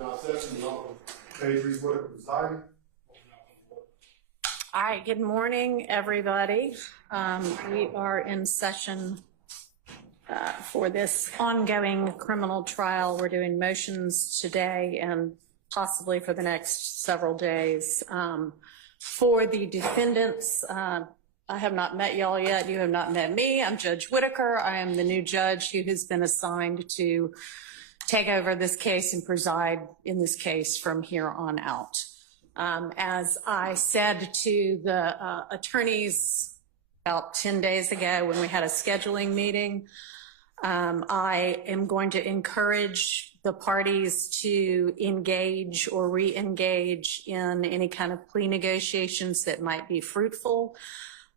Session, Page report presiding. All right, good morning, everybody. We are in session for this ongoing criminal trial. We're doing motions today and possibly for the next several days. For the defendants, I have not met y'all yet. You have not met me. I'm Judge Whitaker. I am the new judge who has been assigned to take over this case and preside in this case from here on out. As I said to the attorneys about 10 days ago when we had a scheduling meeting, I am going to encourage the parties to engage or re-engage in any kind of plea negotiations that might be fruitful.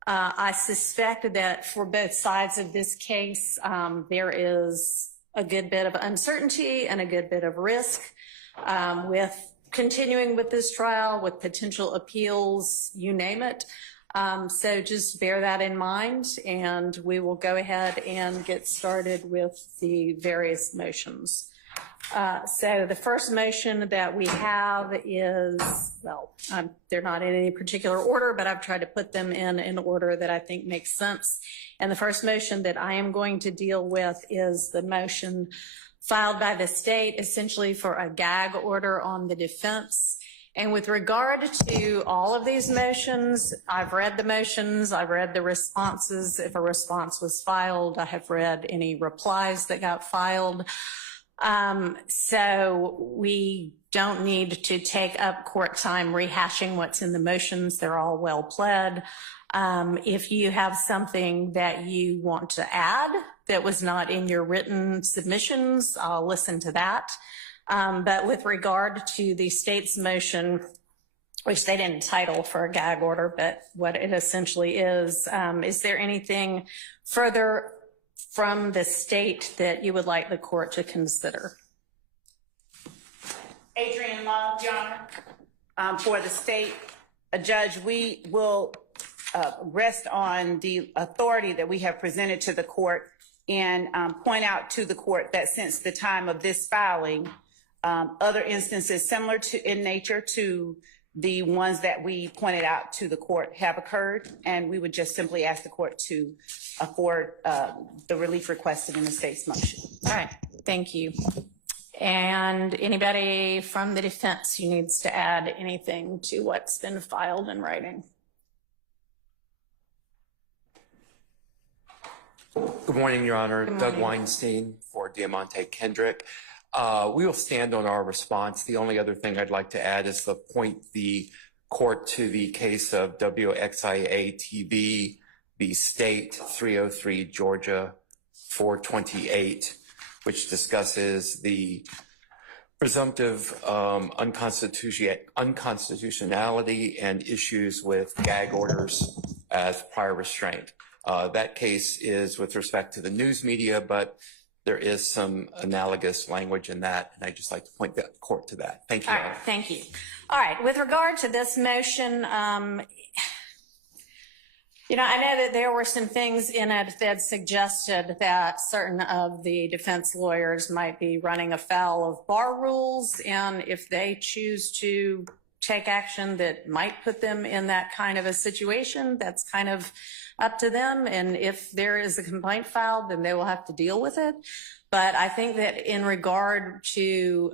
I suspect that for both sides of this case, there is a good bit of uncertainty and a good bit of risk with continuing with this trial, with potential appeals, you name it. So just bear that in mind, and we will go ahead and get started with the various motions. So the first motion that we have is, well, they're not in any particular order, but I've tried to put them in order that I think makes sense. And the first motion that I am going to deal with is the motion filed by the state, essentially for a gag order on the defense. And with regard to all of these motions, I've read the motions, I've read the responses. If a response was filed, I have read any replies that got filed. So we don't need to take up court time rehashing what's in the motions. They're all well pled. If you have something that you want to add that was not in your written submissions, I'll listen to that. But with regard to the state's motion, which they didn't title for a gag order, but what it essentially is there anything further from the state that you would like the court to consider? Adrian Love, Your Honor. For the state, Judge, we will rest on the authority that we have presented to the court and point out to the court that since the time of this filing, other instances similar to in nature to the ones that we pointed out to the court have occurred, and we would just simply ask the court to afford the relief requested in the state's motion. All right, thank you. And anybody from the defense who needs to add anything to what's been filed in writing? Good morning, Your Honor. Good morning. Doug Weinstein for Diamante Kendrick. We will stand on our response. The only other thing I'd like to add is to point the court to the case of WXIA TV v. State 303 Georgia 428, which discusses the presumptive unconstitutionality and issues with gag orders as prior restraint. That case is with respect to the news media, but there is some analogous language in that, and I'd just like to point the court to that. Thank you. All right, thank you. All right, with regard to this motion, you know, I know that there were some things in it that suggested that certain of the defense lawyers might be running afoul of bar rules, and if they choose to take action that might put them in that kind of a situation, that's kind of up to them. And if there is a complaint filed, then they will have to deal with it. But I think that in regard to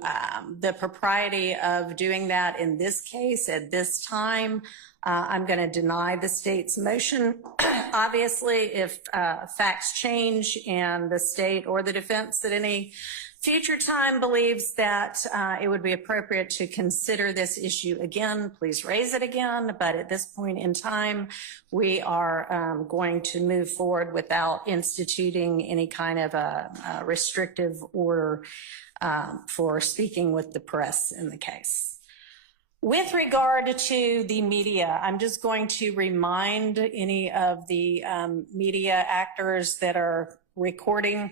the propriety of doing that in this case at this time, I'm going to deny the state's motion. Obviously, if facts change and the state or the defense at any future time believes that it would be appropriate to consider this issue again, please raise it again. But at this point in time, we are going to move forward without instituting any kind of a restrictive order for speaking with the press in the case. With regard to the media, I'm just going to remind any of the media actors that are recording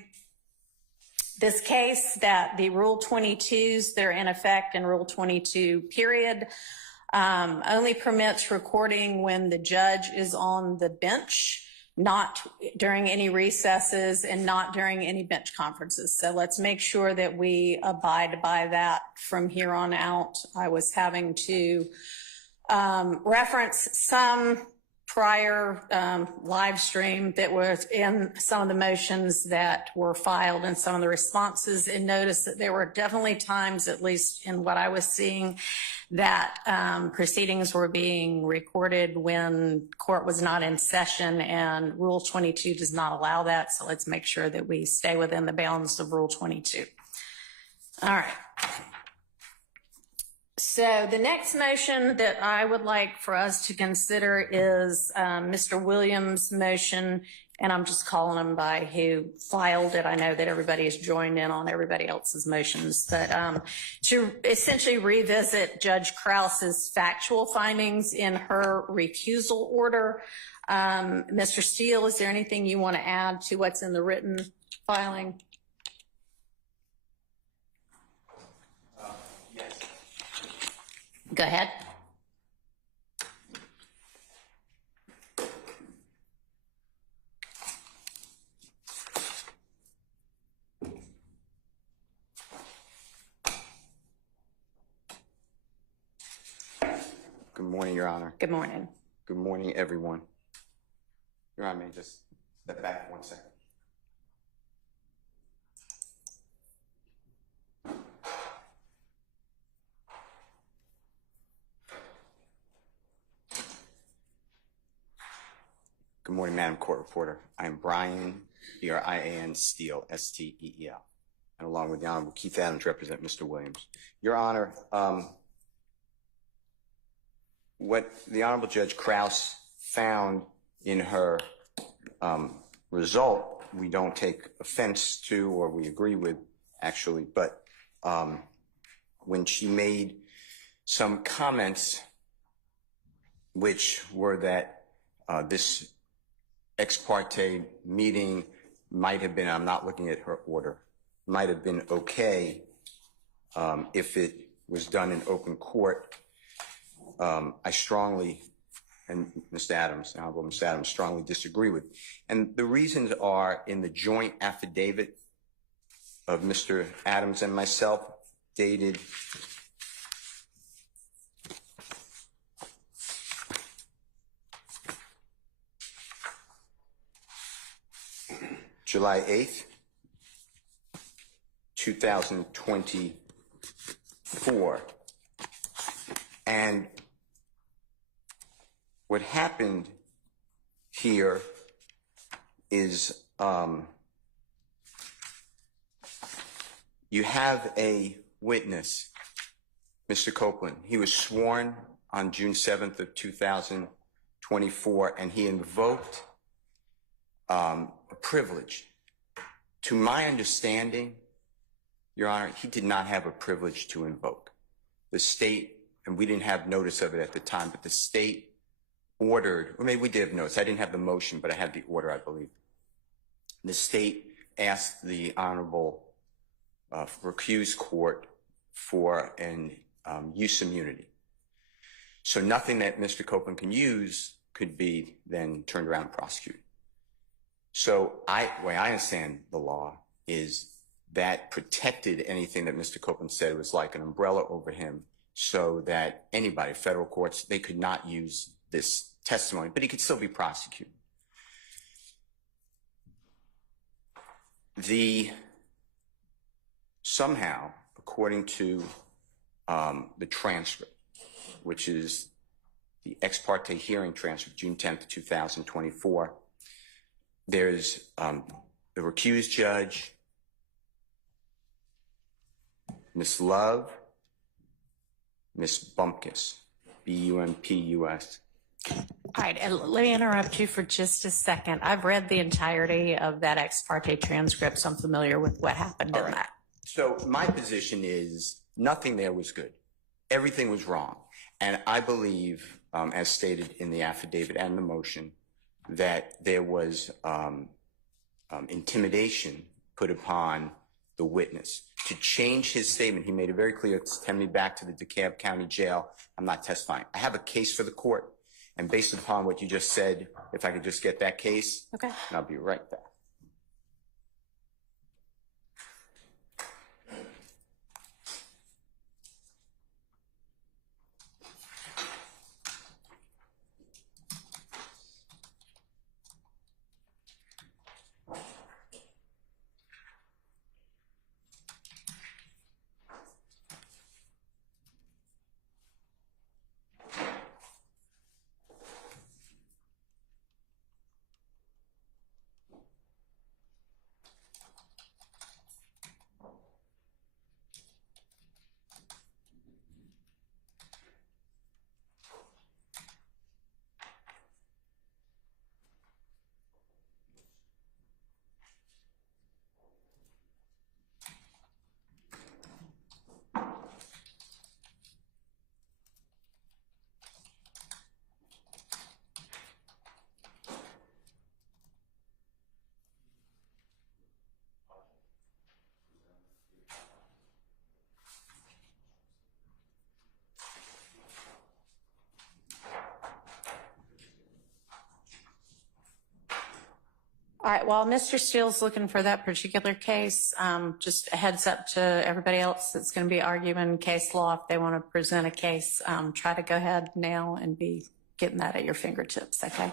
this case that the Rule 22s, they're in effect in Rule 22 period, only permits recording when the judge is on the bench. not during any recesses, and not during any bench conferences. So let's make sure that we abide by that from here on out. I was having to reference some prior live stream that was in some of the motions that were filed and some of the responses, and notice that there were definitely times, at least in what I was seeing, that proceedings were being recorded when court was not in session, and Rule 22 does not allow that. So let's make sure that we stay within the bounds of Rule 22. All right. So the next motion that I would like for us to consider is Mr. Williams' motion, and I'm just calling him by who filed it. I know that everybody has joined in on everybody else's motions, but to essentially revisit Judge Krause's factual findings in her recusal order. Mr. Steele, is there anything you want to add to what's in the written filing? Go ahead. Good morning, Your Honor. Good morning. Good morning, everyone. Your Honor, may I just step back for 1 second? Good morning, Madam Court Reporter. I am Brian, B-R-I-A-N, Steele, S-T-E-E-L. And along with the Honorable Keith Adams, represent Mr. Williams. Your Honor, what the Honorable Judge Krause found in her result, we don't take offense to, or we agree with, actually, but when she made some comments which were that this ex parte meeting might have been, I'm not looking at her order, might have been okay if it was done in open court. I strongly, and Mr. Adams, Honorable Mr. Adams, strongly disagree with. And the reasons are in the joint affidavit of Mr. Adams and myself, dated July 8th, 2024. And what happened here is you have a witness, Mr. Copeland. He was sworn on June 7th of 2024, and he invoked a privilege. To my understanding, Your Honor, he did not have a privilege to invoke. The state, and we didn't have notice of it at the time, but the state ordered, or maybe we did have notice. I didn't have the motion, but I had the order, I believe. The state asked the Honorable Recused Court for an use immunity. So nothing that Mr. Copeland can use could be then turned around and prosecuted. So the way I understand the law is that protected anything that Mr. Copeland said was like an umbrella over him, so that anybody, federal courts, they could not use this testimony, but he could still be prosecuted. Somehow, according to the transcript, which is the ex parte hearing transcript, June 10th, 2024, there's the recused judge, Miss Love, Miss Bumpkus, B-U-M-P-U-S. All right, and let me interrupt you for just a second. I've read the entirety of that ex parte transcript, so I'm familiar with what happened in that. So my position is nothing there was good. Everything was wrong. And I believe, as stated in the affidavit and the motion, that there was intimidation put upon the witness to change his statement. He made it very clear, send me back to the DeKalb County Jail. I'm not testifying. I have a case for the court. And based upon what you just said, if I could just get that case, Okay. and I'll be right back. All right, while Mr. Steele's looking for that particular case, just a heads up to everybody else that's going to be arguing case law. If they want to present a case, try to go ahead now and be getting that at your fingertips, okay?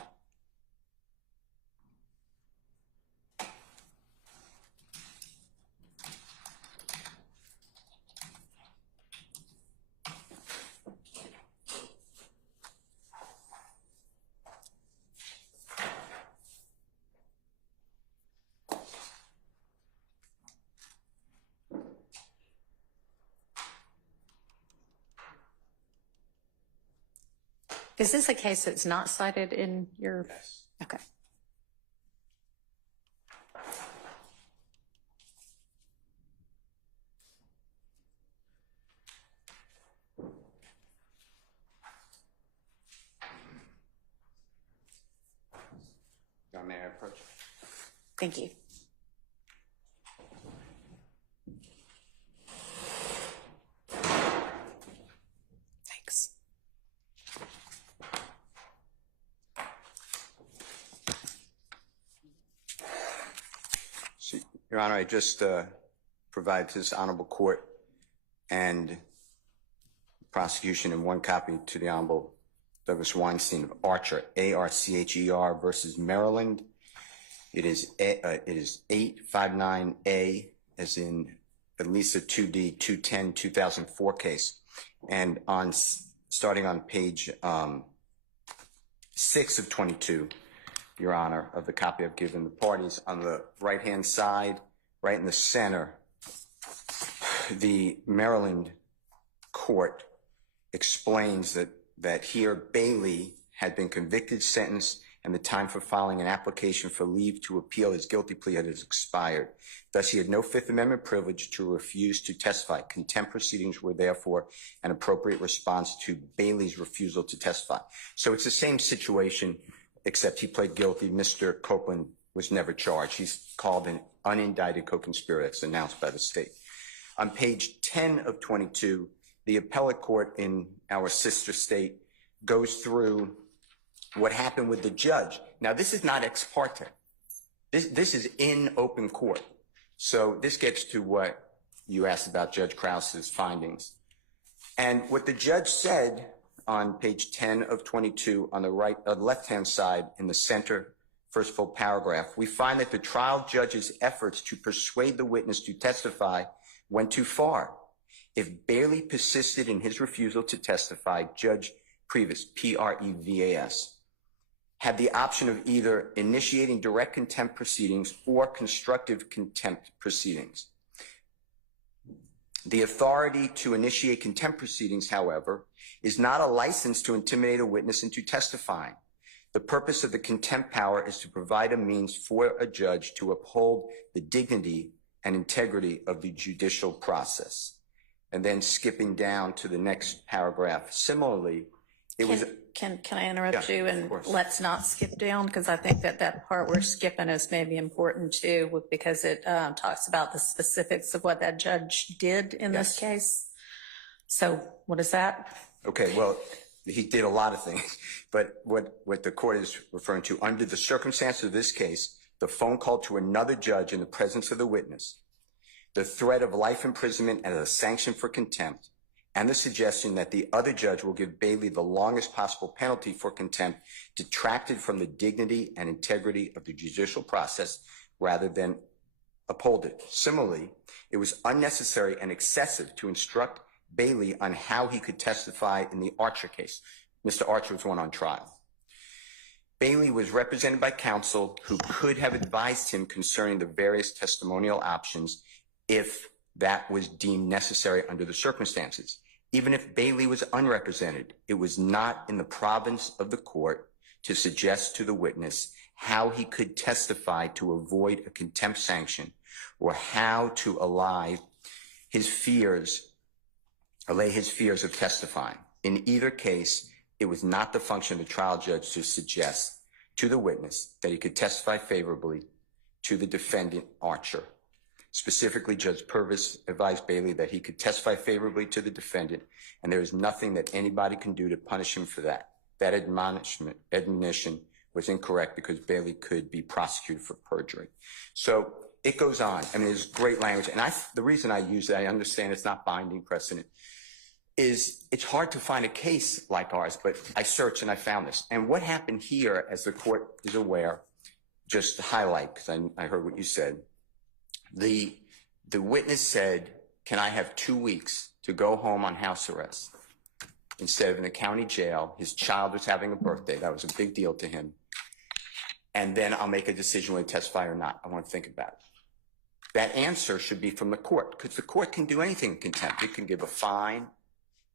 Is this a case that's not cited in your? Yes. Okay. May I approach? Thank you. Thanks. Your Honor, I just provide to this honorable court and prosecution in one copy to the Honorable Douglas Weinstein of Archer, A-R-C-H-E-R versus Maryland. It is 859A, as in Elisa 2D 210 2004 case. And starting on page 6 of 22, Your Honor, of the copy I've given the parties, on the right-hand side, right in the center, the Maryland court explains that here Bailey had been convicted, sentenced, and the time for filing an application for leave to appeal his guilty plea had expired. Thus, he had no Fifth Amendment privilege to refuse to testify. Contempt proceedings were therefore an appropriate response to Bailey's refusal to testify. So it's the same situation, except he pled guilty. Mr. Copeland was never charged. He's called an unindicted co-conspirator. It's announced by the state. On page 10 of 22, the appellate court in our sister state goes through what happened with the judge. Now, this is not ex parte. This is in open court. So this gets to what you asked about Judge Krause's findings. And what the judge said on page 10 of 22 on the left-hand side in the center, first full paragraph, we find that the trial judge's efforts to persuade the witness to testify went too far. If Bailey persisted in his refusal to testify, Judge Previs, P-R-E-V-A-S, had the option of either initiating direct contempt proceedings or constructive contempt proceedings. The authority to initiate contempt proceedings, however, is not a license to intimidate a witness into testifying. The purpose of the contempt power is to provide a means for a judge to uphold the dignity and integrity of the judicial process. And then skipping down to the next paragraph, similarly, it was... Can I interrupt you? And course. let's not skip down, because I think that part we're skipping is maybe important too, because it talks about the specifics of what that judge did in this case. So what is that? Okay, well, he did a lot of things, but what the court is referring to, under the circumstances of this case, the phone call to another judge in the presence of the witness, the threat of life imprisonment as a sanction for contempt, and the suggestion that the other judge will give Bailey the longest possible penalty for contempt detracted from the dignity and integrity of the judicial process rather than uphold it. Similarly, it was unnecessary and excessive to instruct Bailey on how he could testify in the Archer case. Mr. Archer was one on trial. Bailey was represented by counsel who could have advised him concerning the various testimonial options if that was deemed necessary under the circumstances. Even if Bailey was unrepresented, it was not in the province of the court to suggest to the witness how he could testify to avoid a contempt sanction or how to allay his fears of testifying. In either case, it was not the function of the trial judge to suggest to the witness that he could testify favorably to the defendant, Archer. Specifically, Judge Purvis advised Bailey that he could testify favorably to the defendant, and there is nothing that anybody can do to punish him for that. That admonition was incorrect because Bailey could be prosecuted for perjury. So it goes on. I mean, there's great language. And the reason I use it, I understand it's not binding precedent, is it's hard to find a case like ours, but I searched and I found this. And what happened here, as the court is aware, just to highlight, because I heard what you said, the witness said, can I have 2 weeks to go home on house arrest instead of in a county jail? His child was having a birthday. That was a big deal to him. And then I'll make a decision whether to testify or not. I want to think about it. That answer should be from the court, because the court can do anything in contempt. It can give a fine.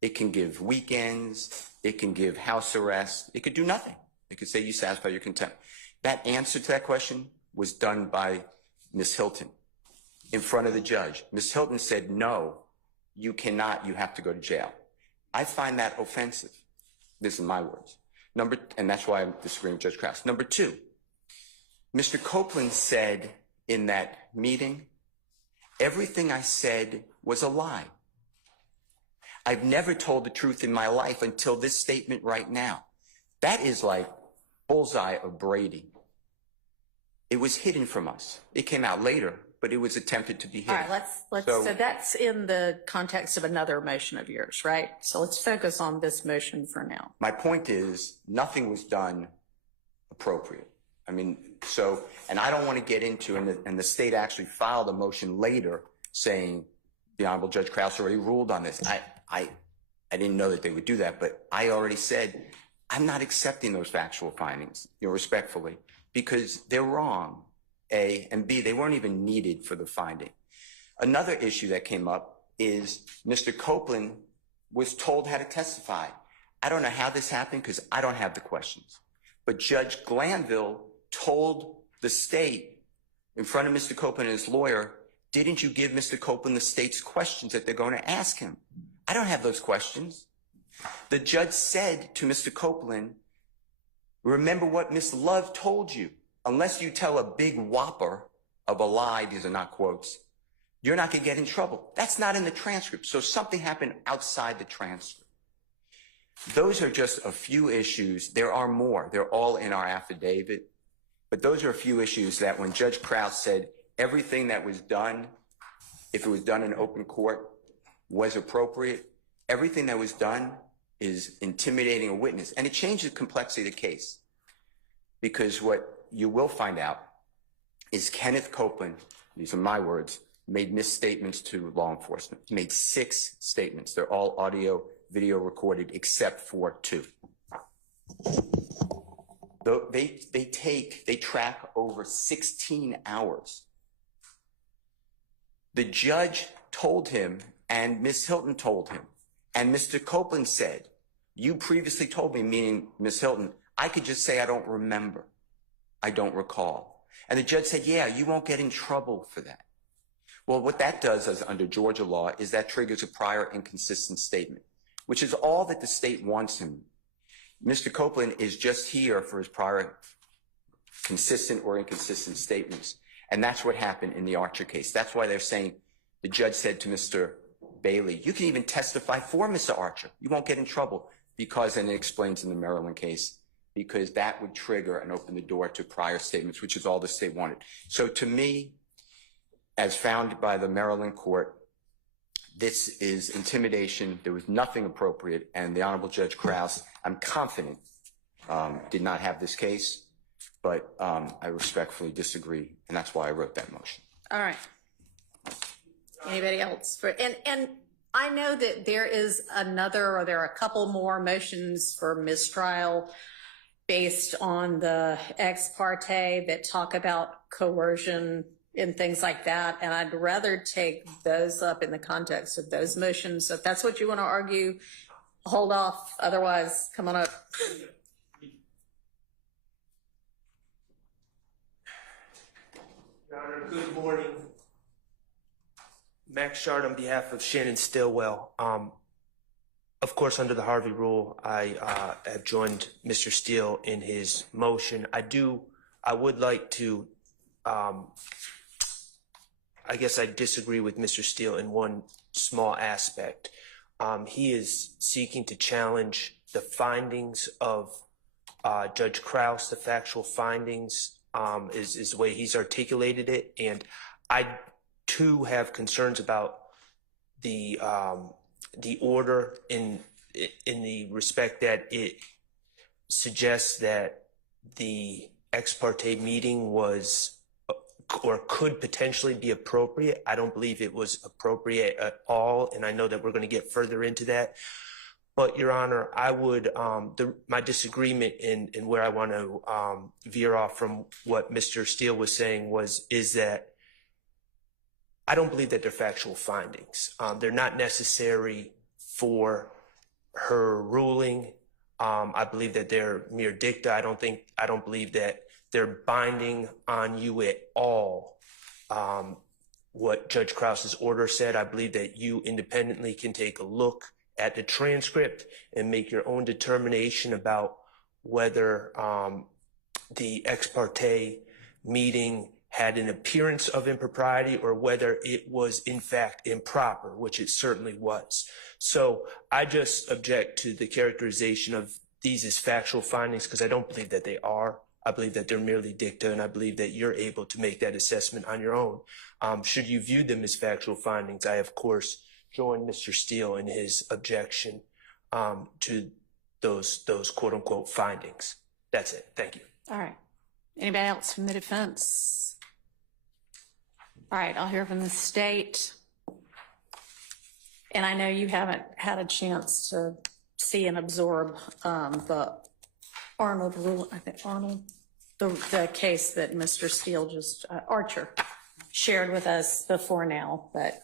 It can give weekends. It can give house arrest. It could do nothing. It could say you satisfy your contempt. That answer to that question was done by Ms. Hilton in front of the judge. Ms. Hilton said, no, you cannot. You have to go to jail. I find that offensive. This is my words. And that's why I'm disagreeing with Judge Krause. Number two, Mr. Copeland said in that meeting, everything I said was a lie. I've never told the truth in my life until this statement right now. That is like bullseye of Brady. It was hidden from us. It came out later, but it was attempted to be hidden. All right, so that's in the context of another motion of yours, right? So let's focus on this motion for now. My point is, nothing was done appropriate. I mean, and I don't want to get into, and the state actually filed a motion later saying the Honorable Judge Krause already ruled on this. I didn't know that they would do that, but I already said, I'm not accepting those factual findings, respectfully, because they're wrong, A, and B, they weren't even needed for the finding. Another issue that came up is Mr. Copeland was told how to testify. I don't know how this happened because I don't have the questions. But Judge Glanville told the state in front of Mr. Copeland and his lawyer, didn't you give Mr. Copeland the state's questions that they're going to ask him? I don't have those questions. The judge said to Mr. Copeland, remember what Miss Love told you. Unless you tell a big whopper of a lie, these are not quotes, you're not going to get in trouble. That's not in the transcript. So something happened outside the transcript. Those are just a few issues. There are more. They're all in our affidavit. But those are a few issues that when Judge Krause said everything that was done, if it was done in open court, was appropriate, everything that was done is intimidating a witness. And it changes the complexity of the case. Because what you will find out is Kenneth Copeland, these are my words, made misstatements to law enforcement. He made 6 statements. They're all audio, video recorded, except for 2. They track over 16 hours. The judge told him, and Miss Hilton told him, and Mr. Copeland said, you previously told me, meaning Miss Hilton, I could just say I don't remember. I don't recall. And the judge said, yeah, you won't get in trouble for that. Well, what that does as under Georgia law is that triggers a prior inconsistent statement, which is all that the state wants him. Mr. Copeland is just here for his prior consistent or inconsistent statements. And that's what happened in the Archer case. That's why they're saying the judge said to Mr. Bailey, you can even testify for Mr. Archer. You won't get in trouble. because, and it explains in the Maryland case, because that would trigger and open the door to prior statements, which is all the state wanted. So to me, as found by the Maryland court, this is intimidation. There was nothing appropriate, and the Honorable Judge Krause, I'm confident, did not have this case, but I respectfully disagree, and that's why I wrote that motion. All right. Anybody else? And I know that there is another, or there are a couple more motions for mistrial based on the ex parte that talk about coercion and things like that. And I'd rather take those up in the context of those motions. So if that's what you want to argue, hold off. Otherwise, come on up. Your Honor, good morning. Max Shard on behalf of Shannon Stillwell. Of course, under the Harvey rule, I have joined Mr. Steele in his motion. I would like to, I guess I disagree with Mr. Steele in one small aspect. He is seeking to challenge the findings of Judge Krause, the factual findings, is the way he's articulated it. And I too have concerns about the order in the respect that it suggests that the ex parte meeting was or could potentially be appropriate. I don't believe it was appropriate at all, and I know that we're going to get further into that. But Your Honor, I would my disagreement in where I want to veer off from what Mr. Steele was saying is that I don't believe that they're factual findings. They're not necessary for her ruling. I believe that they're mere dicta. I don't believe that they're binding on you at all. What Judge Krause's order said, I believe that you independently can take a look at the transcript and make your own determination about whether the ex parte meeting had an appearance of impropriety or whether it was in fact improper, which it certainly was. So I just object to the characterization of these as factual findings because I don't believe that they are. I believe that they're merely dicta, and I believe that you're able to make that assessment on your own. Should you view them as factual findings, I, of course, join Mr. Steele in his objection to those quote-unquote findings. That's it. Thank you. All right. Anybody else from the defense? All right, I'll hear from the state. And I know you haven't had a chance to see and absorb the Arnold rule, I think Arnold, the case that Mr. Steele just, Archer, shared with us before now, but.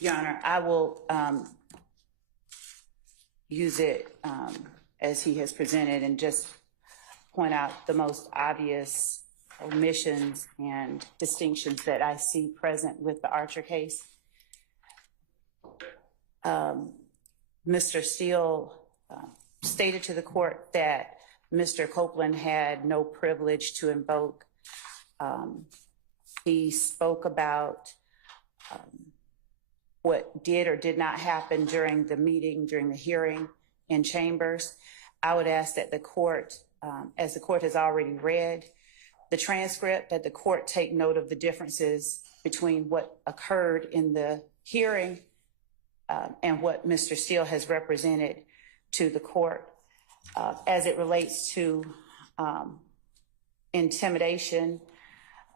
Your Honor, I will use it as he has presented and just point out the most obvious omissions and distinctions that I see present with the Archer case. Mr. Steele stated to the court that Mr. Copeland had no privilege to invoke. He spoke about what did or did not happen during the meeting, during the hearing in chambers. I would ask that the court, as the court has already read the transcript, that the court take note of the differences between what occurred in the hearing and what Mr. Steele has represented to the court. As it relates to intimidation,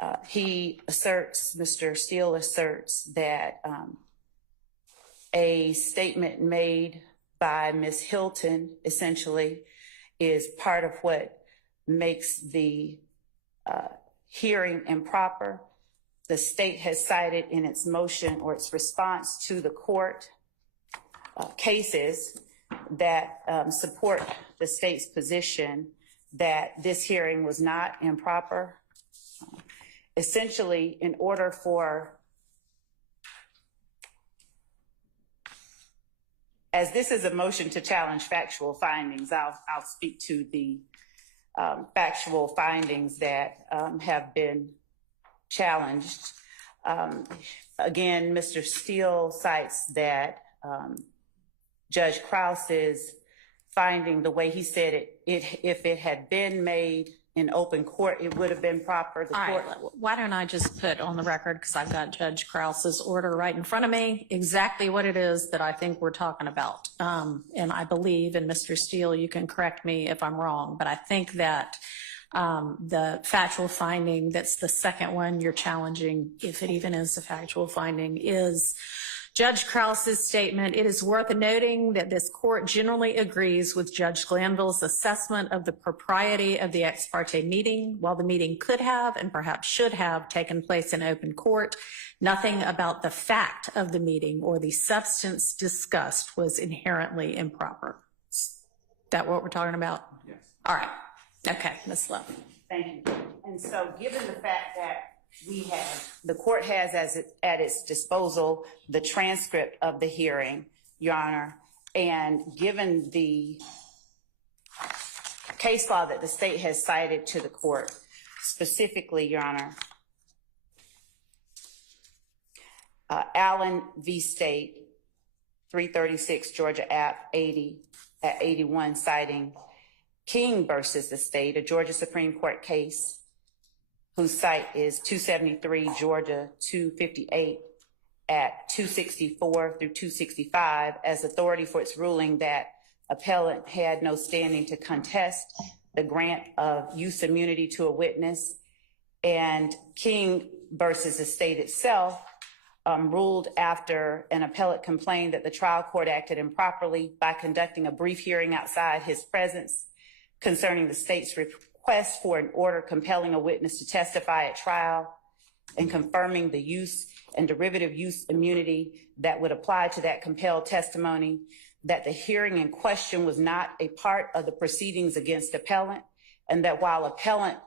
Mr. Steele asserts that a statement made by Ms. Hilton essentially is part of what makes the hearing improper. The state has cited in its motion or its response to the court cases that support the state's position that this hearing was not improper. Essentially, in order for, as this is a motion to challenge factual findings, I'll speak to the factual findings that have been challenged. Again, Mr. Steele cites that Judge Krause's finding the way he said it, if it had been made in open court, it would have been proper. The All court. right, why don't I just put on the record, because I've got Judge Krause's order right in front of me, exactly what it is that I think we're talking about. And I believe, and Mr. Steele, you can correct me if I'm wrong, but I think that the factual finding, that's the second one you're challenging, if it even is a factual finding, is Judge Krause's statement. It is worth noting that this court generally agrees with Judge Glanville's assessment of the propriety of the ex parte meeting. While the meeting could have and perhaps should have taken place in open court, nothing about the fact of the meeting or the substance discussed was inherently improper. Is that what we're talking about? Yes. All right. Okay, Ms. Love. Thank you. And so given the fact that the court has at its disposal the transcript of the hearing, Your Honor, and given the case law that the state has cited to the court, specifically, Your Honor, Allen v. State, 336 Georgia App 80 at 81, citing King versus the state, a Georgia Supreme Court case whose site is 273 Georgia 258 at 264 through 265 as authority for its ruling that appellant had no standing to contest the grant of use immunity to a witness. And King versus the state itself ruled after an appellant complained that the trial court acted improperly by conducting a brief hearing outside his presence concerning the state's request for an order compelling a witness to testify at trial and confirming the use and derivative use immunity that would apply to that compelled testimony, that the hearing in question was not a part of the proceedings against appellant, and that while appellant,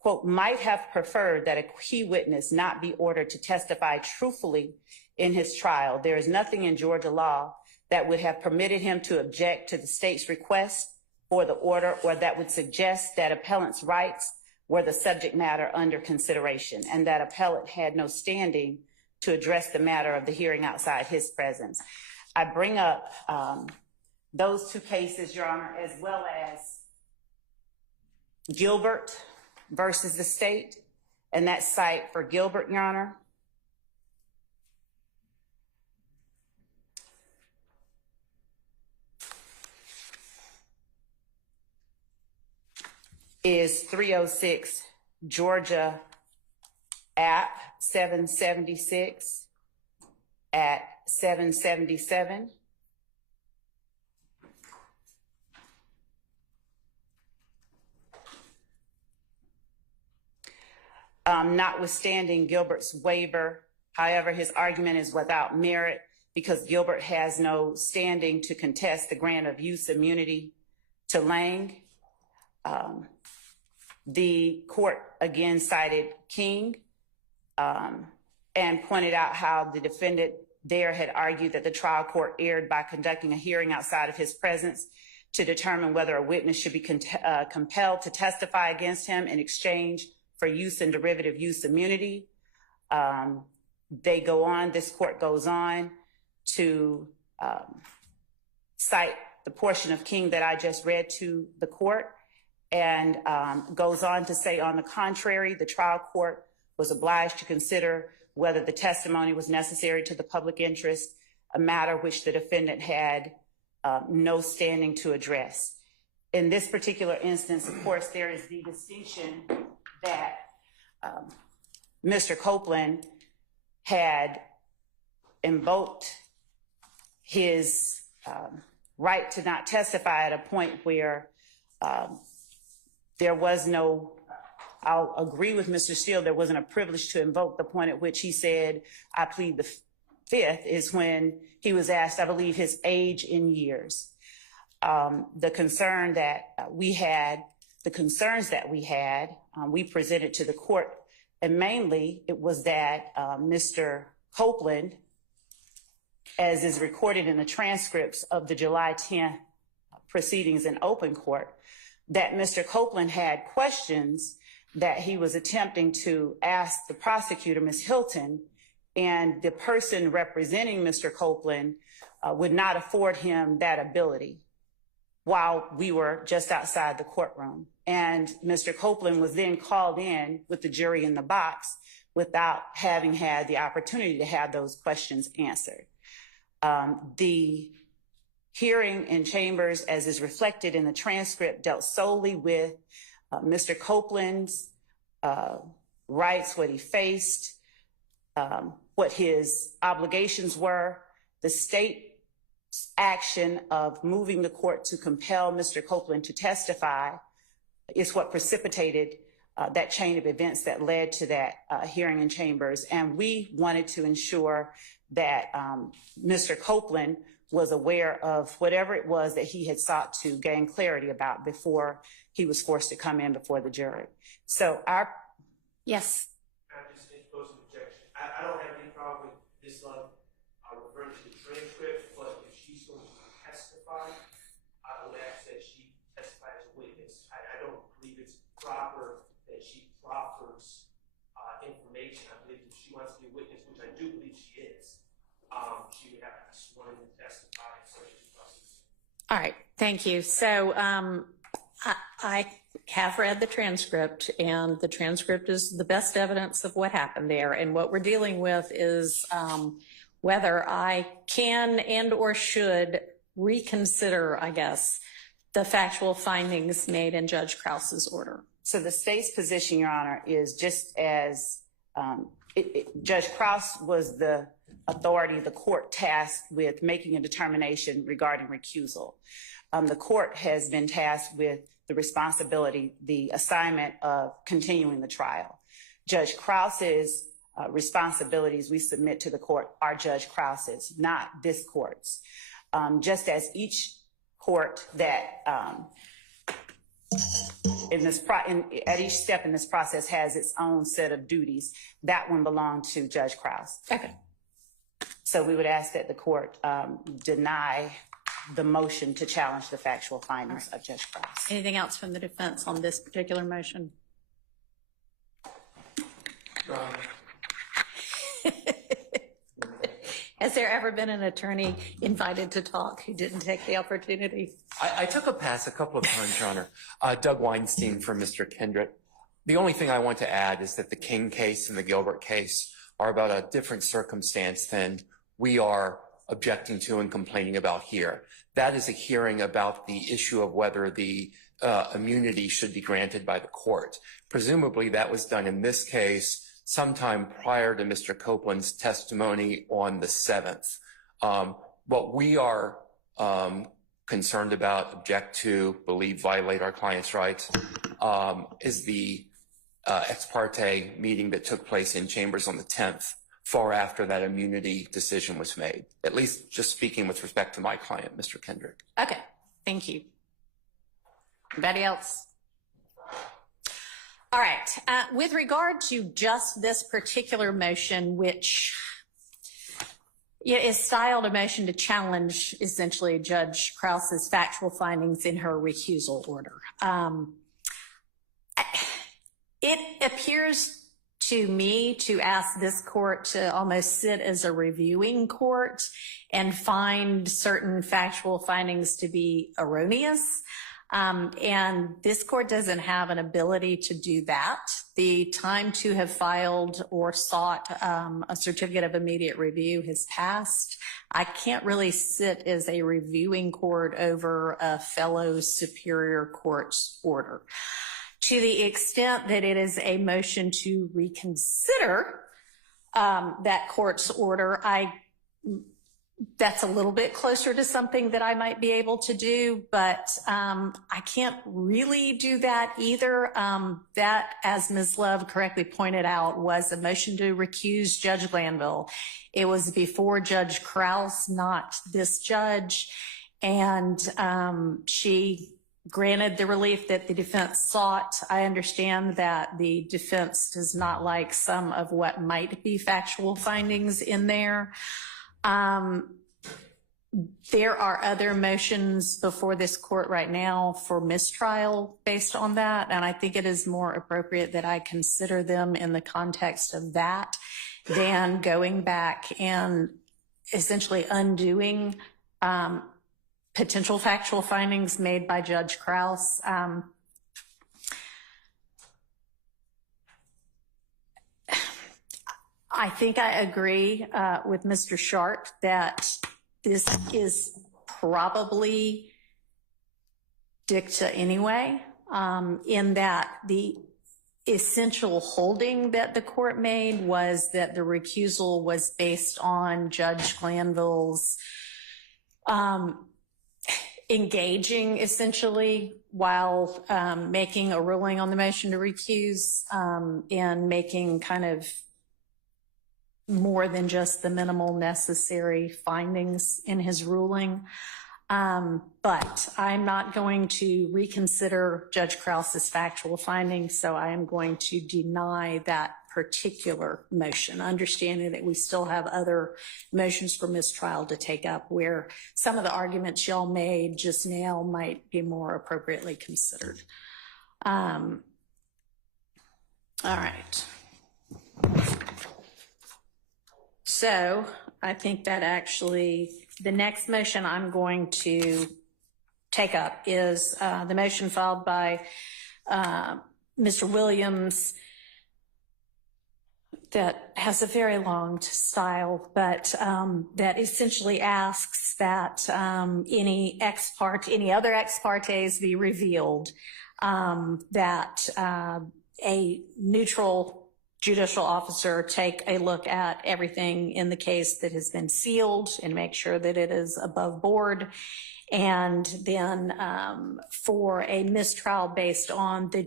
quote, might have preferred that a key witness not be ordered to testify truthfully in his trial, there is nothing in Georgia law that would have permitted him to object to the state's request for the order, or that would suggest that appellant's rights were the subject matter under consideration, and that appellant had no standing to address the matter of the hearing outside his presence. I bring up those two cases, Your Honor, as well as Gilbert versus the state, and that site for Gilbert, Your Honor, is 306 Georgia App 776 at 777. Notwithstanding Gilbert's waiver, however, his argument is without merit because Gilbert has no standing to contest the grant of use immunity to Lang. The court again cited King and pointed out how the defendant there had argued that the trial court erred by conducting a hearing outside of his presence to determine whether a witness should be compelled to testify against him in exchange for use and derivative use immunity. They go on, this court goes on to cite the portion of King that I just read to the court, and goes on to say, on the contrary, the trial court was obliged to consider whether the testimony was necessary to the public interest, a matter which the defendant had no standing to address. In this particular instance, of course, there is the distinction that Mr. Copeland had invoked his right to not testify at a point where there was no, I'll agree with Mr. Steele, there wasn't a privilege to invoke. The point at which he said, I plead the fifth, is when he was asked, I believe, his age in years. The concern that we had, the concerns that we had, we presented to the court, and mainly it was that Mr. Copeland, as is recorded in the transcripts of the July 10th proceedings in open court, that Mr. Copeland had questions that he was attempting to ask the prosecutor, Ms. Hilton, and the person representing Mr. Copeland would not afford him that ability while we were just outside the courtroom. And Mr. Copeland was then called in with the jury in the box without having had the opportunity to have those questions answered. The hearing in chambers, as is reflected in the transcript, dealt solely with Mr. Copeland's rights, what he faced, what his obligations were. The state's action of moving the court to compel Mr. Copeland to testify is what precipitated that chain of events that led to that hearing in chambers. And we wanted to ensure that Mr. Copeland was aware of whatever it was that he had sought to gain clarity about before he was forced to come in before the jury. So Yes. I just interpose an objection. I don't have any problem with this love. I'll refer to the transcript, but if she's going to testify, I would ask that she testify as a witness. I don't believe it's proper that she proffers information. I believe if she wants to be a witness, which I do believe she is, she would have to be sworn in to testify in such a process. All right, thank you. So I have read the transcript, and the transcript is the best evidence of what happened there. And what we're dealing with is whether I can and or should reconsider, I guess, the factual findings made in Judge Krause's order. So the state's position, Your Honor, is just as Judge Krause was the authority, the court tasked with making a determination regarding recusal. The court has been tasked with the responsibility, the assignment of continuing the trial. Judge Krause's responsibilities we submit to the court are Judge Krause's, not this court's. Just as each court that at each step in this process has its own set of duties, that one belonged to Judge Krause. Okay. So we would ask that the court deny the motion to challenge the factual findings of Judge Krause. Anything else from the defense on this particular motion? Has there ever been an attorney invited to talk who didn't take the opportunity? I took a pass a couple of times, Your Honor. Doug Weinstein for Mr. Kendrick. The only thing I want to add is that the King case and the Gilbert case are about a different circumstance than we are objecting to and complaining about here. That is a hearing about the issue of whether the immunity should be granted by the court. Presumably that was done in this case sometime prior to Mr. Copeland's testimony on the 7th. What we are concerned about, object to, believe violate our client's rights, is the ex parte meeting that took place in chambers on the 10th, far after that immunity decision was made, at least just speaking with respect to my client, Mr. Kendrick. Okay, thank you. Anybody else? All right, with regard to just this particular motion, which is styled a motion to challenge essentially Judge Krause's factual findings in her recusal order. It appears to me to ask this court to almost sit as a reviewing court and find certain factual findings to be erroneous. And this court doesn't have an ability to do that. The time to have filed or sought a certificate of immediate review has passed. I can't really sit as a reviewing court over a fellow superior court's order. To the extent that it is a motion to reconsider that court's order, that's a little bit closer to something that I might be able to do, but I can't really do that either. That, as Ms. Love correctly pointed out, was a motion to recuse Judge Glanville. It was before Judge Krause, not this judge, and she granted the relief that the defense sought. I understand that the defense does not like some of what might be factual findings in there. There are other motions before this court right now for mistrial based on that, and I think it is more appropriate that I consider them in the context of that than going back and essentially undoing potential factual findings made by Judge Krause. I think I agree with Mr. Sharp that this is probably dicta anyway, in that the essential holding that the court made was that the recusal was based on Judge Glanville's engaging essentially while making a ruling on the motion to recuse, and making kind of more than just the minimal necessary findings in his ruling. But I'm not going to reconsider Judge Krause's factual findings, so I am going to deny that particular motion, understanding that we still have other motions for mistrial to take up where some of the arguments y'all made just now might be more appropriately considered. All right. So I think that actually the next motion I'm going to take up is the motion filed by Mr. Williams that has a very long style, but that essentially asks that any other ex partes be revealed, that a neutral judicial officer take a look at everything in the case that has been sealed and make sure that it is above board. And then for a mistrial based on the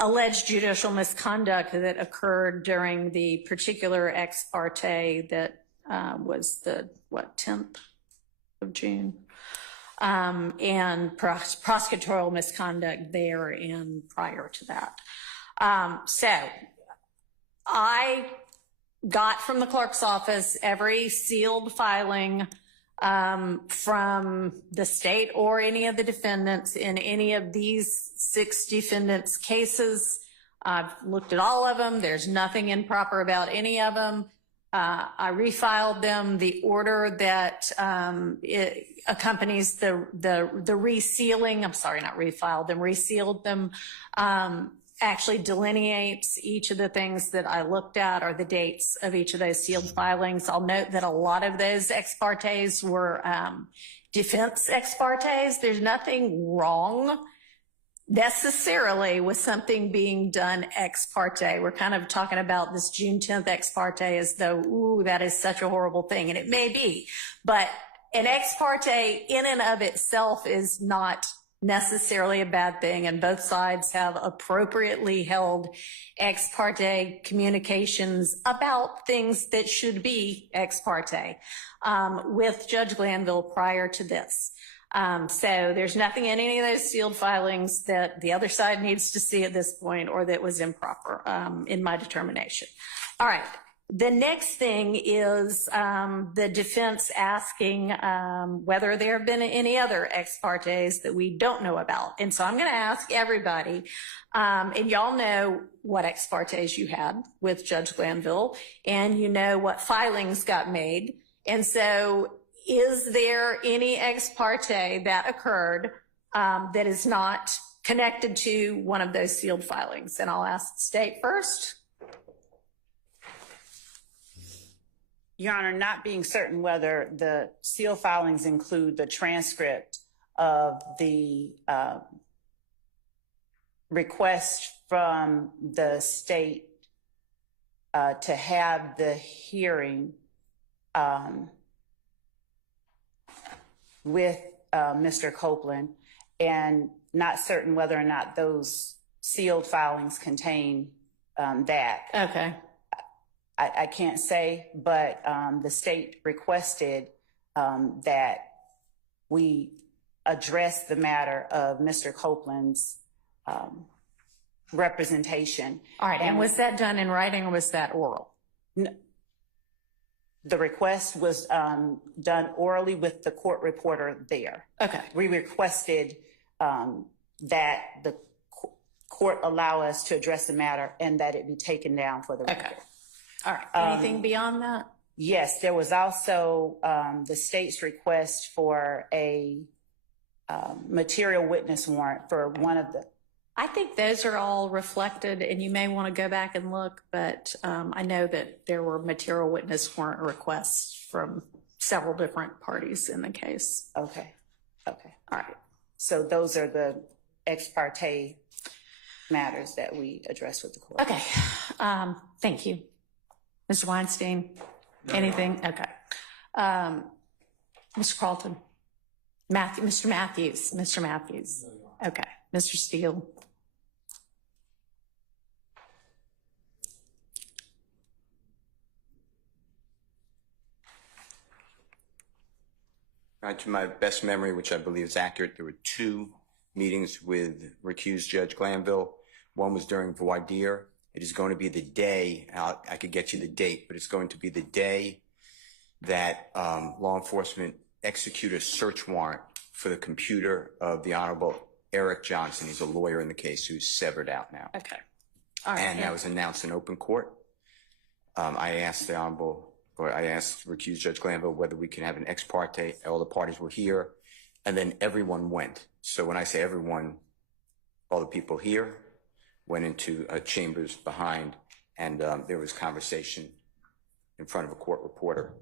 alleged judicial misconduct that occurred during the particular ex parte that was the, 10th of June? And prosecutorial misconduct there and prior to that. So I got from the clerk's office every sealed filing from the state or any of the defendants in any of these 6 defendants' cases. I've looked at all of them. There's nothing improper about any of them. I refiled them. The order that it accompanies the resealing, I'm sorry, not refiled them, resealed them, actually delineates each of the things that I looked at or the dates of each of those sealed filings. I'll note that a lot of those ex partes were defense ex partes. There's nothing wrong necessarily with something being done ex parte. We're kind of talking about this June 10th ex parte as though, ooh, that is such a horrible thing. And it may be, but an ex parte in and of itself is not necessarily a bad thing, and both sides have appropriately held ex parte communications about things that should be ex parte with Judge Glanville prior to this. So there's nothing in any of those sealed filings that the other side needs to see at this point or that was improper in my determination. All right. The next thing is the defense asking whether there have been any other ex partes that we don't know about. And so I'm going to ask everybody, and y'all know what ex partes you had with Judge Glanville, and you know what filings got made. And so is there any ex parte that occurred that is not connected to one of those sealed filings? And I'll ask the state first. Your Honor, not being certain whether the seal filings include the transcript of the request from the state to have the hearing with Mr. Copeland, and not certain whether or not those sealed filings contain that. Okay. I can't say, but the state requested that we address the matter of Mr. Copeland's representation. All right, and was that done in writing or was that oral? The request was done orally with the court reporter there. Okay. We requested that the court allow us to address the matter and that it be taken down for the record. Okay. All right, anything beyond that? Yes, there was also the state's request for a material witness warrant for one of the. I think those are all reflected, and you may want to go back and look, but I know that there were material witness warrant requests from several different parties in the case. Okay, all right. So those are the ex parte matters that we addressed with the court. Okay, thank you. Mr. Weinstein, anything? Okay. Mr. Carlton? Mr. Matthews. Okay. Mr. Steele? To my best memory, which I believe is accurate, there were 2 meetings with recused Judge Glanville. One was during voir dire. It is going to be the day, I could get you the date, but it's going to be the day that law enforcement executed a search warrant for the computer of the Honorable Eric Johnson. He's a lawyer in the case who's severed out now. Okay. All right. And that was announced in open court. I asked recused Judge Glanville whether we can have an ex parte. All the parties were here, and then everyone went. So when I say everyone, all the people here went into chambers behind, and there was conversation in front of a court reporter.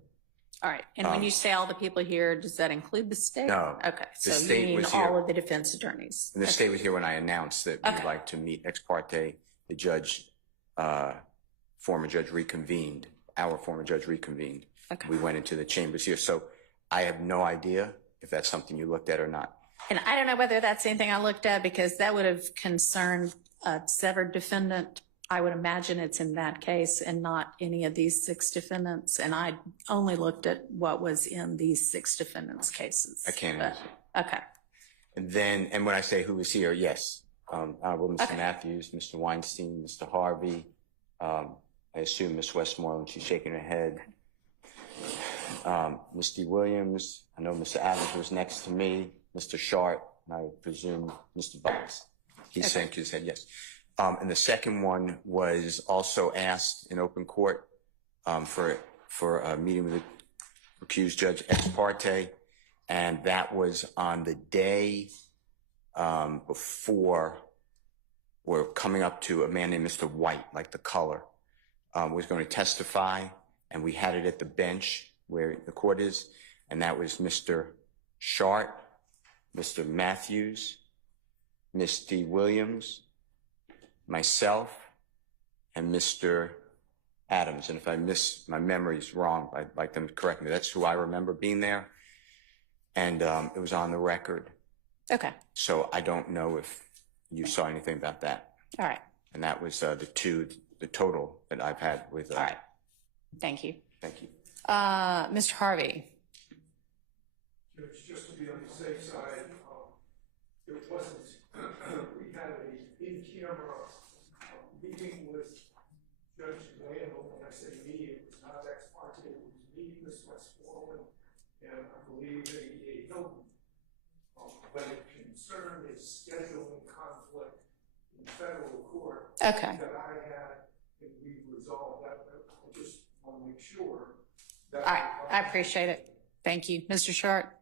All right. And when you say all the people here, does that include the state? No. Okay. The So state you mean was all here. of the defense attorneys? And the state was here when I announced that we'd like to meet ex parte. The judge, former judge reconvened. Our former judge reconvened. Okay. We went into the chambers here. So I have no idea if that's something you looked at or not. And I don't know whether that's anything I looked at, because that would have concerned a severed defendant. I would imagine it's in that case and not any of these 6 defendants. And I only looked at what was in these 6 defendants' cases. I can't But- answer. Okay. And when I say who was here, yes. Honorable Mr. Okay. Matthews, Mr. Weinstein, Mr. Harvey, I assume Ms. Westmoreland, she's shaking her head. Misty Williams, I know Mr. Adams was next to me, Mr. Sharp, and I presume Mr. Bucks. He's saying his head, yes. And the second one was also asked in open court for a meeting with the recused judge ex parte, and that was on the day before we're coming up to a man named Mr. White, like the color, was going to testify, and we had it at the bench where the court is, and that was Mr. Sharp, Mr. Matthews, Misty Williams, myself, and Mr. Adams. And if I miss, my memory's wrong, I'd like them to correct me. That's who I remember being there. And it was on the record. Okay. So I don't know if you saw anything about that. All right. And that was the total that I've had with. All right. Thank you. Thank you. Mr. Harvey. Just to be on the safe side, it wasn't, we had a in-camera meeting with Judge Glanville. When I say me, it was not ex parte, it was me, Ms. Westmoreland, and I believe a Hilton. But it concerned a scheduling conflict in federal court. Okay. That I had, and we resolved that. I just want to make sure that. All right. I appreciate it. Thank you. Mr. Sharp.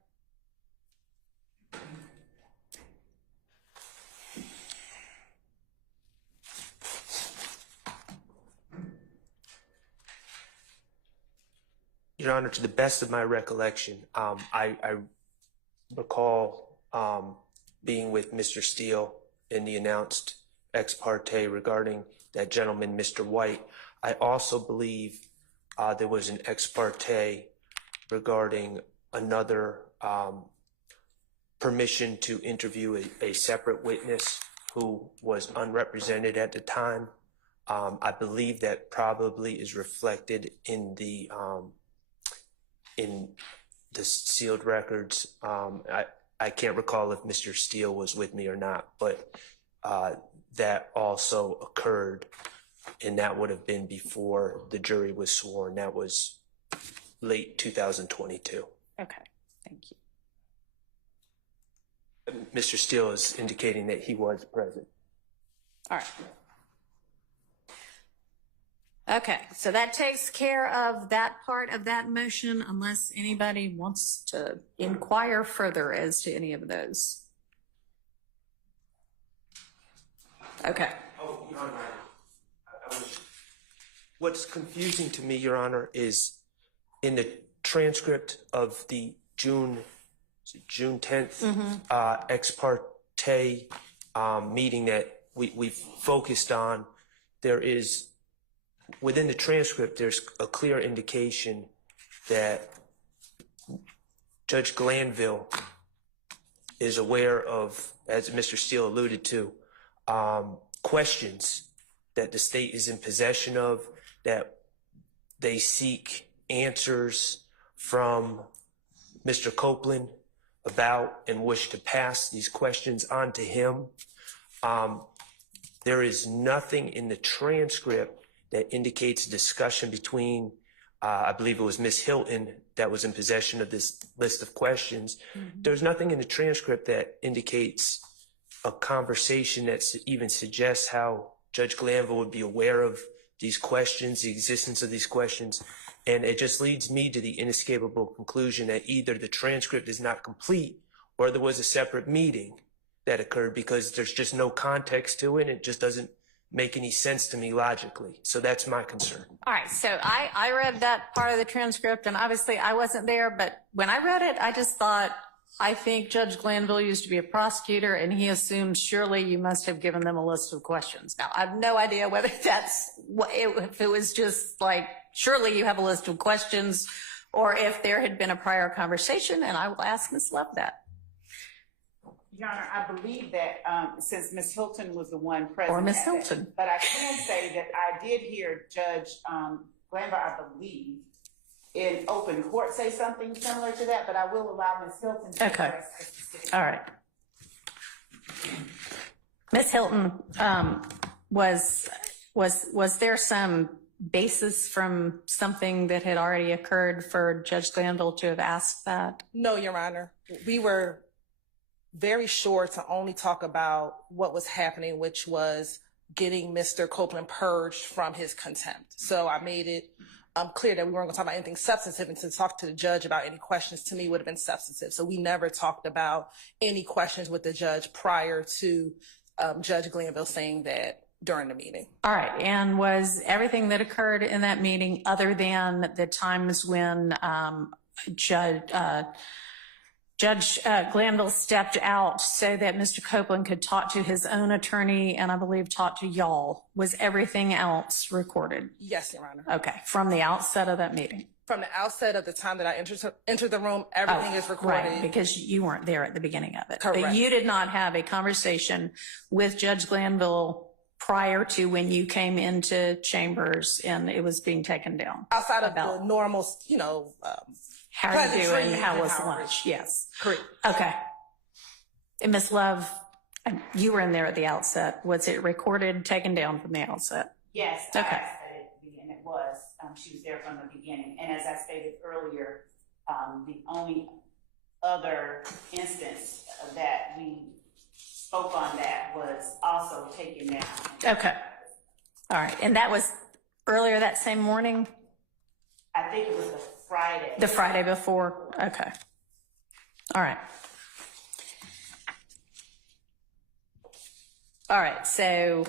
Your Honor, to the best of my recollection, I recall being with Mr. Steele in the announced ex parte regarding that gentleman, Mr. White. I also believe there was an ex parte regarding another permission to interview a separate witness who was unrepresented at the time. I believe that probably is reflected in the sealed records. I can't recall if Mr. Steele was with me or not, but that also occurred, and that would have been before the jury was sworn. That was late 2022. Okay. Thank you. Mr. Steele is indicating that he was present. All right. Okay, so that takes care of that part of that motion, unless anybody wants to inquire further as to any of those. Okay. Oh, Your Honor, what's confusing to me, Your Honor, is in the transcript of the June 10th ex parte meeting that we've focused on, there is, within the transcript, there's a clear indication that Judge Glanville is aware of, as Mr. Steele alluded to, questions that the state is in possession of, that they seek answers from Mr. Copeland about and wish to pass these questions on to him. There is nothing in the transcript that indicates a discussion between, I believe it was Ms. Hilton that was in possession of this list of questions. There's nothing in the transcript that indicates a conversation that even suggests how Judge Glanville would be aware of these questions, the existence of these questions. And it just leads me to the inescapable conclusion that either the transcript is not complete or there was a separate meeting that occurred, because there's just no context to it. It just doesn't make any sense to me logically. So that's my concern. All right, so I read that part of the transcript, and obviously I wasn't there, but when I read it, I just thought, I think Judge Glanville used to be a prosecutor, and he assumed surely you must have given them a list of questions. Now, I have no idea whether that's, if it was just like, surely you have a list of questions, or if there had been a prior conversation, and I will ask Ms. Love that. Your Honor, I believe that since Ms. Hilton was the one present. Or Ms. Hilton. But I can say that I did hear Judge Glanville, I believe, in open court say something similar to that, but I will allow Ms. Hilton to address the specific. All right. Ms. Hilton, was there some basis from something that had already occurred for Judge Glanville to have asked that? No, Your Honor. We were very sure to only talk about what was happening, which was getting Mr. Copeland purged from his contempt. So I made it clear that we weren't going to talk about anything substantive, and to talk to the judge about any questions to me would have been substantive. So we never talked about any questions with the judge prior to Judge Glanville saying that during the meeting. All right, and was everything that occurred in that meeting, other than the times when Judge Glanville stepped out so that Mr. Copeland could talk to his own attorney and I believe talk to y'all, was everything else recorded? Yes, Your Honor. Okay, from the outset of that meeting? From the outset of the time that I entered the room, everything is recorded. Right, because you weren't there at the beginning of it. Correct. But you did not have a conversation with Judge Glanville prior to when you came into chambers and it was being taken down? Outside of the normal, how are you doing? How was lunch? Yes. Correct. Okay. And Ms. Love, you were in there at the outset. Was it recorded, taken down from the outset? Yes. Okay. And it was. She was there from the beginning. And as I stated earlier, the only other instance that we spoke on that was also taken down. Okay. All right. And that was earlier that same morning? I think it was the Friday. The Friday before? Okay. All right. All right. So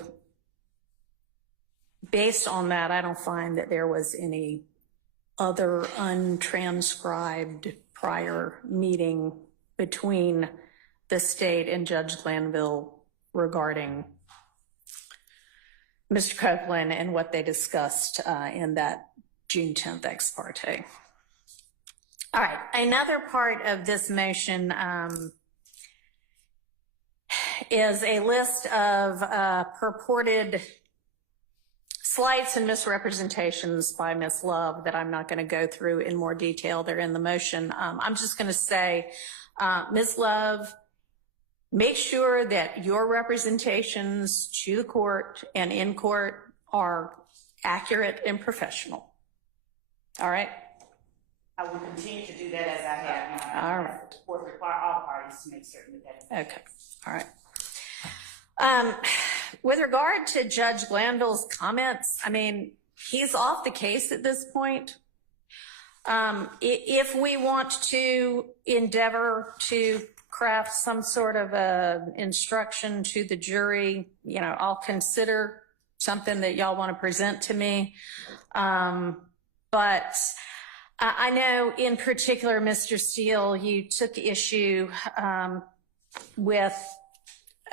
based on that, I don't find that there was any other untranscribed prior meeting between the state and Judge Glanville regarding Mr. Copeland and what they discussed in that June 10th ex parte. All right, another part of this motion is a list of purported slights and misrepresentations by Ms. Love that I'm not going to go through in more detail. They're in the motion. I'm just going to say, Ms. Love, make sure that your representations to the court and in court are accurate and professional. All right? I will continue to do that as I have. All right. The court require all parties to make certain that that is. Okay. All right. With regard to Judge Glanville's comments, I mean, he's off the case at this point. If we want to endeavor to craft some sort of a instruction to the jury, you know, I'll consider something that y'all want to present to me. But I know in particular, Mr. Steele, you took issue with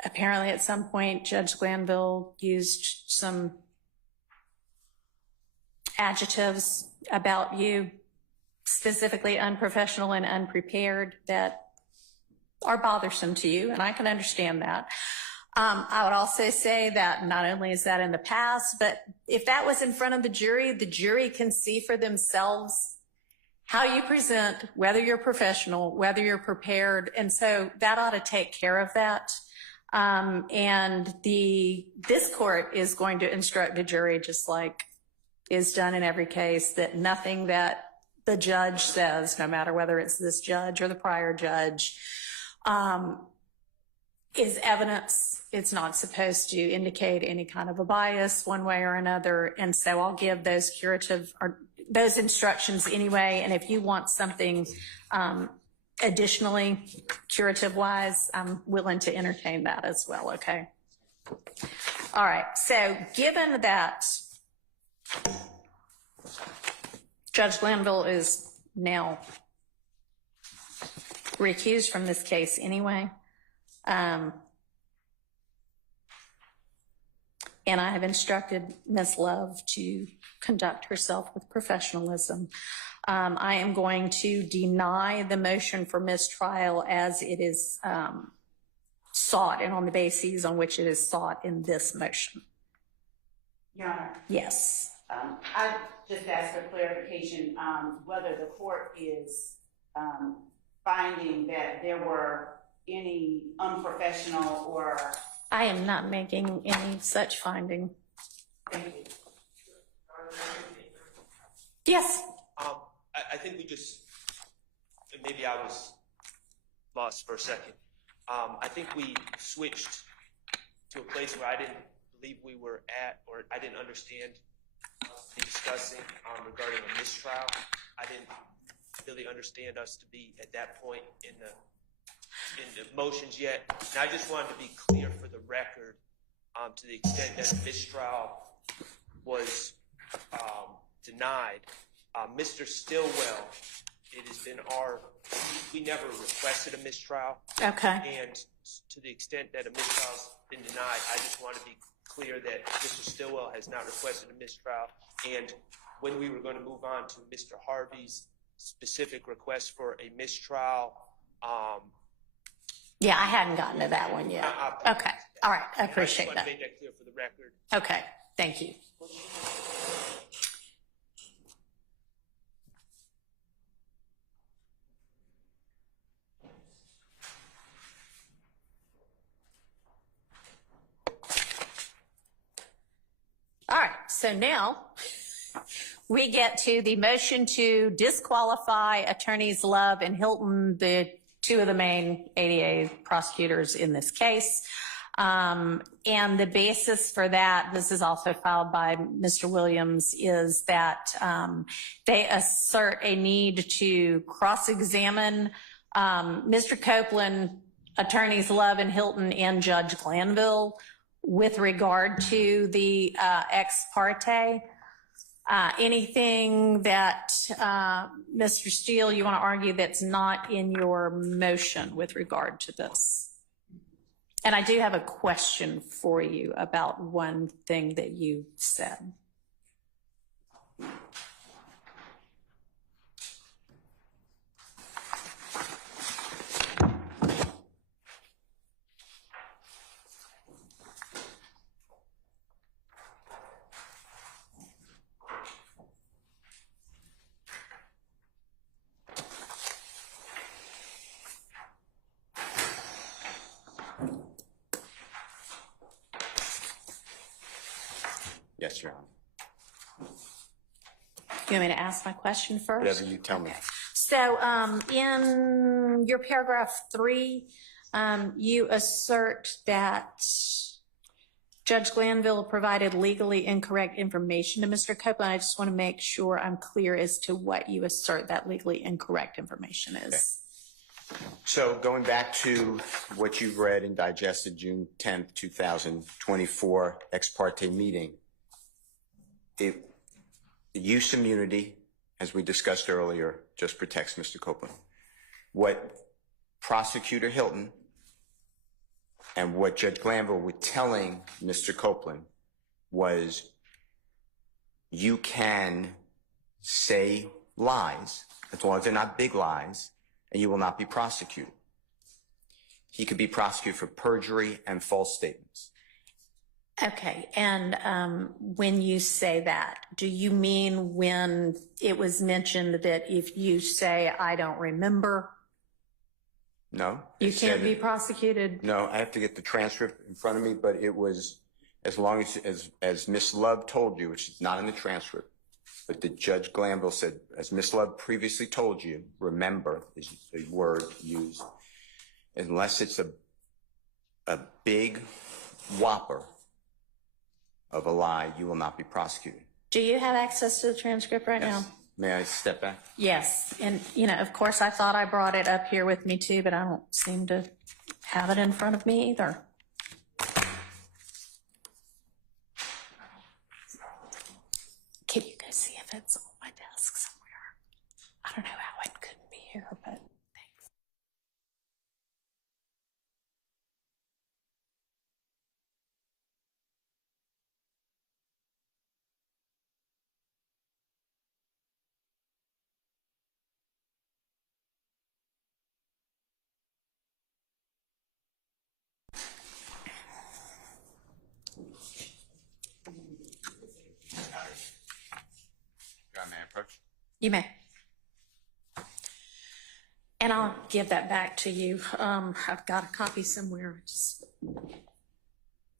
apparently at some point Judge Glanville used some adjectives about you, specifically unprofessional and unprepared, that are bothersome to you, and I can understand that. I would also say that not only is that in the past, but if that was in front of the jury can see for themselves how you present, whether you're professional, whether you're prepared, and so that ought to take care of that. And this court is going to instruct the jury, just like is done in every case, that nothing that the judge says, no matter whether it's this judge or the prior judge, is evidence. It's not supposed to indicate any kind of a bias one way or another. And so I'll give those those instructions anyway. And if you want something additionally curative wise, I'm willing to entertain that as well. Okay. All right. So given that Judge Glanville is now recused from this case anyway, and I have instructed Ms. Love to conduct herself with professionalism, I am going to deny the motion for mistrial as it is sought and on the bases on which it is sought in this motion. Your Honor. Yes. I just asked for clarification whether the court is finding that there were any unprofessional or... I am not making any such finding. Thank you. Yes. I think we just, maybe I was lost for a second. I think we switched to a place where I didn't believe we were at, or I didn't understand the discussing regarding a mistrial. I didn't really understand us to be at that point in the motions yet. And I just wanted to be clear for the record, to the extent that a mistrial was denied. Mr. Stillwell, it has been we never requested a mistrial. Okay. And to the extent that a mistrial's been denied, I just want to be clear that Mr. Stillwell has not requested a mistrial. And when we were going to move on to Mr. Harvey's specific request for a mistrial, yeah, I hadn't gotten to that one yet. Okay. All right. I appreciate that. I just want to make that clear for the record. Okay. Thank you. All right. So now we get to the motion to disqualify attorneys Love and Hilton, the two of the main ADA prosecutors in this case. And the basis for that, this is also filed by Mr. Williams, is that they assert a need to cross-examine Mr. Copeland, attorneys Love and Hilton, and Judge Glanville with regard to the ex parte. Anything that, Mr. Steele, you want to argue that's not in your motion with regard to this? And I do have a question for you about one thing that you said. Yes, Your Honor. You want me to ask my question first? Whatever you tell me. So in your paragraph 3, you assert that Judge Glanville provided legally incorrect information to Mr. Copeland. I just want to make sure I'm clear as to what you assert that legally incorrect information is. Okay. So going back to what you've read and digested, June 10th, 2024 ex parte meeting, the use immunity, as we discussed earlier, just protects Mr. Copeland. What Prosecutor Hilton and what Judge Glanville were telling Mr. Copeland was, you can say lies, as long as they're not big lies, and you will not be prosecuted. He could be prosecuted for perjury and false statements. Okay, and when you say that, do you mean when it was mentioned that if you say, I don't remember, No. you can't be prosecuted? No, I have to get the transcript in front of me, but it was as long as Ms. Love told you, which is not in the transcript, but the Judge Glanville said, as Ms. Love previously told you, remember is a word used, unless it's a big whopper of a lie, you will not be prosecuted. Do you have access to the transcript right now? May I step back? Yes, and of course, I thought I brought it up here with me too, but I don't seem to have it in front of me either. Can you go see if it's on my desk somewhere? I don't know how it couldn't be here, but thanks. May I approach? You may. And I'll give that back to you. I've got a copy somewhere. Just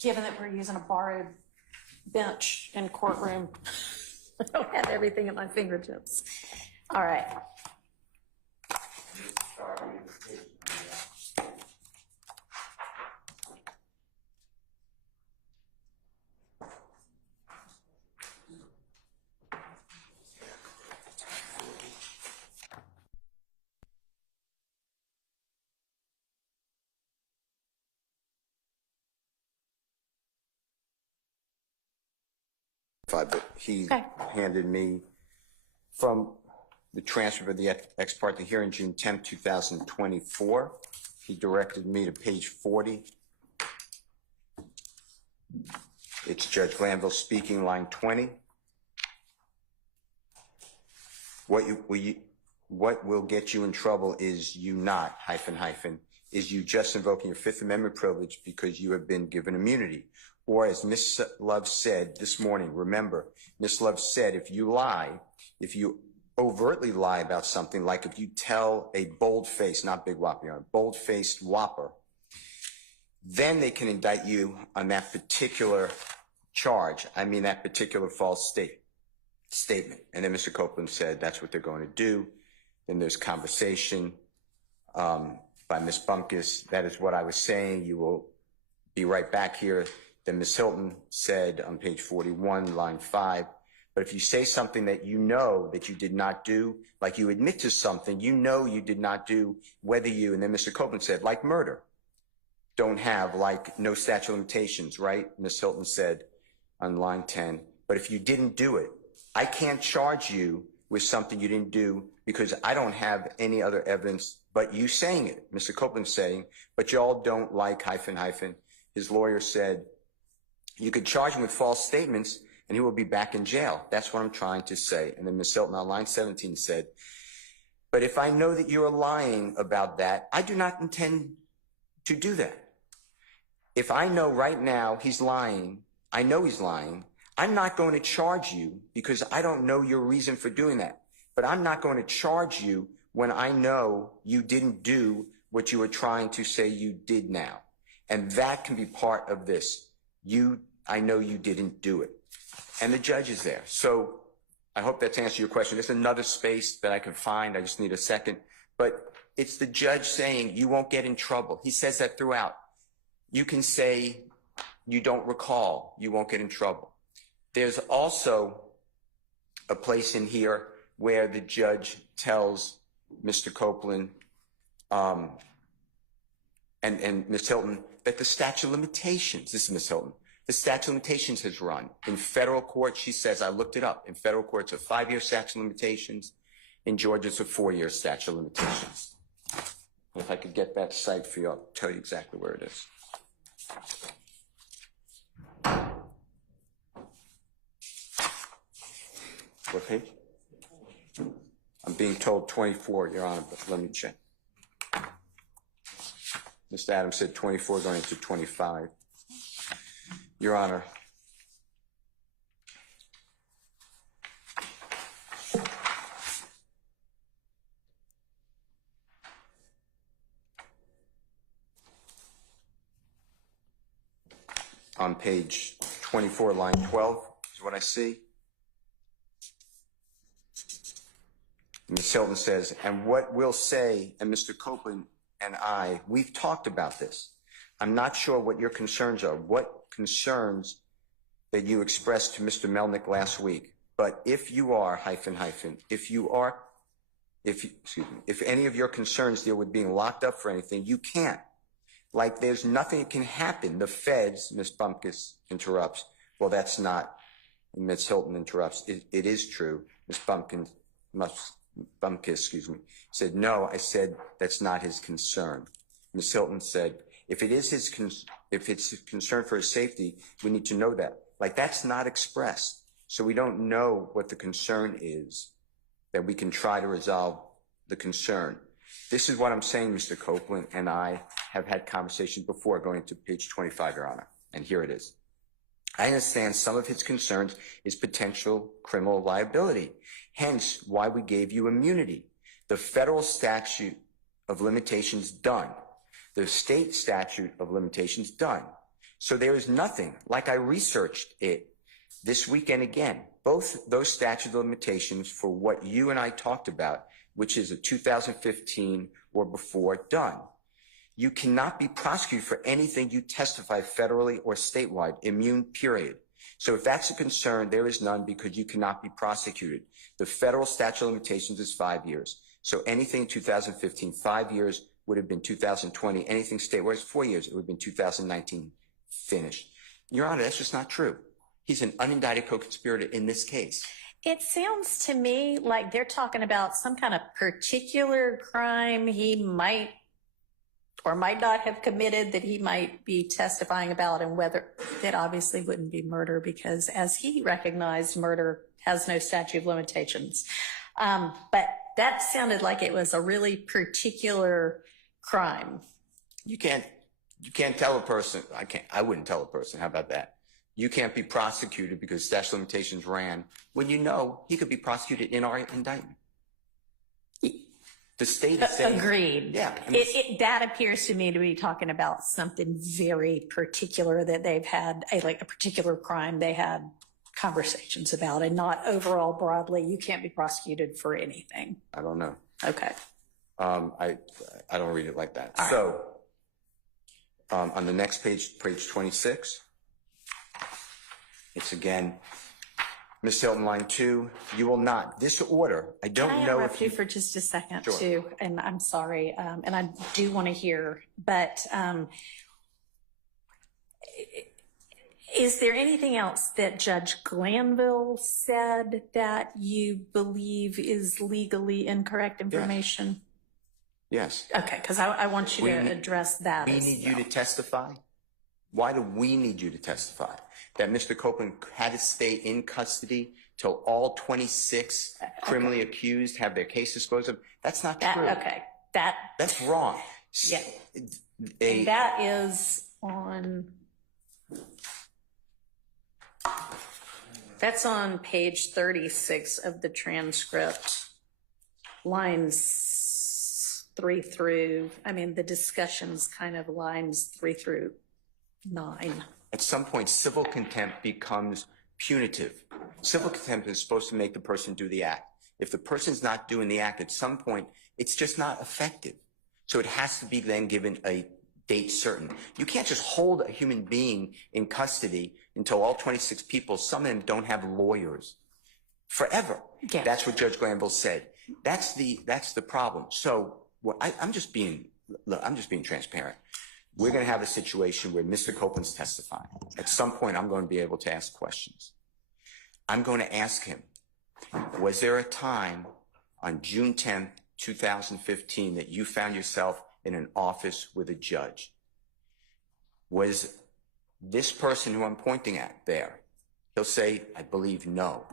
given that we're using a borrowed bench in courtroom, I don't have everything at my fingertips. All right. But he Okay. handed me from the transfer of the ex parte hearing June 10th, 2024. He directed me to page 40. It's Judge Glanville speaking, line 20. What will get you in trouble is you not, is you just invoking your Fifth Amendment privilege because you have been given immunity. Or as Ms. Love said this morning, remember, Ms. Love said, if you lie, if you overtly lie about something, like if you tell a bold-faced, not big whopper, bold-faced whopper, then they can indict you on that particular charge. I mean, that particular false statement. And then Mr. Copeland said that's what they're going to do. Then there's conversation by Ms. Bunkus. That is what I was saying. You will be right back here. Then Ms. Hilton said on page 41, line 5, but if you say something that you know that you did not do, like you admit to something you know you did not do, whether you, and then Mr. Copeland said, like murder, don't have, like, no statute of limitations, right? Ms. Hilton said on line 10, but if you didn't do it, I can't charge you with something you didn't do because I don't have any other evidence but you saying it. Mr. Copeland saying, but y'all don't like ... His lawyer said, you could charge him with false statements and he will be back in jail. That's what I'm trying to say. And then Ms. Hilton on line 17 said, but if I know that you're lying about that, I do not intend to do that. If I know right now he's lying, I know he's lying, I'm not going to charge you because I don't know your reason for doing that. But I'm not going to charge you when I know you didn't do what you were trying to say you did now. And that can be part of this. I know you didn't do it. And the judge is there. So I hope that's answered your question. There's another space that I can find. I just need a second. But it's the judge saying you won't get in trouble. He says that throughout. You can say, you don't recall, you won't get in trouble. There's also a place in here where the judge tells Mr. Copeland and Ms. Hilton that the statute of limitations, this is Ms. Hilton, the statute of limitations has run. In federal court, she says, I looked it up. In federal court, it's a 5-year statute of limitations. In Georgia, it's a 4-year statute of limitations. If I could get that site for you, I'll tell you exactly where it is. What page? I'm being told 24, Your Honor, but let me check. Mr. Adams said 24 going into 25. Your Honor. On page 24, line 12 is what I see. Ms. Hilton says, and what we'll say, and Mr. Copeland and I, we've talked about this. I'm not sure what your concerns are, what concerns that you expressed to Mr. Melnick last week. But if you are, if any of your concerns deal with being locked up for anything, you can't. Like there's nothing that can happen. The feds, Ms. Bumpkus interrupts. Well, that's not, Ms. Hilton interrupts. It is true. Ms. Bumpkus, said, no, I said that's not his concern. Ms. Hilton said, if it's his concern for his safety, we need to know that. Like that's not expressed. So we don't know what the concern is that we can try to resolve the concern. This is what I'm saying, Mr. Copeland and I have had conversations before going to page 25, Your Honor, and here it is. I understand some of his concerns is potential criminal liability, hence why we gave you immunity. The federal statute of limitations done. The state statute of limitations done. So there is nothing, like I researched it this weekend again, both those statute of limitations for what you and I talked about, which is a 2015 or before done. You cannot be prosecuted for anything you testify federally or statewide, immune, period. So if that's a concern, there is none because you cannot be prosecuted. The federal statute of limitations is 5 years. So anything 2015, 5 years would have been 2020. Anything statewide is 4 years. It would have been 2019 finished. Your Honor, that's just not true. He's an unindicted co-conspirator in this case. It sounds to me like they're talking about some kind of particular crime he might or might not have committed that he might be testifying about, and whether it obviously wouldn't be murder because, as he recognized, murder has no statute of limitations. But that sounded like it was a really particular crime. You can't tell a person, I wouldn't tell a person, how about that? You can't be prosecuted because statute of limitations ran when you know he could be prosecuted in our indictment. The state is saying— Agreed. Yeah. That appears to me to be talking about something very particular that they've had, like a particular crime they had conversations about, and not overall broadly, you can't be prosecuted for anything. I don't know. Okay. I don't read it like that. All so on the next page, page 26, it's again, Ms. Hilton, line 2, you will not. This order, I don't know if— Can I interrupt you for just a second, Sure. too? And I'm sorry, and I do want to hear, but is there anything else that Judge Glanville said that you believe is legally incorrect information? Yes. Okay, because I want you to address that. We need you to testify. Why do we need you to testify? That Mr. Copeland had to stay in custody till all 26 criminally accused have their case disposed of? That's not true. Okay. That's wrong. Yeah. And that is on— that's on page 36 of the transcript, lines 3 through, the discussion's kind of lines 3 through 9. At some point, civil contempt becomes punitive. Civil contempt is supposed to make the person do the act. If the person's not doing the act, at some point, it's just not effective. So it has to be then given a date certain. You can't just hold a human being in custody until all 26 people, some of them don't have lawyers forever. Yeah. That's what Judge Glanville said. That's the problem. So I'm just being transparent. We're going to have a situation where Mr. Copeland's testifying. At some point, I'm going to be able to ask questions. I'm going to ask him, was there a time on June 10th, 2015 that you found yourself in an office with a judge? Was this person who I'm pointing at there? He'll say, I believe no.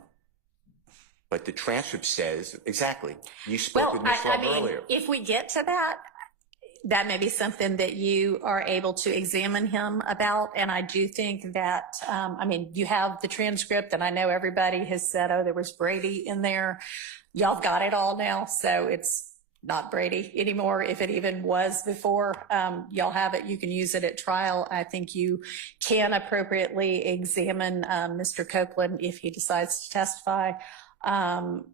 But the transcript says, exactly, you spoke with Ms. Love earlier. If we get to that, that may be something that you are able to examine him about. And I do think that, you have the transcript, and I know everybody has said, oh, there was Brady in there. Y'all got it all now, so it's not Brady anymore. If it even was before, y'all have it. You can use it at trial. I think you can appropriately examine Mr. Copeland if he decides to testify on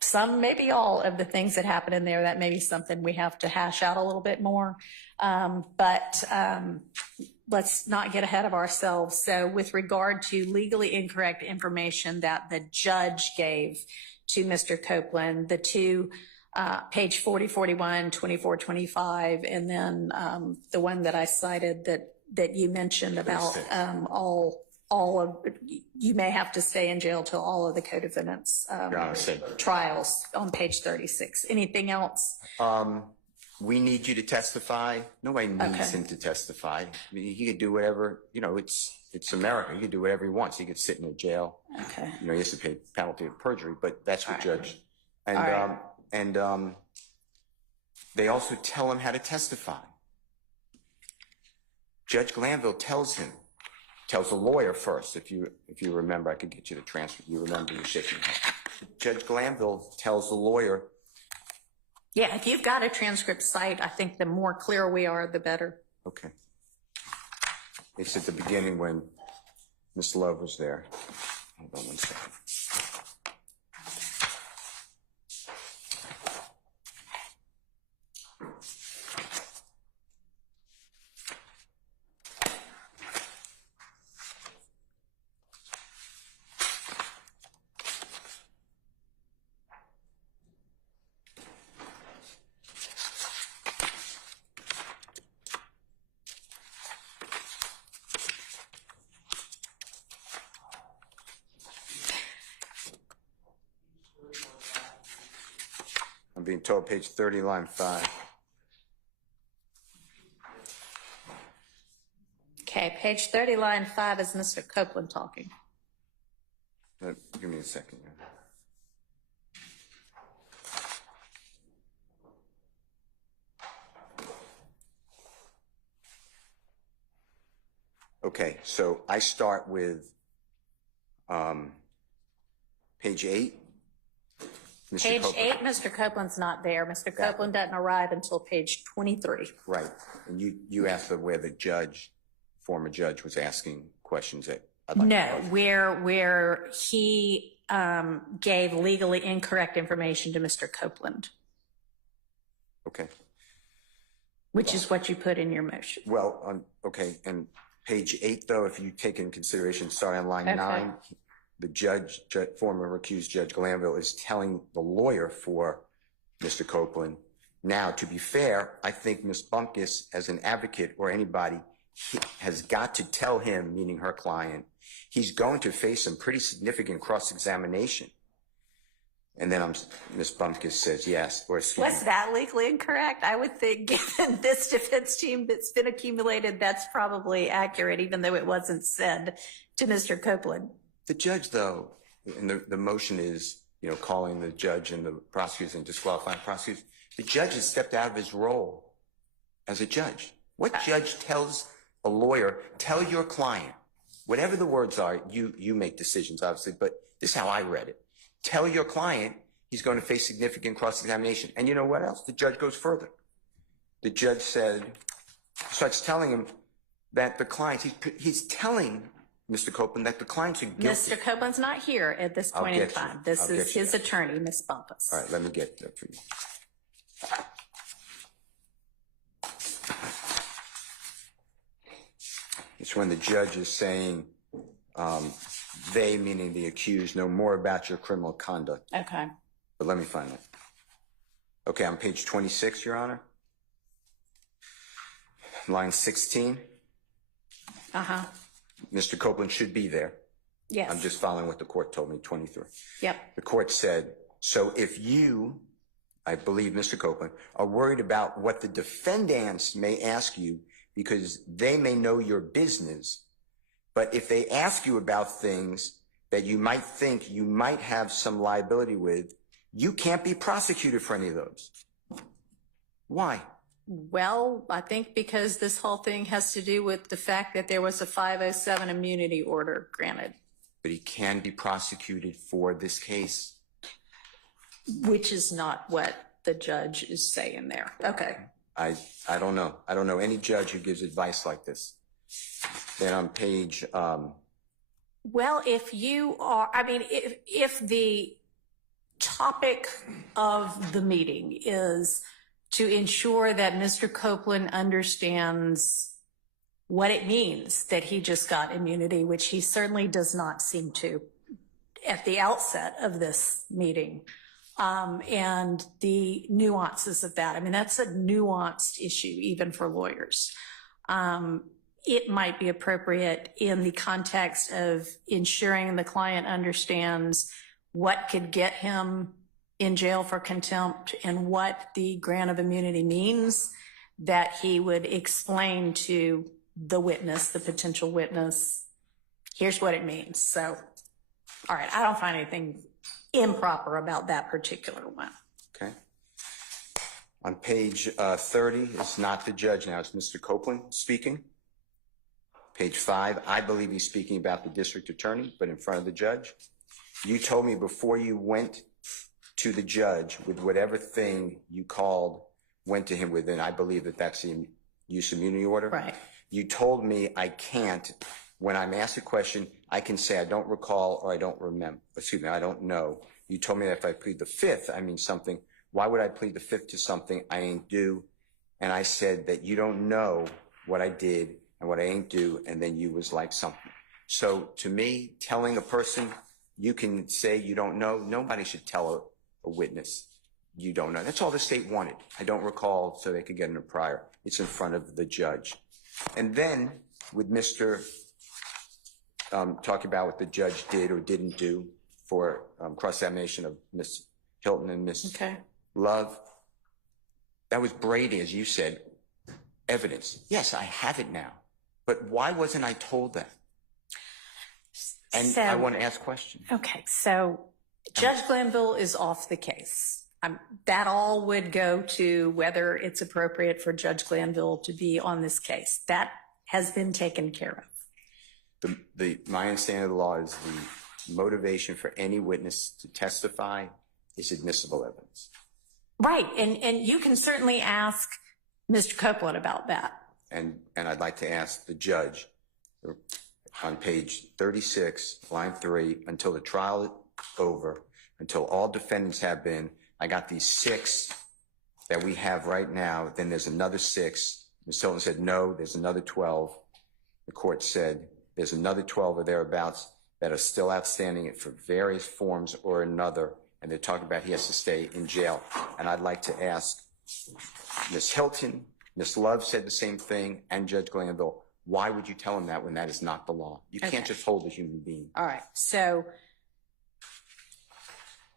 some, maybe all of the things that happen in there. That may be something we have to hash out a little bit more. But let's not get ahead of ourselves. So with regard to legally incorrect information that the judge gave to Mr. Copeland, the two, page 4041, 2425, and then the one that I cited that you mentioned about all of, you may have to stay in jail till all of the co-defendants trials on page 36. Anything else? We need you to testify. Nobody needs him to testify. I mean, he could do whatever, it's America. He could do whatever he wants. He could sit in a jail. Okay. He has to pay penalty of perjury, but that's what judge. And they also tell him how to testify. Judge Glanville tells the lawyer first. If you remember, I could get you the transcript. You remember, you're shaking your head. Judge Glanville tells the lawyer. Yeah, if you've got a transcript cite, I think the more clear we are, the better. Okay. It's at the beginning when Ms. Love was there. Hold on one second. I'm being told page 30, line 5. Okay, page 30, line 5 is Mr. Copeland talking. Give me a second. Okay, so I start with page 8. Page 8, Mr. Copeland's not there. Mr. Copeland doesn't arrive until page 23. Right, and you asked where the former judge was asking questions that I'd like No, to know. where he gave legally incorrect information to Mr. Copeland. Okay. Which is what you put in your motion. Well, okay, and page 8, though, if you take in consideration, starting on line 9, the former recused Judge Glanville is telling the lawyer for Mr. Copeland, now, to be fair, I think Ms. Bumpkus, as an advocate or anybody, has got to tell him, meaning her client, he's going to face some pretty significant cross-examination. And then Ms. Bumpkus says yes, or excuse me. Was that legally incorrect? I would think, given this defense team that's been accumulated, that's probably accurate, even though it wasn't said to Mr. Copeland. The judge, though, and the motion is, calling the judge and the prosecutors and disqualifying prosecutors. The judge has stepped out of his role as a judge. What judge tells a lawyer, tell your client, whatever the words are, you make decisions, obviously, but this is how I read it. Tell your client he's going to face significant cross-examination. And you know what else? The judge goes further. The judge starts telling him that the client, he's telling Mr. Copeland that the clients are guilty. Mr. Copeland's not here at this point in time. This is his attorney, Ms. Bumpus. All right, let me get that for you. It's when the judge is saying, they, meaning the accused, know more about your criminal conduct. Okay. But let me find it. Okay, on page 26, Your Honor. Line 16. Uh-huh. Mr. Copeland should be there. Yes. I'm just following what the court told me, 23. Yep. The court said, so if you, I believe Mr. Copeland, are worried about what the defendants may ask you because they may know your business, but if they ask you about things that you might think you might have some liability with, you can't be prosecuted for any of those. Why? Well, I think because this whole thing has to do with the fact that there was a 507 immunity order granted. But he can be prosecuted for this case. Which is not what the judge is saying there. Okay. I don't know. I don't know any judge who gives advice like this. Then on page... Well, if you are, I mean, if the topic of the meeting is to ensure that Mr. Copeland understands what it means that he just got immunity, which he certainly does not seem to at the outset of this meeting, and the nuances of that. I mean, that's a nuanced issue even for lawyers. It might be appropriate in the context of ensuring the client understands what could get him in jail for contempt and what the grant of immunity means, that he would explain to the witness, the potential witness, here's what it means. So, all right, I don't find anything improper about that particular one. Okay. On page 30, it's not the judge now, it's Mr. Copeland speaking. Page 5, I believe he's speaking about the district attorney, but in front of the judge. You told me before you went to the judge with whatever thing you called, went to him with, and I believe that that's the use of immunity order. Right. You told me I can't, when I'm asked a question, I can say I don't recall or I don't remember, excuse me, I don't know. You told me that if I plead the fifth, I mean something. Why would I plead the fifth to something I ain't do? And I said that you don't know what I did and what I ain't do, and then you was like something. So to me, telling a person you can say you don't know, nobody should tell a witness you don't know. That's all the state wanted. I don't recall, so they could get in a prior. It's in front of the judge. And then with Mr. Talking about what the judge did or didn't do for cross-examination of Ms. Hilton and Ms. Love, that was Brady, as you said, evidence. Yes, I have it now. But why wasn't I told that? And so, I want to ask questions. Okay, so Judge Glanville is off the case. That all would go to whether it's appropriate for Judge Glanville to be on this case. That has been taken care of. My understanding of the law is the motivation for any witness to testify is admissible evidence. Right, and you can certainly ask Mr. Copeland about that. And I'd like to ask the judge on page 36, line 3, until the trial is over, until all defendants have been, I got these 6 that we have right now, then there's another 6. Ms. Hilton said, no, there's another 12. The court said, there's another 12 or thereabouts that are still outstanding for various forms or another, and they're talking about he has to stay in jail. And I'd like to ask Ms. Hilton, Ms. Love said the same thing, and Judge Glanville, why would you tell him that when that is not the law? You can't just hold a human being. All right, so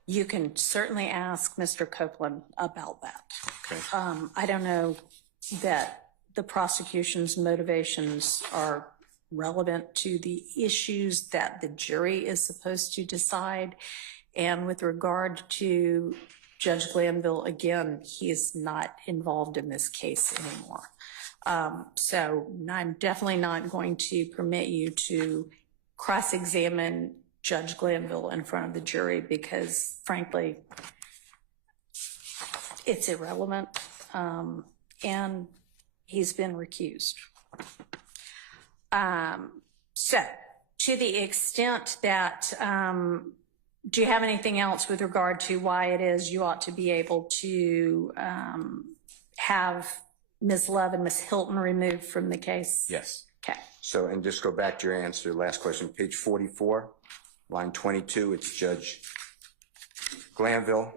you can certainly ask Mr. Copeland about that. Okay. I don't know that the prosecution's motivations are relevant to the issues that the jury is supposed to decide. And with regard to Judge Glanville, again, he is not involved in this case anymore. So I'm definitely not going to permit you to cross-examine Judge Glanville in front of the jury because, frankly, it's irrelevant, and he's been recused. So to the extent that, do you have anything else with regard to why it is you ought to be able to have Ms. Love and Ms. Hilton removed from the case? Yes. Okay. So, and just go back to your answer, last question, page 44, line 22, it's Judge Glanville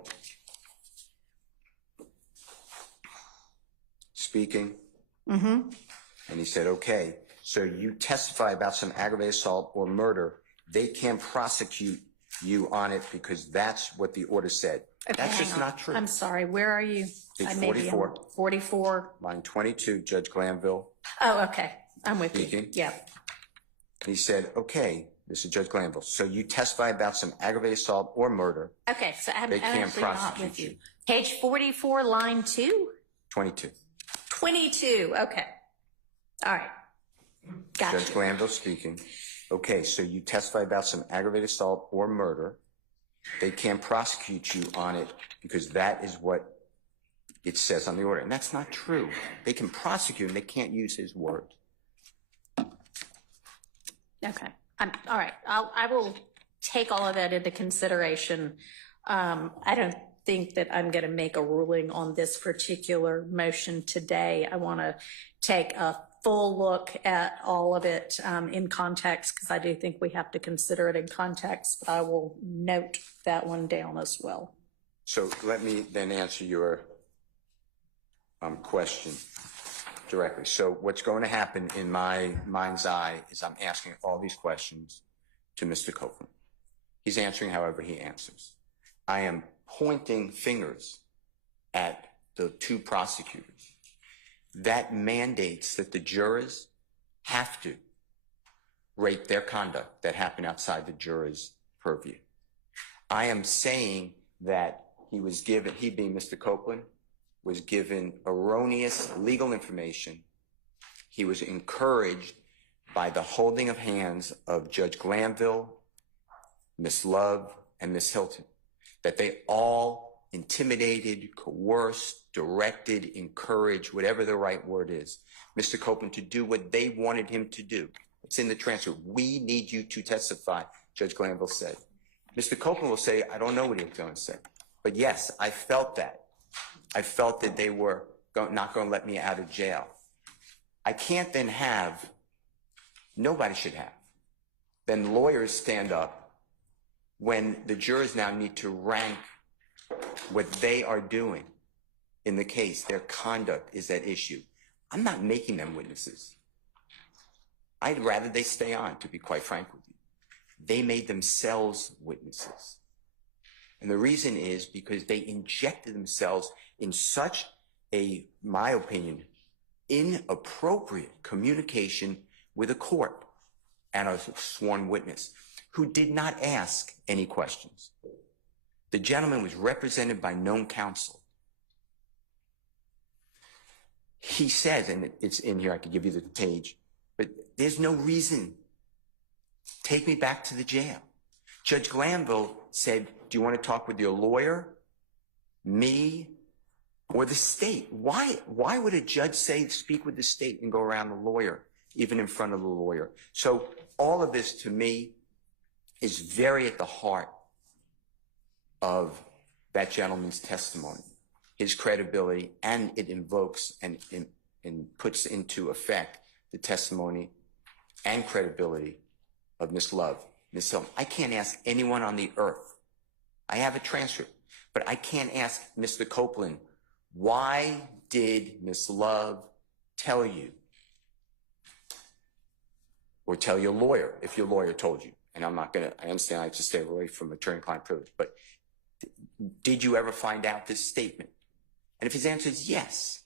speaking. Mm-hmm. And he said, okay, so you testify about some aggravated assault or murder. They can't prosecute you on it because that's what the order said. Okay, That's hang just on. not true. I'm sorry, where are you? Page I may be 44. 44. Line 22, Judge Glanville Oh, okay, I'm with you. speaking. Yeah. And he said, okay, this is Judge Glanville. So you testify about some aggravated assault or murder. Okay, so I'm They can't actually not prosecute with you. you. Page 44, line 2? 22. 22, okay. All right. Gotcha. Judge Glanville speaking. Okay, so you testify about some aggravated assault or murder. They can't prosecute you on it because that is what it says on the order. And that's not true. They can prosecute and they can't use his word. Okay. All right. I will take all of that into consideration. I don't think that I'm going to make a ruling on this particular motion today. I want to take a full look at all of it in context, because I do think we have to consider it in context, but I will note that one down as well. So let me then answer your question directly. So what's going to happen in my mind's eye is I'm asking all these questions to Mr. Copeland. He's answering however he answers. I am pointing fingers at the two prosecutors. That mandates that the jurors have to rate their conduct that happened outside the jurors' purview. I am saying that he being Mr. Copeland, was given erroneous legal information. He was encouraged by the holding of hands of Judge Glanville, Miss Love, and Miss Hilton, that they all intimidated, coerced, directed, encouraged, whatever the right word is, Mr. Copeland to do what they wanted him to do. It's in the transcript. We need you to testify, Judge Glanville said. Mr. Copeland will say, I don't know what he was going to say. But yes, I felt that. I felt that they were not going to let me out of jail. I can't then have, nobody should have, then lawyers stand up when the jurors now need to rank what they are doing in the case. Their conduct is at issue. I'm not making them witnesses. I'd rather they stay on, to be quite frank with you. They made themselves witnesses. And the reason is because they injected themselves in such a, my opinion, inappropriate communication with a court and a sworn witness who did not ask any questions. The gentleman was represented by known counsel. He says, and it's in here, I could give you the page, but there's no reason. Take me back to the jail. Judge Glanville said, do you want to talk with your lawyer, me, or the state? Why would a judge say speak with the state and go around the lawyer, even in front of the lawyer? So all of this to me is very at the heart of that gentleman's testimony, his credibility, and it invokes and puts into effect the testimony and credibility of Miss Love, Miss Hilton. I can't ask anyone on the earth. I have a transcript, but I can't ask Mr. Copeland, why did Miss Love tell you? Or tell your lawyer, if your lawyer told you. And I'm not going to, I understand I have to stay away from attorney-client privilege, but did you ever find out this statement? And if his answer is yes,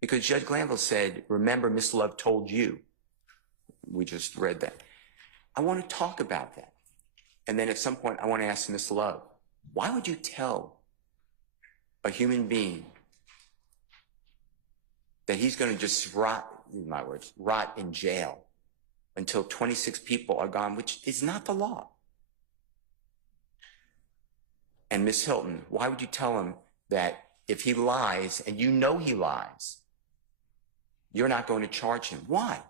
because Judge Glanville said, remember, Miss Love told you. We just read that. I want to talk about that. And then at some point, I want to ask Miss Love, why would you tell a human being that he's going to just rot, in my words, rot in jail until 26 people are gone, which is not the law? And Miss Hilton, why would you tell him that if he lies, and you know he lies, you're not going to charge him? Why?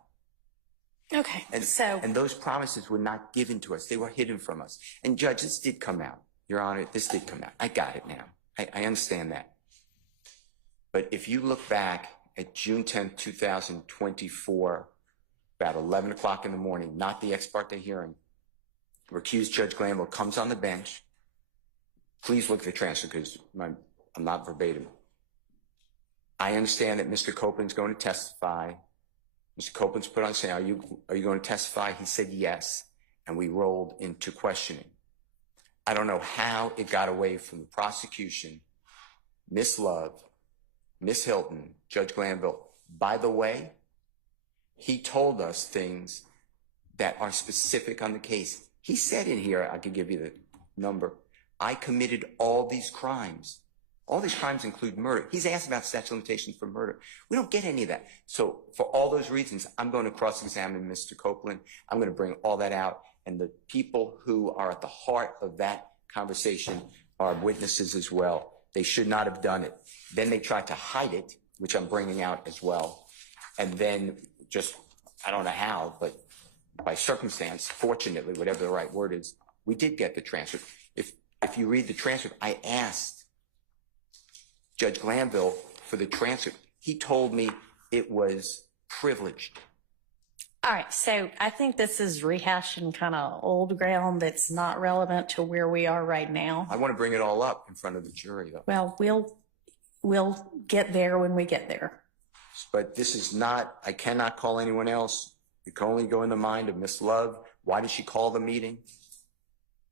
Okay, And those promises were not given to us. They were hidden from us. And Judge, this did come out. Your Honor, this did come out. I got it now. I understand that. But if you look back at June 10th, 2024, about 11 o'clock in the morning, not the ex parte hearing. Recused Judge Glanville comes on the bench. Please look at the transcript because I'm not verbatim. I understand that Mr. Copeland's going to testify. Mr. Copeland's put on saying, are you going to testify? He said yes, and we rolled into questioning. I don't know how it got away from the prosecution, Miss Love, Miss Hilton, Judge Glanville. By the way, he told us things that are specific on the case. He said in here, I could give you the number, I committed all these crimes. All these crimes include murder. He's asked about statute of limitations for murder. We don't get any of that. So for all those reasons, I'm going to cross-examine Mr. Copeland. I'm going to bring all that out. And the people who are at the heart of that conversation are witnesses as well. They should not have done it. Then they tried to hide it, which I'm bringing out as well. And then just, I don't know how, but by circumstance, fortunately, whatever the right word is, we did get the transcript. If you read the transcript, I asked Judge Glanville for the transcript. He told me it was privileged. All right, so I think this is rehashing kind of old ground that's not relevant to where we are right now. I want to bring it all up in front of the jury, though. Well, we'll get there when we get there. But this is not, I cannot call anyone else. You can only go in the mind of Miss Love. Why did she call the meeting?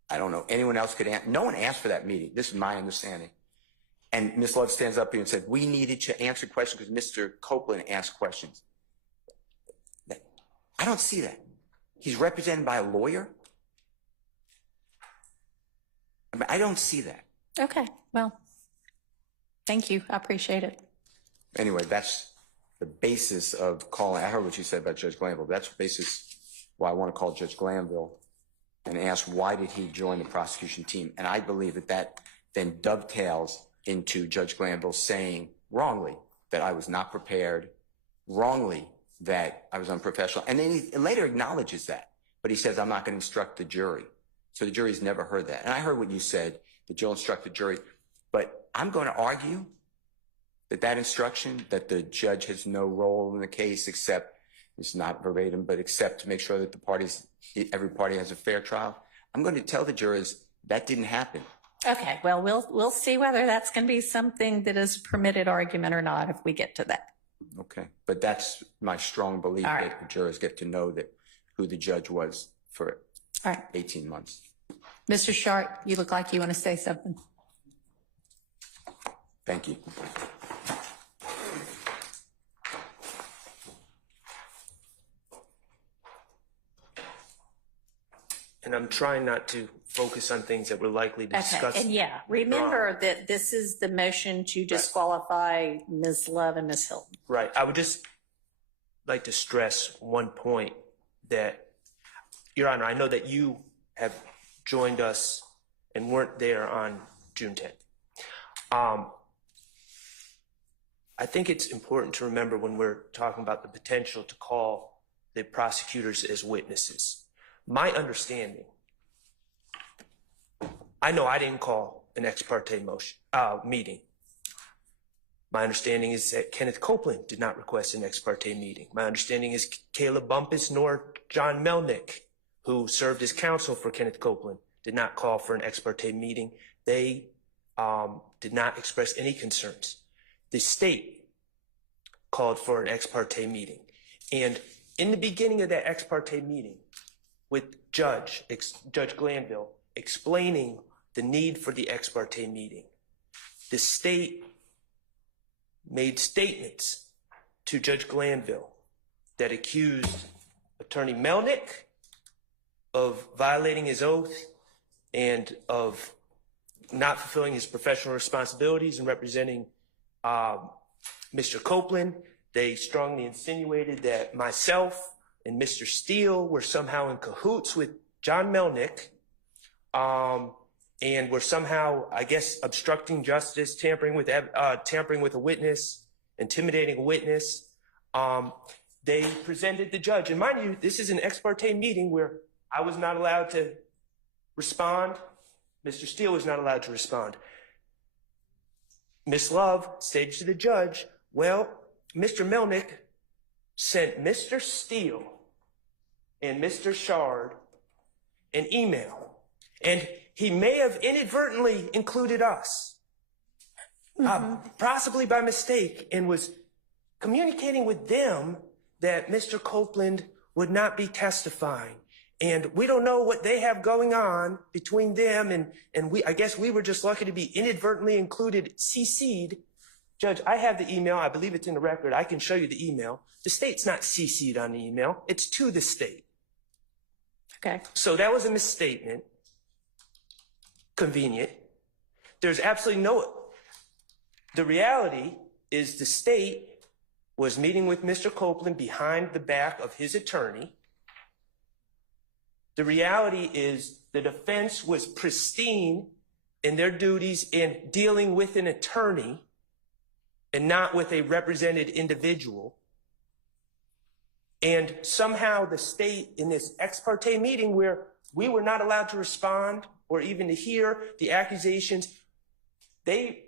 I don't know. Anyone else could answer. No one asked for that meeting. This is my understanding. And Miss Love stands up here and said, we needed to answer questions because Mr. Copeland asked questions. I don't see that. He's represented by a lawyer. I mean, I don't see that. Okay, well, thank you. I appreciate it. Anyway, that's the basis of calling. I heard what you said about Judge Glanville. That's the basis why I want to call Judge Glanville and ask why did he join the prosecution team. And I believe that that then dovetails into Judge Glanville saying wrongly that I was not prepared, wrongly that I was unprofessional. And then he later acknowledges that, but he says, I'm not going to instruct the jury. So the jury's never heard that. And I heard what you said, that you'll instruct the jury, but I'm going to argue that that instruction, that the judge has no role in the case except, it's not verbatim, but except to make sure that the parties, every party has a fair trial. I'm going to tell the jurors that didn't happen. Okay, well, we'll see whether that's going to be something that is permitted argument or not if we get to that. Okay, but that's my strong belief that the jurors get to know that who the judge was for 18 months. Mr. Sharp, you look like you want to say something. Thank you. And I'm trying not to focus on things that we're likely to discuss. Okay, and yeah, remember that this is the motion to disqualify Ms. Love and Ms. Hilton. Right. I would just like to stress one point that, Your Honor, I know that you have joined us and weren't there on June 10th. I think it's important to remember when we're talking about the potential to call the prosecutors as witnesses. My understanding, I know I didn't call an ex parte meeting. My understanding is that Kenneth Copeland did not request an ex parte meeting. My understanding is Caleb Bumpus nor John Melnick, who served as counsel for Kenneth Copeland, did not call for an ex parte meeting. They did not express any concerns. The state called for an ex parte meeting. And in the beginning of that ex parte meeting, with Judge Glanville explaining the need for the ex parte meeting, the state made statements to Judge Glanville that accused Attorney Melnick of violating his oath and of not fulfilling his professional responsibilities and representing Mr. Copeland. They strongly insinuated that myself and Mr. Steele were somehow in cahoots with John Melnick and were somehow, I guess, obstructing justice, tampering with a witness, intimidating a witness. They presented the judge. And mind you, this is an ex parte meeting where I was not allowed to respond. Mr. Steele was not allowed to respond. Ms. Love stated to the judge, well, Mr. Melnick sent Mr. Steele and Mr. Shard an email, and he may have inadvertently included us, possibly by mistake, and was communicating with them that Mr. Copeland would not be testifying. And we don't know what they have going on between them, and I guess we were just lucky to be inadvertently included, CC'd. Judge, I have the email. I believe it's in the record. I can show you the email. The state's not CC'd on the email. It's to the state. Okay. So that was a misstatement. Convenient. There's absolutely the reality is the state was meeting with Mr. Copeland behind the back of his attorney. The reality is the defense was pristine in their duties in dealing with an attorney and not with a represented individual. And somehow the state in this ex parte meeting where we were not allowed to respond or even to hear the accusations, they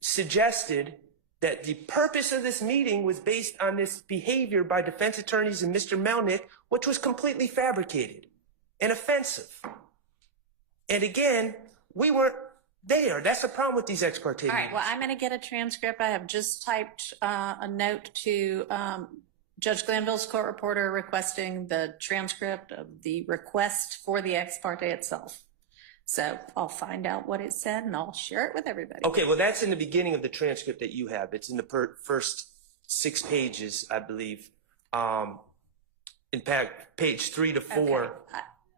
suggested that the purpose of this meeting was based on this behavior by defense attorneys and Mr. Melnick, which was completely fabricated and offensive. And again, we weren't there. That's the problem with these ex parte All right, meetings. well, I'm going to get a transcript. I have just typed a note to Judge Glanville's court reporter requesting the transcript of the request for the ex parte itself. So I'll find out what it said and I'll share it with everybody. Okay, well, that's in the beginning of the transcript that you have. It's in the first 6 pages, I believe. In fact, page 3 to 4.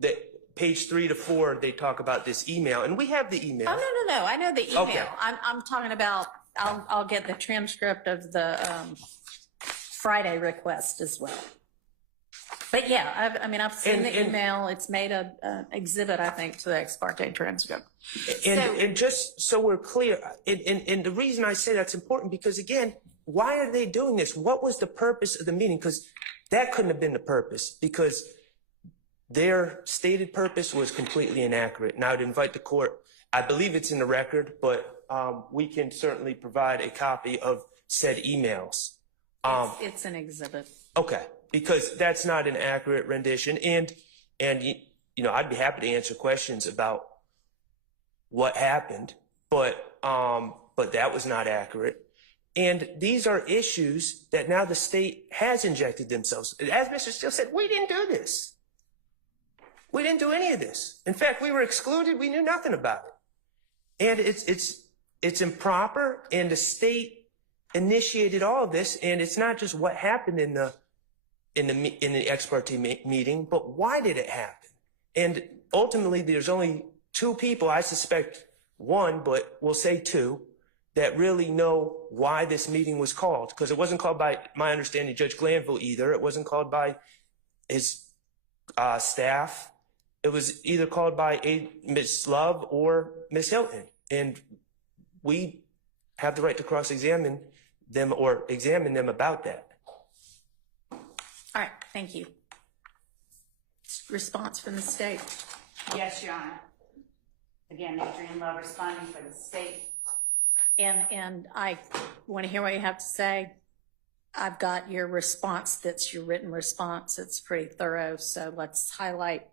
Okay. Page 3 to 4, they talk about this email, and we have the email. Oh, no. I know the email. Okay. I'm talking about, I'll get the transcript of the Friday request as well. But yeah, I've seen the email. It's made an exhibit, I think, to the ex parte transcript. And just so we're clear, and the reason I say that's important, because again, why are they doing this? What was the purpose of the meeting? Because that couldn't have been the purpose, because their stated purpose was completely inaccurate. And I would invite the court, I believe it's in the record, but we can certainly provide a copy of said emails. It's an exhibit. Okay, because that's not an accurate rendition. And you know, I'd be happy to answer questions about what happened, but that was not accurate. And these are issues that now the state has injected themselves. As Mr. Steele said, we didn't do this. We didn't do any of this. In fact, we were excluded. We knew nothing about it. And it's improper, and the state initiated all of this. And it's not just what happened in the ex parte meeting, but why did it happen? And ultimately, there's only 2 people, I suspect 1, but we'll say 2, that really know why this meeting was called. Because it wasn't called by, my understanding, Judge Glanville either. It wasn't called by his staff. It was either called by Ms. Love or Ms. Hilton. And we have the right to cross-examine them or examine them about that. All right, thank you. Response from the state. Yes, Your Honor. Again, Adrienne Love responding for the state. And I want to hear what you have to say. I've got your response. That's your written response. It's pretty thorough. So let's highlight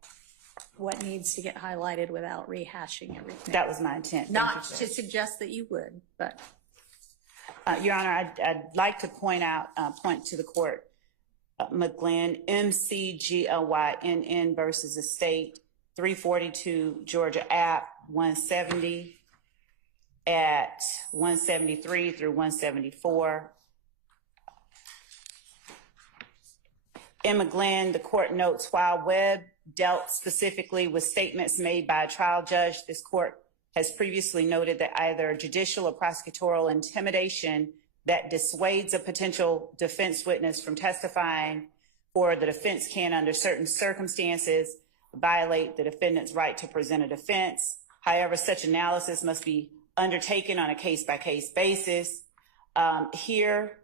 what needs to get highlighted without rehashing everything. That was my intent. Not to suggest that you would, but. Your Honor, I'd like to point to the court, McGlynn, MCGLYNN versus the state, 342 Georgia App, 170 at 173 through 174. In McGlynn, the court notes, while Webb dealt specifically with statements made by a trial judge, this court has previously noted that either judicial or prosecutorial intimidation that dissuades a potential defense witness from testifying, or the defense can, under certain circumstances, violate the defendant's right to present a defense. However, such analysis must be undertaken on a case-by-case basis. Here,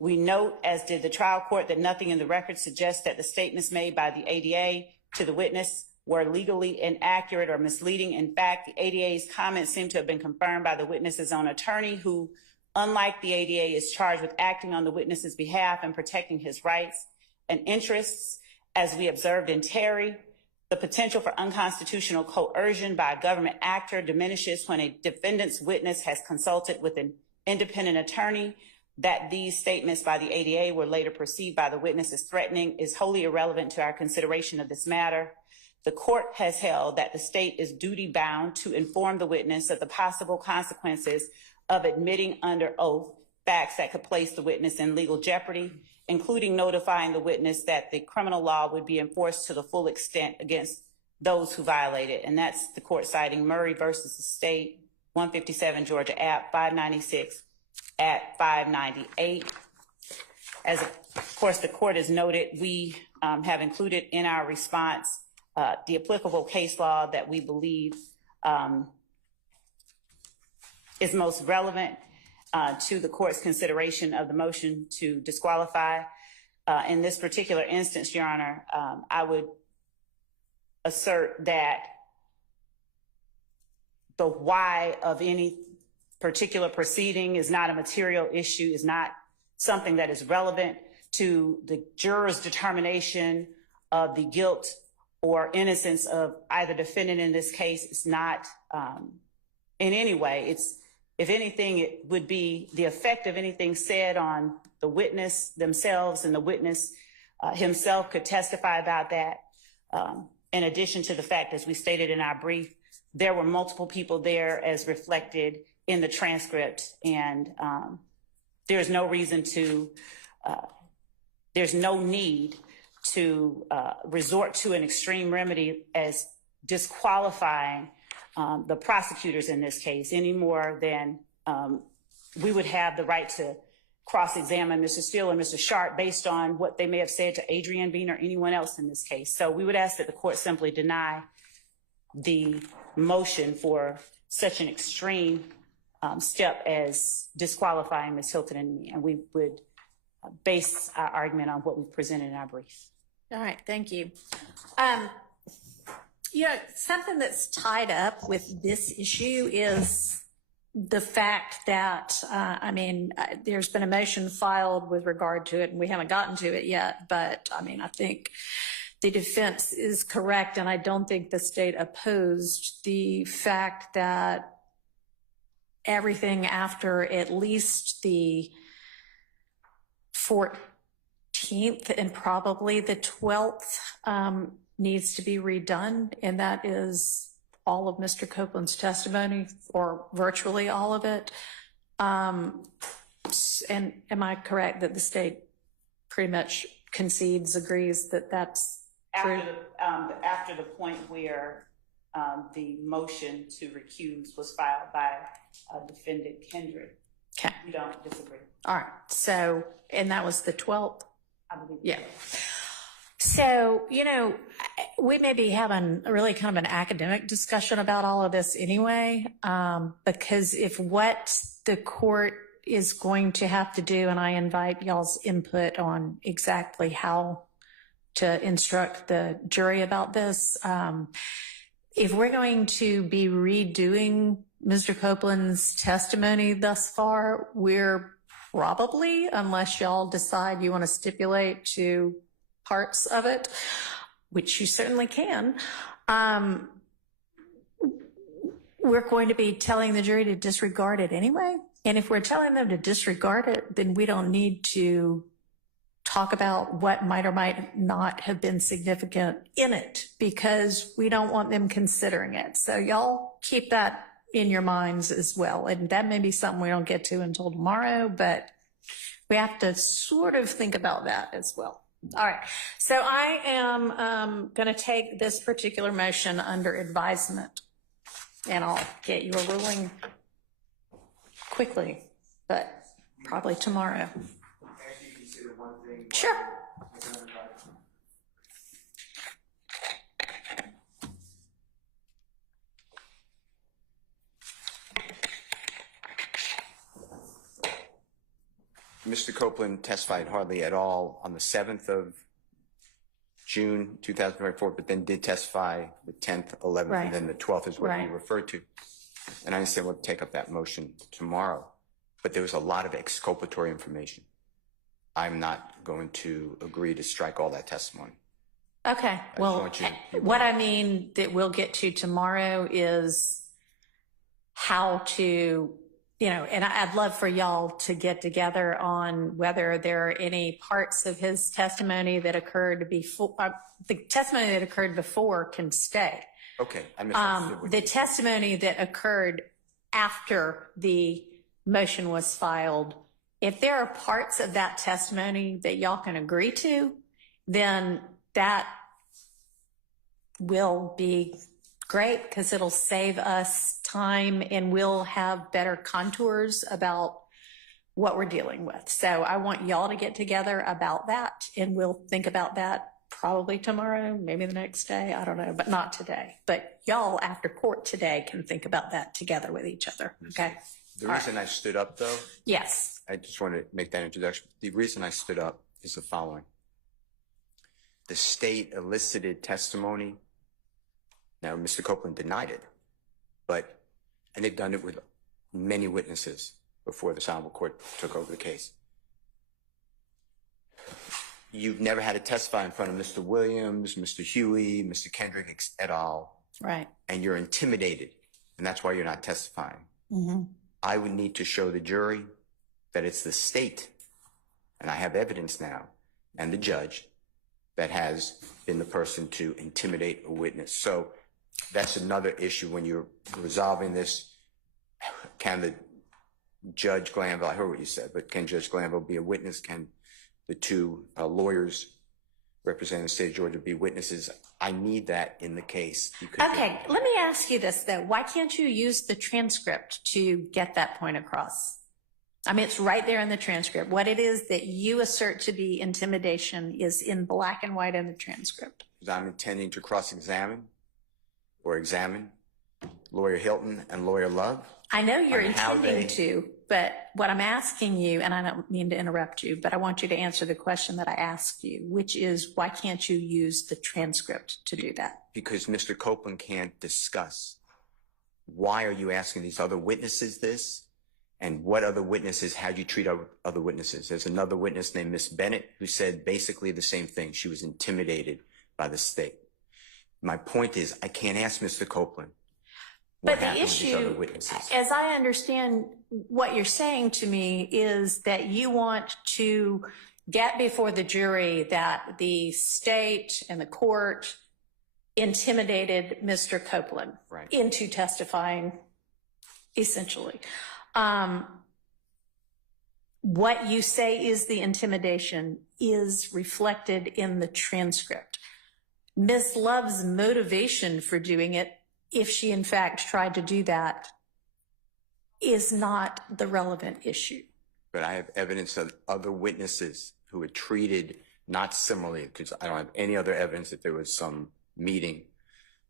we note, as did the trial court, that nothing in the record suggests that the statements made by the ADA to the witness were legally inaccurate or misleading. In fact, the ADA's comments seem to have been confirmed by the witness's own attorney, who, unlike the ADA, is charged with acting on the witness's behalf and protecting his rights and interests. As we observed in Terry, the potential for unconstitutional coercion by a government actor diminishes when a defendant's witness has consulted with an independent attorney. That these statements by the ADA were later perceived by the witness as threatening is wholly irrelevant to our consideration of this matter. The court has held that the state is duty-bound to inform the witness of the possible consequences of admitting under oath facts that could place the witness in legal jeopardy, including notifying the witness that the criminal law would be enforced to the full extent against those who violate it. And that's the court citing Murray versus the state, 157 Georgia App, 596 at 598. As of course the court has noted, we have included in our response the applicable case law that we believe is most relevant to the court's consideration of the motion to disqualify. In this particular instance, Your Honor, I would assert that the why of any particular proceeding is not a material issue, is not something that is relevant to the juror's determination of the guilt or innocence of either defendant in this case. It's not in any way. It's, if anything, it would be the effect of anything said on the witness themselves, and the witness himself could testify about that. In addition to the fact, as we stated in our brief, there were multiple people there as reflected in the transcript, and there's no reason to, there's no need to resort to an extreme remedy as disqualifying the prosecutors in this case, any more than we would have the right to cross-examine Mr. Steele and Mr. Sharp based on what they may have said to Adrienne Bean or anyone else in this case. So we would ask that the court simply deny the motion for such an extreme step as disqualifying Ms. Hilton and me, and we would base our argument on what we presented in our brief. All right, thank you. You know, something that's tied up with this issue is the fact that, there's been a motion filed with regard to it, and we haven't gotten to it yet, but I think the defense is correct, and I don't think the state opposed the fact that everything after at least the 14th and probably the 12th needs to be redone, and that is all of Mr. Copeland's testimony, or virtually all of it. And am I correct that the state pretty much concedes, agrees that that's true? After the point where the motion to recuse was filed by defendant Kendrick. Okay. We don't disagree. All right. So, and that was the 12th? I believe. Yeah. So, you know, we may be having really kind of an academic discussion about all of this anyway, because if what the court is going to have to do, and I invite y'all's input on exactly how to instruct the jury about this, if we're going to be redoing Mr. Copeland's testimony thus far, we're probably, unless y'all decide you want to stipulate to parts of it, which you certainly can, we're going to be telling the jury to disregard it anyway. And if we're telling them to disregard it, then we don't need to talk about what might or might not have been significant in it, because we don't want them considering it. So y'all keep that in your minds as well. And that may be something we don't get to until tomorrow, but we have to sort of think about that as well. All right. So I am going to take this particular motion under advisement, and I'll get you a ruling quickly, but probably tomorrow. Actually, consider one thing. Sure. Mr. Copeland testified hardly at all on the 7th of June 2024, but then did testify the 10th, 11th, Right. and then the 12th is what Right. you referred to. And I understand we'll take up that motion tomorrow, but there was a lot of exculpatory information. I'm not going to agree to strike all that testimony. Okay, well, want you to be what aware. I mean that we'll get to tomorrow is how to, and I'd love for y'all to get together on whether there are any parts of his testimony that occurred before, the testimony that occurred before can stay. Okay, I misunderstood what The you said. testimony that occurred after the motion was filed, if there are parts of that testimony that y'all can agree to, then that will be great because it'll save us time and we'll have better contours about what we're dealing with. So I want y'all to get together about that and we'll think about that probably tomorrow, maybe the next day, I don't know, but not today. But y'all after court today can think about that together with each other, okay? The reason I stood up, though, Yes. I just want to make that introduction. The reason I stood up is the following. The state elicited testimony. Now, Mr. Copeland denied it, and they've done it with many witnesses before the Honorable Court took over the case. You've never had to testify in front of Mr. Williams, Mr. Huey, Mr. Kendrick, et al., Right. and you're intimidated, and that's why you're not testifying. Mm-hmm. I would need to show the jury that it's the state, and I have evidence now, and the judge that has been the person to intimidate a witness. So that's another issue when you're resolving this. Can the Judge Glanville, I heard what you said, but can Judge Glanville be a witness? Can the two lawyers representing the state of Georgia be witnesses? I need that in the case. Okay, let me ask you this though. Why can't you use the transcript to get that point across? I mean, it's right there in the transcript. What it is that you assert to be intimidation is in black and white in the transcript. Because I'm intending to cross-examine or examine Lawyer Hilton and Lawyer Love. I know you're On how intending they- to, but what I'm asking you, and I don't mean to interrupt you, but I want you to answer the question that I asked you, which is why can't you use the transcript to do that? Because Mr. Copeland can't discuss. Why are you asking these other witnesses this? And what other witnesses, how'd you treat other witnesses? There's another witness named Miss Bennett who said basically the same thing. She was intimidated by the state. My point is, I can't ask Mr. Copeland what But the happened with these other issue, witnesses. as I understand what you're saying to me, is that you want to get before the jury that the state and the court intimidated Mr. Copeland Right. into testifying, essentially. What you say is the intimidation is reflected in the transcript. Ms. Love's motivation for doing it, if she in fact tried to do that, is not the relevant issue. But I have evidence of other witnesses who were treated not similarly, because I don't have any other evidence that there was some meeting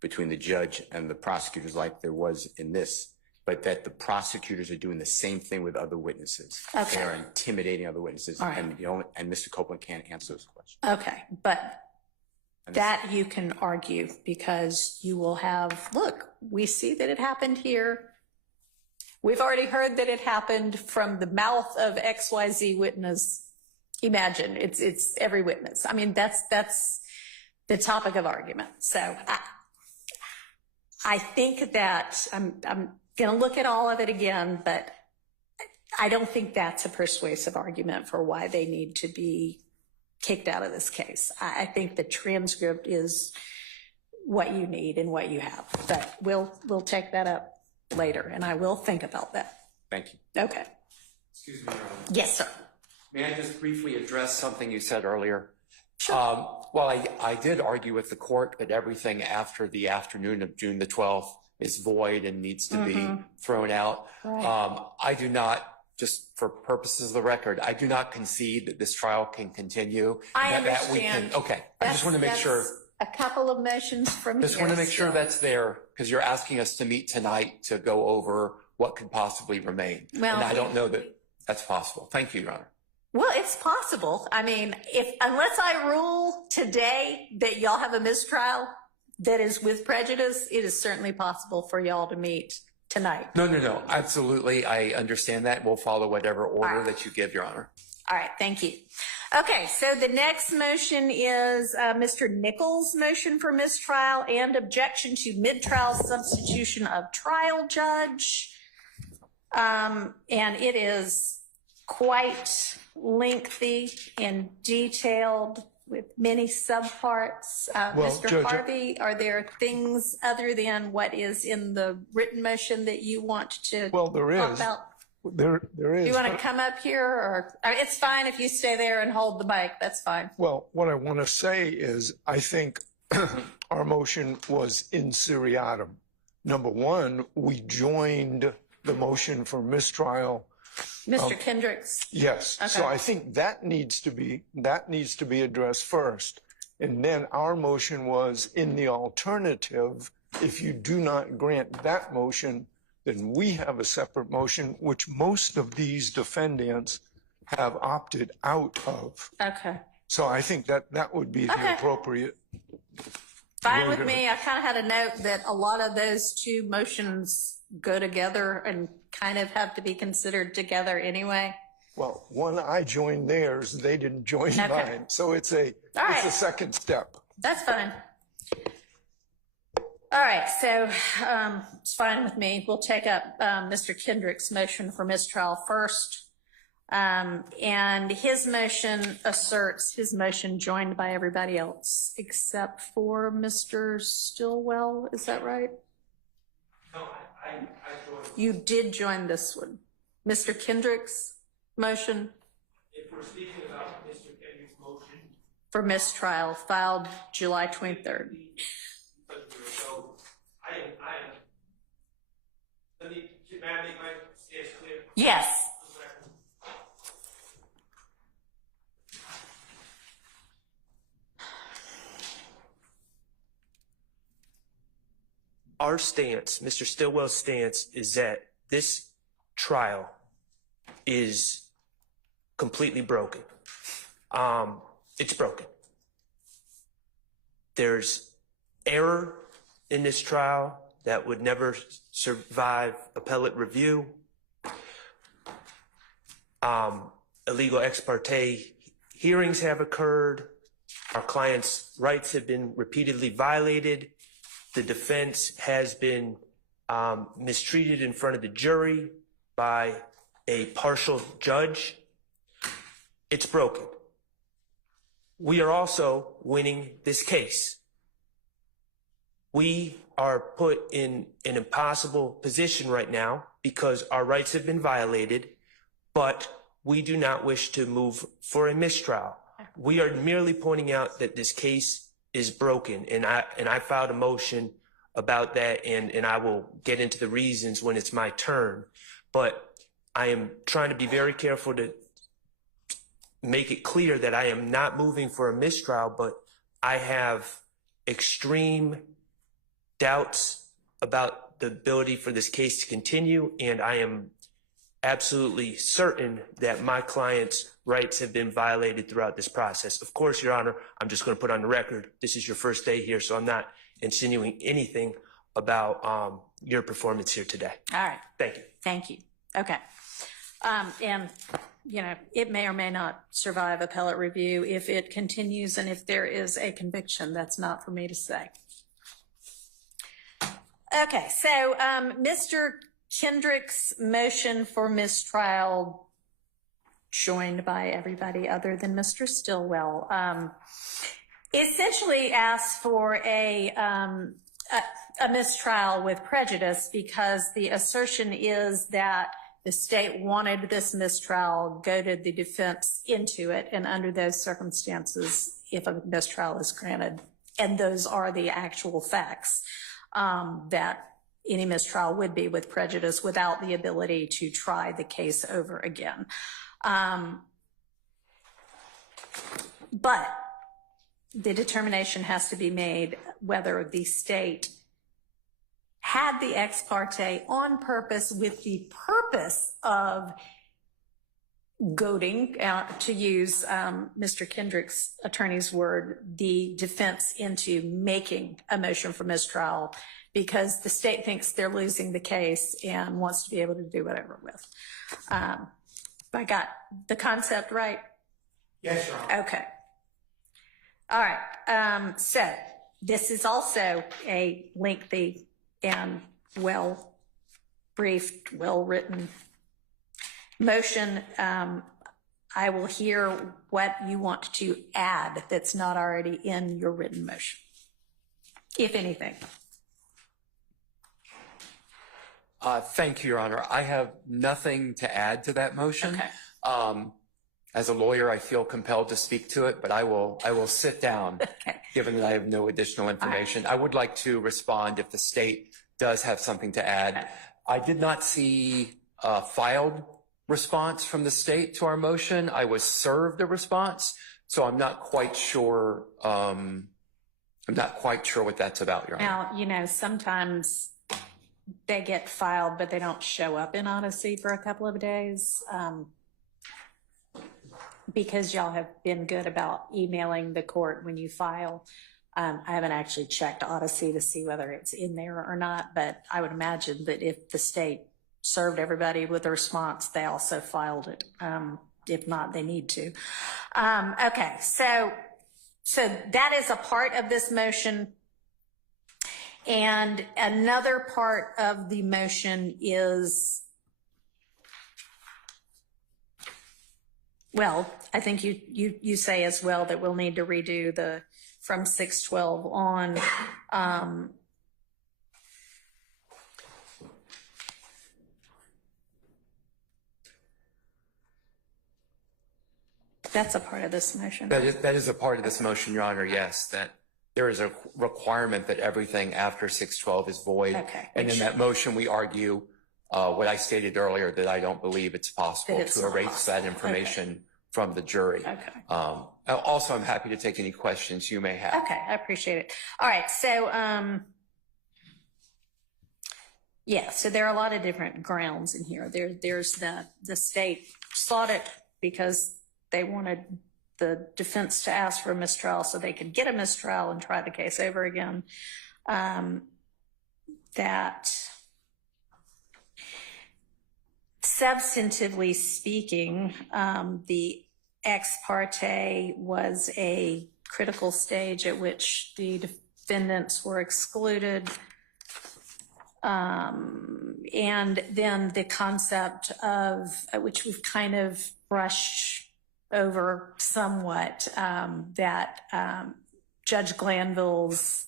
between the judge and the prosecutors like there was in this, but that the prosecutors are doing the same thing with other witnesses. Okay. They are intimidating other witnesses, All right. and Mr. Copeland can't answer those questions. Okay, but And that you can argue because you will have, look, we see that it happened here. We've already heard that it happened from the mouth of XYZ witness. Imagine it's every witness. I mean, that's the topic of argument. So I think that I'm going to look at all of it again, but I don't think that's a persuasive argument for why they need to be kicked out of this case. I think the transcript is what you need and what you have, but we'll take that up later and I will think about that. Thank you. Okay. Excuse me, Your Honor. Yes, sir. May I just briefly address something you said earlier? Sure. Well, I did argue with the court that everything after the afternoon of June the 12th is void and needs to be thrown out. Right. I do not, just for purposes of the record, I do not concede that this trial can continue. I that we understand. can, okay, I just want to make sure. A couple of motions from here. Just want to make sure that's there because you're asking us to meet tonight to go over what could possibly remain. Well, and I don't know that that's possible. Thank you, Your Honor. Well, it's possible. I mean, unless I rule today that y'all have a mistrial that is with prejudice, it is certainly possible for y'all to meet tonight. No. Absolutely. I understand that. We'll follow whatever order All right. that you give, Your Honor. All right, thank you. Okay, so the next motion is Mr. Nichols' motion for mistrial and objection to mid-trial substitution of trial judge. And it is quite lengthy and detailed with many subparts. Mr. Judge, Harvey, are there things other than what is in the written motion that you want to there talk is. about? There is. Do you want to come up here, or I mean, it's fine if you stay there and hold the mic. That's fine. Well, what I want to say is I think our motion was in seriatim. Number one, we joined the motion for mistrial. Mr. Kendricks? Yes. Okay. So I think that needs to be addressed first. And then our motion was in the alternative. If you do not grant that motion, then we have a separate motion, which most of these defendants have opted out of. Okay. So I think that would be the appropriate. Fine with me. I kind of had a note that a lot of those two motions go together and kind of have to be considered together anyway. Well, one, I joined theirs, they didn't join mine. So it's a second step. That's fine. All right, so it's fine with me. We'll take up Mr. Kendrick's motion for mistrial first. And his motion asserts his motion joined by everybody else except for Mr. Stillwell. Is that right? No, I joined. You did join this one. Mr. Kendrick's motion If we're speaking about Mr. Kendrick's motion, for mistrial filed July 23rd. so I am, may I make my stance clear? Yes. Our stance, Mr. Stillwell's stance, is that this trial is completely broken. It's broken. There's error in this trial that would never survive appellate review. Illegal ex parte hearings have occurred. Our client's rights have been repeatedly violated. The defense has been mistreated in front of the jury by a partial judge. It's broken. We are also winning this case. We are put in an impossible position right now because our rights have been violated, but we do not wish to move for a mistrial. We are merely pointing out that this case is broken, and I filed a motion about that, and I will get into the reasons when it's my turn. But I am trying to be very careful to make it clear that I am not moving for a mistrial, but I have extreme doubts about the ability for this case to continue, and I am absolutely certain that my client's rights have been violated throughout this process. Of course, Your Honor, I'm just going to put on the record, this is your first day here, so I'm not insinuating anything about your performance here today. All right. Thank you. Thank you. Okay. And, you know, it may or may not survive appellate review if it continues and if there is a conviction. That's not for me to say. Okay, so Mr. Kendrick's motion for mistrial, joined by everybody other than Mr. Stillwell, essentially asks for a mistrial with prejudice because the assertion is that the state wanted this mistrial, goaded the defense into it, and under those circumstances, if a mistrial is granted, and those are the actual facts, that any mistrial would be with prejudice without the ability to try the case over again. But the determination has to be made whether the state had the ex parte on purpose with the purpose of goading, to use Mr. Kendrick's attorney's word, the defense into making a motion for mistrial because the state thinks they're losing the case and wants to be able to do whatever with. I got the concept right? Yes, Your Honor. Okay. All right. So this is also a lengthy and well-briefed, well-written motion. I will hear what you want to add that's not already in your written motion, if anything. Thank you, Your Honor. I have nothing to add to that motion. Okay. As a lawyer, I feel compelled to speak to it, but I will sit down, Okay. given that I have no additional information. I would like to respond if the state does have something to add. I did not see a filed response from the state to our motion. I was served a response, so I'm not quite sure. I'm not quite sure what that's about, Your Honor. Now, you know, sometimes they get filed, but they don't show up in Odyssey for a couple of days. Because y'all have been good about emailing the court when you file. I haven't actually checked Odyssey to see whether it's in there or not, but I would imagine that if the state served everybody with a response, they also filed it. If not, they need to. Okay, so that is a part of this motion. And another part of the motion is, well, I think you say as well that we'll need to redo the from 612 on. That's a part of this motion. That is a part of this motion, Your Honor, yes, that there is a requirement that everything after 612 is void. Okay. And in that motion, we argue what I stated earlier, that I don't believe it's possible That it's to not erase possible. that information from the jury. Okay. Also, I'm happy to take any questions you may have. Okay, I appreciate it. All right, so yeah, so there are a lot of different grounds in here. There's the state sought it because they wanted the defense to ask for a mistrial so they could get a mistrial and try the case over again. That substantively speaking, the ex parte was a critical stage at which the defendants were excluded. And then the concept of, which we've kind of brushed over somewhat, that Judge Glanville's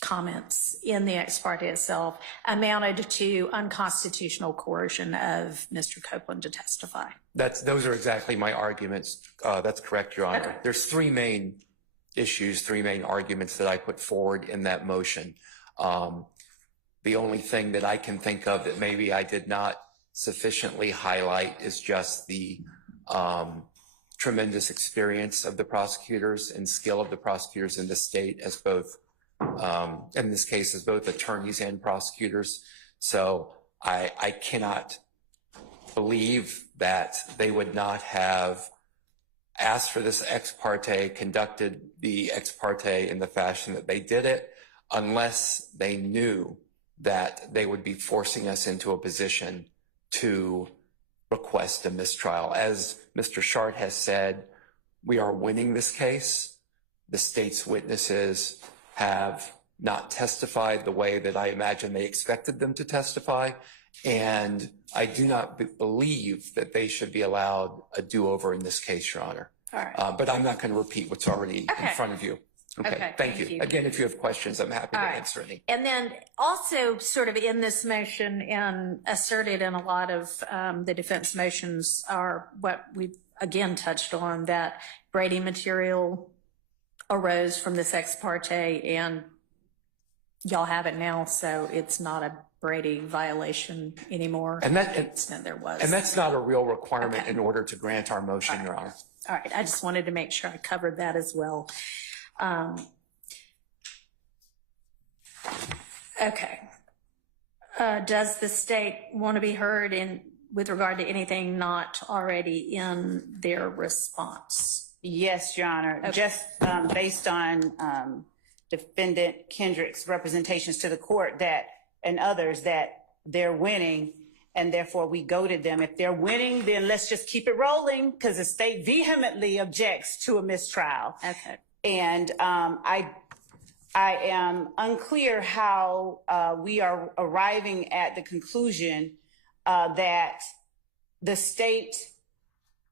comments in the ex parte itself amounted to unconstitutional coercion of Mr. Copeland to testify. Those are exactly my arguments. That's correct, Your Honor. Okay. There's three main issues, three main arguments that I put forward in that motion. The only thing that I can think of that maybe I did not sufficiently highlight is just the tremendous experience of the prosecutors and skill of the prosecutors in the state as both, in this case, as both attorneys and prosecutors. So I cannot believe that they would not have asked for this ex parte, conducted the ex parte in the fashion that they did it, unless they knew that they would be forcing us into a position to request a mistrial. As Mr. Shart has said, we are winning this case. The state's witnesses have not testified the way that I imagine they expected them to testify. And I do not believe that they should be allowed a do-over in this case, Your Honor. All right. But I'm not going to repeat what's already in front of you. Okay, Thank thank you. you. Again, if you have questions, I'm happy to All right. answer any. And then also sort of in this motion and asserted in a lot of the defense motions are what we've again touched on, that Brady material arose from this ex parte and y'all have it now, so it's not a Brady violation anymore. And that, there was. and that's not a real requirement Okay. in order to grant our motion, Your Honor. All right, I just wanted to make sure I covered that as well. Okay. Does the state want to be heard with regard to anything not already in their response? Yes, Your Honor. Okay. Just based on Defendant Kendrick's representations to the court and others that they're winning, and therefore we goaded them. If they're winning, then let's just keep it rolling, because the state vehemently objects to a mistrial. Okay. And I am unclear how we are arriving at the conclusion that the state,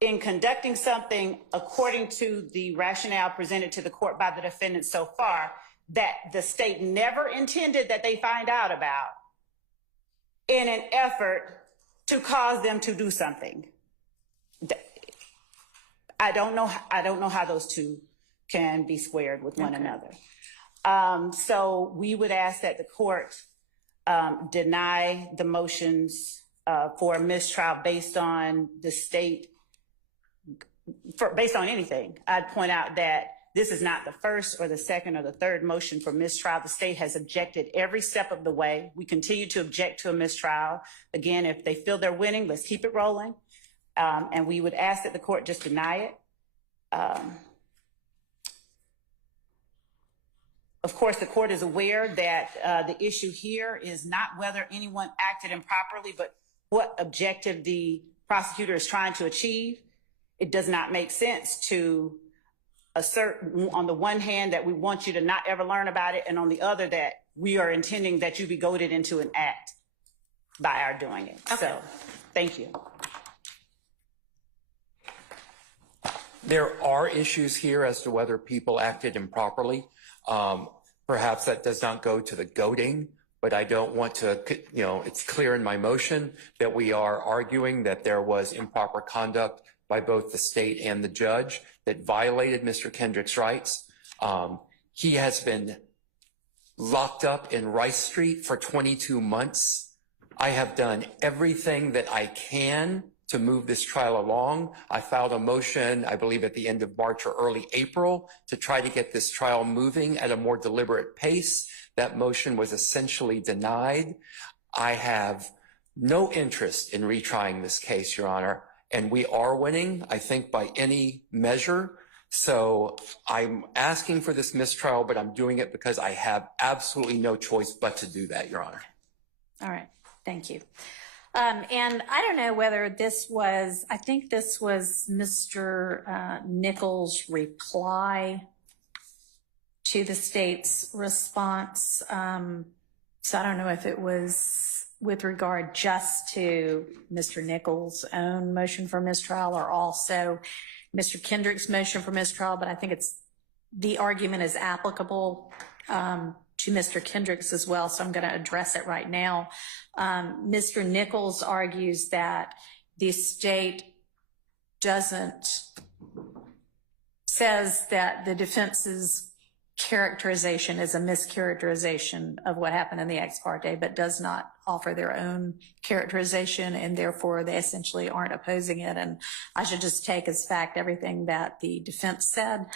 in conducting something according to the rationale presented to the court by the defendant so far, that the state never intended that they find out about, in an effort to cause them to do something. I don't know how those two can be squared with one another. So we would ask that the court deny the motions for a mistrial based on the state, based on anything. I'd point out that this is not the first or the second or the third motion for mistrial. The state has objected every step of the way. We continue to object to a mistrial. Again, if they feel they're winning, let's keep it rolling. And we would ask that the court just deny it. Of course, the court is aware that the issue here is not whether anyone acted improperly, but what objective the prosecutor is trying to achieve. It does not make sense to assert on the one hand that we want you to not ever learn about it, and on the other that we are intending that you be goaded into an act by our doing it. Okay. So, thank you. There are issues here as to whether people acted improperly. Perhaps that does not go to the goading, but I don't want to, it's clear in my motion that we are arguing that there was improper conduct by both the state and the judge that violated Mr. Kendrick's rights. He has been locked up in Rice Street for 22 months. I have done everything that I can to move this trial along. I filed a motion, I believe at the end of March or early April, to try to get this trial moving at a more deliberate pace. That motion was essentially denied. I have no interest in retrying this case, Your Honor, and we are winning, I think, by any measure. So I'm asking for this mistrial, but I'm doing it because I have absolutely no choice but to do that, Your Honor. All right, thank you. And I don't know whether this was, I think this was Mr. Nichols' reply to the state's response. So I don't know if it was with regard just to Mr. Nichols' own motion for mistrial or also Mr. Kendrick's motion for mistrial, but I think it's, the argument is applicable to Mr. Kendrick's as well, so I'm going to address it right now. Mr. Nichols argues that the state says that the defense's characterization is a mischaracterization of what happened in the ex parte, but does not offer their own characterization, and therefore they essentially aren't opposing it. And I should just take as fact everything that the defense said.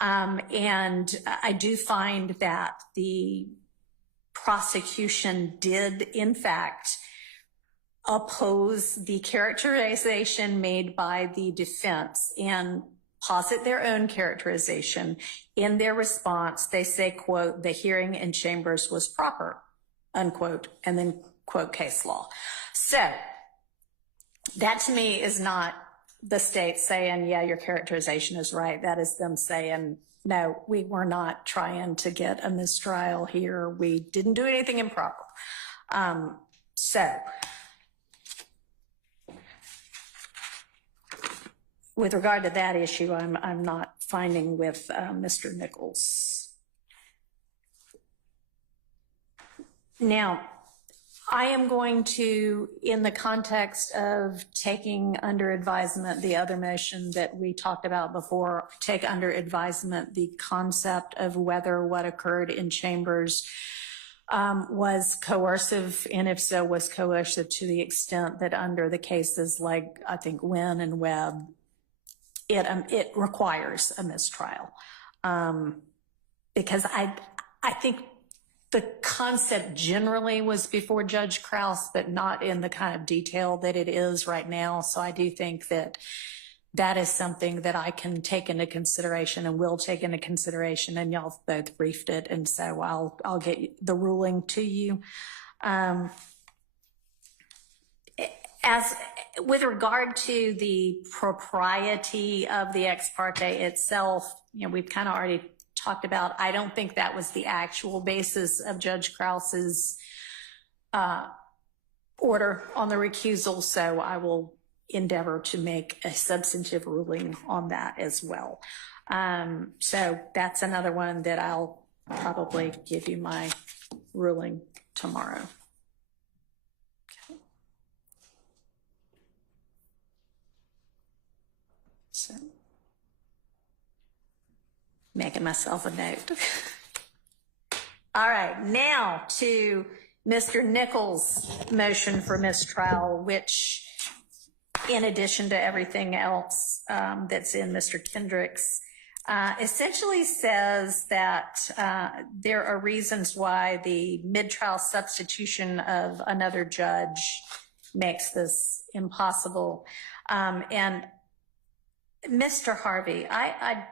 And I do find that the prosecution did, in fact, oppose the characterization made by the defense and posit their own characterization. In their response, they say, quote, the hearing in chambers was proper, unquote, and then quote case law. So that to me is not the state saying, yeah, your characterization is right. That is them saying, no, we were not trying to get a mistrial here. We didn't do anything improper. So with regard to that issue, I'm not finding with Mr. Nichols. Now, I am going to, in the context of taking under advisement the other motion that we talked about before, take under advisement the concept of whether what occurred in chambers was coercive, and if so, was coercive to the extent that under the cases like, I think, Wynn and Webb, it requires a mistrial. Because I think the concept generally was before Judge Krause, but not in the kind of detail that it is right now. So I do think that that is something that I can take into consideration and will take into consideration, and y'all both briefed it, and so I'll get the ruling to you. as with regard to the propriety of the ex parte itself, we've kind of already talked about, I don't think that was the actual basis of Judge Krause's order on the recusal, so I will endeavor to make a substantive ruling on that as well. So that's another one that I'll probably give you my ruling tomorrow. Okay. So, making myself a note. All right, now to Mr. Nichols' motion for mistrial, which, in addition to everything else that's in Mr. Kendrick's, essentially says that there are reasons why the mid-trial substitution of another judge makes this impossible. And Mr. Harvey, I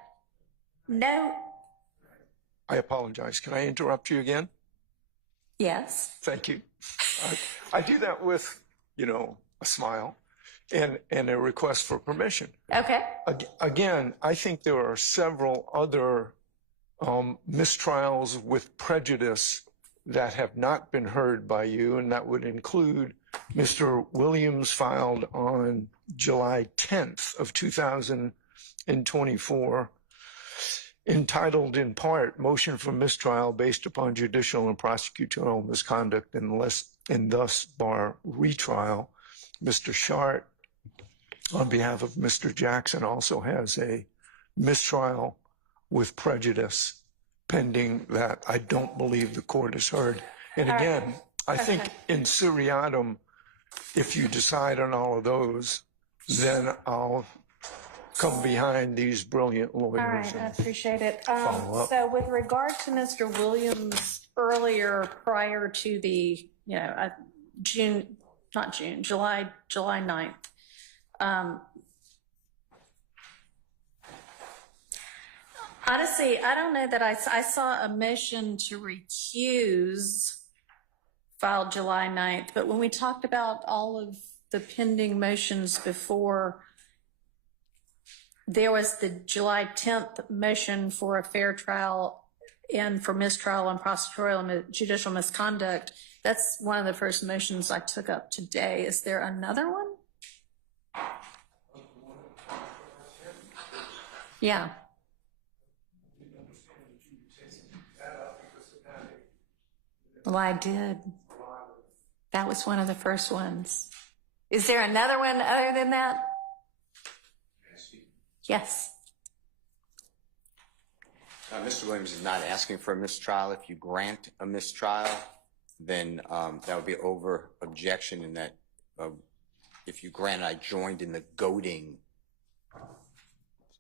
know. I apologize. Can I interrupt you again? Yes. Thank you. I do that with, a smile and a request for permission. Okay. Again, I think there are several other mistrials with prejudice that have not been heard by you, and that would include Mr. Williams filed on July 10th of 2024, entitled in part, Motion for Mistrial Based Upon Judicial and Prosecutorial Misconduct and thus bar retrial. Mr. Shart, on behalf of Mr. Jackson, also has a mistrial with prejudice pending that I don't believe the court has heard. And again, I think in seriatim, if you decide on all of those, then I'll come behind these brilliant lawyers. All right, I appreciate it. Follow up. So with regard to Mr. Williams earlier, prior to the, July 9th, honestly, I don't know that I saw a motion to recuse filed July 9th, but when we talked about all of the pending motions before, there was the July 10th motion for a fair trial and for mistrial and prosecutorial and judicial misconduct. That's one of the first motions I took up today. Is there another one? Yeah. Well, I did. That was one of the first ones. Is there another one other than that? Yes. Mr. Williams is not asking for a mistrial. If you grant a mistrial, then that would be over objection, and that if you grant, I joined in the goading.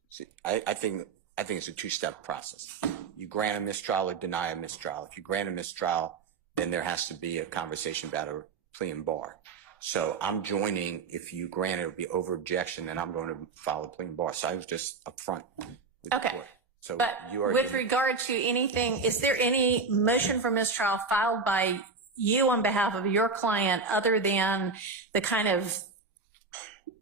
See, I think it's a two-step process. You grant a mistrial or deny a mistrial. If you grant a mistrial, then there has to be a conversation about a plea and bar. So I'm joining. If you grant it, would be over objection, then I'm going to file a plea and bar. So I was just upfront with the court. So but you are with regard to anything, is there any motion for mistrial filed by you on behalf of your client other than the kind of,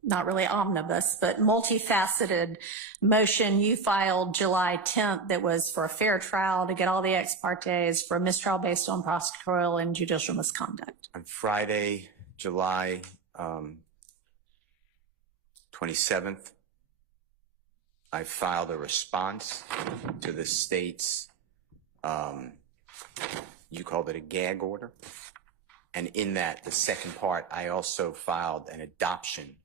not really omnibus, but multifaceted motion you filed July 10th that was for a fair trial to get all the ex partes for a mistrial based on prosecutorial and judicial misconduct? On Friday, July 27th, I filed a response to the state's, you called it a gag order. And in that, the second part, I also filed an adoption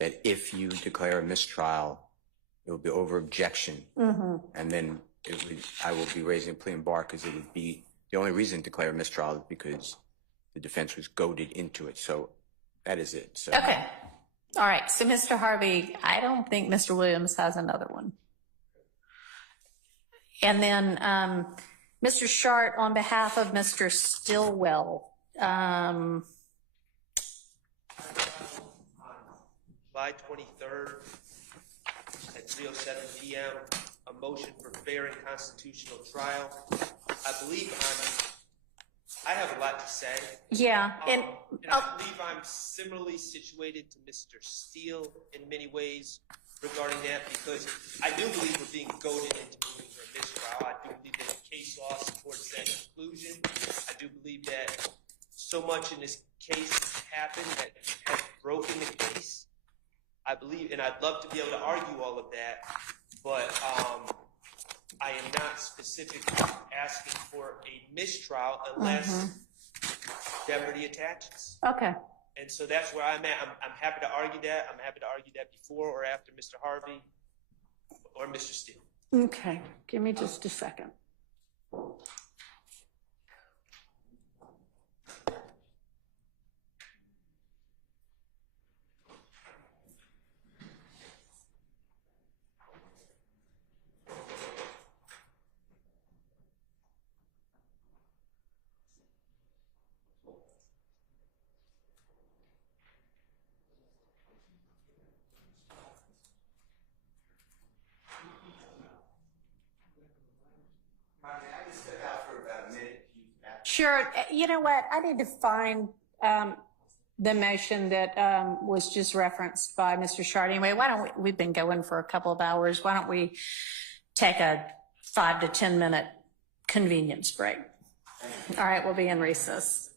that if you declare a mistrial, it will be over objection. And then I will be raising a plea and bar because it would be, the only reason to declare a mistrial is because the defense was goaded into it. So that is it. So. Okay. All right. So, Mr. Harvey, I don't think Mr. Williams has another one. And then Mr. Shart, on behalf of Mr. Stillwell. July 23rd at 3:07 p.m., a motion for fair and constitutional trial. I believe I have a lot to say. Yeah, and, And I believe I'm similarly situated to Mr. Steele in many ways regarding that, because I do believe we're being goaded into moving for a mistrial. I do believe that the case law supports that conclusion. I do believe that so much in this case has happened that has broken the case. I believe, and I'd love to be able to argue all of that, but I am not specifically asking for a mistrial unless jeopardy attaches. okay. And so that's where I'm at. I'm happy to argue that. I'm happy to argue that before or after Mr. Harvey or Mr. Steele. Okay, give me just a second. Sure. You know what? I need to find the motion that was just referenced by Mr. Shard. Anyway, why don't we've been going for a couple of hours. Why don't we take a 5 to 10 minute convenience break? All right, we'll be in recess.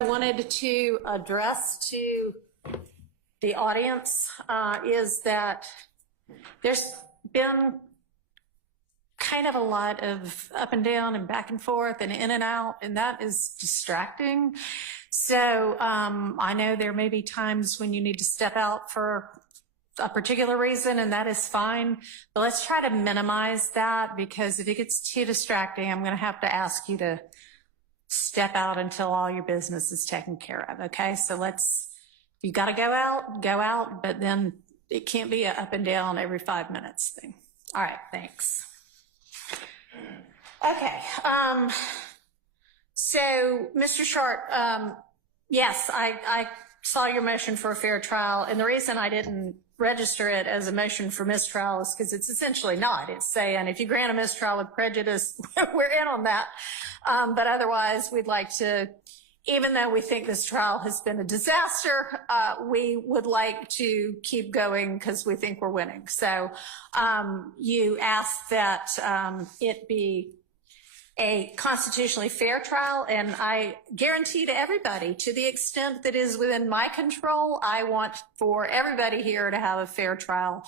I wanted to address to the audience is that there's been kind of a lot of up and down and back and forth and in and out, and that is distracting. So I know there may be times when you need to step out for a particular reason, and that is fine. But let's try to minimize that, because if it gets too distracting, I'm going to have to ask you to step out until all your business is taken care of. Okay, so you got to go out, but then it can't be a up and down every 5 minutes thing. All right, thanks. Okay, so Mr. Short, yes, I saw your motion for a fair trial, and the reason I didn't register it as a motion for mistrial is because it's essentially not. It's saying if you grant a mistrial with prejudice, we're in on that. But otherwise, we'd like to, even though we think this trial has been a disaster, we would like to keep going because we think we're winning. So you asked that it be a constitutionally fair trial, and I guarantee to everybody, to the extent that is within my control, I want for everybody here to have a fair trial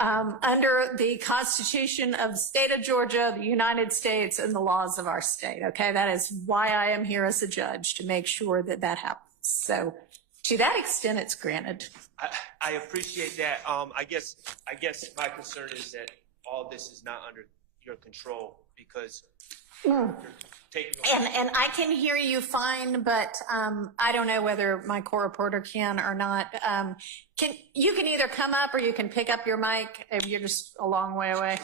under the Constitution of the state of Georgia, the United States, and the laws of our state. Okay, that is why I am here as a judge, to make sure that that happens. So to that extent, it's granted. I appreciate that. I guess my concern is that all this is not under your control, because you're taking and I can hear you fine, but I don't know whether my co-reporter can or not. You can either come up or you can pick up your mic if you're just a long way away.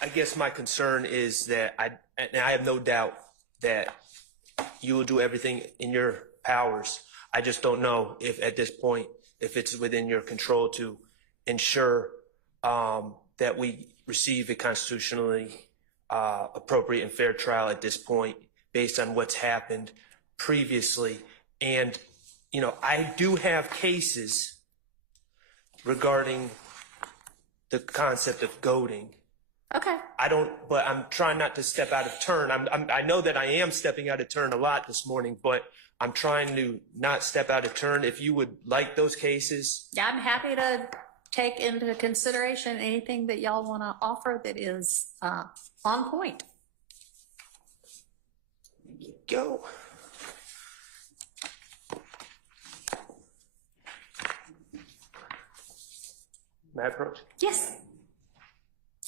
I guess my concern is that and I have no doubt that you will do everything in your powers. I just don't know if at this point, if it's within your control to ensure that we receive a constitutionally appropriate and fair trial at this point based on what's happened previously. And, you know, I do have cases regarding the concept of goading. Okay. But I'm trying not to step out of turn. I know that I am stepping out of turn a lot this morning, but I'm trying to not step out of turn. If you would like those cases. Yeah, I'm happy to take into consideration anything that y'all want to offer that is on point. Go. May I approach? Yes.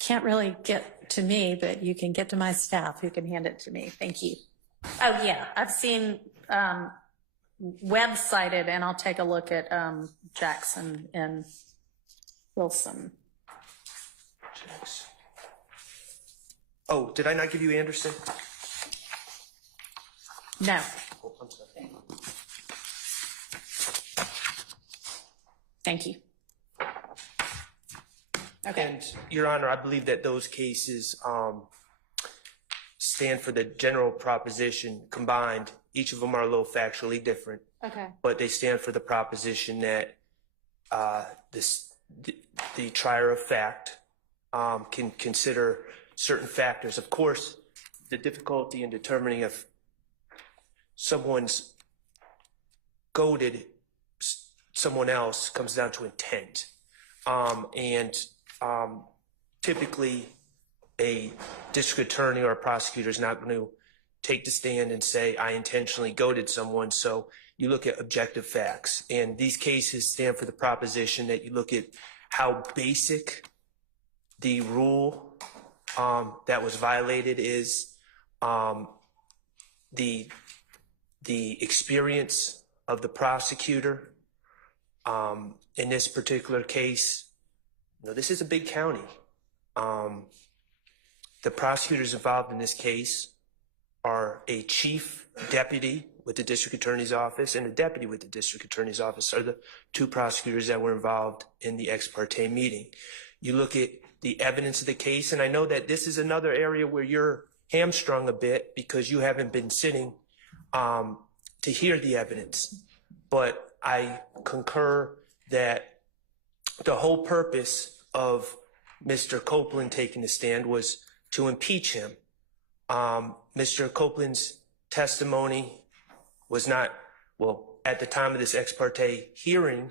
Can't really get to me, but you can get to my staff who can hand it to me. Thank you. Oh yeah, I've seen web-cited, and I'll take a look at Jackson and Wilson. Jackson. Oh, did I not give you Anderson? No. Oh, I'm sorry. Thank you. Okay. And Your Honor, I believe that those cases stand for the general proposition combined. Each of them are a little factually different. Okay. But they stand for the proposition that the trier of fact can consider certain factors. Of course, the difficulty in determining if someone's goaded someone else comes down to intent. Typically, a district attorney or a prosecutor is not going to take the stand and say, I intentionally goaded someone. So you look at objective facts. And these cases stand for the proposition that you look at how basic the rule that was violated is, the experience of the prosecutor. In this particular case, you know, this is a big county. The prosecutors involved in this case are a chief deputy with the district attorney's office and a deputy with the district attorney's office are the two prosecutors that were involved in the ex parte meeting. You look at the evidence of the case, and I know that this is another area where you're hamstrung a bit because you haven't been sitting to hear the evidence. But I concur that the whole purpose of Mr. Copeland taking the stand was to impeach him. Mr. Copeland's testimony was not, well, at the time of this ex parte hearing,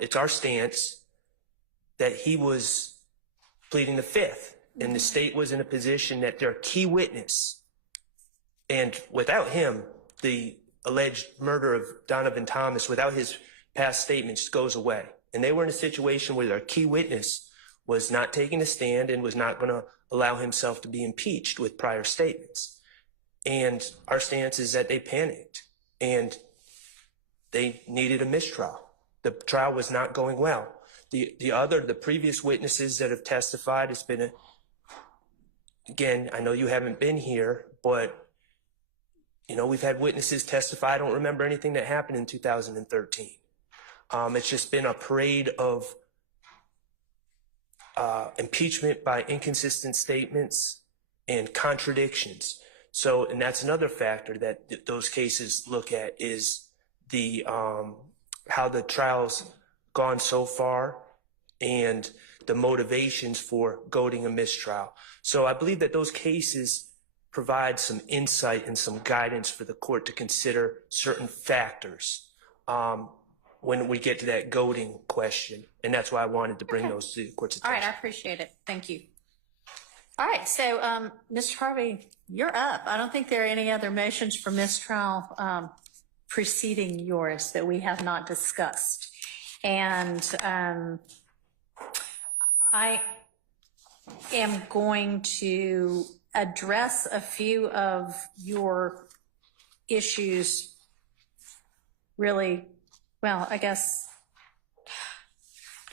it's our stance that he was pleading the fifth, and the state was in a position that their key witness, and without him, the alleged murder of Donovan Thomas, without his past statements, goes away. And they were in a situation where their key witness was not taking a stand and was not going to allow himself to be impeached with prior statements. And our stance is that they panicked and they needed a mistrial. The trial was not going well. The previous witnesses that have testified, it's been again, I know you haven't been here, but we've had witnesses testify. I don't remember anything that happened in 2013. It's just been a parade of impeachment by inconsistent statements and contradictions. So, and that's another factor that those cases look at is the how the trial's gone so far and the motivations for goading a mistrial. So I believe that those cases provide some insight and some guidance for the court to consider certain factors when we get to that goading question. And that's why I wanted to bring those to the court's attention. All right, I appreciate it. Thank you. All right, so Mr. Harvey, you're up. I don't think there are any other motions for mistrial preceding yours that we have not discussed. And I am going to address a few of your issues really, well, I guess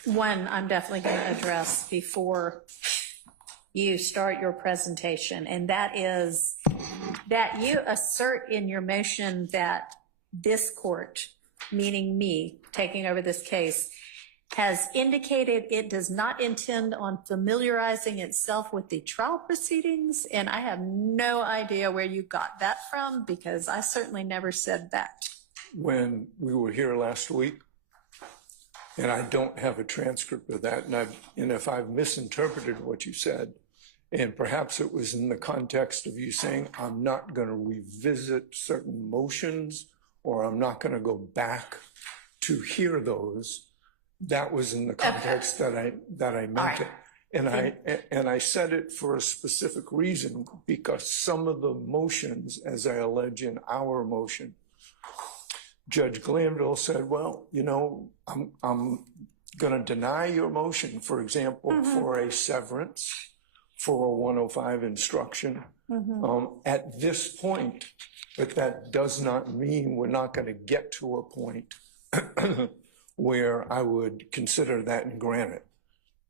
one I'm definitely going to address before you start your presentation, and that is that you assert in your motion that this court, meaning me taking over this case, has indicated it does not intend on familiarizing itself with the trial proceedings, and I have no idea where you got that from, because I certainly never said that. When we were here last week, and I don't have a transcript of that, and if I've misinterpreted what you said, and perhaps it was in the context of you saying, I'm not going to revisit certain motions, or I'm not going to go back to hear those, that was in the context that I meant it. And I said it for a specific reason, because some of the motions, as I allege in our motion, Judge Glanville said, well, I'm going to deny your motion, for example, for a severance, for a 105 instruction at this point, but that does not mean we're not going to get to a point where I would consider that and grant it.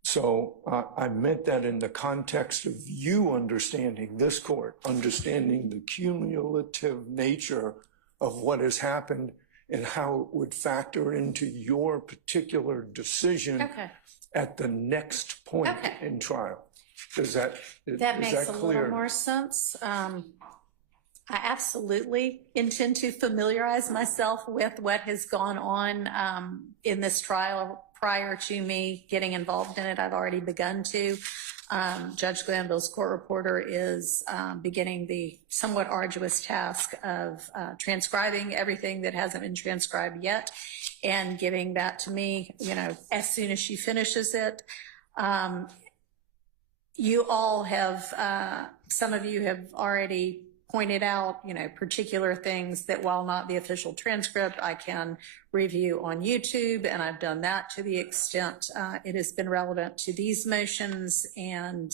So I meant that in the context of you understanding, this court, understanding the cumulative nature of what has happened and how it would factor into your particular decision at the next point in trial. That makes a little more sense. I absolutely intend to familiarize myself with what has gone on in this trial prior to me getting involved in it. I've already begun to. Judge Glanville's court reporter is beginning the somewhat arduous task of transcribing everything that hasn't been transcribed yet and giving that to me, as soon as she finishes it. You all have, some of you have already pointed out, particular things that, while not the official transcript, I can review on YouTube, and I've done that to the extent it has been relevant to these motions. And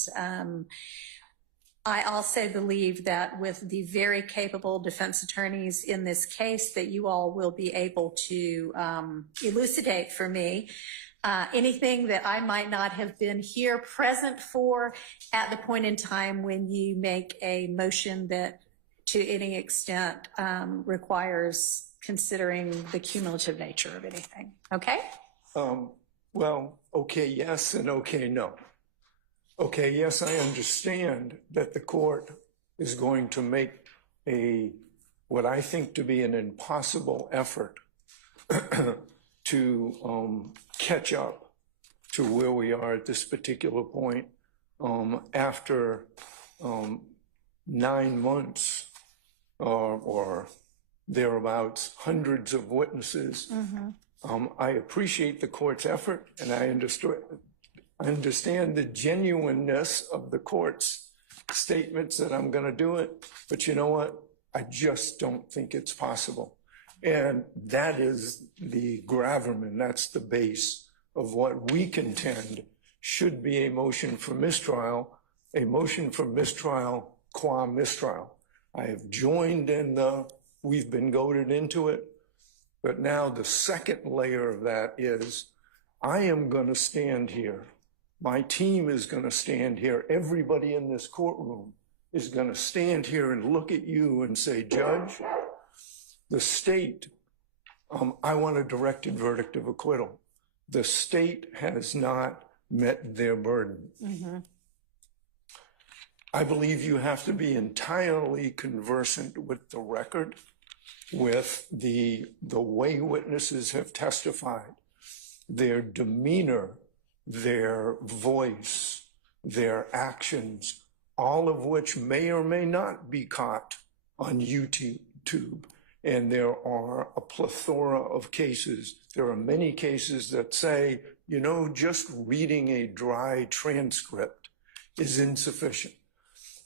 I also believe that with the very capable defense attorneys in this case, that you all will be able to elucidate for me anything that I might not have been here present for at the point in time when you make a motion that to any extent requires considering the cumulative nature of anything. Okay? Well, okay, yes, and okay, no. Okay, yes, I understand that the court is going to make what I think to be an impossible effort to catch up to where we are at this particular point after 9 months or thereabouts, hundreds of witnesses. I appreciate the court's effort, and I understand the genuineness of the court's statements that I'm going to do it. But you know what? I just don't think it's possible. And that is the gravamen, that's the base of what we contend should be a motion for mistrial qua mistrial. I have joined in we've been goaded into it, but now the second layer of that is I am going to stand here. My team is going to stand here. Everybody in this courtroom is going to stand here and look at you and say, Judge, the state, I want a directed verdict of acquittal. The state has not met their burden. I believe you have to be entirely conversant with the record, with the way witnesses have testified, their demeanor, their voice, their actions, all of which may or may not be caught on YouTube. And there are a plethora of cases. There are many cases that say, you know, just reading a dry transcript is insufficient.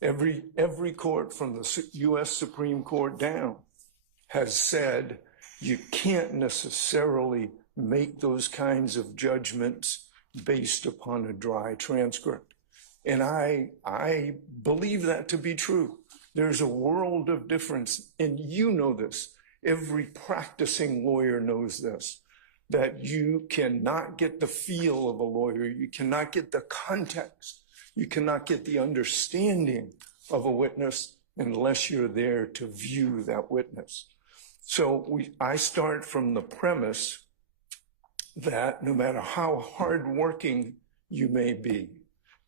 Every court from the U.S. Supreme Court down has said you can't necessarily make those kinds of judgments based upon a dry transcript. And I believe that to be true. There's a world of difference, and you know this. Every practicing lawyer knows this, that you cannot get the feel of a lawyer. You cannot get the context. You cannot get the understanding of a witness unless you're there to view that witness. So I start from the premise that no matter how hardworking you may be,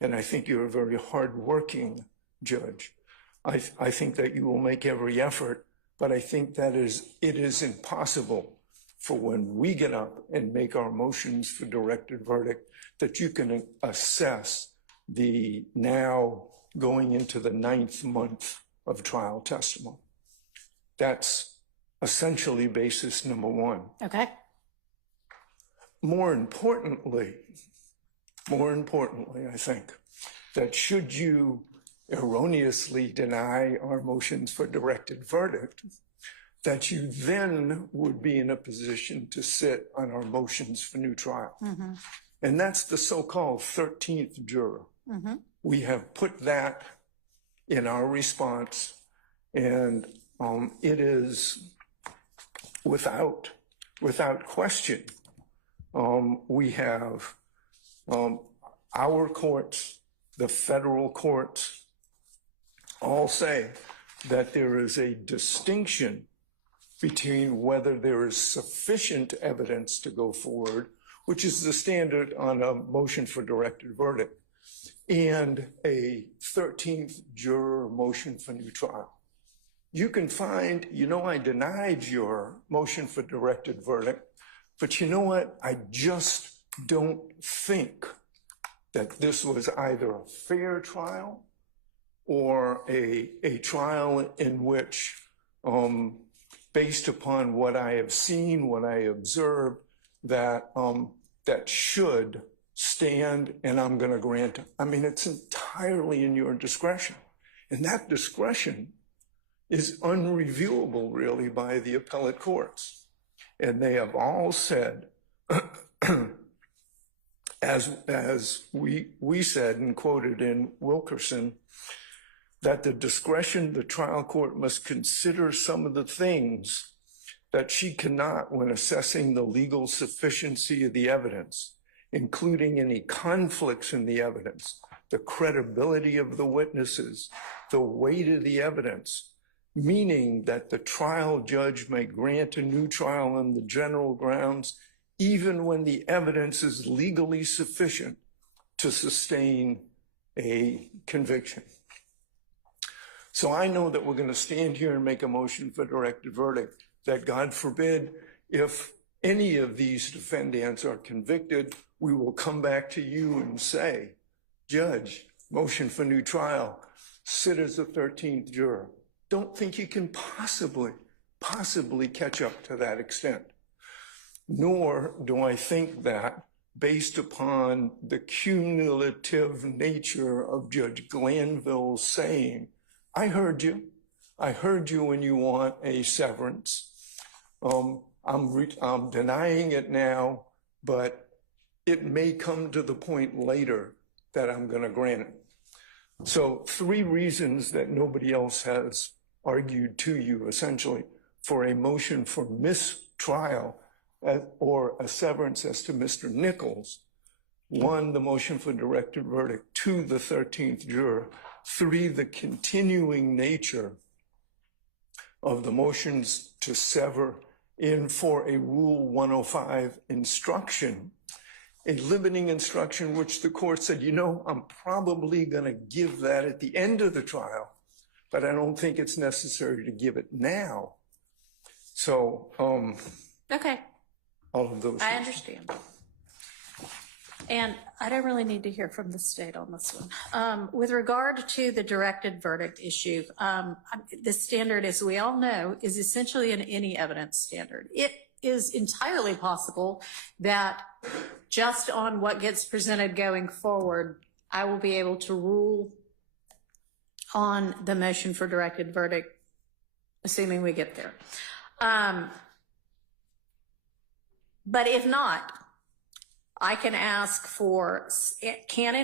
and I think you're a very hardworking judge, I think that you will make every effort, but I think that it is impossible for when we get up and make our motions for directed verdict that you can assess the now going into the 9th month of trial testimony. That's essentially basis number one. Okay. More importantly, I think that should you erroneously deny our motions for directed verdict, that you then would be in a position to sit on our motions for new trial. And that's the so-called 13th juror. We have put that in our response, and it is without question. We have our courts, the federal courts, all say that there is a distinction between whether there is sufficient evidence to go forward, which is the standard on a motion for directed verdict, and a 13th juror motion for new trial. You can find, you know, I denied your motion for directed verdict, but you know what? I just don't think that this was either a fair trial or a trial in which, based upon what I have seen, what I observed, that should stand, and I'm going to grant. I mean, it's entirely in your discretion. And that discretion is unreviewable, really, by the appellate courts. And they have all said, as we said and quoted in Wilkerson, that the discretion, the trial court must consider some of the things that she cannot when assessing the legal sufficiency of the evidence, including any conflicts in the evidence, the credibility of the witnesses, the weight of the evidence, meaning that the trial judge may grant a new trial on the general grounds, even when the evidence is legally sufficient to sustain a conviction. So I know that we're going to stand here and make a motion for directed verdict, that God forbid, if any of these defendants are convicted, we will come back to you and say, Judge, motion for new trial, sit as a 13th juror. Don't think you can possibly catch up to that extent. Nor do I think that, based upon the cumulative nature of Judge Glanville's saying, I heard you when you want a severance. I'm denying it now, but it may come to the point later that I'm going to grant it. So 3 reasons that nobody else has argued to you, essentially, for a motion for mistrial or a severance as to Mr. Nichols. 1, the motion for directed verdict. 2, the 13th juror. 3, the continuing nature of the motions to sever in for a Rule 105 instruction, a limiting instruction which the court said, you know, I'm probably going to give that at the end of the trial, but I don't think it's necessary to give it now. So, Okay, all of those. I understand. And I don't really need to hear from the state on this one. With regard to the directed verdict issue, the standard, as we all know, is essentially an any evidence standard. It is entirely possible that just on what gets presented going forward, I will be able to rule on the motion for directed verdict, assuming we get there. But if not, I can and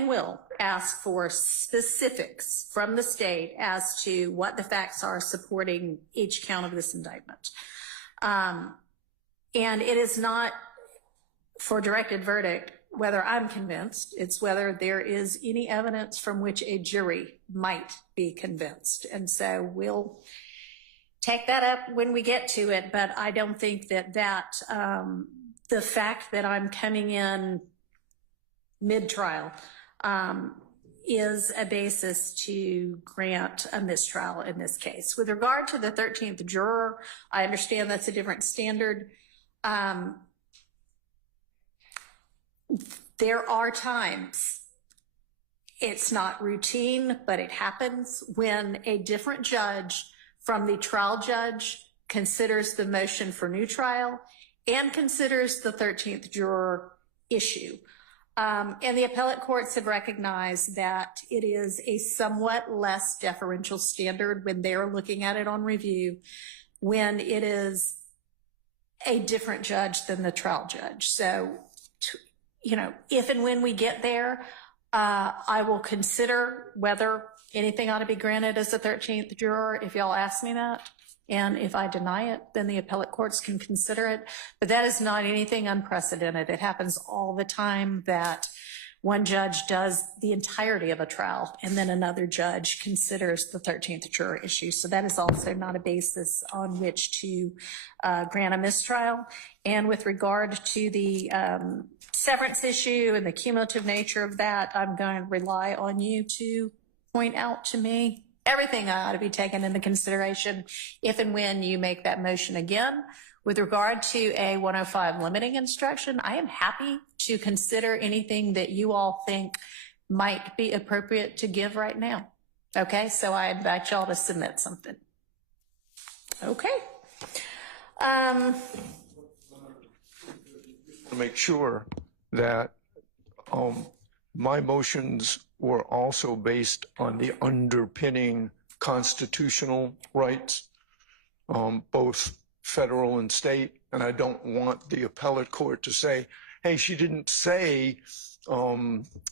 will ask for specifics from the state as to what the facts are supporting each count of this indictment. And it is not for directed verdict whether I'm convinced, it's whether there is any evidence from which a jury might be convinced. And so we'll take that up when we get to it, but I don't think that the fact that I'm coming in mid-trial is a basis to grant a mistrial in this case. With regard to the 13th juror, I understand that's a different standard. There are times, it's not routine, but it happens when a different judge from the trial judge considers the motion for new trial and considers the 13th juror issue. And the appellate courts have recognized that it is a somewhat less deferential standard when they're looking at it on review, when it is a different judge than the trial judge. So, you know, if and when we get there, I will consider whether anything ought to be granted as a 13th juror, if y'all ask me that. And if I deny it, then the appellate courts can consider it. But that is not anything unprecedented. It happens all the time that one judge does the entirety of a trial and then another judge considers the 13th juror issue. So that is also not a basis on which to grant a mistrial. And with regard to the severance issue and the cumulative nature of that, I'm going to rely on you to point out to me everything ought to be taken into consideration if and when you make that motion again. With regard to a 105 limiting instruction, I am happy to consider anything that you all think might be appropriate to give right now. Okay, so I invite y'all to submit something. Okay. To make sure that my motions were also based on the underpinning constitutional rights, both federal and state. And I don't want the appellate court to say, hey, she didn't say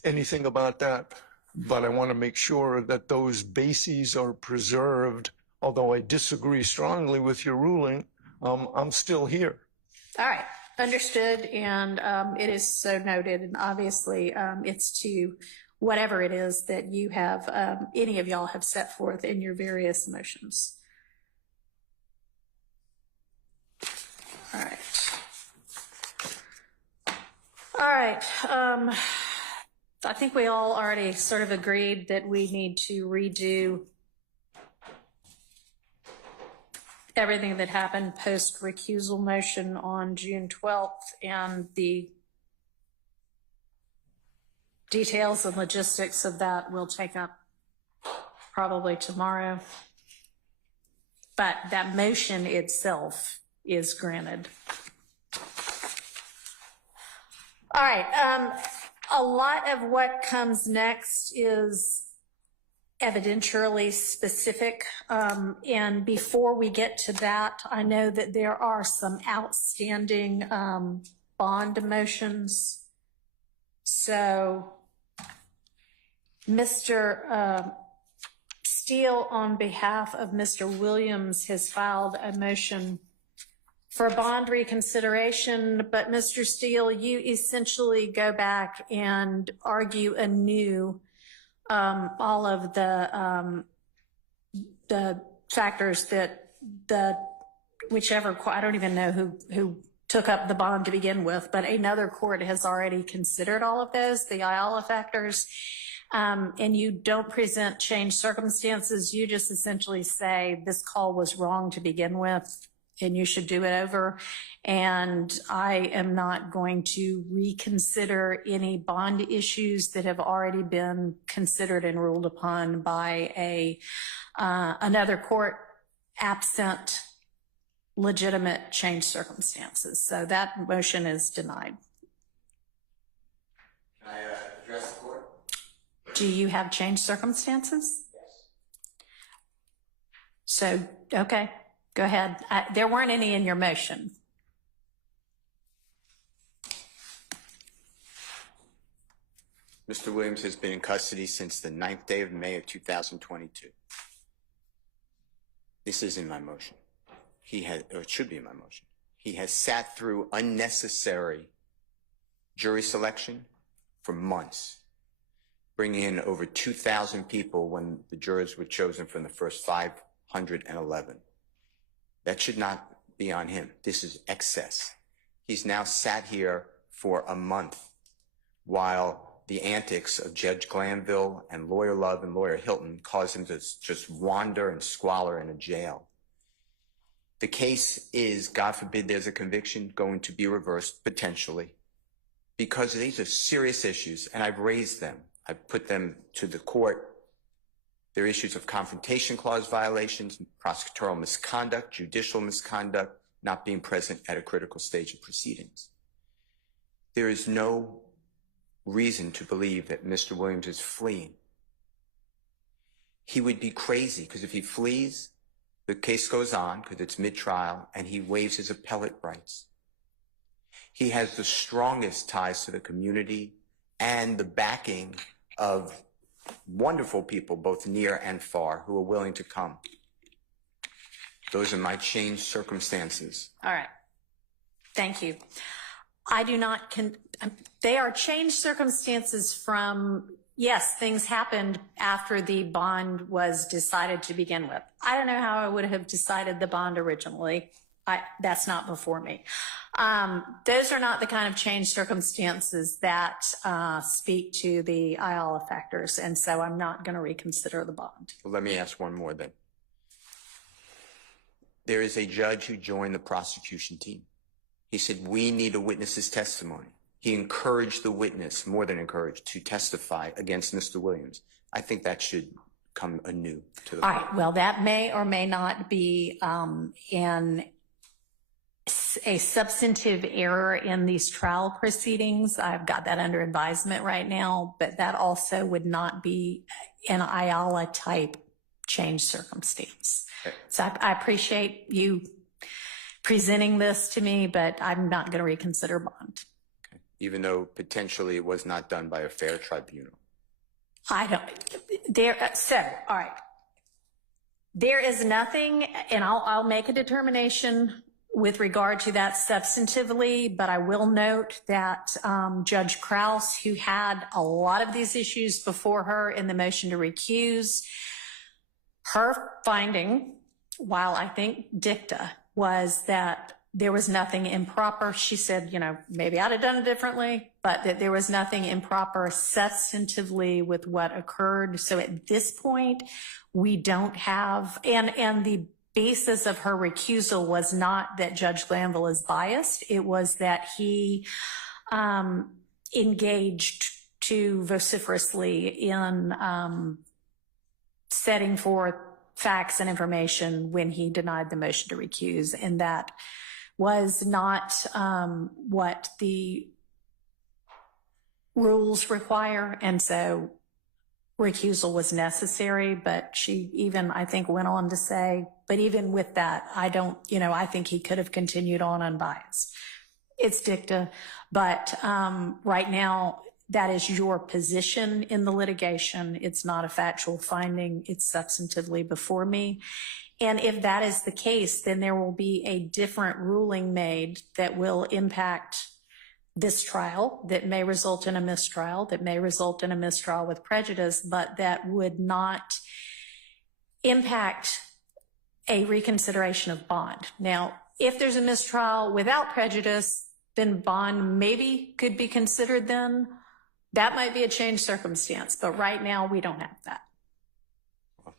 anything about that, but I want to make sure that those bases are preserved. Although I disagree strongly with your ruling, I'm still here. All right. Understood, and it is so noted, and obviously it's to whatever it is that you have, any of y'all have set forth in your various motions. All right. All right. I think we all already sort of agreed that we need to redo everything that happened post recusal motion on June 12th and the Details and logistics of that we'll take up probably tomorrow. But that motion itself is granted. All right, a lot of what comes next is evidentially specific. And before we get to that, I know that there are some outstanding bond motions. So Mr. Steele, on behalf of Mr. Williams, has filed a motion for bond reconsideration, but Mr. Steele, you essentially go back and argue anew all of the factors that whichever, I don't even know who took up the bond to begin with, but another court has already considered all of those, the Ayala factors. And you don't present changed circumstances. You just essentially say this call was wrong to begin with and you should do it over. And I am not going to reconsider any bond issues that have already been considered and ruled upon by another court absent legitimate changed circumstances. So that motion is denied. Can I address the court? Do you have changed circumstances? Yes. So, okay, go ahead. There weren't any in your motion. Mr. Williams has been in custody since the 9th day of May of 2022. This is in my motion. Or it should be in my motion. He has sat through unnecessary jury selection for months, bringing in over 2,000 people when the jurors were chosen from the first 511. That should not be on him. This is excess. He's now sat here for a month while the antics of Judge Glanville and Lawyer Love and Lawyer Hilton caused him to just wander and squalor in a jail. The case is, God forbid there's a conviction, going to be reversed potentially because these are serious issues, and I've raised them. I've put them to the court. There are issues of confrontation clause violations, prosecutorial misconduct, judicial misconduct, not being present at a critical stage of proceedings. There is no reason to believe that Mr. Williams is fleeing. He would be crazy, because if he flees, the case goes on because it's mid-trial and he waives his appellate rights. He has the strongest ties to the community and the backing of wonderful people, both near and far, who are willing to come. Those are my changed circumstances. All right. Thank you. I do not, they are changed circumstances from, yes, things happened after the bond was decided to begin with. I don't know how I would have decided the bond originally. That's not before me. Those are not the kind of changed circumstances that speak to the Ayala factors, and so I'm not going to reconsider the bond. Well, let me ask one more then. There is a judge who joined the prosecution team. He said, we need a witness's testimony. He encouraged the witness, more than encouraged, to testify against Mr. Williams. I think that should come anew to the court. All right. Well, that may or may not be a substantive error in these trial proceedings. I've got that under advisement right now, but that also would not be an Ayala type change circumstance. Okay. So I appreciate you presenting this to me, but I'm not going to reconsider bond. Okay. Even though potentially it was not done by a fair tribunal. I don't, all right. There is nothing, and I'll make a determination with regard to that substantively, but I will note that Judge Krause, who had a lot of these issues before her in the motion to recuse, her finding, while I think dicta, was that there was nothing improper. She said, you know, maybe I'd have done it differently, but that there was nothing improper substantively with what occurred. So at this point, we don't have, and the basis of her recusal was not that Judge Glanville is biased. It was that he engaged too vociferously in setting forth facts and information when he denied the motion to recuse, and that was not what the rules require, and so recusal was necessary. But she even, I think, went on to say, but even with that, I don't, I think he could have continued on unbiased. It's dicta, but right now, that is your position in the litigation. It's not a factual finding. It's substantively before me. And if that is the case, then there will be a different ruling made that will impact this trial, that may result in a mistrial, that may result in a mistrial with prejudice, but that would not impact a reconsideration of bond. Now, if there's a mistrial without prejudice, then bond maybe could be considered then. That might be a changed circumstance, but right now we don't have that.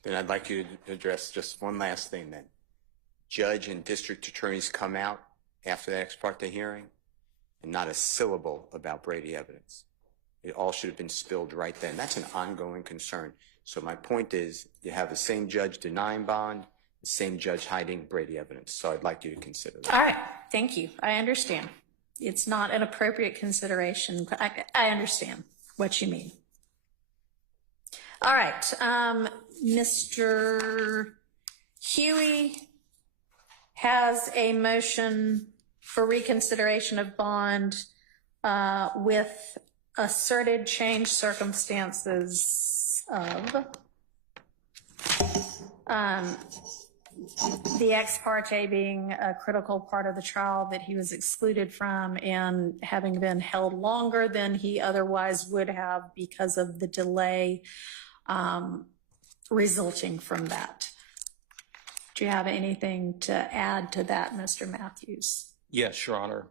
Then I'd like you to address just one last thing then. Judge and district attorneys come out after the ex parte hearing and not a syllable about Brady evidence. It all should have been spilled right then. That's an ongoing concern. So my point is, you have the same judge denying bond, the same judge hiding Brady evidence. So I'd like you to consider that. All right, thank you. I understand. It's not an appropriate consideration. I understand what you mean. All right, Mr. Huey has a motion for reconsideration of bond with asserted changed circumstances of the ex parte being a critical part of the trial that he was excluded from, and having been held longer than he otherwise would have because of the delay resulting from that. Do you have anything to add to that, Mr. Matthews? Yes, Your Honor.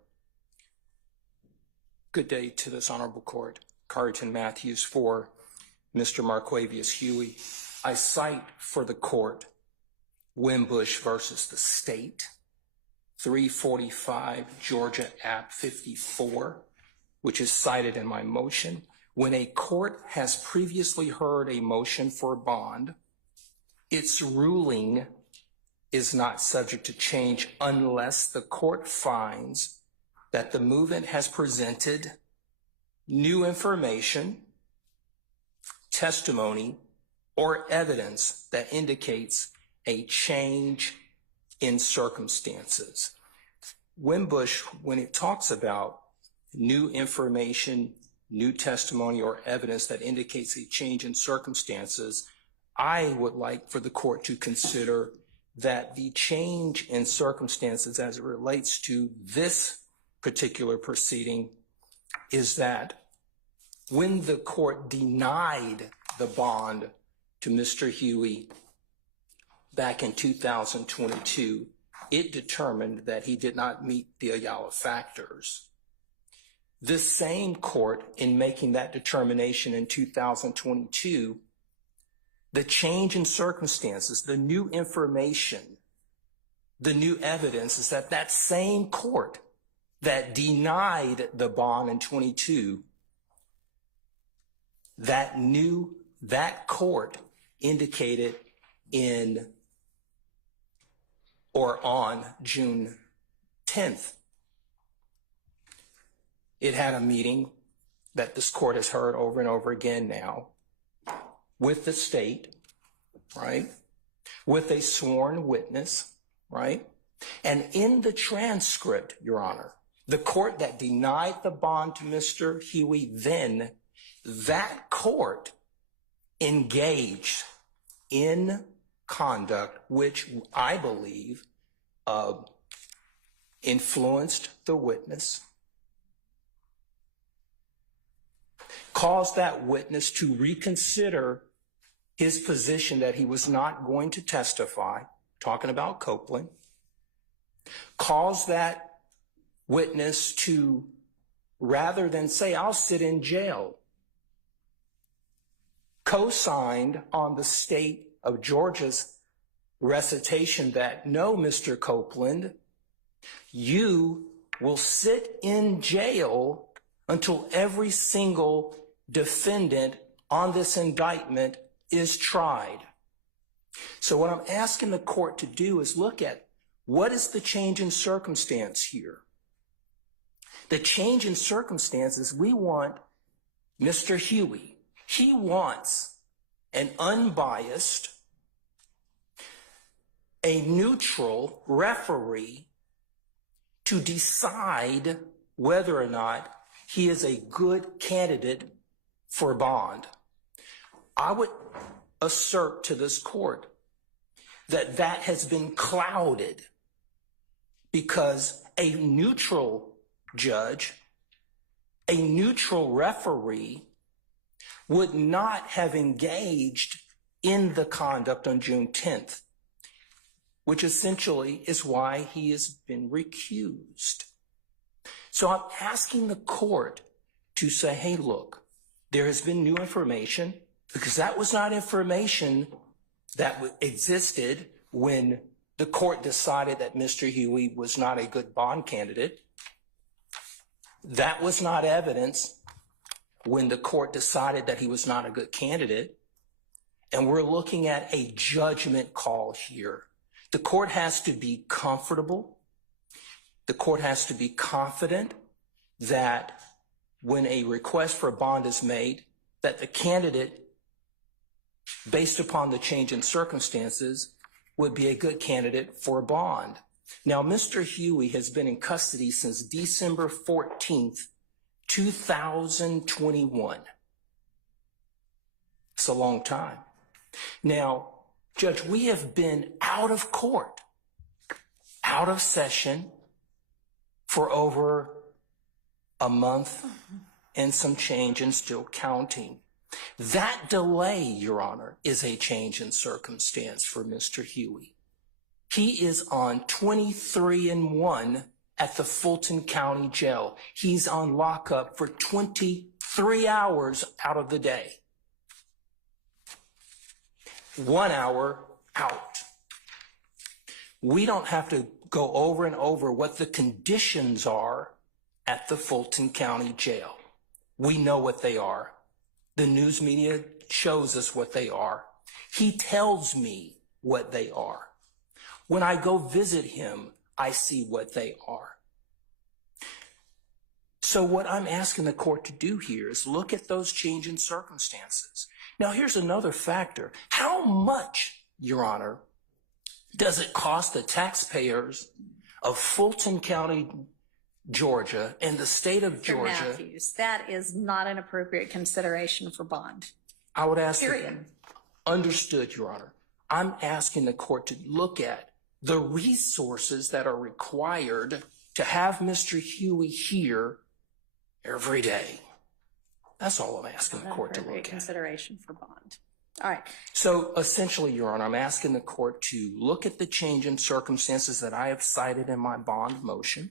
Good day to this honorable court. Carrington Matthews for Mr. Marquavius Huey. I cite for the court Wimbush versus the state, 345 Georgia App 54, which is cited in my motion. When a court has previously heard a motion for bond, its ruling is not subject to change unless the court finds that the movement has presented new information, testimony, or evidence that indicates a change in circumstances. Wimbush, when it talks about new information, new testimony, or evidence that indicates a change in circumstances, I would like for the court to consider that the change in circumstances as it relates to this particular proceeding is that when the court denied the bond to Mr. Huey back in 2022, it determined that he did not meet the Ayala factors. This same court, in making that determination in 2022, the change in circumstances, the new information, the new evidence is that that same court that denied the bond in 22, that court indicated in or on June 10th, it had a meeting that this court has heard over and over again now with the state, right? With a sworn witness, right? And in the transcript, Your Honor, the court that denied the bond to Mr. Huey then, that court engaged in conduct which I believe influenced the witness, caused that witness to reconsider his position that he was not going to testify, talking about Copeland, caused that witness to, rather than say, I'll sit in jail, co-signed on the state of Georgia's recitation that, no, Mr. Copeland, you will sit in jail until every single defendant on this indictment is tried. So what I'm asking the court to do is look at what is the change in circumstance here. The change in circumstances, we want Mr. Huey. He wants an unbiased, a neutral referee to decide whether or not he is a good candidate for bond. I would assert to this court that that has been clouded because a neutral judge, a neutral referee would not have engaged in the conduct on June 10th, which essentially is why he has been recused. So I'm asking the court to say, hey, look, there has been new information, because that was not information that existed when the court decided that Mr. Huey was not a good bond candidate. That was not evidence when the court decided that he was not a good candidate. And we're looking at a judgment call here. The court has to be comfortable. The court has to be confident that when a request for a bond is made, that the candidate, based upon the change in circumstances, would be a good candidate for a bond. Now, Mr. Huey has been in custody since December 14th, 2021. It's a long time. Now, Judge, we have been out of court, out of session for over a month and some change and still counting. That delay, Your Honor, is a change in circumstance for Mr. Huey. He is on 23-1 at the Fulton County Jail. He's on lockup for 23 hours out of the day. 1 hour out. We don't have to go over and over what the conditions are at the Fulton County Jail. We know what they are. The news media shows us what they are. He tells me what they are. When I go visit him, I see what they are. So what I'm asking the court to do here is look at those change in circumstances. Now, here's another factor. How much, Your Honor, does it cost the taxpayers of Fulton County, Georgia, and the state of Georgia? Mr. Matthews, that is not an appropriate consideration for bond. I would ask. Period. Understood, Your Honor. I'm asking the court to look at the resources that are required to have Mr. Huey here every day. That's all I'm asking the court to look at. Consideration for bond. All right. So essentially, Your Honor, I'm asking the court to look at the change in circumstances that I have cited in my bond motion.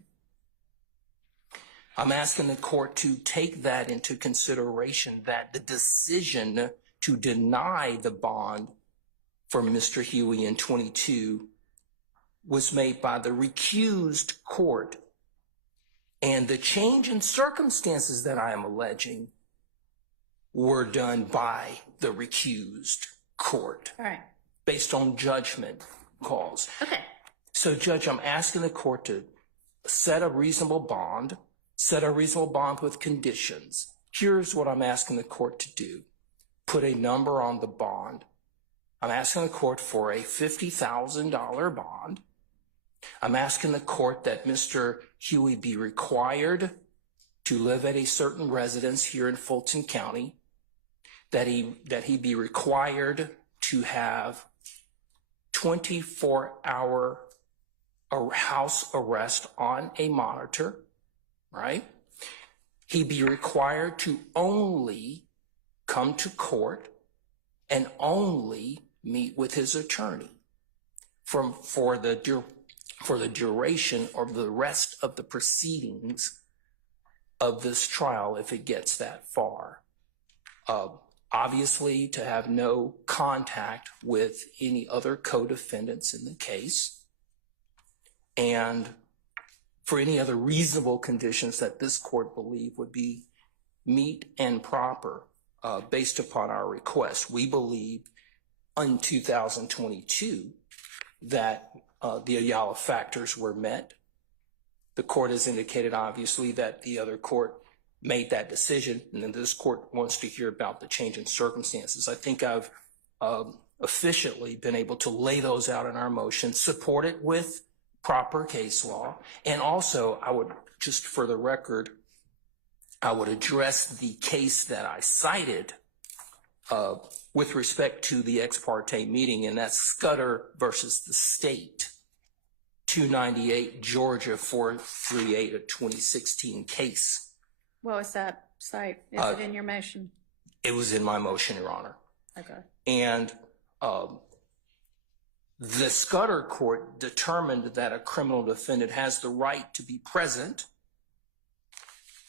I'm asking the court to take that into consideration, that the decision to deny the bond for Mr. Huey in 22 was made by the recused court. And the change in circumstances that I am alleging were done by the recused court. All right. Based on judgment calls. Okay. So, Judge, I'm asking the court to set a reasonable bond with conditions. Here's what I'm asking the court to do. Put a number on the bond. I'm asking the court for a $50,000 bond. I'm asking the court that Mr. Huey be required to live at a certain residence here in Fulton County, that he be required to have 24-hour house arrest on a monitor, right? He be required to only come to court and only meet with his attorney for the duration or the rest of the proceedings of this trial, if it gets that far. Obviously, to have no contact with any other co-defendants in the case, and for any other reasonable conditions that this court believe would be meet and proper based upon our request. We believe in 2022 that the Ayala factors were met. The court has indicated, obviously, that the other court made that decision, and then this court wants to hear about the change in circumstances. I think I've efficiently been able to lay those out in our motion, support it with proper case law, and also I would, just for the record, I would address the case that I cited with respect to the ex parte meeting, and that's Scudder versus the state, 298 Georgia 438, a 2016 case. What was that site? Is it in your motion? It was in my motion, Your Honor. Okay. And the Scudder court determined that a criminal defendant has the right to be present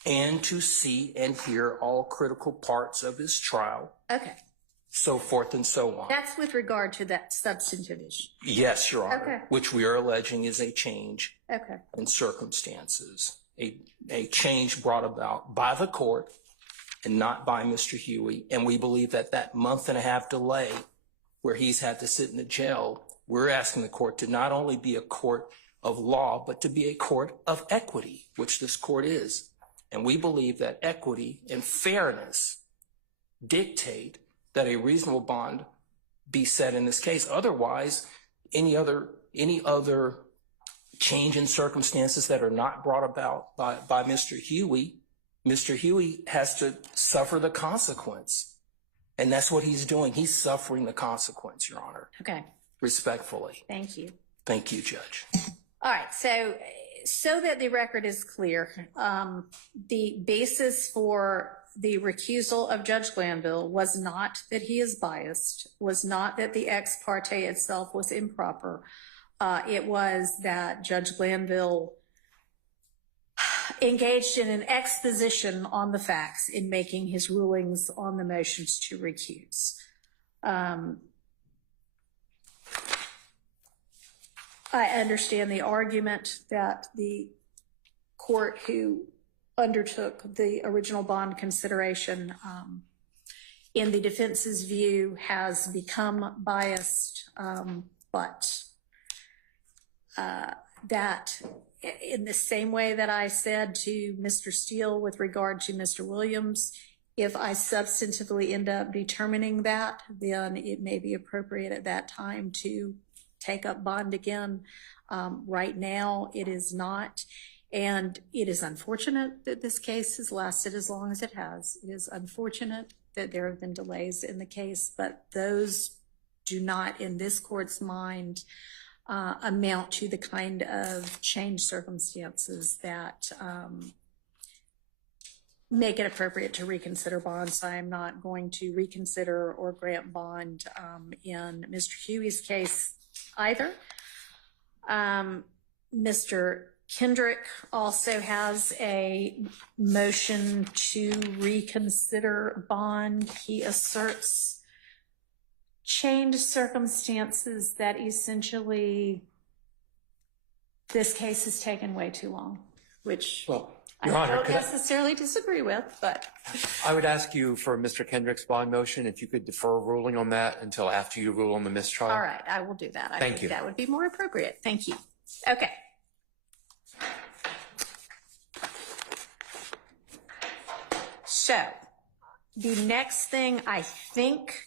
and to see and hear all critical parts of his trial. Okay. So forth and so on. That's with regard to that substantive issue. Yes, Your Honor. Okay. Which we are alleging is a change Okay. in circumstances, a change brought about by the court and not by Mr. Huey. And we believe that that month-and-a-half delay where he's had to sit in the jail, we're asking the court to not only be a court of law, but to be a court of equity, which this court is. And we believe that equity and fairness dictate that a reasonable bond be set in this case. Otherwise, any other change in circumstances that are not brought about by Mr. Huey has to suffer the consequence. And that's what he's doing. He's suffering the consequence, Your Honor. Okay. Respectfully. Thank you. Thank you, Judge. All right. So that the record is clear, the basis for the recusal of Judge Glanville was not that he is biased, was not that the ex parte itself was improper. It was that Judge Glanville engaged in an exposition on the facts in making his rulings on the motions to recuse. I understand the argument that the court who undertook the original bond consideration, in the defense's view, has become biased, but that in the same way that I said to Mr. Steele with regard to Mr. Williams, if I substantively end up determining that, then it may be appropriate at that time to take up bond again. Right now, it is not. And it is unfortunate that this case has lasted as long as it has. It is unfortunate that there have been delays in the case, but those do not, in this court's mind, amount to the kind of changed circumstances that make it appropriate to reconsider bonds. I am not going to reconsider or grant bond in Mr. Huey's case either. Mr. Kendrick also has a motion to reconsider bond. He asserts changed circumstances that essentially this case has taken way too long, which Your Honor, don't necessarily disagree with, but. I would ask you for Mr. Kendrick's bond motion, if you could defer ruling on that until after you rule on the mistrial. All right, I will do that. I think that would be more appropriate. Thank you. Okay. So the next thing I think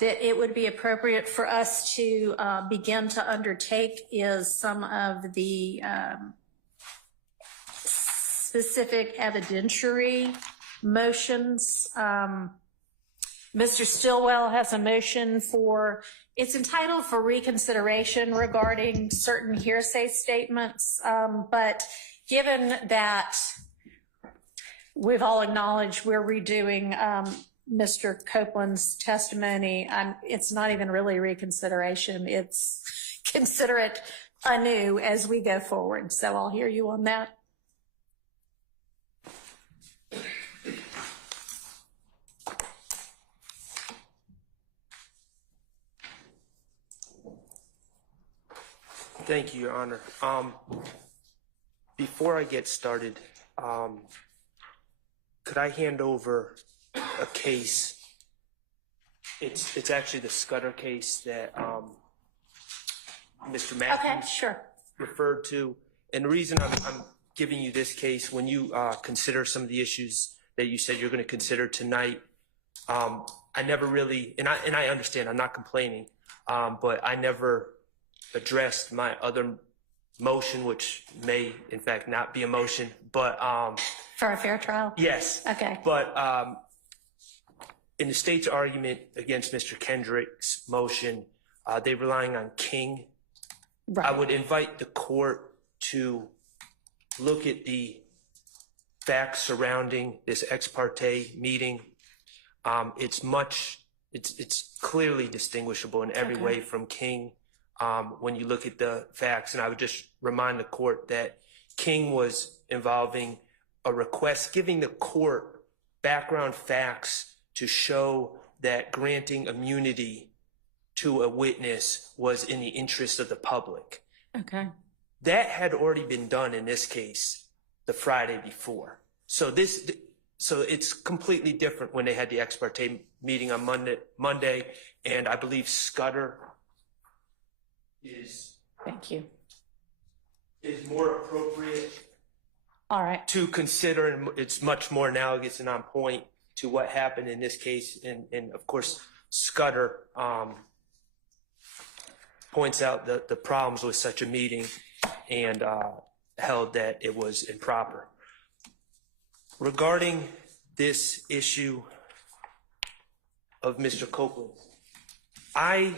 that it would be appropriate for us to begin to undertake is some of the specific evidentiary motions. Mr. Stillwell has a motion for, it's entitled for reconsideration regarding certain hearsay statements, but given that we've all acknowledged we're redoing Mr. Copeland's testimony, it's not even really reconsideration, it's consider it anew as we go forward. So I'll hear you on that. Thank you, Your Honor. Before I get started, could I hand over a case? It's actually the Scudder case that Mr. Matthews Okay, sure. referred to. And the reason I'm giving you this case, when you consider some of the issues that you said you're going to consider tonight, I never really, and I understand, I'm not complaining, but I never addressed my other motion, which may in fact not be a motion, but For a fair trial? yes. Okay. But in the state's argument against Mr. Kendrick's motion, they're relying on King. Right. I would invite the court to look at the facts surrounding this ex parte meeting. It's clearly distinguishable in every way from King when you look at the facts. And I would just remind the court that King was involving a request, giving the court background facts to show that granting immunity to a witness was in the interest of the public. Okay. That had already been done in this case the Friday before. So it's completely different when they had the ex parte meeting on Monday, and I believe Scudder is Thank you. more appropriate All right. to consider, and it's much more analogous and on point to what happened in this case. And of course, Scudder points out the problems with such a meeting and held that it was improper. Regarding this issue of Mr. Copeland, I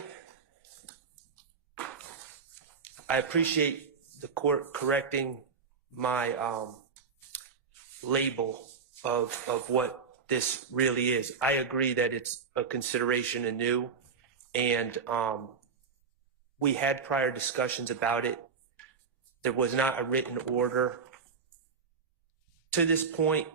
appreciate the court correcting my label of what this really is. I agree that it's a consideration anew, and we had prior discussions about it. There was not a written order to this point.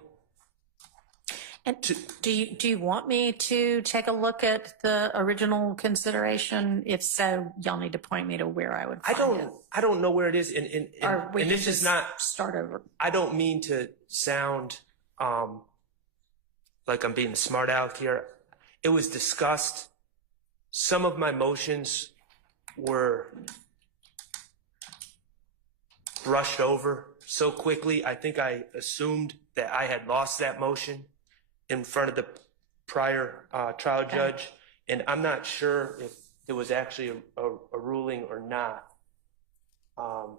And do you want me to take a look at the original consideration? If so, y'all need to point me to where I would find it. I don't know where it is, and Or we and can this is just not. start over. I don't mean to sound like I'm being a smart aleck here. It was discussed. Some of my motions were brushed over so quickly. I think I assumed that I had lost that motion in front of the prior trial judge, and I'm not sure if there was actually a ruling or not. I'm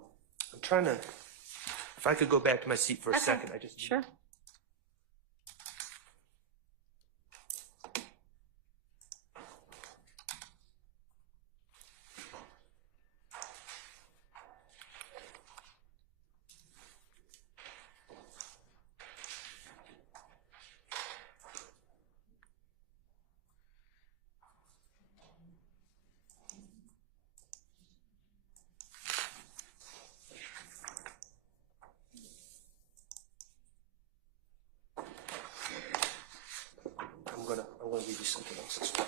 trying to, if I could go back to my seat for a second. I just Sure. I'm gonna read you something else as well.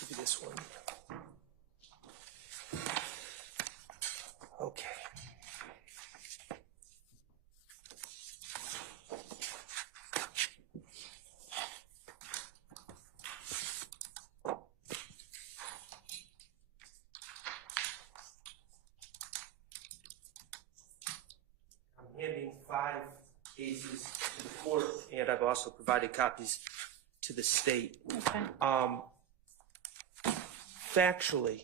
Give you this one. Okay. I'm handing 5 cases to the court, and I've also provided copies to the state. Okay. Factually,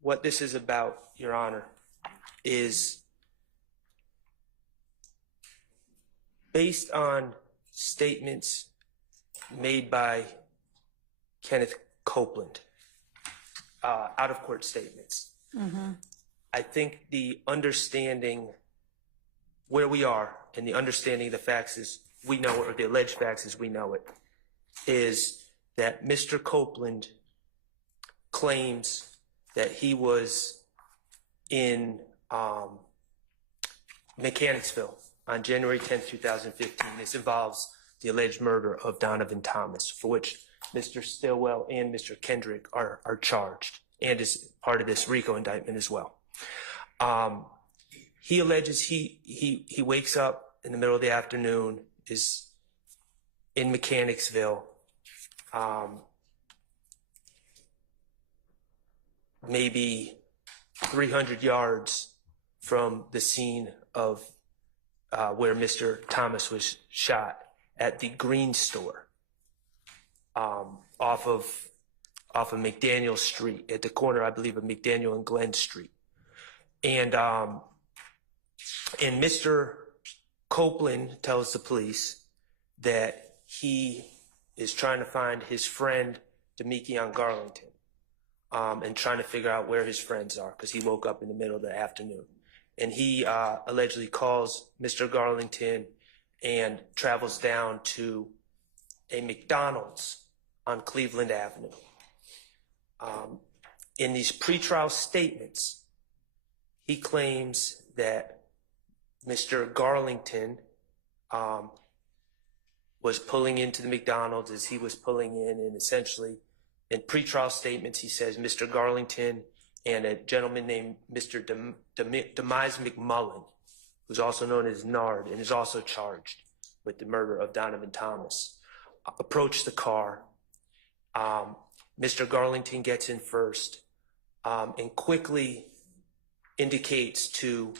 what this is about, Your Honor, is based on statements made by Kenneth Copeland, out-of-court statements. I think the understanding where we are and the understanding of the facts as we know it, or the alleged facts as we know it, is that Mr. Copeland claims that he was in Mechanicsville on January 10th, 2015. This involves the alleged murder of Donovan Thomas, for which Mr. Stillwell and Mr. Kendrick are charged, and is part of this RICO indictment as well. He alleges he wakes up in the middle of the afternoon, is in Mechanicsville, maybe 300 yards from the scene of where Mr. Thomas was shot, at the Green Store, off of McDaniel Street, at the corner, I believe, of McDaniel and Glen Street. And Mr. Copeland tells the police that he is trying to find his friend Demekion Garlington, and trying to figure out where his friends are, because he woke up in the middle of the afternoon. And he allegedly calls Mr. Garlington and travels down to a McDonald's on Cleveland Avenue. In these pretrial statements, he claims that Mr. Garlington was pulling into the McDonald's as he was pulling in, and essentially in pretrial statements he says Mr. Garlington and a gentleman named Mr. Demise McMullen, who's also known as Nard and is also charged with the murder of Donovan Thomas, approached the car. Mr. Garlington gets in first, and quickly indicates to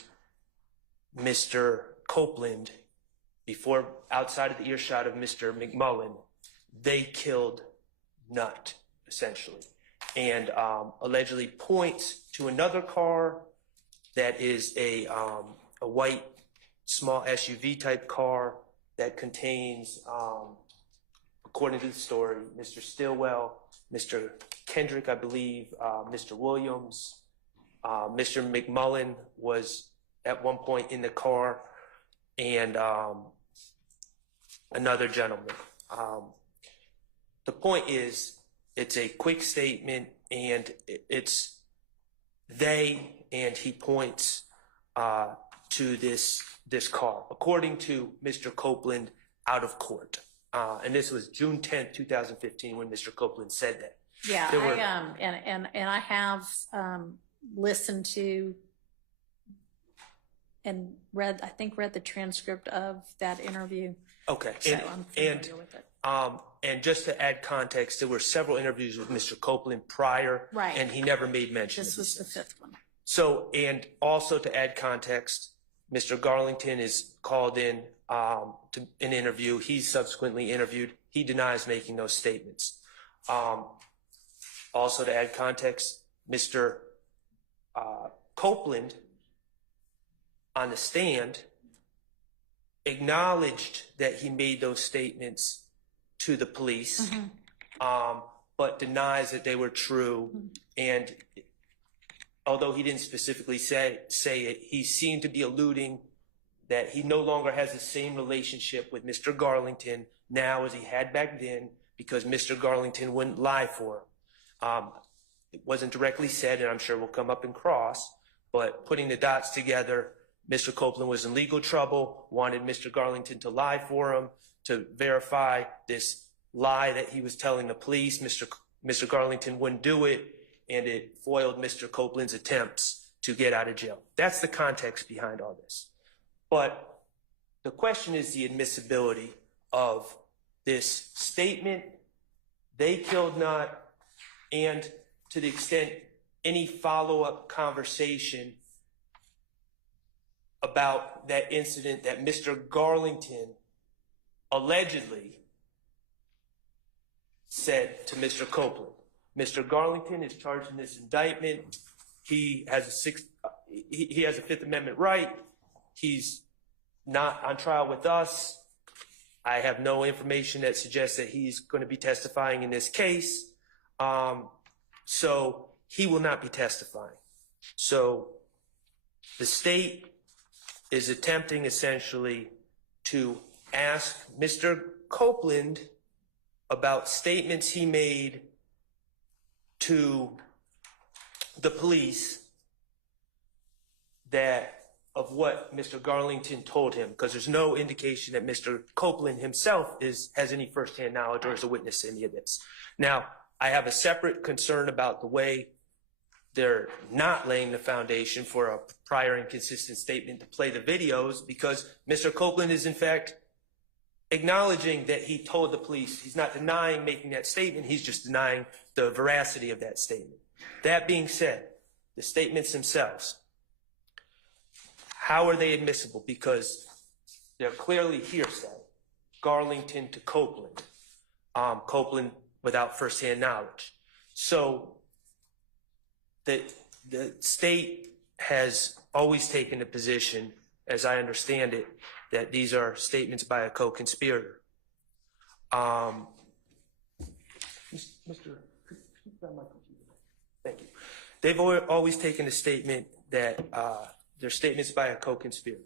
Mr. Copeland, before outside of the earshot of Mr. McMullen, they killed Nutt, essentially, and allegedly points to another car that is a white small SUV type car that contains, according to the story, Mr. Stillwell, Mr. Kendrick, I believe, Mr. Williams, Mr. McMullen was at one point in the car, and another gentleman. The point is, it's a quick statement, and it's they, and he points to this car, according to Mr. Copeland, out of court. And this was June 10th, 2015, when Mr. Copeland said that. Yeah, I have listened to and read the transcript of that interview. Okay, So I'm familiar with it. And just to add context, there were several interviews with Mr. Copeland prior, Right. and he never made mention This of was this. the fifth one. So, and also to add context, Mr. Garlington is called in to an interview. He's subsequently interviewed. He denies making those statements. Also to add context, Mr. Copeland on the stand acknowledged that he made those statements to the police, but denies that they were true. And although he didn't specifically say it, he seemed to be alluding that he no longer has the same relationship with Mr. Garlington now as he had back then, because Mr. Garlington wouldn't lie for him. It wasn't directly said, and I'm sure will come up in cross, but putting the dots together, Mr. Copeland was in legal trouble, wanted Mr. Garlington to lie for him, to verify this lie that he was telling the police. Mr. Garlington wouldn't do it, and it foiled Mr. Copeland's attempts to get out of jail. That's the context behind all this. But the question is the admissibility of this statement, they killed Nutt, and to the extent any follow-up conversation about that incident that Mr. Garlington allegedly said to Mr. Copeland. Mr. Garlington is charged in this indictment. He has a Fifth Amendment right. He's not on trial with us. I have no information that suggests that he's going to be testifying in this case. So he will not be testifying. So the state is attempting essentially to ask Mr. Copeland about statements he made to the police of what Mr. Garlington told him, because there's no indication that Mr. Copeland himself has any firsthand knowledge or is a witness to any of this. Now, I have a separate concern about the way they're not laying the foundation for a prior inconsistent statement to play the videos, because Mr. Copeland is in fact acknowledging that he told the police. He's not denying making that statement. He's just denying the veracity of that statement. That being said, the statements themselves, how are they admissible? Because they're clearly hearsay. Garlington to Copeland. Copeland without firsthand knowledge. So the state has always taken a position, as I understand it, that these are statements by a co-conspirator. Thank you. They've always taken a statement that they're statements by a co-conspirator.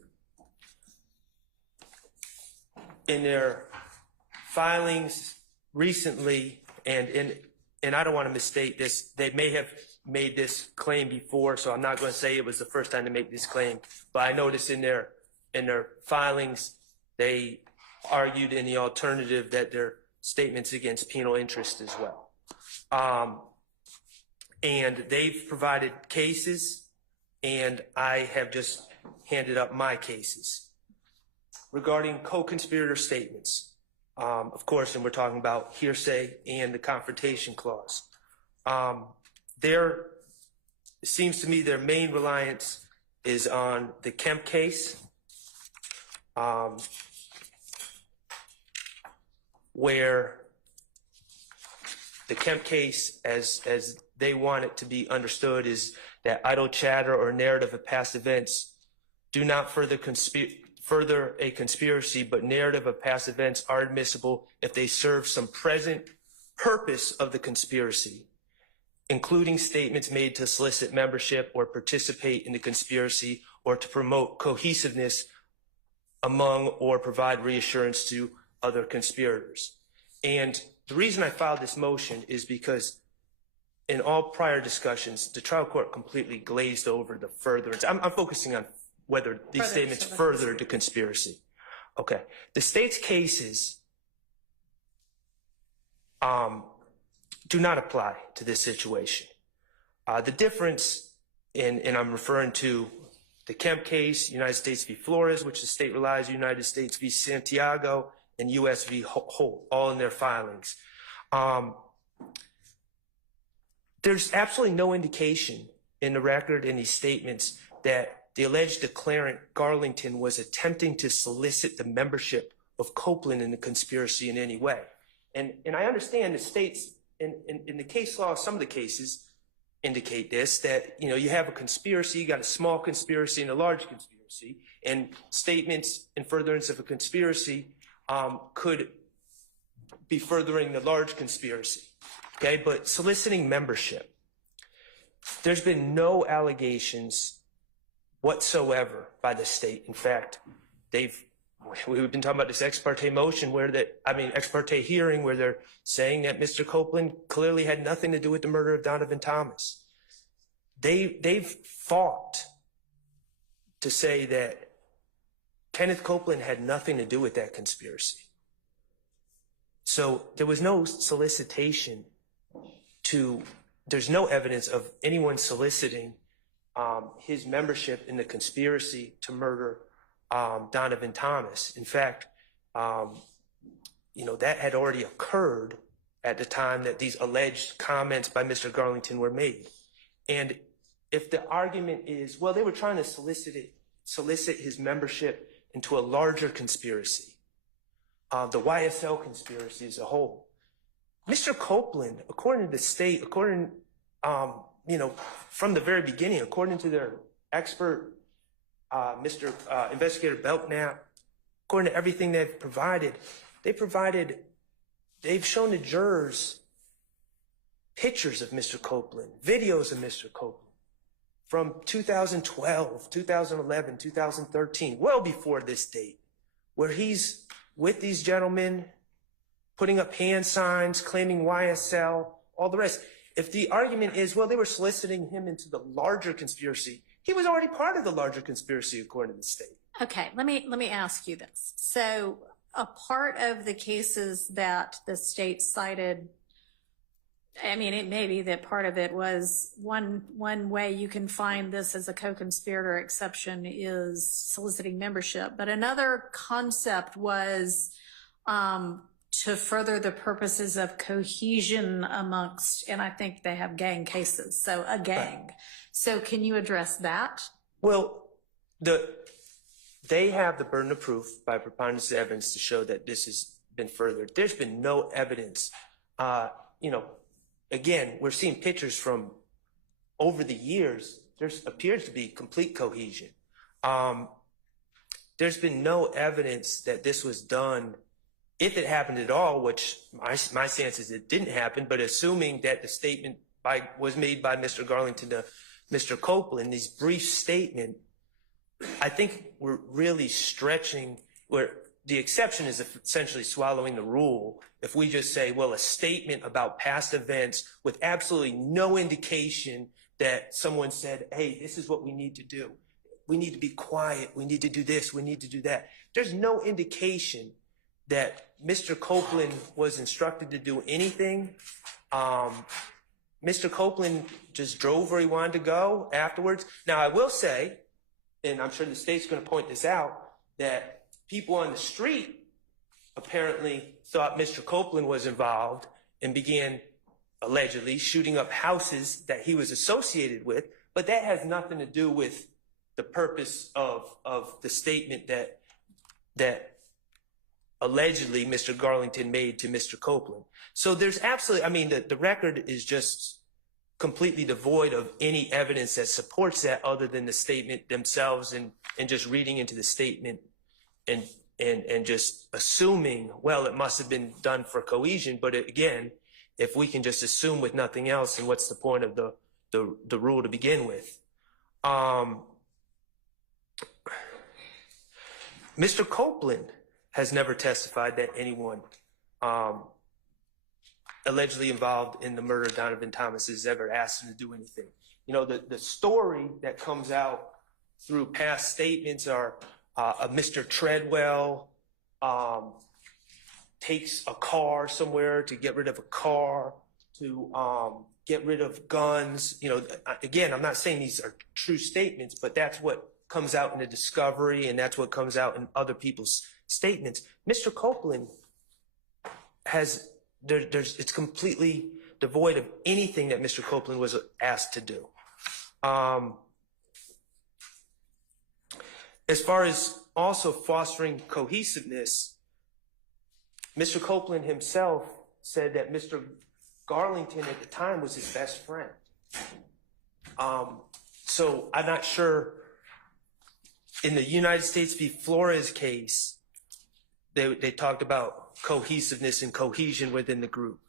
In their filings recently, and I don't want to misstate this, they may have made this claim before, so I'm not going to say it was the first time to make this claim, but I noticed in their filings, they argued in the alternative that they're statements against penal interest as well. And they've provided cases, and I have just handed up my cases. Regarding co-conspirator statements, of course, and we're talking about hearsay and the confrontation clause. It seems to me their main reliance is on the Kemp case, where the Kemp case, as they want it to be understood, is that idle chatter or narrative of past events do not further a conspiracy, but narrative of past events are admissible if they serve some present purpose of the conspiracy, including statements made to solicit membership or participate in the conspiracy or to promote cohesiveness among or provide reassurance to other conspirators. And the reason I filed this motion is because in all prior discussions, the trial court completely glazed over the furtherance. I'm focusing on whether these statements furthered the conspiracy. Okay. The state's cases do not apply to this situation. The difference, and I'm referring to the Kemp case, United States v. Flores, which the state relies, United States v. Santiago, and U.S. v. Holt, all in their filings. There's absolutely no indication in the record in these statements that the alleged declarant Garlington was attempting to solicit the membership of Copeland in the conspiracy in any way. And I understand the states, in the case law, some of the cases indicate this, that, you know, you have a conspiracy, you got a small conspiracy and a large conspiracy, and statements in furtherance of a conspiracy could be furthering the large conspiracy. Okay, but soliciting membership, there's been no allegations whatsoever by the state. In fact, we've been talking about this ex parte motion ex parte hearing where they're saying that Mr. Copeland clearly had nothing to do with the murder of Donovan Thomas. They've fought to say that Kenneth Copeland had nothing to do with that conspiracy. So there was no solicitation there's no evidence of anyone soliciting his membership in the conspiracy to murder Donovan Thomas. In fact, that had already occurred at the time that these alleged comments by Mr. Garlington were made. And if the argument is, well, they were trying to solicit his membership into a larger conspiracy, the YSL conspiracy as a whole, Mr. Copeland, according to the state, from the very beginning, according to their expert, Investigator Belknap, according to everything they've shown the jurors pictures of Mr. Copeland, videos of Mr. Copeland. from 2012, 2011, 2013, well before this date, where he's with these gentlemen, putting up hand signs, claiming YSL, all the rest. If the argument is, well, they were soliciting him into the larger conspiracy, he was already part of the larger conspiracy according to the state. Okay, let me ask you this. So a part of the cases that the state cited, I mean, it may be that part of it was one way you can find this as a co-conspirator exception is soliciting membership, but another concept was to further the purposes of cohesion amongst, and I think they have gang cases, so a gang. Right. So can you address that? Well, they have the burden of proof by preponderance of evidence to show that this has been furthered. There's been no evidence. Again, we're seeing pictures from over the years. There appears to be complete cohesion. There's been no evidence that this was done, if it happened at all, which my sense is it didn't happen, but assuming that the statement was made by Mr. Garlington to Mr. Copeland, this brief statement, I think we're really stretching where the exception is essentially swallowing the rule. If we just say, well, a statement about past events with absolutely no indication that someone said, hey, this is what we need to do. We need to be quiet. We need to do this. We need to do that. There's no indication that Mr. Copeland was instructed to do anything. Mr. Copeland just drove where he wanted to go afterwards. Now, I will say, and I'm sure the state's going to point this out, that people on the street apparently thought Mr. Copeland was involved and began allegedly shooting up houses that he was associated with, but that has nothing to do with the purpose of the statement that allegedly Mr. Garlington made to Mr. Copeland. So there's absolutely, I mean, the record is just completely devoid of any evidence that supports that other than the statement themselves and just reading into the statement and just assuming, well, it must have been done for cohesion. But again, if we can just assume with nothing else, then what's the point of the rule to begin with? Mr. Copeland has never testified that anyone allegedly involved in the murder of Donovan Thomas has ever asked him to do anything. You know, the story that comes out through past statements are Mr. Treadwell takes a car somewhere to get rid of a car, to get rid of guns. You know, again, I'm not saying these are true statements, but that's what comes out in the discovery, and that's what comes out in other people's statements. Mr. Copeland has, it's completely devoid of anything that Mr. Copeland was asked to do. As far as also fostering cohesiveness, Mr. Copeland himself said that Mr. Garlington at the time was his best friend. So I'm not sure. In the United States v. Flores case, they talked about cohesiveness and cohesion within the group.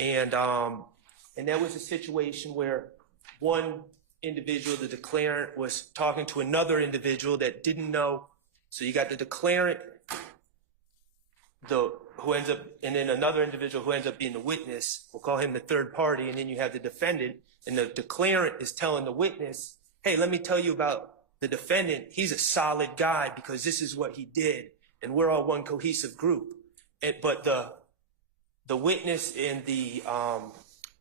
And that was a situation where one individual, the declarant, was talking to another individual that didn't know. So you got the declarant, who ends up, and then another individual who ends up being the witness. We'll call him the third party. And then you have the defendant, and the declarant is telling the witness, hey, let me tell you about the defendant. He's a solid guy because this is what he did, and we're all one cohesive group. But the witness and the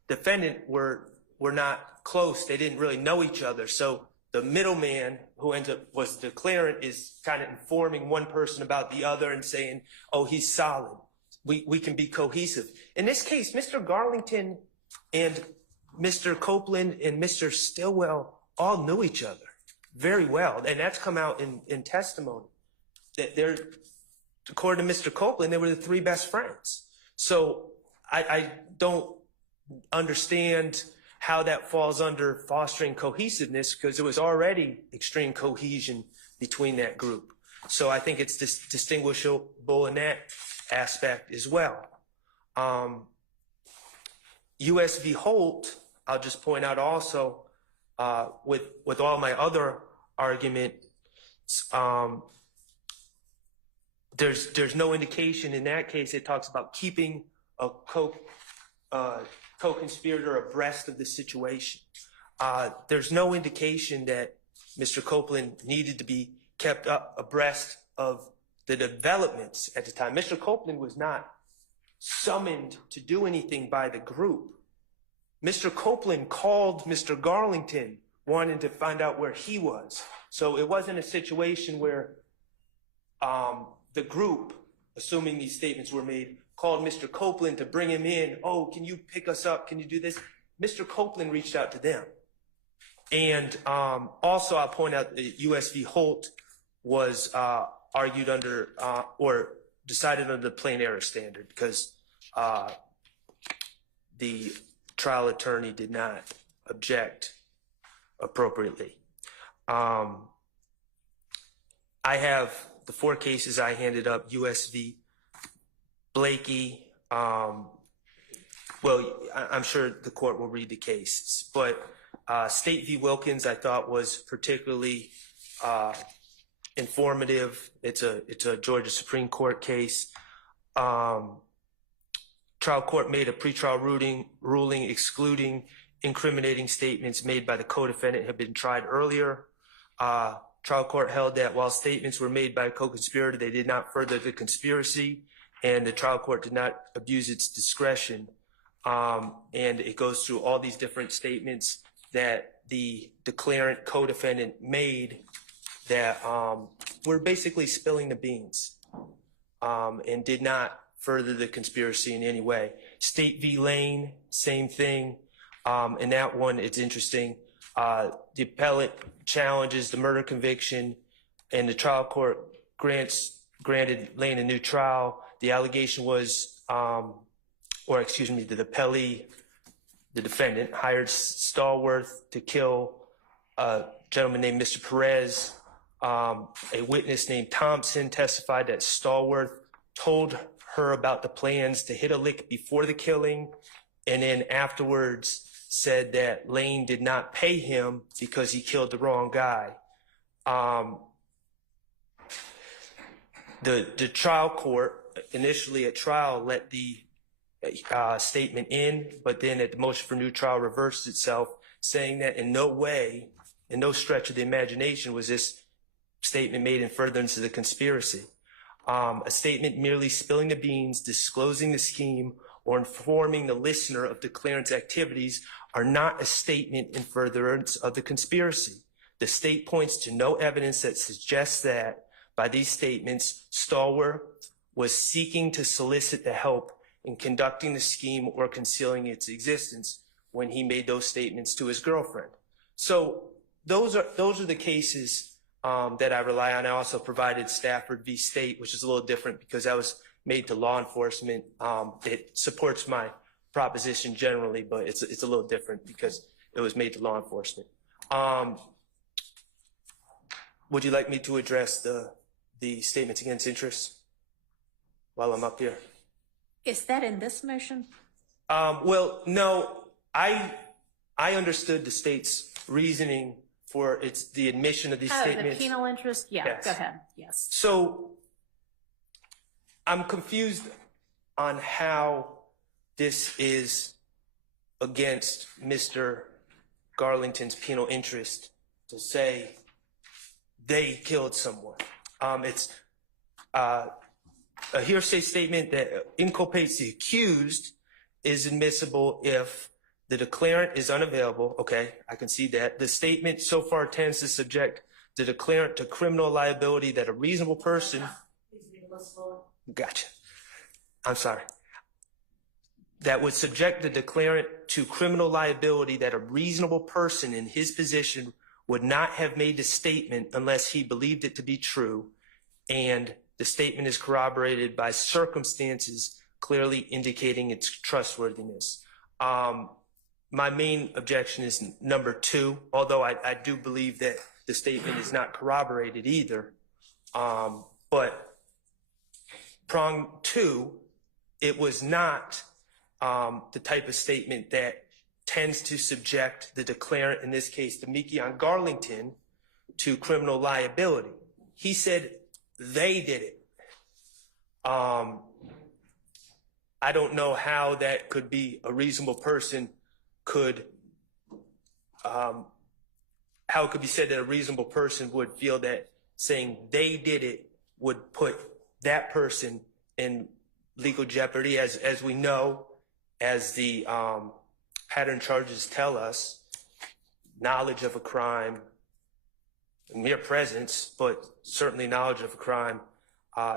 defendant were not close. They didn't really know each other. So the middleman, who ends up was the declarant, is kind of informing one person about the other and saying, oh, he's solid. We can be cohesive. In this case, Mr. Garlington and Mr. Copeland and Mr. Stillwell all knew each other very well. And that's come out in testimony. That they're, according to Mr. Copeland, they were the three best friends. So I don't understand how that falls under fostering cohesiveness, because there was already extreme cohesion between that group. So I think it's distinguishable in that aspect as well. US v. Holt, I'll just point out also, with all my other arguments, there's no indication in that case. It talks about keeping a co-conspirator abreast of the situation. There's no indication that Mr. Copeland needed to be kept up abreast of the developments at the time. Mr. Copeland was not summoned to do anything by the group. Mr. Copeland called Mr. Garlington wanting to find out where he was. So it wasn't a situation where the group, assuming these statements were made, called Mr. Copeland to bring him in. Oh, can you pick us up? Can you do this? Mr. Copeland reached out to them. And also I'll point out that U.S. v. Holt was argued under or decided under the plain error standard because the trial attorney did not object appropriately. I have the 4 cases I handed up: U.S. v. Blakey. Well, I'm sure the court will read the cases, but State v. Wilkins I thought was particularly informative. It's a Georgia Supreme Court case. Trial court made a pretrial ruling excluding incriminating statements made by the co-defendant had been tried earlier. Trial court held that while statements were made by a co-conspirator, they did not further the conspiracy, and the trial court did not abuse its discretion. And it goes through all these different statements that the declarant co-defendant made that were basically spilling the beans and did not further the conspiracy in any way. State v. Lane, same thing. In that one, it's interesting. The appellate challenges the murder conviction, and the trial court granted Lane a new trial. The allegation was, the appellee, the defendant, hired Stallworth to kill a gentleman named Mr. Perez. A witness named Thompson testified that Stallworth told her about the plans to hit a lick before the killing, and then afterwards said that Lane did not pay him because he killed the wrong guy. The trial court initially at trial let the statement in, but then at the motion for new trial reversed itself, saying that in no way, in no stretch of the imagination was this statement made in furtherance of the conspiracy. A statement merely spilling the beans, disclosing the scheme, or informing the listener of declarant's activities are not a statement in furtherance of the conspiracy. The state points to no evidence that suggests that by these statements, Stallworth was seeking to solicit the help in conducting the scheme or concealing its existence when he made those statements to his girlfriend. So those are the cases that I rely on. I also provided Stafford v. State, which is a little different because that was made to law enforcement. It supports my proposition generally, but it's a little different because it was made to law enforcement. Would you like me to address the statements against interest while I'm up here? Is that in this motion? Well, no, I understood the state's reasoning for the admission of these statements. The penal interest? Yeah, Yes. Go ahead. Yes. So I'm confused on how this is against Mr. Garlington's penal interest to say they killed someone. It's a hearsay statement that inculpates the accused is admissible if the declarant is unavailable. Okay, I can see that. The statement so far tends to subject the declarant to criminal liability that a reasonable person... Gotcha. I'm sorry. That would subject the declarant to criminal liability that a reasonable person in his position would not have made the statement unless he believed it to be true, and the statement is corroborated by circumstances clearly indicating its trustworthiness. My main objection is number 2, although I do believe that the statement is not corroborated either. But prong 2, it was not the type of statement that tends to subject the declarant, in this case, Demekion Garlington, to criminal liability. He said they did it. I don't know how that could be a reasonable person could, how it could be said that a reasonable person would feel that saying they did it would put that person in legal jeopardy. As we know, as the pattern charges tell us, knowledge of a crime, mere presence, but certainly knowledge of a crime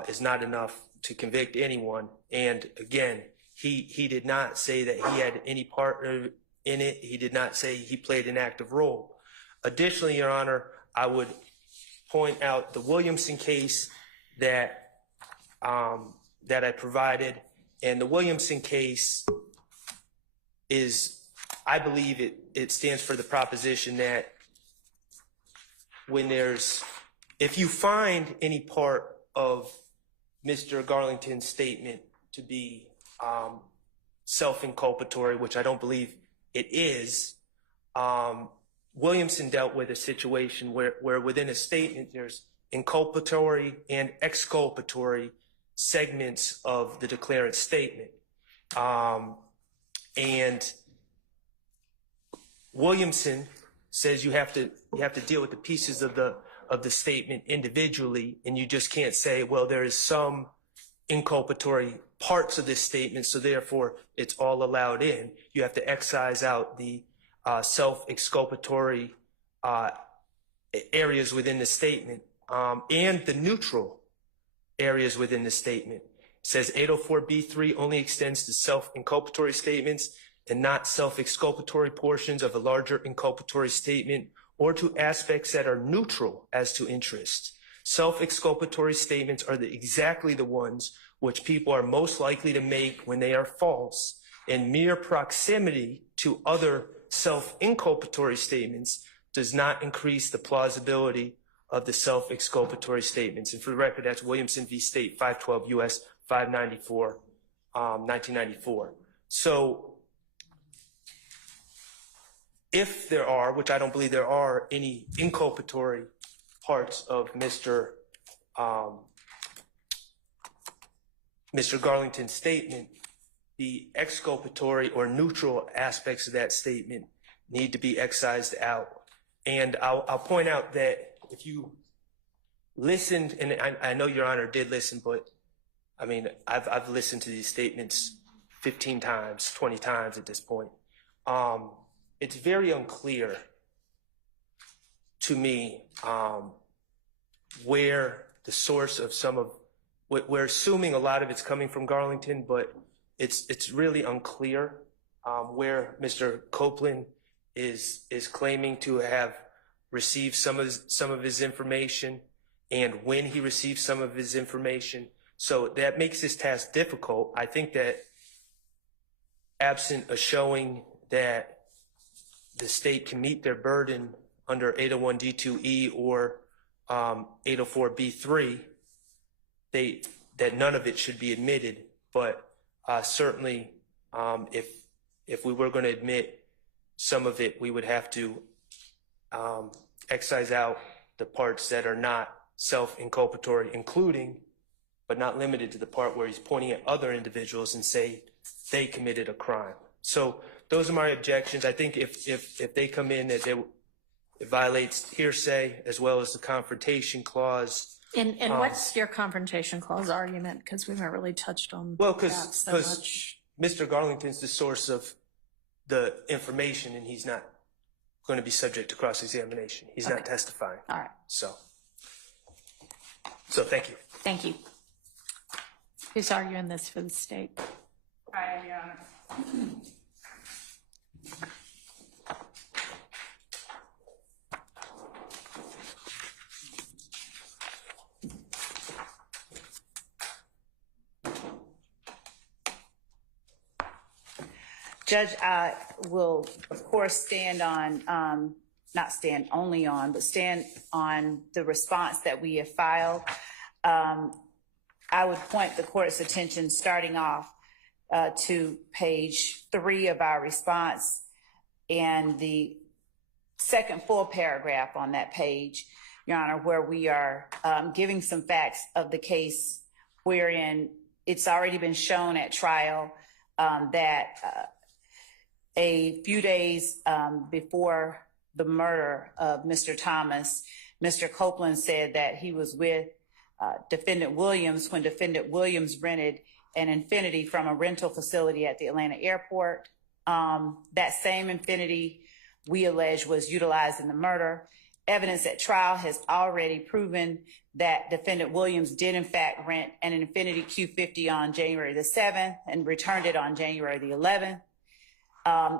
is not enough to convict anyone. And again, he did not say that he had any part in it. He did not say he played an active role. Additionally, Your Honor, I would point out the Williamson case that that I provided, and the Williamson case is, I believe it stands for the proposition that when if you find any part of Mr. Garlington's statement to be self-inculpatory, which I don't believe it is, Williamson dealt with a situation where within a statement there's inculpatory and exculpatory segments of the declarant's statement. And Williamson says you have to deal with the pieces of the statement individually, and you just can't say, well, there is some inculpatory parts of this statement, so therefore it's all allowed in. You have to excise out the self-exculpatory areas within the statement and the neutral areas within the statement. It says 804B3 only extends to self-inculpatory statements and not self-exculpatory portions of a larger inculpatory statement or to aspects that are neutral as to interest. Self-exculpatory statements are exactly the ones which people are most likely to make when they are false, and mere proximity to other self-inculpatory statements does not increase the plausibility of the self-exculpatory statements. And for the record, that's Williamson v. State, 512 U.S. 594, 1994. So if there are, which I don't believe there are, any inculpatory parts of Mr. Garlington's statement, the exculpatory or neutral aspects of that statement need to be excised out. And I'll point out that if you listened, and I know Your Honor did listen, but I mean, I've listened to these statements 15 times, 20 times at this point. It's very unclear to me where the source of some of, we're assuming a lot of it's coming from Garlington, but it's really unclear where Mr. Copeland is claiming to have received some of his information and when he received some of his information. So that makes this task difficult. I think that absent a showing that the state can meet their burden under 801D2E or 804B3, that none of it should be admitted. But certainly, if we were going to admit some of it, we would have to excise out the parts that are not self-inculpatory, including, but not limited to, the part where he's pointing at other individuals and say they committed a crime. So those are my objections. I think if they come in, that it violates hearsay as well as the confrontation clause. And what's your confrontation clause argument? Because we haven't really touched on well, that so much. Mr. Garlington's the source of the information, and he's not going to be subject to cross-examination. He's not testifying. All right. So thank you. Thank you. Who's arguing this for the state? I am, Your Honor. Judge, I will, of course, stand on, not stand only on, but stand on the response that we have filed. I would point the court's attention, starting off to page 3 of our response. and the second full paragraph on that page, Your Honor, where we are giving some facts of the case wherein it's already been shown at trial that a few days before the murder of Mr. Thomas, Mr. Copeland said that he was with Defendant Williams when Defendant Williams rented an Infiniti from a rental facility at the Atlanta airport. That same Infiniti, we allege, was utilized in the murder. Evidence at trial has already proven that Defendant Williams did in fact rent an Infiniti Q50 on January the 7th and returned it on January the 11th.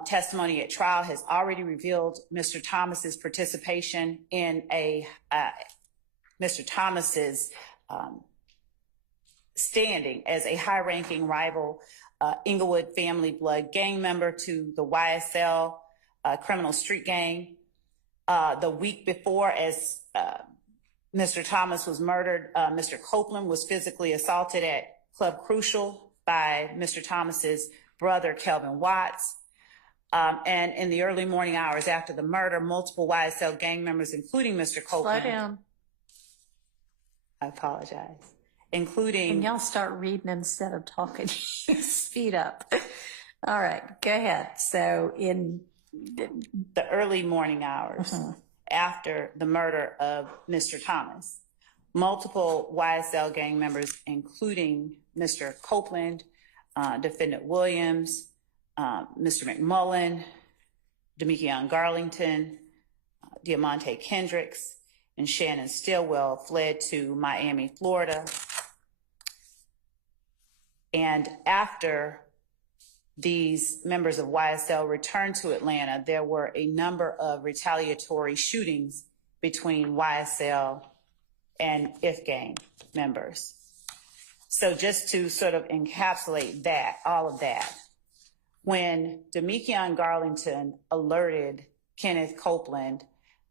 Testimony at trial has already revealed Mr. Thomas's participation in Mr. Thomas's standing as a high-ranking rival Inglewood family blood gang member to the YSL criminal street gang. The week before, as Mr. Thomas was murdered, Mr. Copeland was physically assaulted at Club Crucial by Mr. Thomas's brother, Kelvin Watts. And in the early morning hours after the murder, multiple YSL gang members, including Mr. Copeland. Slow down. I apologize. Including. And y'all start reading instead of talking. Speed up. All right, go ahead. So in the early morning hours after the murder of Mr. Thomas, multiple YSL gang members, including Mr. Copeland, Defendant Williams, Mr. McMullen, Demekion Garlington, Diamante Kendricks, and Shannon Stillwell fled to Miami, Florida. And after these members of YSL returned to Atlanta, there were a number of retaliatory shootings between YSL and IF gang members. So just to sort of encapsulate that, all of that, when Demekion Garlington alerted Kenneth Copeland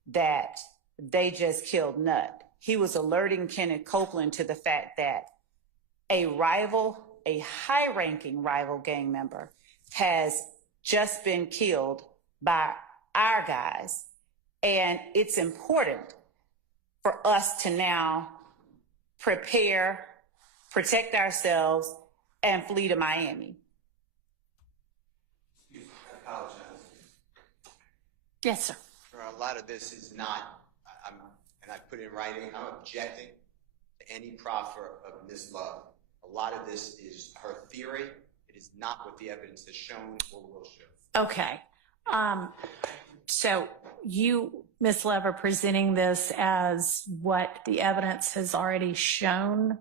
that they just killed Nutt, he was alerting Kenneth Copeland to the fact that a rival, a high-ranking rival gang member, has just been killed by our guys. And it's important for us to now prepare, protect ourselves, and flee to Miami. I apologize. yes, sir. A lot of this is not, and I put in writing, I'm objecting to any proffer of Ms. Love. A lot of this is her theory. It is not what the evidence has shown or will show. Okay. So you, Ms. Love, are presenting this as what the evidence has already shown.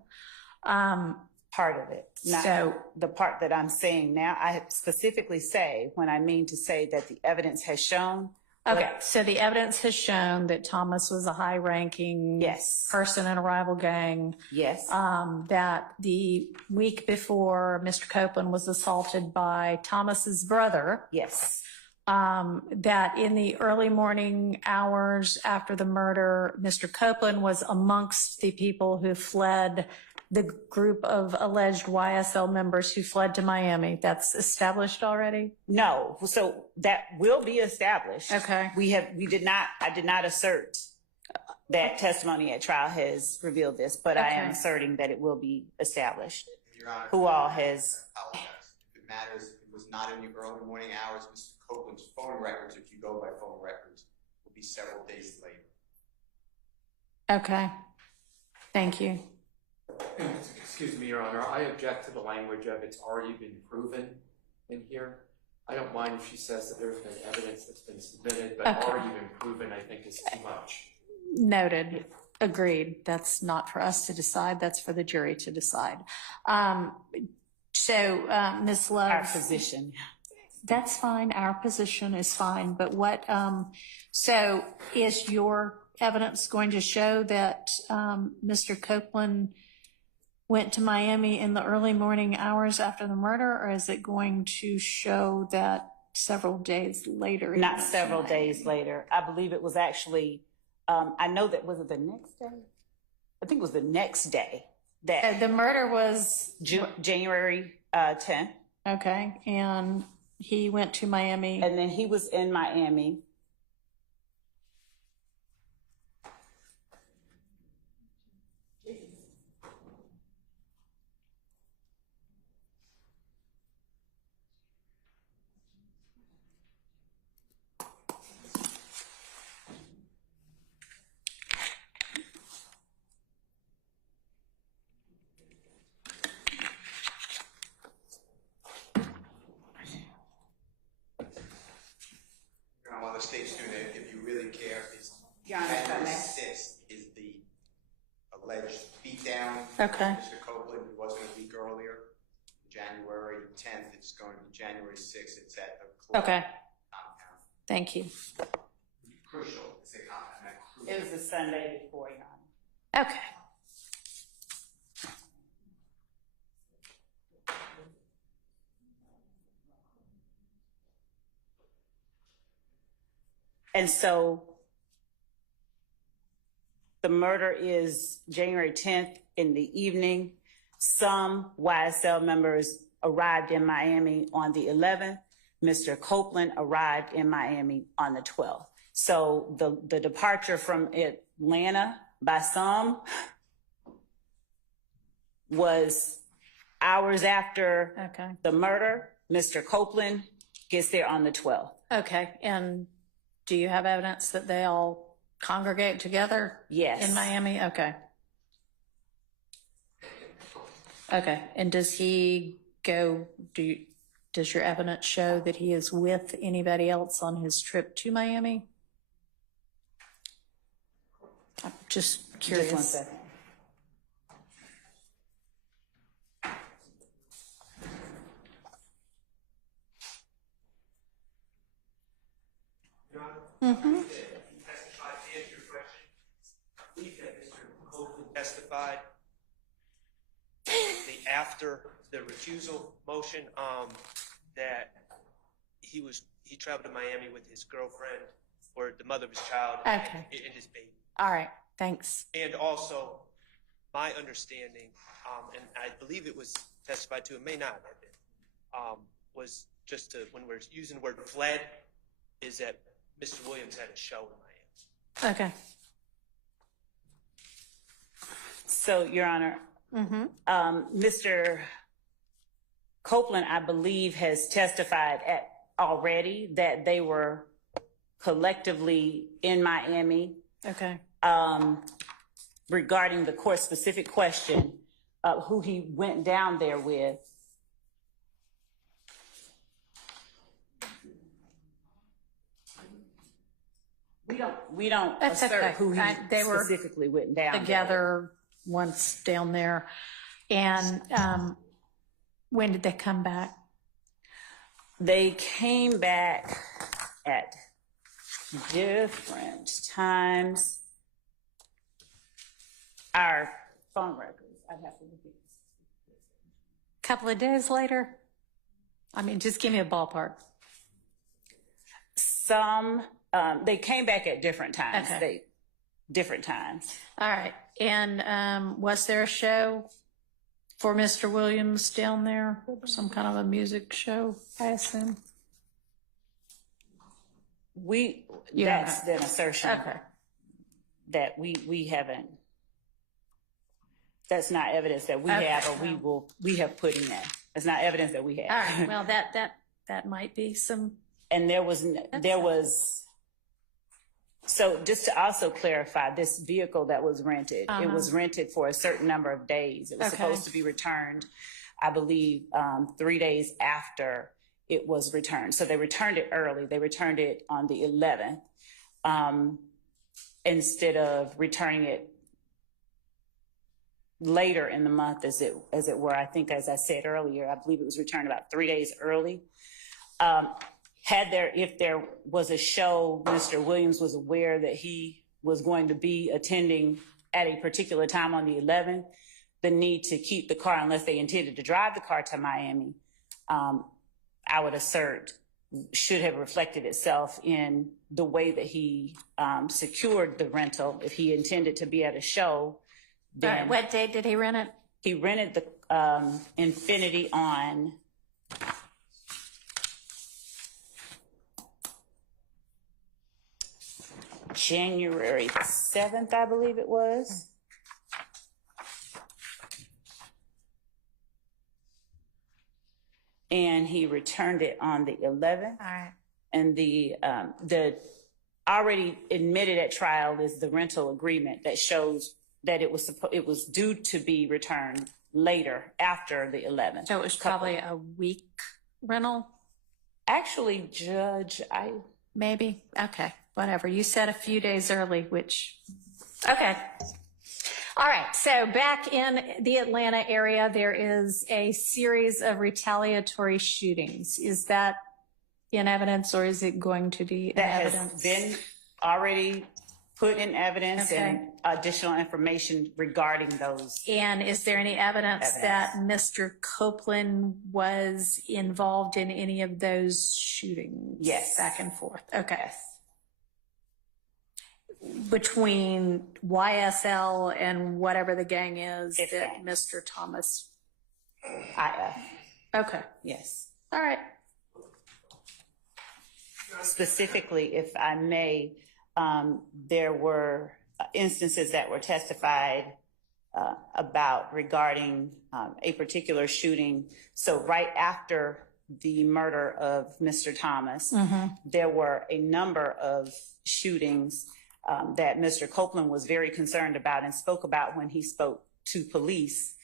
Part of it. Not So the part that I'm saying now, I specifically say when I mean to say that the evidence has shown. okay, so the evidence has shown that Thomas was a high-ranking Yes. person in a rival gang. Yes. That the week before Mr. Copeland was assaulted by Thomas's brother. Yes. That in the early morning hours after the murder, Mr. Copeland was amongst the people who fled, the group of alleged YSL members who fled to Miami. That's established already? No. So that will be established. Okay. I did not assert that testimony at trial has revealed this, but I am Okay. asserting that it will be established. Your Honor, Who all has, I apologize. If it matters, it was not in the early morning hours. Mr. Copeland's phone records, if you go by phone records, will be several days later. Okay. Thank you. Excuse me, Your Honor, I object to the language of it's already been proven in here. I don't mind if she says that there's been evidence that's been submitted, but Okay. already been proven, I think, is too much. Noted. Agreed. That's not for us to decide. That's for the jury to decide. Ms. Love. our position. That's fine. Our position is fine. But what, so is your evidence going to show that Mr. Copeland went to Miami in the early morning hours after the murder, or is it going to show that several days later? he Not went to several Miami? days later. I believe it was actually, I know that, was it the next day? I think it was the next day that The murder was, January 10th. okay, and he went to Miami. And then he was in Miami. While the state's doing it, if you really care, is Your Honor, if I January may. 6th is the alleged beatdown. Okay. Mr. Copeland, it wasn't a week earlier. January 10th, it's going to be January 6th. It's at the club Okay. compound. Thank you. Crucial. It's a compound, not crucial. It was the Sunday before, Your Honor. Okay. And so the murder is January 10th in the evening. Some YSL members arrived in Miami on the 11th. Mr. Copeland arrived in Miami on the 12th. So the departure from Atlanta by some was hours after Okay. the murder. Mr. Copeland gets there on the 12th. Okay. And do you have evidence that they all congregate together? Yes. In Miami? Okay. Okay. And does he go, does your evidence show that he is with anybody else on his trip to Miami? I'm just curious. Just 1 second. Mm-hmm. Testified to answer your question. I believe that Mr. Copeland testified after the recusal motion, that he traveled to Miami with his girlfriend or the mother of his child Okay. and his baby. All right. Thanks. And also, my understanding, and I believe it was testified to, it may not have been, was just to, when we're using the word fled, is that Mr. Williams had a show in Miami. Okay. So, Your Honor, Mm-hmm. Mr. Copeland, I believe, has testified already that they were collectively in Miami. Okay. Regarding the court-specific question of who he went down there with. We don't That's assert okay. who he They were specifically went down there. Together once down there. And when did they come back? They came back at different times. Our phone records, I'd have to look at. Couple of days later? I mean, just give me a ballpark. Some, they came back at different times. Okay. Different times. All right. And was there a show for Mr. Williams down there? Some kind of a music show, I assume? That's an assertion. Okay. That we haven't, that's not evidence that we have or we have put in there. It's not evidence that we have. All right. Well, that might be some. And there was, so just to also clarify, this vehicle that was rented, it was rented for a certain number of days. It was supposed to be returned, I believe, 3 days after it was returned. So they returned it early. They returned it on the 11th instead of returning it later in the month, as it were. I think, as I said earlier, I believe it was returned about 3 days early. If there was a show, Mr. Williams was aware that he was going to be attending at a particular time on the 11th. The need to keep the car, unless they intended to drive the car to Miami, I would assert should have reflected itself in the way that he secured the rental. If he intended to be at a show, then What date did he rent it? he rented the Infinity on January the 7th, I believe it was. And he returned it on the 11th. All right. And the already admitted at trial is the rental agreement that shows that it was due to be returned later after the 11th. So it was probably a week rental? Actually, Judge, Maybe. Okay. Whatever. You said a few days early, which, okay. All right. So back in the Atlanta area, there is a series of retaliatory shootings. Is that in evidence, or is it going to be in that evidence? has been already put in evidence Okay. and additional information regarding those. And is there any evidence that Mr. Copeland was involved in any of those shootings? Yes. Back and forth. Okay. Between YSL and whatever the gang is It's that gang. Mr. Thomas. IF. Okay. Yes. All right. Specifically, if I may, there were instances that were testified about regarding a particular shooting. So right after the murder of Mr. Thomas, there were a number of shootings that Mr. Copeland was very concerned about and spoke about when he spoke to police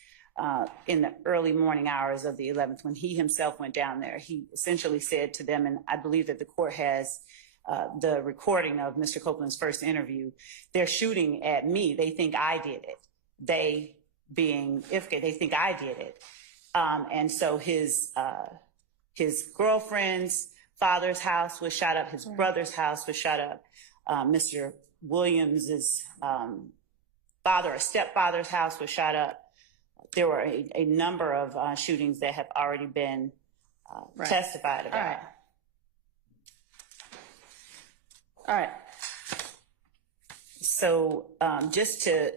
in the early morning hours of the 11th, when he himself went down there. He essentially said to them, and I believe that the court has the recording of Mr. Copeland's first interview, they're shooting at me. They think I did it. They being Ifke, they think I did it. And so his girlfriend's father's house was shot up. His brother's house was shot up. Mr. Williams's father or stepfather's house was shot up. There were a number of shootings that have already been testified about. All right. All right. So just to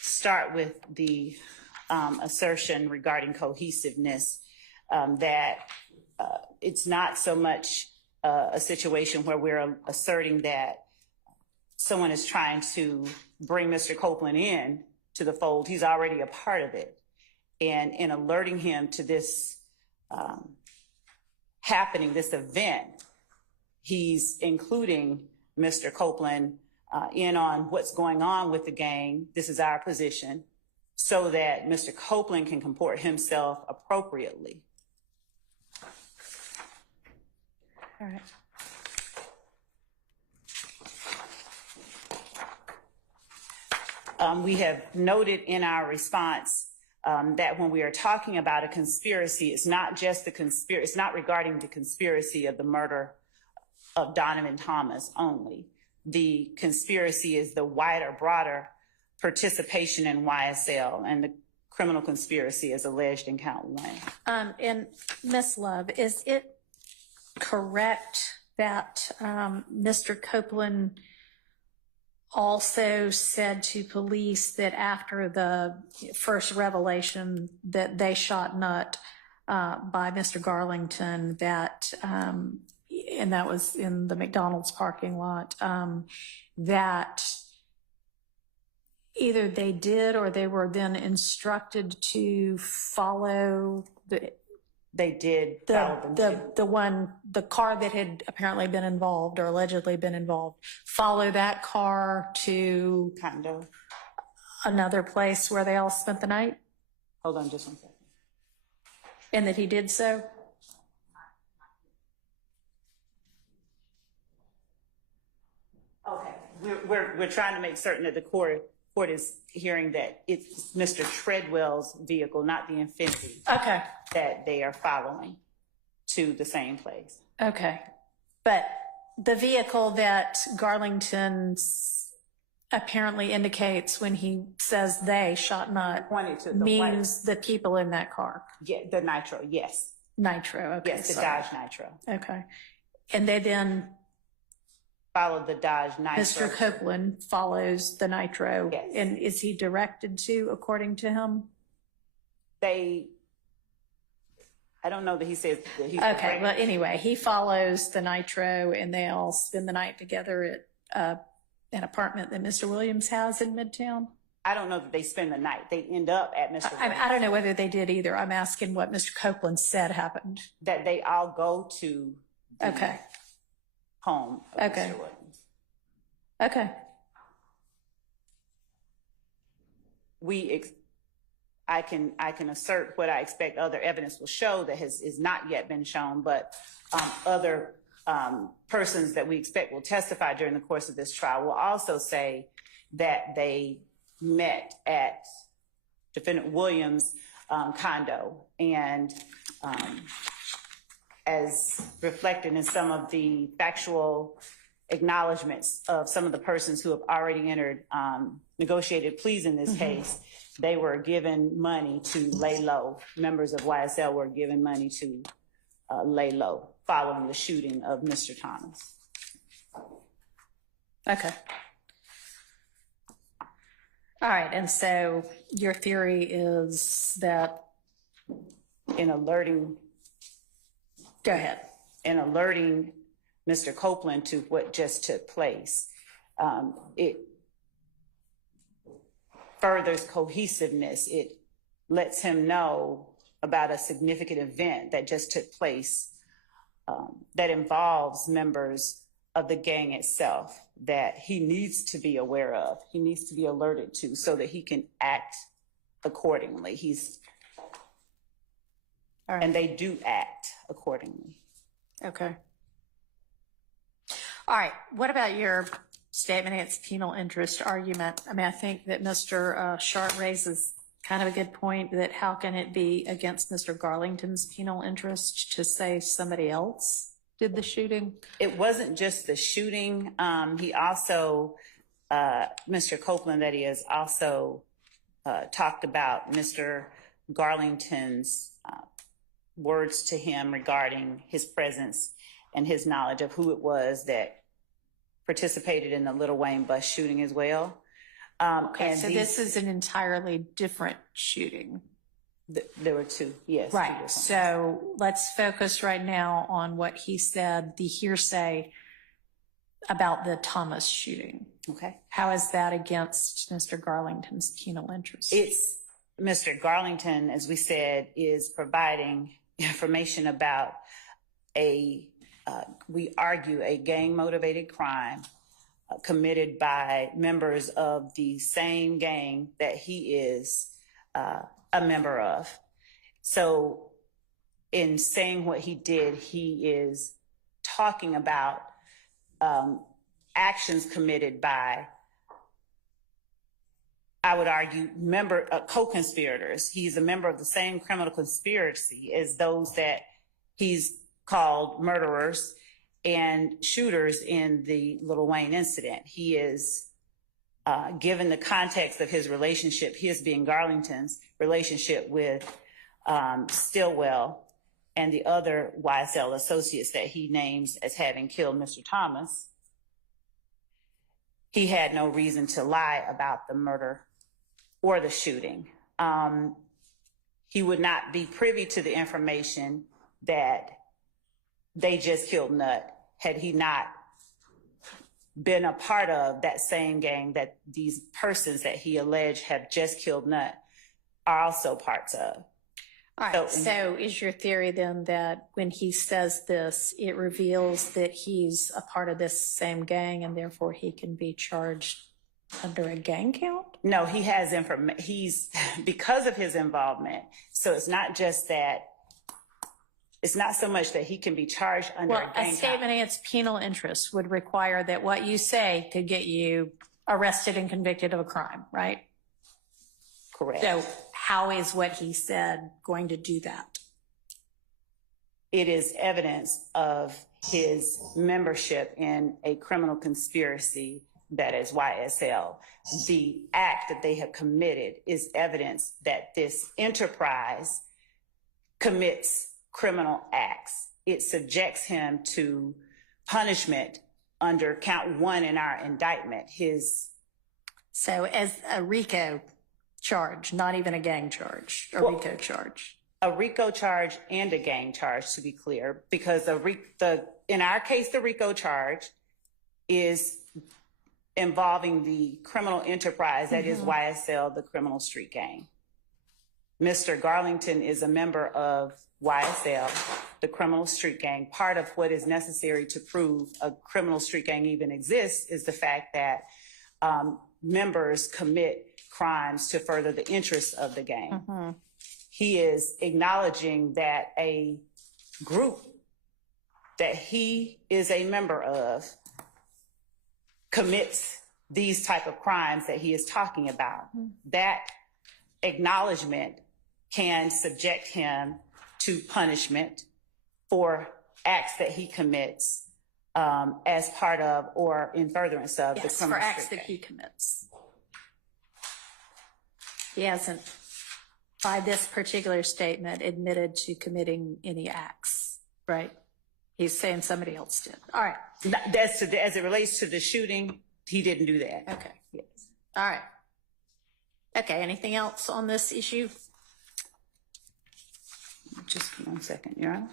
start with the assertion regarding cohesiveness, that it's not so much a situation where we're asserting that someone is trying to bring Mr. Copeland in to the fold. He's already a part of it. And in alerting him to this happening, this event, he's including Mr. Copeland in on what's going on with the gang. This is our position, so that Mr. Copeland can comport himself appropriately. All right. We have noted in our response that when we are talking about a conspiracy, it's not just the conspiracy, it's not regarding the conspiracy of the murder of Donovan Thomas only. The conspiracy is the wider, broader participation in YSL, and the criminal conspiracy is alleged in count 1. And Ms. Love, is it correct that Mr. Copeland also said to police that after the first revelation that they shot Nutt by Mr. Garlington, that, and that was in the McDonald's parking lot, that either they did or they were then instructed to follow They did follow them. the car that had apparently been involved or allegedly been involved, follow that car to Condo. another place where they all spent the night, Hold on just one second. and that he did so? Okay. We're trying to make certain that the court is hearing that it's Mr. Treadwell's vehicle, not the Infiniti, Okay, that they are following to the same place. okay. But the vehicle that Garlington apparently indicates when he says they shot Nutt Pointed to the means the people in that car. Yeah, the Nitro, yes. Nitro, okay. Yes, the sorry. Dodge Nitro. Okay. And they then, Followed the Dodge Nitro. Mr. Copeland follows the Nitro. Yes. And is he directed to, according to him? I don't know that he says that he's Okay, well, anyway, he follows the Nitro and they all spend the night together at an apartment that Mr. Williams has in Midtown? I don't know that they spend the night. They end up at Mr. I don't know whether they did either. I'm asking what Mr. Copeland said happened. That they all go to the Okay. home of Okay. Mr. Williams. Okay. I can assert what I expect other evidence will show that is not yet been shown, but other persons that we expect will testify during the course of this trial will also say that they met at Defendant Williams' condo, and as reflected in some of the factual acknowledgments of some of the persons who have already entered negotiated pleas in this case, they were given money to lay low. Members of YSL were given money to lay low following the shooting of Mr. Thomas. Okay. All right, and so your theory is that In alerting Mr. Copeland to what just took place, it furthers cohesiveness. It lets him know about a significant event that just took place that involves members of the gang itself that he needs to be aware of. He needs to be alerted to so that he can act accordingly. all right. And they do act accordingly. Okay. All right. What about your statement against penal interest argument? I mean, I think that Mr. Sharp raises kind of a good point that how can it be against Mr. Garlington's penal interest to say somebody else did the shooting? It wasn't just the shooting. He also, Mr. Copeland, that he has also talked about Mr. Garlington's words to him regarding his presence and his knowledge of who it was that participated in the Little Wayne bus shooting as well. Okay, so this is an entirely different shooting. There were two, yes. Right. So let's focus right now on what he said, the hearsay about the Thomas shooting. Okay. How is that against Mr. Garlington's penal interest? It's Mr. Garlington, as we said, is providing information about we argue, a gang-motivated crime committed by members of the same gang that he is a member of. So in saying what he did, he is talking about actions committed by, I would argue, co-conspirators. He's a member of the same criminal conspiracy as those that he's called murderers and shooters in the Little Wayne incident. He is, given the context of his relationship, his being Garlington's relationship with Stillwell and the other YSL associates that he names as having killed Mr. Thomas, he had no reason to lie about the murder or the shooting. He would not be privy to the information that they just killed Nutt had he not been a part of that same gang that these persons that he alleged have just killed Nutt are also parts of. All right, so is your theory then that when he says this, it reveals that he's a part of this same gang and therefore he can be charged under a gang count? No, he has because of his involvement. So it's not just that, it's not so much that he can be charged under a gang count. A statement against penal interest would require that what you say could get you arrested and convicted of a crime, right? Correct. So how is what he said going to do that? It is evidence of his membership in a criminal conspiracy that is YSL. The act that they have committed is evidence that this enterprise commits criminal acts. It subjects him to punishment under count 1 in our indictment. So as a RICO charge, not even a gang charge, RICO charge. A RICO charge and a gang charge, to be clear, because in our case, the RICO charge is involving the criminal enterprise that is YSL, the criminal street gang. Mr. Garlington is a member of YSL, the criminal street gang. Part of what is necessary to prove a criminal street gang even exists is the fact that members commit crimes to further the interests of the gang. He is acknowledging that a group that he is a member of commits these type of crimes that he is talking about. That acknowledgement can subject him to punishment for acts that he commits as part of or in furtherance of the Yes, criminal for acts street that gang. he commits. He hasn't, by this particular statement, admitted to committing any acts, right? He's saying somebody else did. All right. As it relates to the shooting, he didn't do that. Okay. Yes. All right. Okay, anything else on this issue? Just 1 second, Your Honor.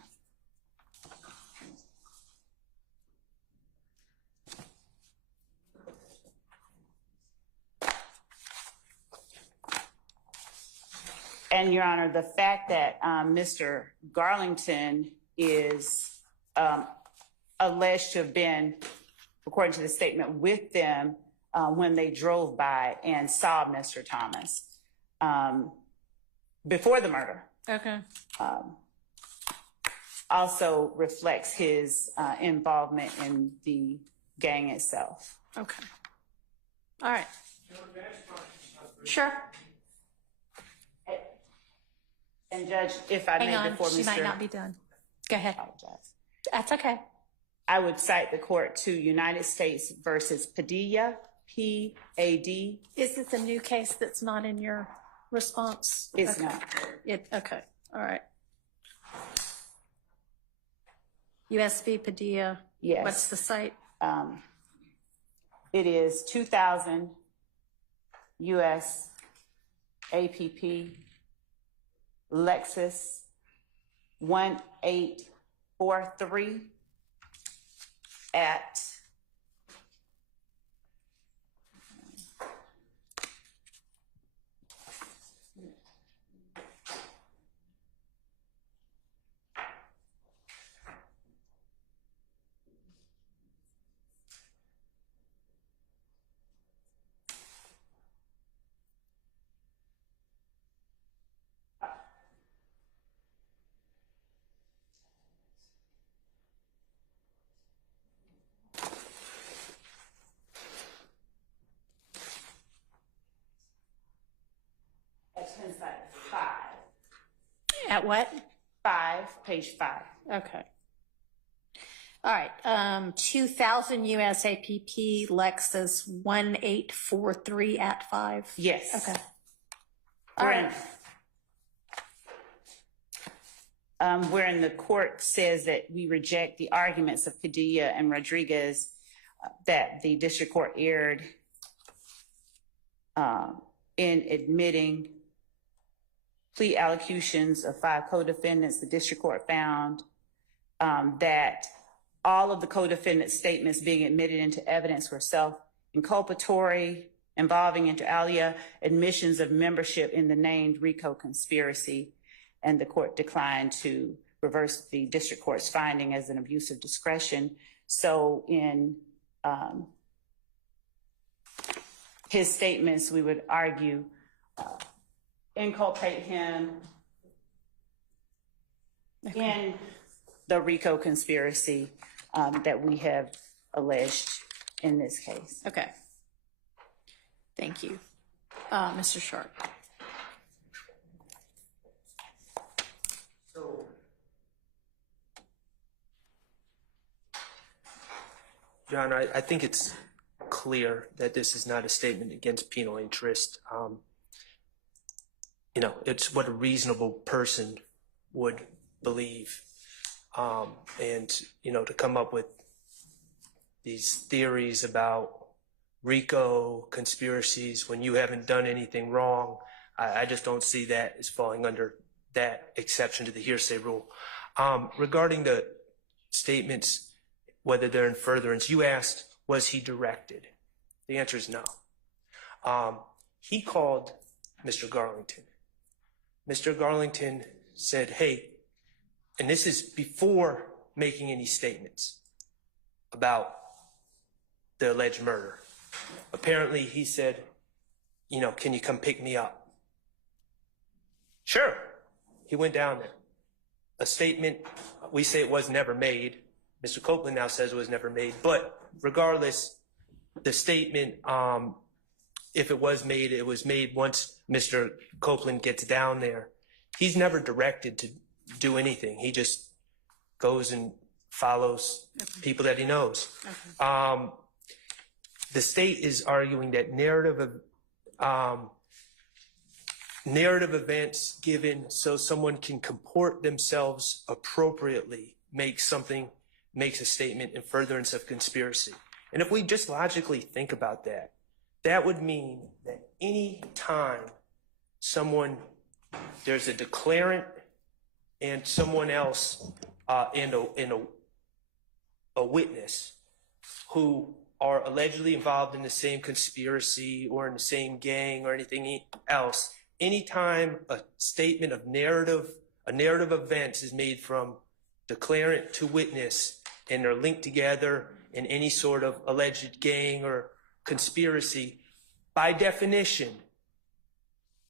And Your Honor, the fact that Mr. Garlington is alleged to have been, according to the statement, with them when they drove by and saw Mr. Thomas before the murder. Okay. Also reflects his involvement in the gang itself. Okay. All right. Sure. And Judge, if I Hang may, on, before she might Mr. not be done. Go ahead. Apologize. That's okay. I would cite the court to United States versus Padilla, P-A-D. Is this a new case that's not in your response? It's Okay. not. Okay. All right. USB Padilla. Yes. What's the site? It is 2000 US APP Lexus 1843 at At what? 5, page 5. Okay. All right. 2000 US APP Lexus 1843 at 5. Yes. Okay. All right. Wherein the court says that we reject the arguments of Padilla and Rodriguez that the district court erred in admitting plea allocutions of 5 co-defendants. The district court found that all of the co-defendant statements being admitted into evidence were self-inculpatory, involving inter alia admissions of membership in the named RICO conspiracy, and the court declined to reverse the district court's finding as an abuse of discretion. So in his statements, we would argue inculpate him in the RICO conspiracy that we have alleged in this case. Okay. Thank you. Mr. Sharp. John, I think it's clear that this is not a statement against penal interest. It's what a reasonable person would believe. And to come up with these theories about RICO conspiracies when you haven't done anything wrong, I just don't see that as falling under that exception to the hearsay rule. Regarding the statements, whether they're in furtherance, you asked, was he directed? The answer is no. He called Mr. Garlington. Mr. Garlington said, hey, and this is before making any statements about the alleged murder. Apparently he said, you know, can you come pick me up? Sure. He went down there. A statement, we say it was never made. Mr. Copeland now says it was never made. But regardless, the statement, if it was made once Mr. Copeland gets down there. He's never directed to do anything. He just goes and follows people that he knows. The state is arguing that narrative events given so someone can comport themselves appropriately makes a statement in furtherance of conspiracy. And if we just logically think about that, that would mean that any time there's a declarant and someone else and a witness who are allegedly involved in the same conspiracy or in the same gang or anything else, anytime a statement of narrative events is made from declarant to witness and they're linked together in any sort of alleged gang or conspiracy, by definition,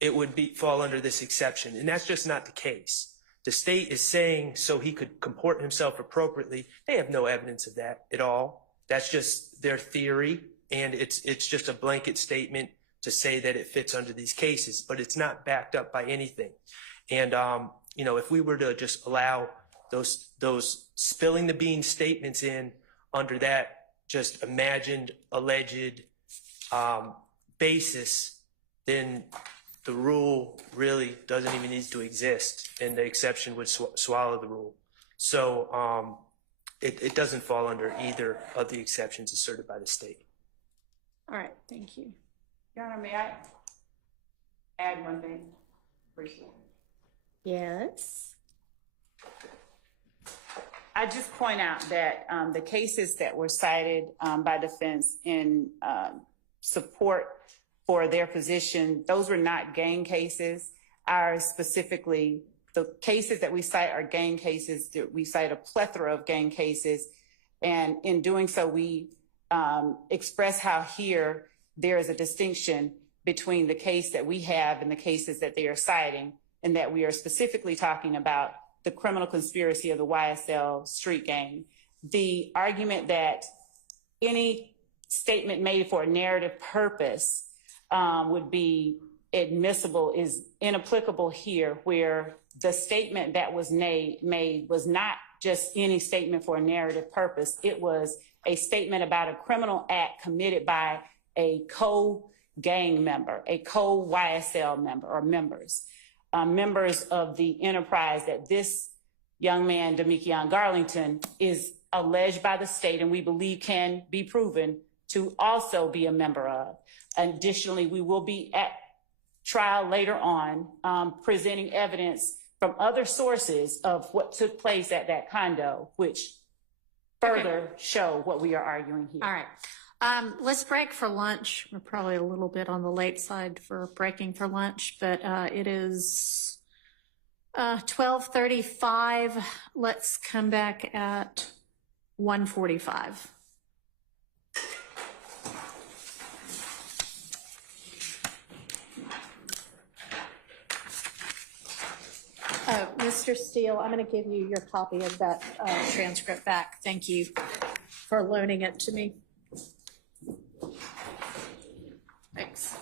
it would fall under this exception. And that's just not the case. The state is saying so he could comport himself appropriately. They have no evidence of that at all. That's just their theory, and it's just a blanket statement to say that it fits under these cases, but it's not backed up by anything. And you know, if we were to just allow those spilling the beans statements in under that just imagined alleged basis, then the rule really doesn't even need to exist, and the exception would swallow the rule. So it doesn't fall under either of the exceptions asserted by the state. All right, thank you. Your Honor, may I add one thing briefly? Yes. I just point out that the cases that were cited by defense in support for their position, those were not gang cases. Ours specifically, the cases that we cite are gang cases. We cite a plethora of gang cases. And in doing so, we express how here there is a distinction between the case that we have and the cases that they are citing, and that we are specifically talking about the criminal conspiracy of the YSL street gang. The argument that any statement made for a narrative purpose would be admissible is inapplicable here, where the statement that was made was not just any statement for a narrative purpose. It was a statement about a criminal act committed by a co-gang member, a co-YSL member or members of the enterprise that this young man, Damikion Garlington, is alleged by the state and we believe can be proven to also be a member of. Additionally, we will be at trial later on presenting evidence from other sources of what took place at that condo, which further show what we are arguing here. All right. Let's break for lunch. We're probably a little bit on the late side for breaking for lunch, but it is 12:35. Let's come back at 1:45. Mr. Steele, I'm going to give you your copy of that transcript back. Thank you for loaning it to me. Thanks.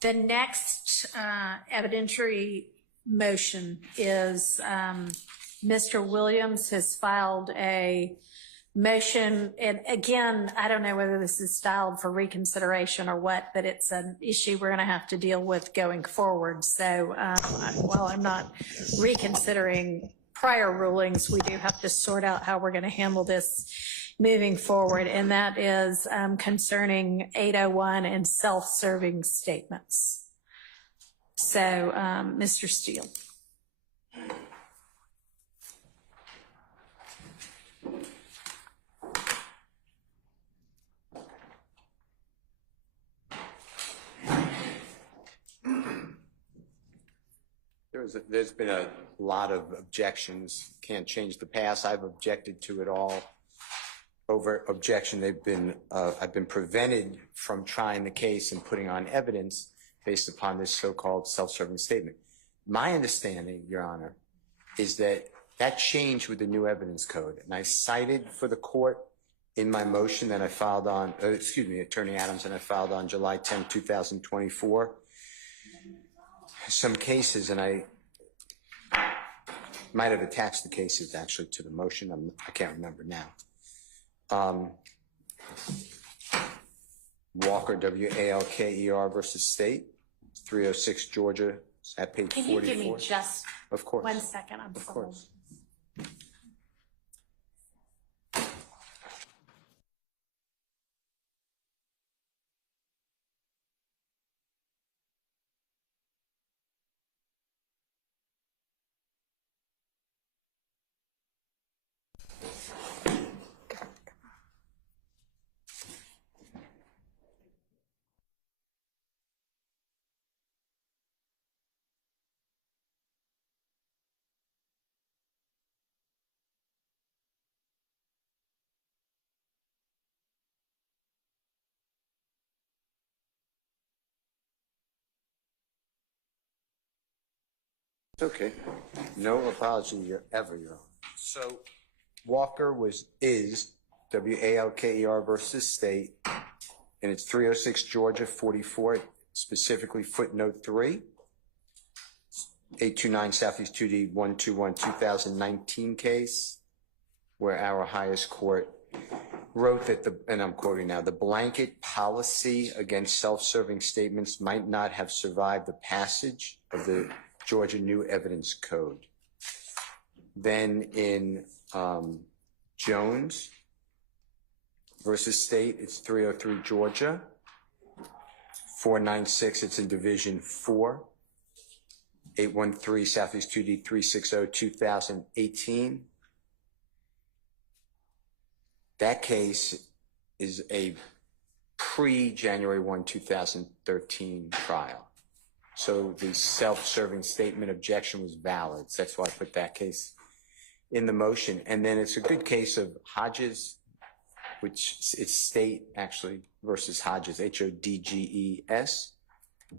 The next evidentiary motion is Mr. Williams has filed a motion, and again, I don't know whether this is styled for reconsideration or what, but it's an issue we're going to have to deal with going forward. So while I'm not reconsidering prior rulings, we do have to sort out how we're going to handle this moving forward, and that is concerning 801 and self-serving statements. So, Mr. Steele. There's been a lot of objections. Can't change the past. I've objected to it all. Over objection, I've been prevented from trying the case and putting on evidence based upon this so-called self-serving statement. My understanding, Your Honor, is that that changed with the new evidence code, and I cited for the court in my motion that I filed on, Attorney Adams, and I filed on July 10, 2024, some cases, and I might have attached the cases actually to the motion. I can't remember now. Walker, W-A-L-K-E-R versus State, 306 Georgia, at page 44. Can you give me just of course. 1 second? I'm of sorry. course. Okay. No apology ever, Your Honor. So Walker is W-A-L-K-E-R versus State, and it's 306 Georgia 44, specifically footnote 3, 829 Southeast 2D 121 2019 case, where our highest court wrote that and I'm quoting now, the blanket policy against self-serving statements might not have survived the passage of the Georgia New Evidence Code. Then in Jones versus State, it's 303 Georgia, 496, it's in Division 4, 813 Southeast 2D 360 2018. That case is a pre-January 1, 2013 trial. So the self-serving statement objection was valid. That's why I put that case in the motion. And then it's a good case of Hodges, which it's State actually versus Hodges, H-O-D-G-E-S,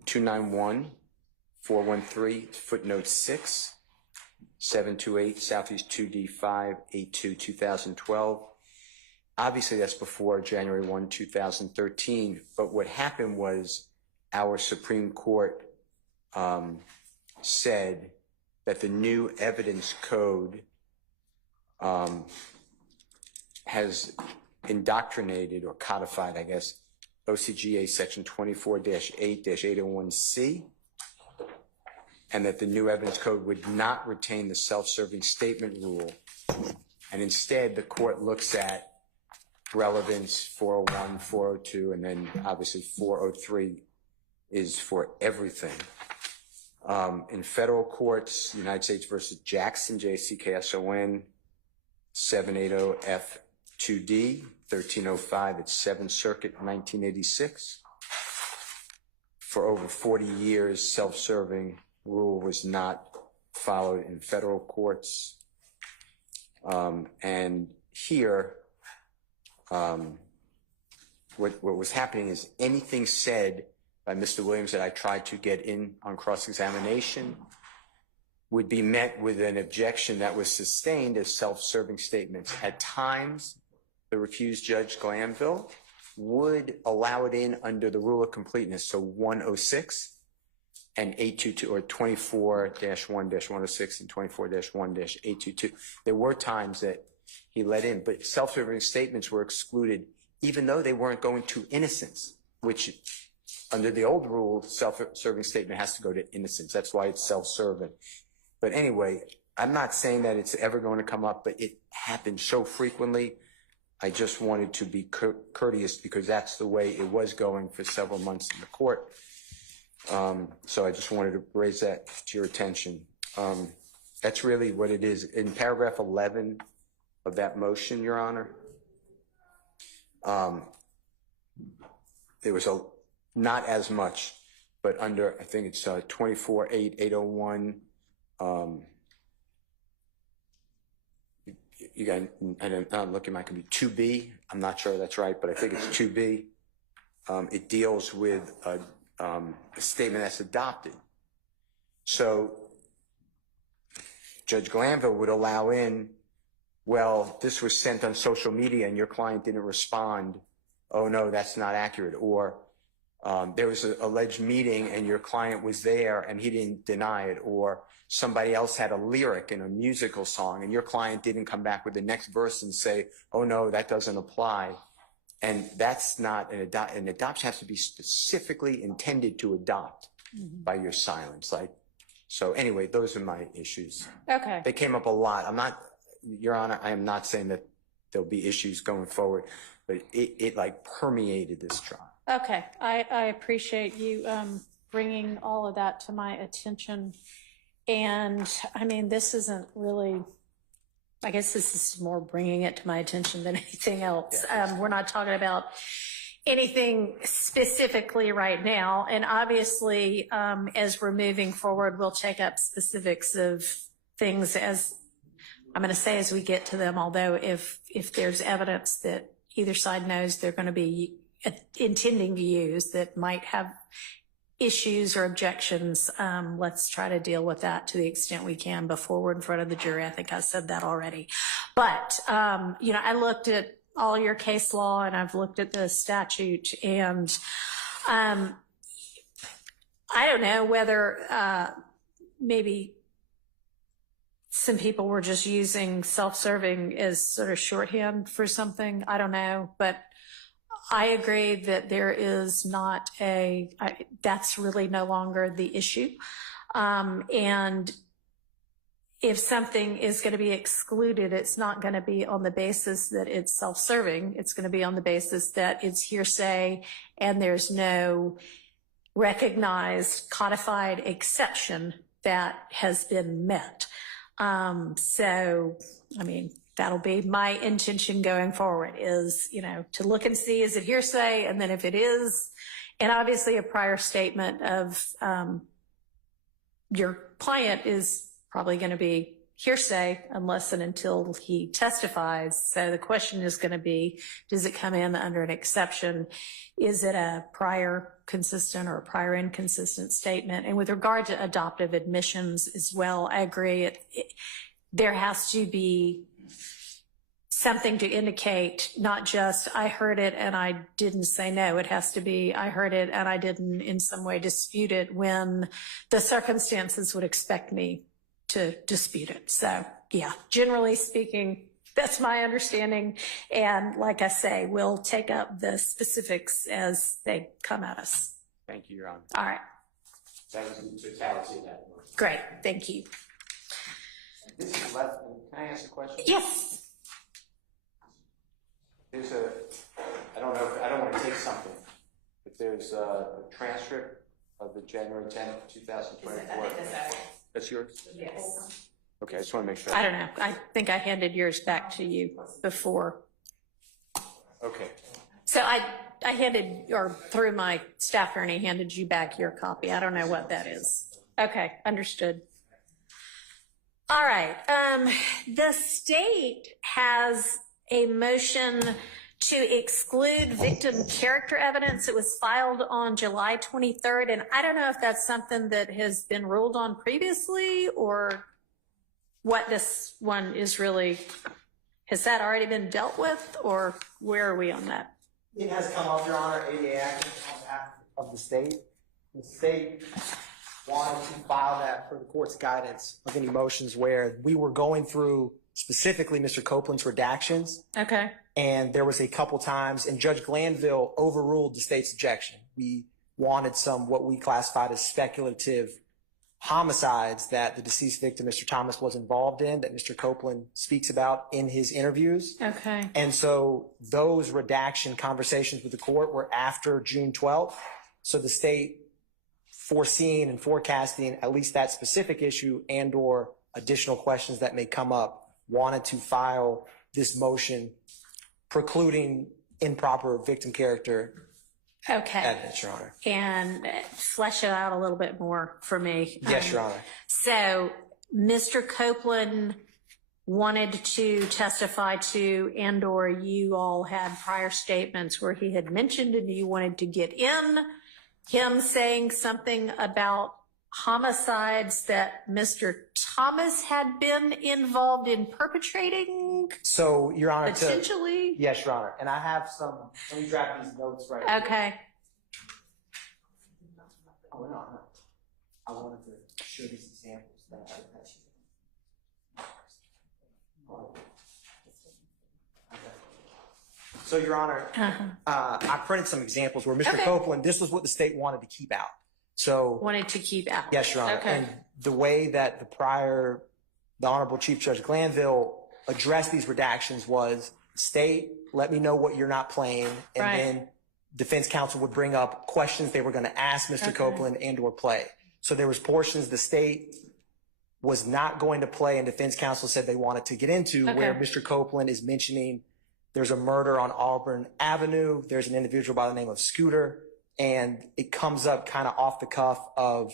291-413, footnote 6, 728 Southeast 2D 582 2012. Obviously that's before January 1, 2013. But what happened was our Supreme Court said that the new evidence code has indoctrinated or codified, I guess, OCGA section 24-8-801C, and that the new evidence code would not retain the self-serving statement rule. And instead, the court looks at relevance 401, 402, and then obviously 403 is for everything. In federal courts, United States versus Jackson, J-C-K-S-O-N, 780 F2D, 1305, it's 7th Circuit, 1986. For over 40 years, self-serving rule was not followed in federal courts. And here, what was happening is anything said by Mr. Williams that I tried to get in on cross-examination would be met with an objection that was sustained as self-serving statements. At times, the recused Judge Glanville would allow it in under the rule of completeness, so 106 and 822, or 24-1-106 and 24-1-822. There were times that he let in, but self-serving statements were excluded even though they weren't going to innocence, which under the old rule, self-serving statement has to go to innocence. That's why it's self-serving. But anyway, I'm not saying that it's ever going to come up, but it happens so frequently. I just wanted to be courteous because that's the way it was going for several months in the court. So I just wanted to raise that to your attention. That's really what it is. In paragraph 11 of that motion, Your Honor, there was not as much, but under, I think it's 24-8-801, you got, and I'm looking, it could be 2B. I'm not sure that's right, but I think it's 2B. It deals with a statement that's adopted. So Judge Glanville would allow in, well, this was sent on social media and your client didn't respond. Oh no, that's not accurate. Or there was an alleged meeting and your client was there and he didn't deny it. Or somebody else had a lyric in a musical song and your client didn't come back with the next verse and say, oh no, that doesn't apply. And that's not an adoption has to be specifically intended to adopt by your silence. Like, so anyway, those are my issues. Okay. They came up a lot. I'm not, Your Honor, I am not saying that there'll be issues going forward, but it like permeated this trial. Okay, I appreciate you bringing all of that to my attention. And I mean, this isn't really, I guess this is more bringing it to my attention than anything else. Yeah. We're not talking about anything specifically right now. And obviously, as we're moving forward, we'll take up specifics of things as, I'm going to say as we get to them, although if there's evidence that either side knows they're going to be intending to use that might have issues or objections, let's try to deal with that to the extent we can before we're in front of the jury. I think I said that already. But, you know, I looked at all your case law and I've looked at the statute and I don't know whether maybe some people were just using self-serving as sort of shorthand for something. I don't know, but I agree that there is not that's really no longer the issue. And if something is going to be excluded, it's not going to be on the basis that it's self-serving. It's going to be on the basis that it's hearsay and there's no recognized codified exception that has been met. So, I mean, that'll be my intention going forward is, you know, to look and see, is it hearsay? And then if it is, and obviously a prior statement of your client is probably going to be hearsay unless and until he testifies. So the question is going to be, does it come in under an exception? Is it a prior consistent or a prior inconsistent statement? And with regard to adoptive admissions as well, I agree. There has to be something to indicate not just I heard it and I didn't say no. It has to be I heard it and I didn't in some way dispute it when the circumstances would expect me to dispute it. So yeah, generally speaking, that's my understanding. And like I say, we'll take up the specifics as they come at us. Thank you, Your Honor. All right. That was the totality of that. Great. Thank you. This is left. Can I ask a question? Yes. There's I don't want to take something, but there's a transcript of the January 10th, 2024. That's yours? Yes. Okay, I just want to make sure. I don't know. I think I handed yours back to you before. Okay. So I handed, or through my staff attorney, handed you back your copy. I don't know what that is. Okay, understood. All right. The state has a motion to exclude victim character evidence. It was filed on July 23rd, and I don't know if that's something that has been ruled on previously or what this one is really. Has that already been dealt with, or where are we on that? It has come up, Your Honor, ADA action on behalf of the state. The state wanted to file that for the court's guidance of any motions where we were going through specifically Mr. Copeland's redactions. Okay. And there was a couple times, and Judge Glanville overruled the state's objection. We wanted some what we classified as speculative homicides that the deceased victim, Mr. Thomas, was involved in, that Mr. Copeland speaks about in his interviews. Okay. And so those redaction conversations with the court were after June 12th. So the state, foreseeing and forecasting at least that specific issue and or additional questions that may come up, wanted to file this motion precluding improper victim character Okay. evidence, Your Honor. And flesh it out a little bit more for me. Yes, Your Honor. So Mr. Copeland wanted to testify to, and or you all had prior statements where he had mentioned and you wanted to get in him saying something about homicides that Mr. Thomas had been involved in perpetrating? So, Your Honor, potentially? Yes, Your Honor. And I have some, let me grab these notes right here. Okay. Oh, no. I wanted to show these examples that I had. So, Your Honor, I printed some examples where Mr. Copeland, this was what the state wanted to keep out. So, Wanted to keep out. yes, Your Honor. Okay. And the way that the Honorable Chief Judge Glanville addressed these redactions was, state, let me know what you're not playing, and Right. then defense counsel would bring up questions they were going to ask Mr. Copeland and or play. So there was portions the state was not going to play and defense counsel said they wanted to get into where Mr. Copeland is mentioning there's a murder on Auburn Avenue. There's an individual by the name of Scooter, and it comes up kind of off the cuff of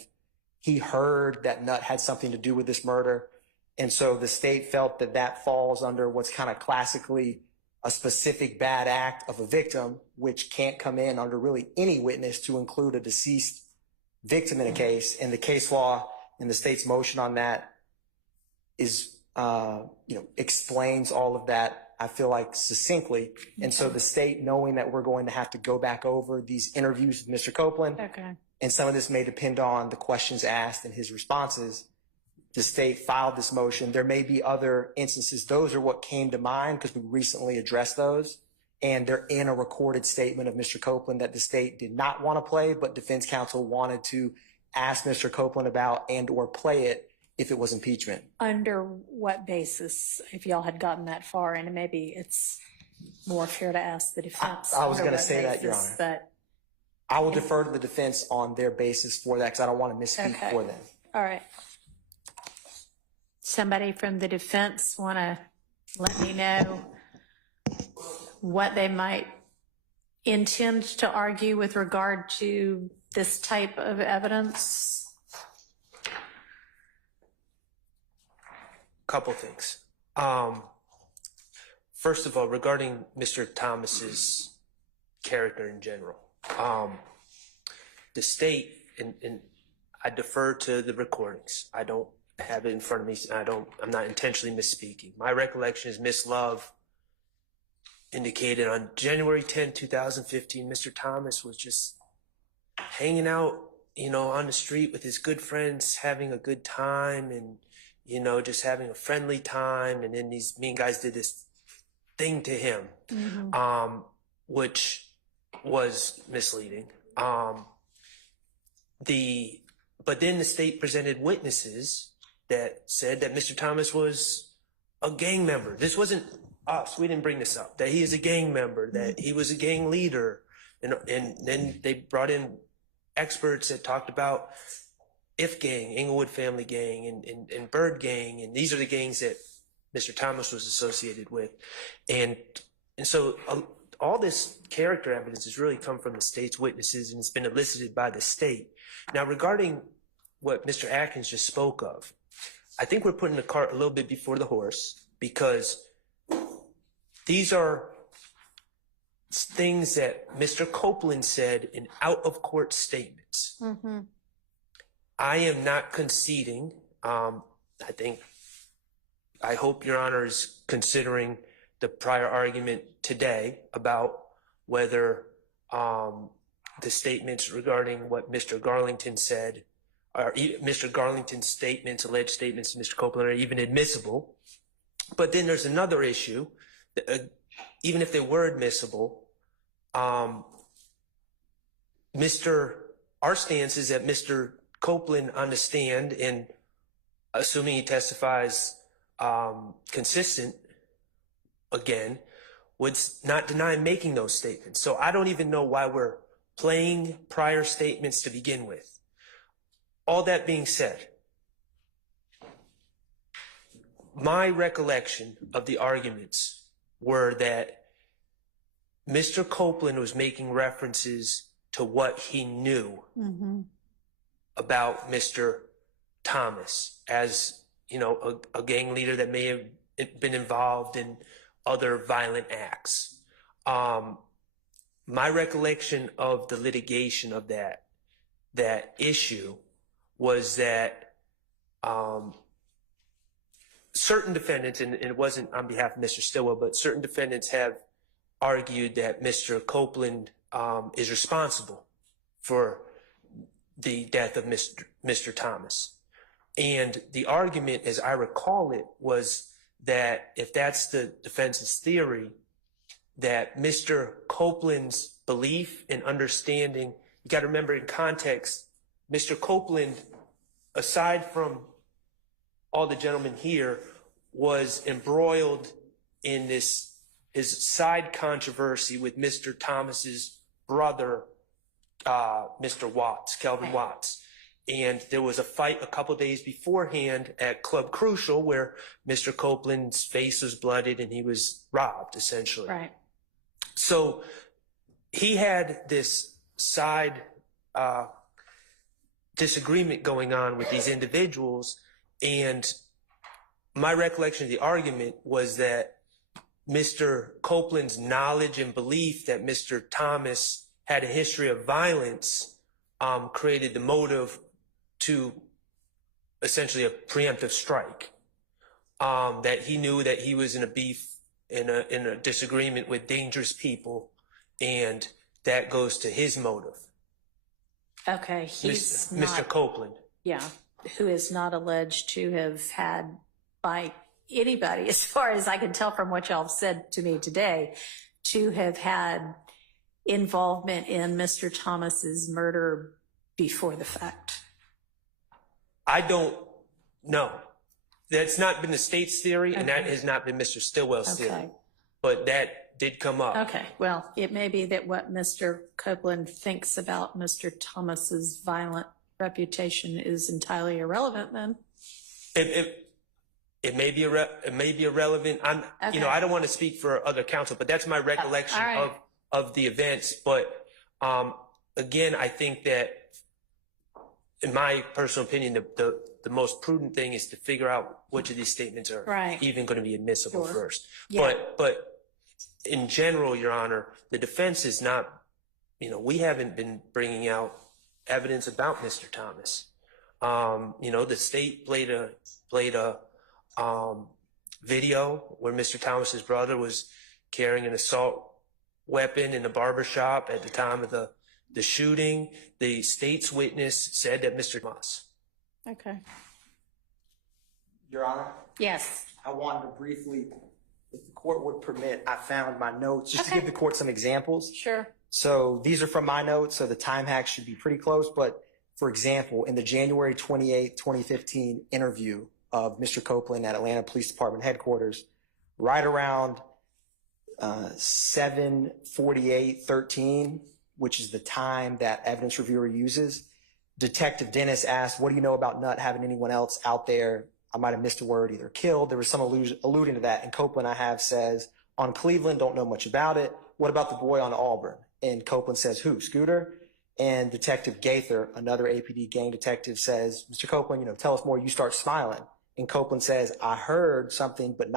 he heard that Nutt had something to do with this murder. And so the state felt that that falls under what's kind of classically a specific bad act of a victim, which can't come in under really any witness to include a deceased victim in a case. And the case law and the state's motion on that is, explains all of that, I feel like, succinctly. And so the state, knowing that we're going to have to go back over these interviews with Mr. Copeland, and some of this may depend on the questions asked and his responses, the state filed this motion. There may be other instances. Those are what came to mind because we recently addressed those. And they're in a recorded statement of Mr. Copeland that the state did not want to play, but defense counsel wanted to ask Mr. Copeland about and or play it if it was impeachment. Under what basis, if y'all had gotten that far, and maybe it's more fair to ask the defense. I was going to say that, Your Honor. But I will defer to the defense on their basis for that because I don't want to misspeak for them. All right. Somebody from the defense want to let me know what they might intend to argue with regard to this type of evidence? Couple things. First of all, regarding Mr. Thomas's character in general, the state, and I defer to the recordings. I don't have it in front of me. I'm not intentionally misspeaking. My recollection is Miss Love indicated on January 10, 2015, Mr. Thomas was just hanging out, on the street with his good friends, having a good time and, just having a friendly time. And then these mean guys did this thing to him, which was misleading. But then the state presented witnesses that said that Mr. Thomas was a gang member. This wasn't us. We didn't bring this up. That he is a gang member, that he was a gang leader. And then they brought in experts that talked about If Gang, Inglewood Family Gang, and Bird Gang. And these are the gangs that Mr. Thomas was associated with. And so all this character evidence has really come from the state's witnesses, and it's been elicited by the state. Now, regarding what Mr. Atkins just spoke of, I think we're putting the cart a little bit before the horse, because these are things that Mr. Copeland said in out-of-court statements. I am not conceding. I hope Your Honor is considering the prior argument today about whether the statements regarding what Mr. Garlington said, or Mr. Garlington's statements, alleged statements to Mr. Copeland, are even admissible. But then there's another issue. Even if they were admissible, our stance is that Mr. Copeland on the stand, and assuming he testifies consistent again, would not deny making those statements. So I don't even know why we're playing prior statements to begin with. All that being said, my recollection of the arguments were that Mr. Copeland was making references to what he knew about Mr. Thomas as, you know, a gang leader that may have been involved in other violent acts. My recollection of the litigation of that issue was that certain defendants, and it wasn't on behalf of Mr. Stillwell, but certain defendants have argued that Mr. Copeland is responsible for the death of Mr. Thomas. And the argument, as I recall it, was that if that's the defense's theory, that Mr. Copeland's belief and understanding, you got to remember in context, Mr. Copeland, aside from all the gentlemen here, was embroiled in his side controversy with Mr. Thomas's brother, Mr. Watts, Kelvin Watts. And there was a fight a couple days beforehand at Club Crucial where Mr. Copeland's face was blooded and he was robbed, essentially. Right. So he had this side disagreement going on with these individuals, and my recollection of the argument was that Mr. Copeland's knowledge and belief that Mr. Thomas had a history of violence created the motive to essentially a preemptive strike. That he knew that he was in a beef, in a disagreement with dangerous people, and that goes to his motive. Okay, he's not, Mr. Copeland. Yeah, who is not alleged to have had, by anybody, as far as I can tell from what y'all have said to me today, to have had involvement in Mr. Thomas's murder before the fact. I don't know. That's not been the state's theory, and that has not been Mr. Stillwell's theory. But that did come up. Okay, well, it may be that what Mr. Copeland thinks about Mr. Thomas's violent reputation is entirely irrelevant then. It may be irrelevant. You know, I don't want to speak for other counsel, but that's my recollection of the events. But again, I think that, in my personal opinion, the most prudent thing is to figure out which of these statements are even going to be admissible first. Yeah. But in general, Your Honor, the defense is not, you know, we haven't been bringing out evidence about Mr. Thomas. You know, the state played a video where Mr. Thomas's brother was carrying an assault weapon in a barber shop at the time of the shooting. The state's witness said that Mr. Thomas. Okay. Your Honor? Yes. I wanted to briefly, if the court would permit, I found my notes just to give the court some examples. Sure. So these are from my notes, so the time hack should be pretty close. But for example, in the January 28, 2015 interview of Mr. Copeland at Atlanta Police Department headquarters, right around 7:48:13, which is the time that evidence reviewer uses, Detective Dennis asked, "What do you know about Nutt having anyone else out there?" I might have missed a word, either killed. There was some alluding to that. And Copeland, I have, says, "On Cleveland, don't know much about it. What about the boy on Auburn?" And Copeland says, "Who? Scooter?" And Detective Gaither, another APD gang detective, says, "Mr. Copeland, you know, tell us more." You start smiling. And Copeland says, "I heard something, but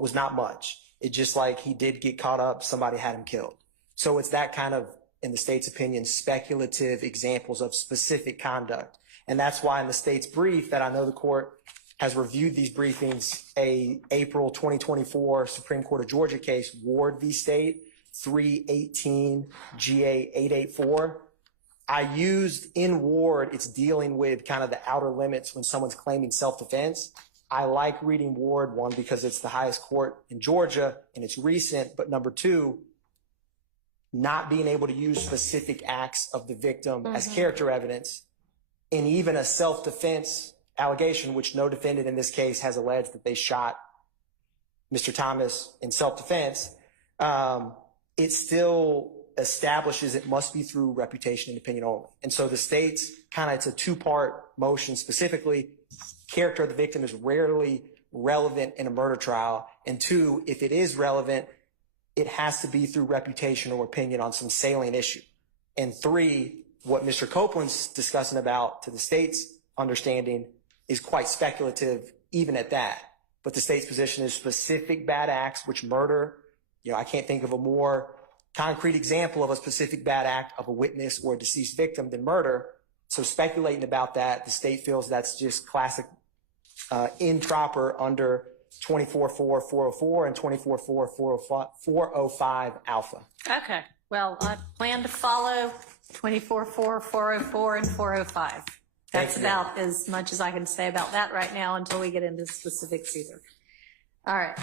was not much. It's just like he did get caught up. Somebody had him killed." So it's that kind of, in the state's opinion, speculative examples of specific conduct. And that's why in the state's brief that I know the court has reviewed these briefings, a April 2024 Supreme Court of Georgia case, Ward v. State, 318 GA 884. I used in Ward, it's dealing with kind of the outer limits when someone's claiming self-defense. I like reading Ward, one, because it's the highest court in Georgia and it's recent, but number two, not being able to use specific acts of the victim as character evidence, and even a self-defense allegation, which no defendant in this case has alleged that they shot Mr. Thomas in self-defense, it still establishes it must be through reputation and opinion only. And so the state's kind of, it's a two-part motion specifically. Character of the victim is rarely relevant in a murder trial. And two, if it is relevant, it has to be through reputation or opinion on some salient issue. And three, what Mr. Copeland's discussing about, to the state's understanding, is quite speculative even at that. But the state's position is specific bad acts, which murder, I can't think of a more concrete example of a specific bad act of a witness or a deceased victim than murder. So speculating about that, the state feels that's just classic improper under 24-4-404 and 24-4-405 alpha. Okay, well, I plan to follow 24-4, 404, and 405. That's about as much as I can say about that right now until we get into specifics either. All right.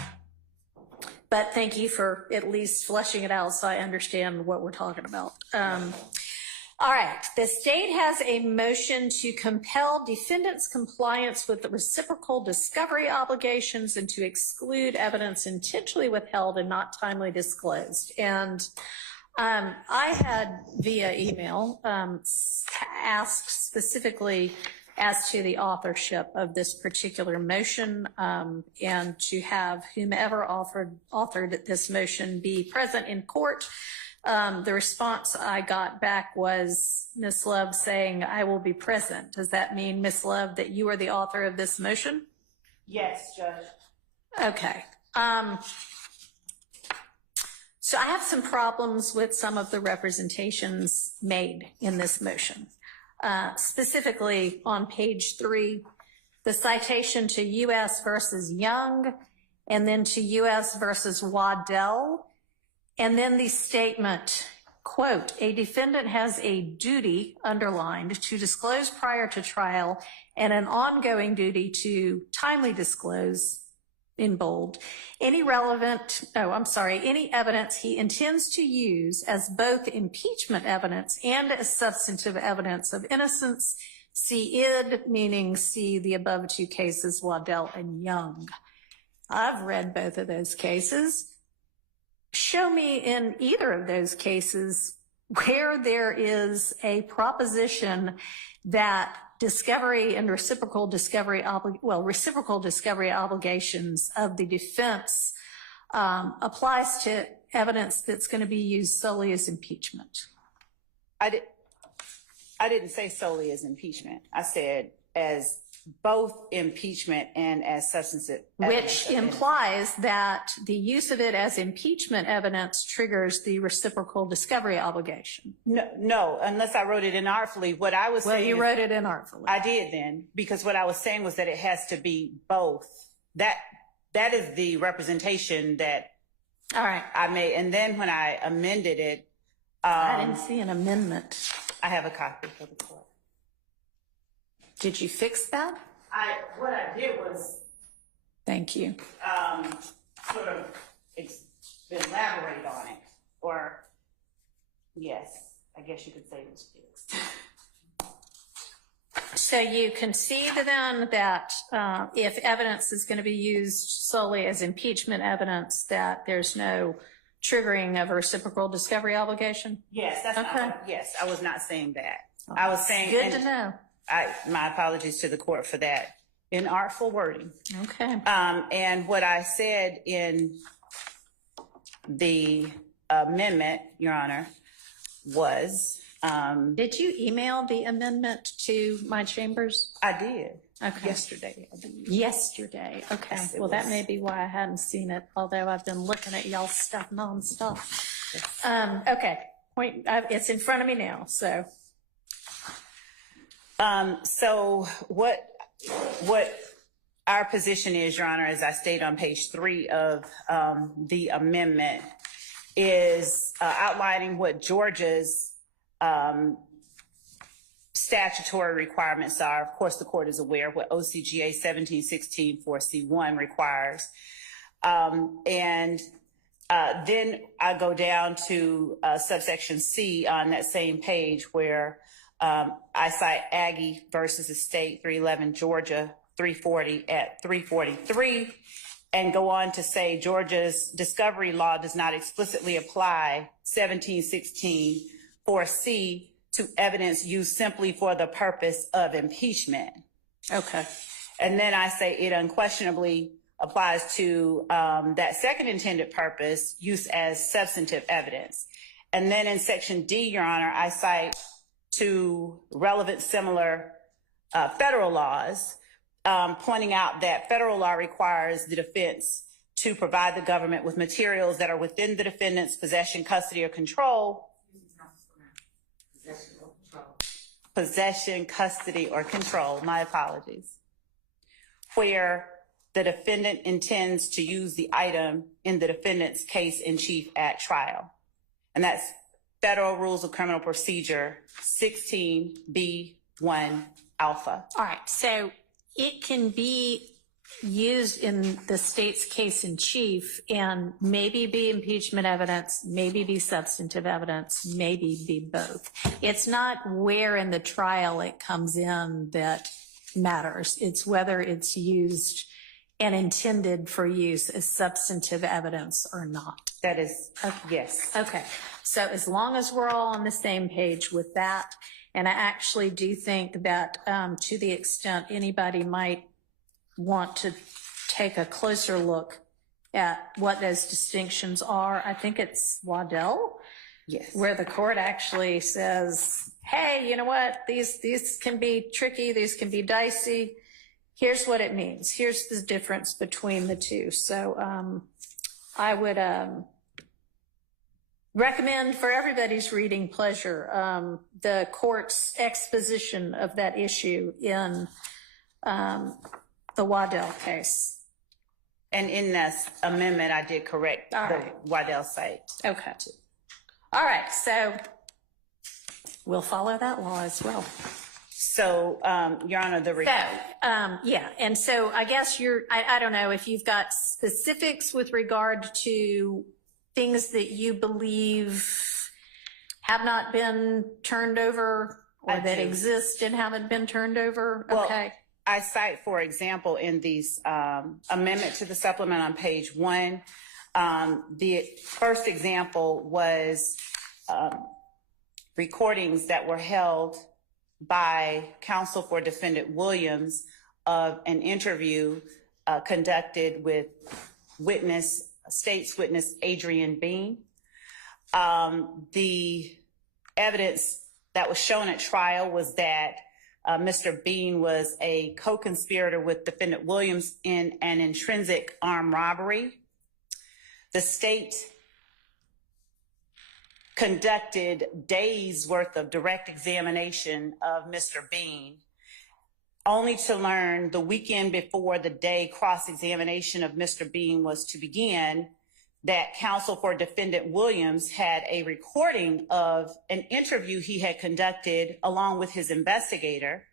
But thank you for at least fleshing it out so I understand what we're talking about. All right. The state has a motion to compel defendants' compliance with the reciprocal discovery obligations and to exclude evidence intentionally withheld and not timely disclosed. And I had via email asked specifically as to the authorship of this particular motion, and to have whomever authored this motion be present in court. The response I got back was Ms. Love saying, I will be present. Does that mean, Ms. Love, that you are the author of this motion? Yes, Judge. Okay. So I have some problems with some of the representations made in this motion. Specifically on page 3, the citation to U.S. versus Young, and then to U.S. versus Waddell, and then the statement, quote, a defendant has a duty, underlined, to disclose prior to trial and an ongoing duty to timely disclose, in bold, any evidence he intends to use as both impeachment evidence and as substantive evidence of innocence. See id, meaning see the above two cases, Waddell and Young. I've read both of those cases. Show me in either of those cases where there is a proposition that discovery and reciprocal discovery obligations of the defense applies to evidence that's going to be used solely as impeachment. I didn't say solely as impeachment. I said as both impeachment and as substantive evidence. Which implies that the use of it as impeachment evidence triggers the reciprocal discovery obligation. No, unless I wrote it inartfully. What I was saying. Well, you wrote it inartfully. I did then, because what I was saying was that it has to be both. That is the representation that all right. I made. And then when I amended it. I didn't see an amendment. I have a copy for the court. Did you fix that? What I did was. Thank you. Sort of elaborate on it, or yes, I guess you could say it was fixed. So you concede then that if evidence is going to be used solely as impeachment evidence, that there's no triggering of a reciprocal discovery obligation? Yes, that's okay. Yes, I was not saying that. I was saying. Good to know. My apologies to the court for that inartful wording. Okay. And what I said in the amendment, Your Honor, was. Did you email the amendment to my chambers? I did. Okay. Yesterday. Yesterday. Okay. Yes, well, that may be why I hadn't seen it, although I've been looking at y'all's stuff nonstop. Yes. Okay. It's in front of me now, so. So what our position is, Your Honor, as I state on page 3 of the amendment, is outlining what Georgia's statutory requirements are. Of course, the court is aware of what OCGA 1716 4C1 requires. Then I go down to subsection C on that same page where I cite Aggie versus the state 311 Georgia 340 at 343 and go on to say Georgia's discovery law does not explicitly apply 1716 4C to evidence used simply for the purpose of impeachment. Okay. And then I say it unquestionably applies to that second intended purpose, use as substantive evidence. And then in section D, Your Honor, I cite two relevant similar federal laws, pointing out that federal law requires the defense to provide the government with materials that are within the defendant's possession, custody, or control. Possession, custody, or control, my apologies, where the defendant intends to use the item in the defendant's case in chief at trial. And that's Federal Rules of Criminal Procedure 16B1 alpha. All right. So it can be used in the state's case in chief and maybe be impeachment evidence, maybe be substantive evidence, maybe be both. It's not where in the trial it comes in that matters. It's whether it's used and intended for use as substantive evidence or not. That is, yes. Okay. So as long as we're all on the same page with that, and I actually do think that to the extent anybody might want to take a closer look at what those distinctions are, I think it's Waddell, yes, where the court actually says, hey, you know what, these can be tricky, these can be dicey. Here's what it means. Here's the difference between the two. So I would recommend for everybody's reading pleasure the court's exposition of that issue in the Waddell case. And in this amendment, I did correct the Waddell site. Okay. All right. So we'll follow that law as well. So, Your Honor, yeah. And so I guess I don't know if you've got specifics with regard to things that you believe have not been turned over or that exist and haven't been turned over. Well, okay. I cite, for example, in these amendment to the supplement on page 1, the first example was recordings that were held by counsel for defendant Williams of an interview conducted with state's witness Adrian Bean. The evidence that was shown at trial was that Mr. Bean was a co-conspirator with defendant Williams in an intrinsic armed robbery. The state conducted days worth of direct examination of Mr. Bean, only to learn the weekend before the day cross-examination of Mr. Bean was to begin that counsel for defendant Williams had a recording of an interview he had conducted along with his investigator,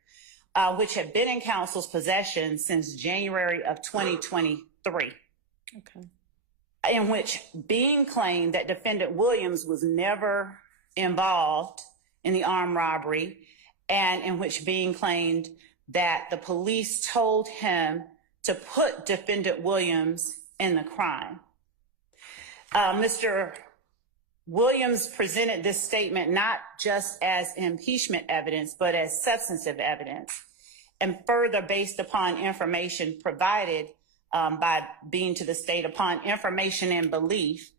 which had been in counsel's possession since January of 2023. Okay. In which Bean claimed that defendant Williams was never involved in the armed robbery, and in which Bean claimed that the police told him to put defendant Williams in the crime. Mr. Williams presented this statement not just as impeachment evidence, but as substantive evidence, and further based upon information provided by Bean to the state upon information and belief.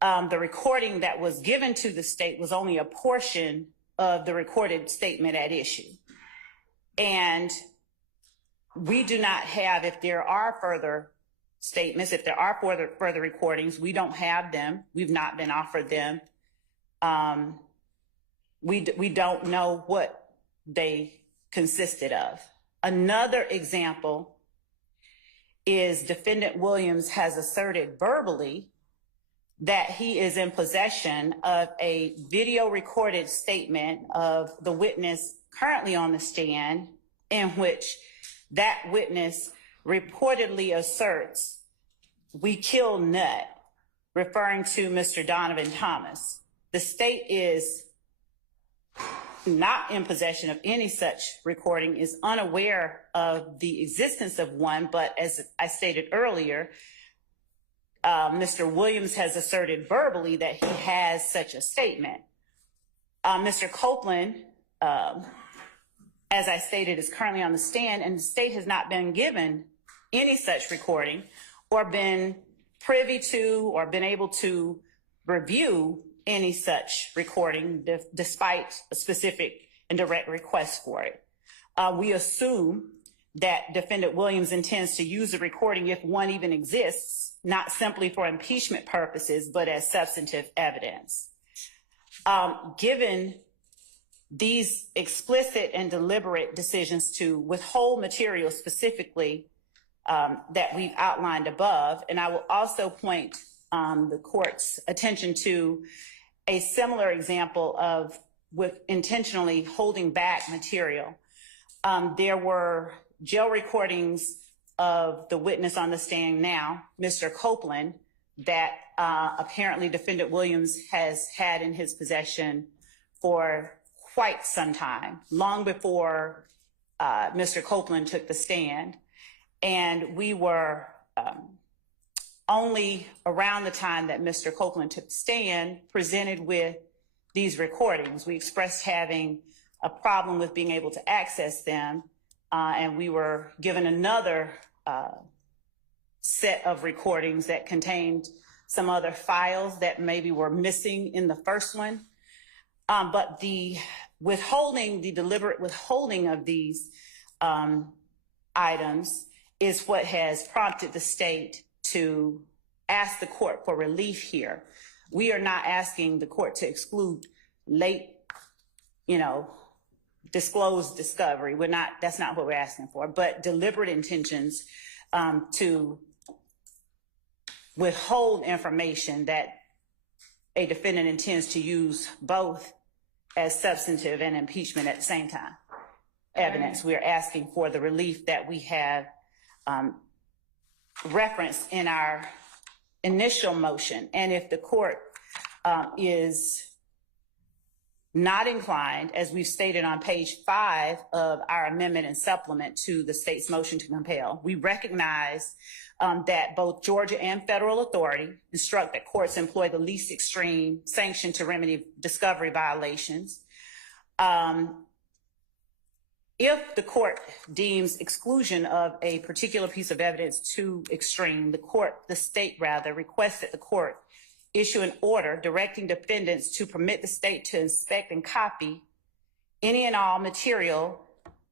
The recording that was given to the state was only a portion of the recorded statement at issue. And we do not have, if there are further statements, if there are further recordings, we don't have them. We've not been offered them. We don't know what they consisted of. Another example is defendant Williams has asserted verbally that he is in possession of a video recorded statement of the witness currently on the stand, in which that witness reportedly asserts, "We killed Nut," referring to Mr. Donovan Thomas. The state is not in possession of any such recording, is unaware of the existence of one, but as I stated earlier, Mr. Williams has asserted verbally that he has such a statement. Mr. Copeland, as I stated, is currently on the stand, and the state has not been given any such recording or been privy to or been able to review any such recording despite a specific and direct request for it. We assume that Defendant Williams intends to use the recording, if one even exists, not simply for impeachment purposes, but as substantive evidence. Given these explicit and deliberate decisions to withhold material specifically that we've outlined above, and I will also point the court's attention to a similar example of with intentionally holding back material. There were jail recordings of the witness on the stand now, Mr. Copeland, that apparently Defendant Williams has had in his possession for quite some time, long before Mr. Copeland took the stand. And we were only around the time that Mr. Copeland took the stand presented with these recordings. We expressed having a problem with being able to access them, and we were given another set of recordings that contained some other files that maybe were missing in the first one. But the withholding, the deliberate withholding of these items is what has prompted the state to ask the court for relief here. We are not asking the court to exclude late, disclosed discovery. That's not what we're asking for, but deliberate intentions to withhold information that a defendant intends to use both as substantive and impeachment at the same time. Evidence. We are asking for the relief that we have referenced in our initial motion. And if the court is not inclined, as we've stated on page 5 of our amendment and supplement to the state's motion to compel, we recognize that both Georgia and federal authority instruct that courts employ the least extreme sanction to remedy discovery violations. If the court deems exclusion of a particular piece of evidence too extreme, the state requests that the court issue an order directing defendants to permit the state to inspect and copy any and all material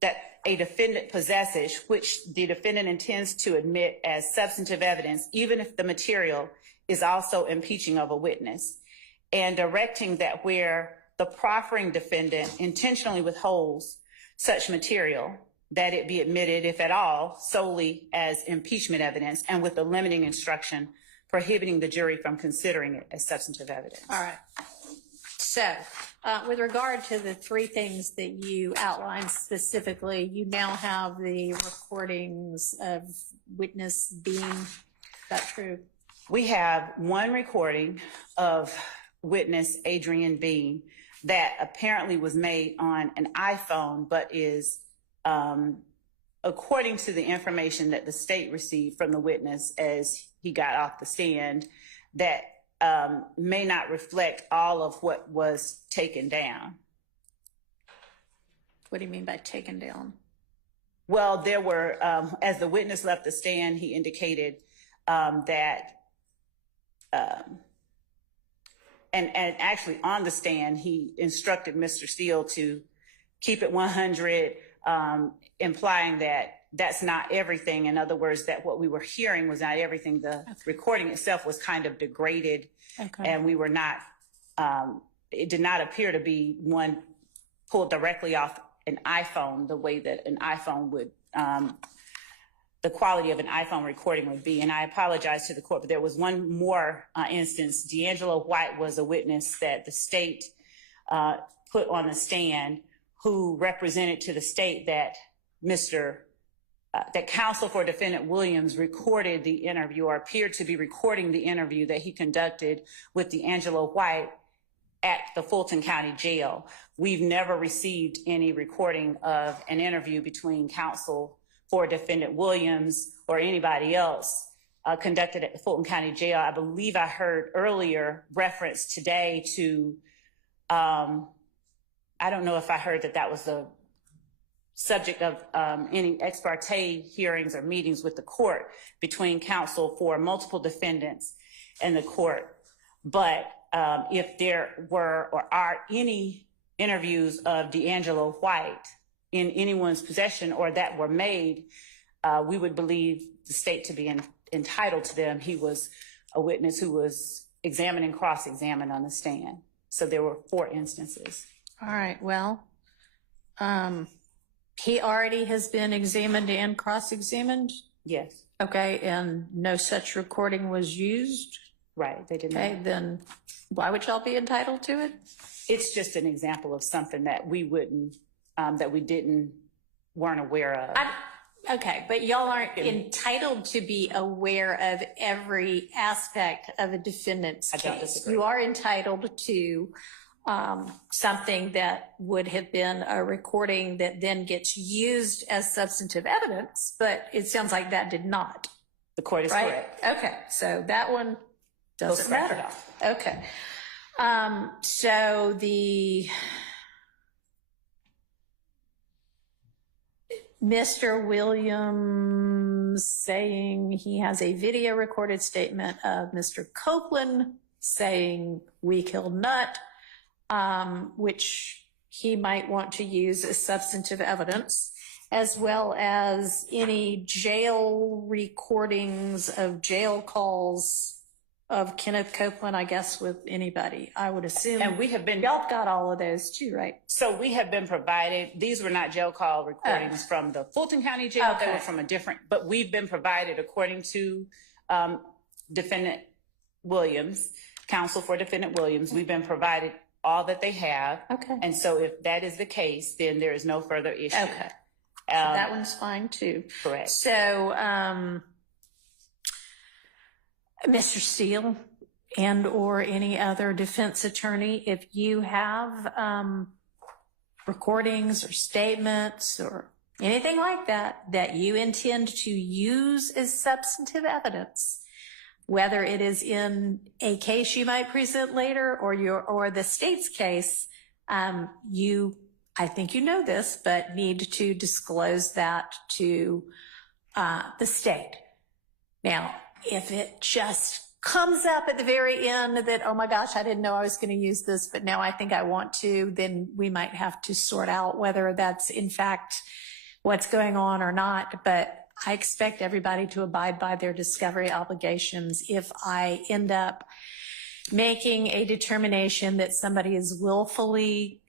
that a defendant possesses, which the defendant intends to admit as substantive evidence, even if the material is also impeaching of a witness, and directing that where the proffering defendant intentionally withholds such material, that it be admitted, if at all, solely as impeachment evidence, and with a limiting instruction prohibiting the jury from considering it as substantive evidence. All right. So, with regard to the three things that you outlined specifically, you now have the recordings of witness Bean. Is that true? We have one recording of witness Adrian Bean that apparently was made on an iPhone, but is, according to the information that the state received from the witness as he got off the stand, that may not reflect all of what was taken down. What do you mean by taken down? Well, there were, as the witness left the stand, he indicated that, and actually on the stand, he instructed Mr. Steele to keep it 100, implying that that's not everything. In other words, that what we were hearing was not everything. The recording itself was kind of degraded, and we were not, it did not appear to be one pulled directly off an iPhone the way that an iPhone would the quality of an iPhone recording would be. And I apologize to the court, but there was one more instance. D'Angelo White was a witness that the state put on the stand, who represented to the state that that counsel for defendant Williams recorded the interview, or appeared to be recording the interview that he conducted with D'Angelo White at the Fulton County Jail. We've never received any recording of an interview between counsel for defendant Williams or anybody else conducted at the Fulton County Jail. I believe I heard earlier reference today to, I don't know if I heard that was the subject of any ex parte hearings or meetings with the court between counsel for multiple defendants and the court. But if there were or are any interviews of D'Angelo White in anyone's possession or that were made, we would believe the state to be entitled to them. He was a witness who was examined and cross-examined on the stand. So there were 4 instances. All right, well, he already has been examined and cross-examined? Yes. Okay, and no such recording was used? Right, they didn't. Okay, then why would y'all be entitled to it? It's just an example of something that we weren't aware of. Okay, but y'all aren't entitled to be aware of every aspect of a defendant's I don't case. disagree. You are entitled to something that would have been a recording that then gets used as substantive evidence, but it sounds like that did not. The court is correct. Okay, so that one doesn't matter. Okay. So Mr. Williams saying he has a video recorded statement of Mr. Copeland saying we killed Nutt, which he might want to use as substantive evidence, as well as any jail recordings of jail calls of Kenneth Copeland, I guess, with anybody, I would assume. And we have been, y'all got all of those too, right? so we have been provided, these were not jail call recordings from the Fulton County Jail. Okay. They were from a different, but we've been provided, according to defendant Williams, counsel for defendant Williams, we've been provided all that they have. Okay. And so if that is the case, then there is no further issue. Okay. So that one's fine too. Correct. So, Mr. Steele and or any other defense attorney, if you have recordings or statements or anything like that you intend to use as substantive evidence, whether it is in a case you might present later or the state's case, I think you know this, but need to disclose that to the state. Now, if it just comes up at the very end that, oh my gosh, I didn't know I was going to use this, but now I think I want to, then we might have to sort out whether that's in fact what's going on or not. But I expect everybody to abide by their discovery obligations. If I end up making a determination that somebody is willfully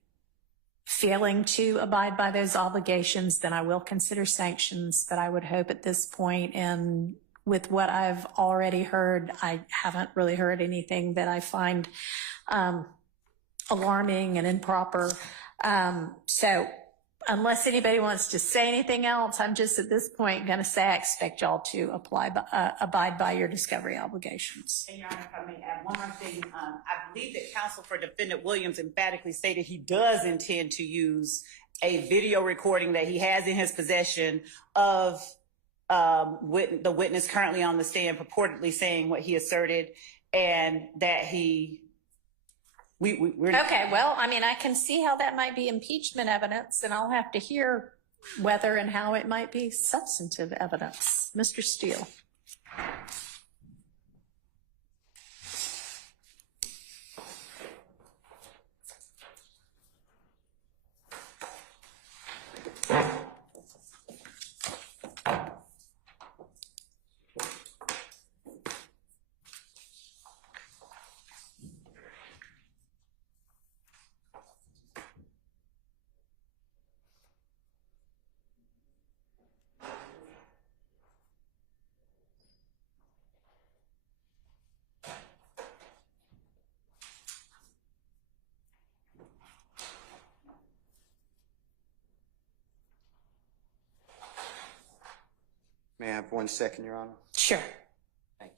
failing to abide by those obligations, then I will consider sanctions. But I would hope at this point, and with what I've already heard, I haven't really heard anything that I find alarming and improper. So unless anybody wants to say anything else, I'm just at this point going to say I expect y'all to abide by your discovery obligations. And Your Honor, if I may add one more thing, I believe that counsel for defendant Williams emphatically stated he does intend to use a video recording that he has in his possession of the witness currently on the stand purportedly saying what he asserted, and that we're okay, well, I mean, I can see how that might be impeachment evidence, and I'll have to hear whether and how it might be substantive evidence. Mr. Steele. May I have 1 second, Your Honor? Sure. Thank you.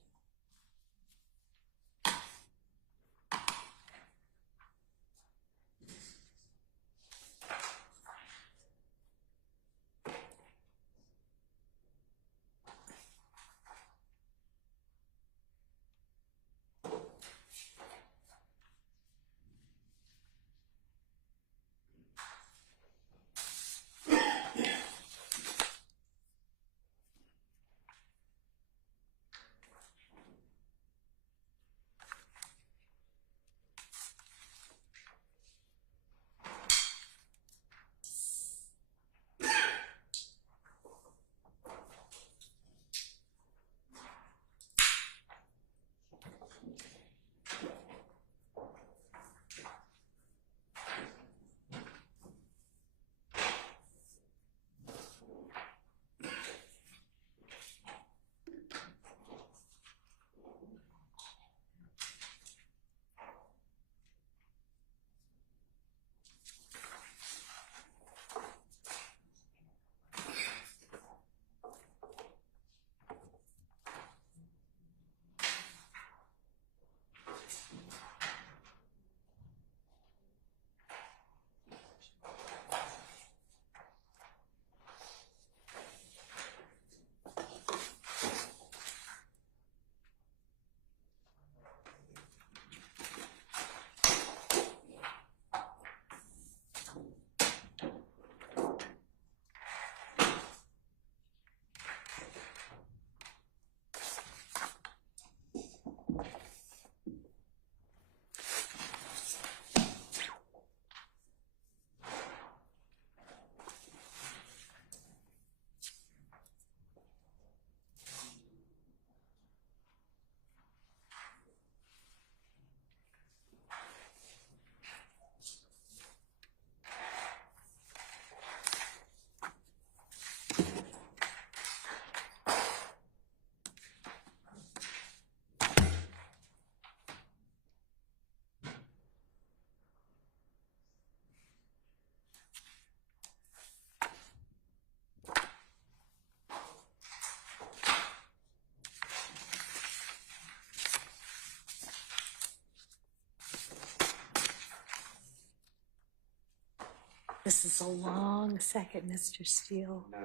This is a long second, Mr. Steele. No,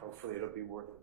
hopefully it'll be worth it.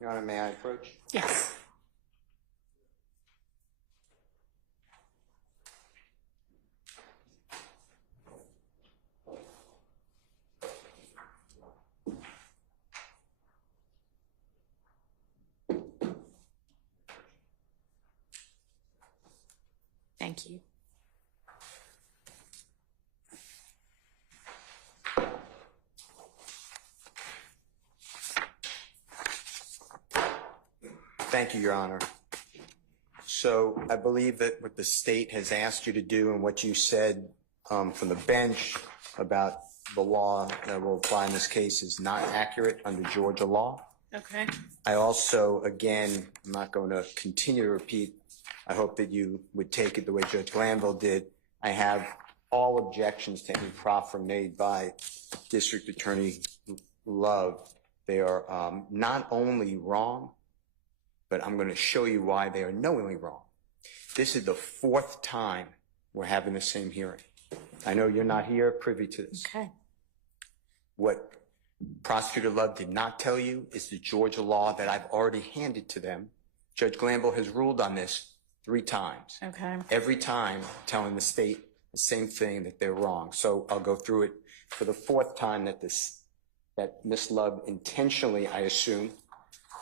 Your Honor, may I approach? Yes. Thank you. Thank you, Your Honor. So I believe that what the state has asked you to do and what you said from the bench about the law that will apply in this case is not accurate under Georgia law. Okay. I also, again, I'm not going to continue to repeat. I hope that you would take it the way Judge Glanville did. I have all objections to any proffer made by District Attorney Love. They are not only wrong, but I'm going to show you why they are knowingly wrong. This is the 4th time we're having the same hearing. I know you're not here privy to this. Okay. What Prosecutor Love did not tell you is the Georgia law that I've already handed to them. Judge Glanville has ruled on this 3 times. Okay. Every time telling the state the same thing, that they're wrong. So I'll go through it for the 4th time that Ms. Love intentionally, I assume,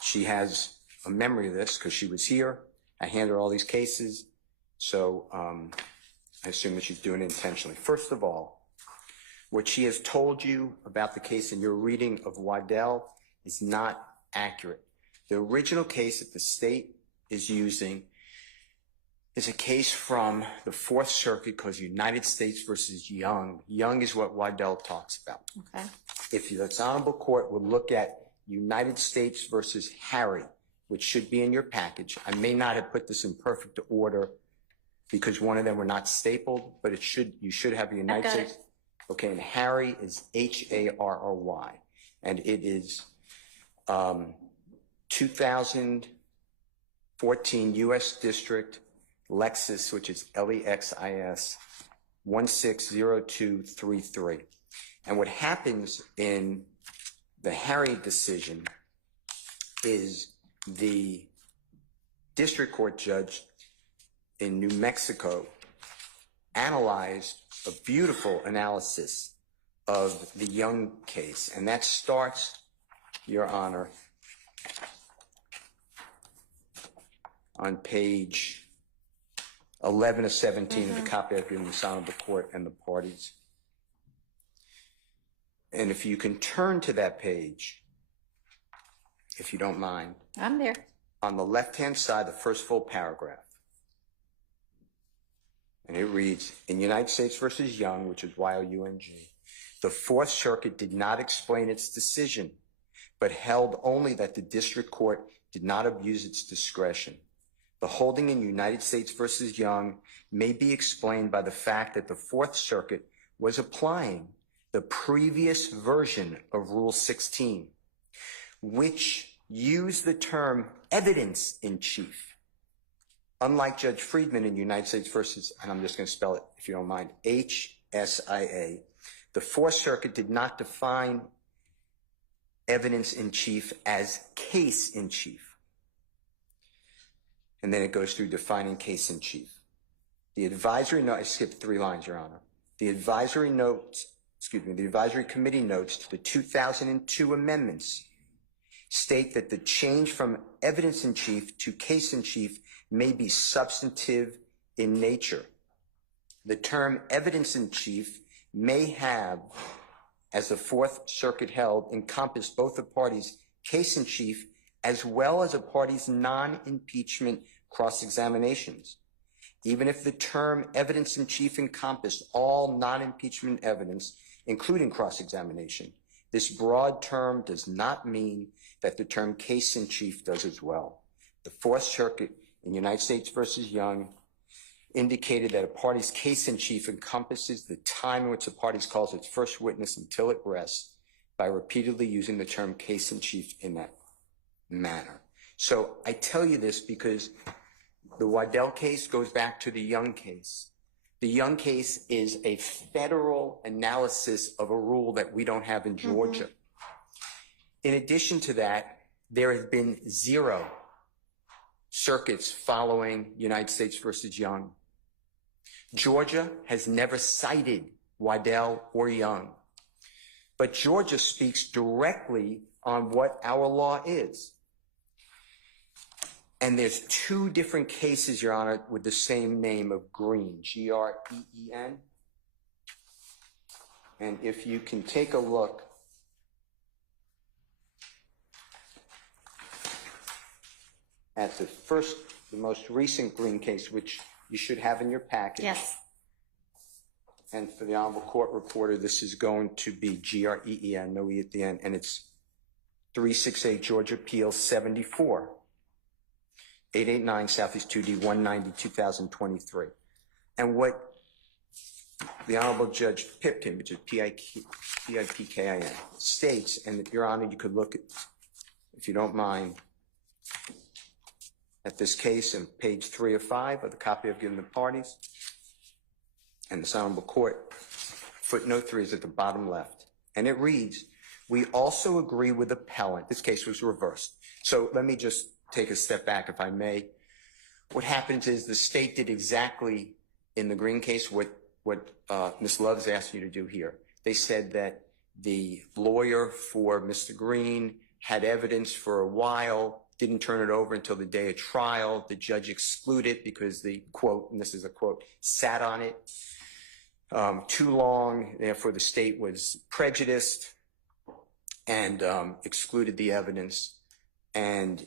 she has a memory of this because she was here. I handed her all these cases. So I assume that she's doing it intentionally. First of all, what she has told you about the case in your reading of Waddell is not accurate. The original case that the state is using is a case from the 4th Circuit called United States versus Young. Young is what Waddell talks about. Okay. If this honorable court would look at United States versus Harry, which should be in your package. I may not have put this in perfect order because one of them were not stapled, but you should have the United States. Okay, and Harry is Harry, and it is 2014 U.S. District Lexus, which is Lexis 160233. And what happens in the Harry decision is the district court judge in New Mexico analyzed a beautiful analysis of the Young case. And that starts, Your Honor, on page 11 of 17 of the copy I've given the honorable court and the parties. And if you can turn to that page, if you don't mind. I'm there. On the left-hand side, the first full paragraph. And it reads, in United States versus Young, which is Y-O-U-N-G, the 4th Circuit did not explain its decision, but held only that the district court did not abuse its discretion. The holding in United States versus Young may be explained by the fact that the 4th Circuit was applying the previous version of Rule 16, which used the term evidence in chief. Unlike Judge Friedman in United States versus, and I'm just going to spell it if you don't mind, HSIA, the 4th Circuit did not define evidence in chief as case in chief. And then it goes through defining case in chief. The advisory note, I skipped 3 lines, Your Honor. The advisory committee notes to the 2002 amendments state that the change from evidence in chief to case in chief may be substantive in nature. The term evidence in chief may have, as the 4th Circuit held, encompassed both the parties' case in chief as well as a party's non-impeachment cross-examinations. Even if the term evidence in chief encompassed all non-impeachment evidence, including cross-examination, this broad term does not mean that the term case in chief does as well. The 4th Circuit in United States versus Young indicated that a party's case in chief encompasses the time in which the party calls its first witness until it rests by repeatedly using the term case in chief in that manner. So I tell you this because the Waddell case goes back to the Young case. The Young case is a federal analysis of a rule that we don't have in Georgia. In addition to that, there have been 0 circuits following United States versus Young. Georgia has never cited Waddell or Young, but Georgia speaks directly on what our law is. And there's 2 different cases, Your Honor, with the same name of Green, Green. And if you can take a look at the most recent Green case, which you should have in your package. Yes. And for the Honorable Court Reporter, this is going to be Green, no E at the end, and it's 368 Georgia Appeal 74. 889 Southeast 2D 190 2023. And what the Honorable Judge Pipkin, which is Pipkin, states, and Your Honor, you could look at, if you don't mind, at this case in page 3 of 5 of the copy I've given the parties. And this Honorable Court, footnote 3 is at the bottom left. And it reads, we also agree with appellant. This case was reversed. So let me just take a step back, if I may. what happens is the state did exactly in the Green case what Ms. Love's asked you to do here. They said that the lawyer for Mr. Green had evidence for a while, didn't turn it over until the day of trial. The judge excluded it because the quote, and this is a quote, sat on it too long. Therefore, the state was prejudiced and excluded the evidence. And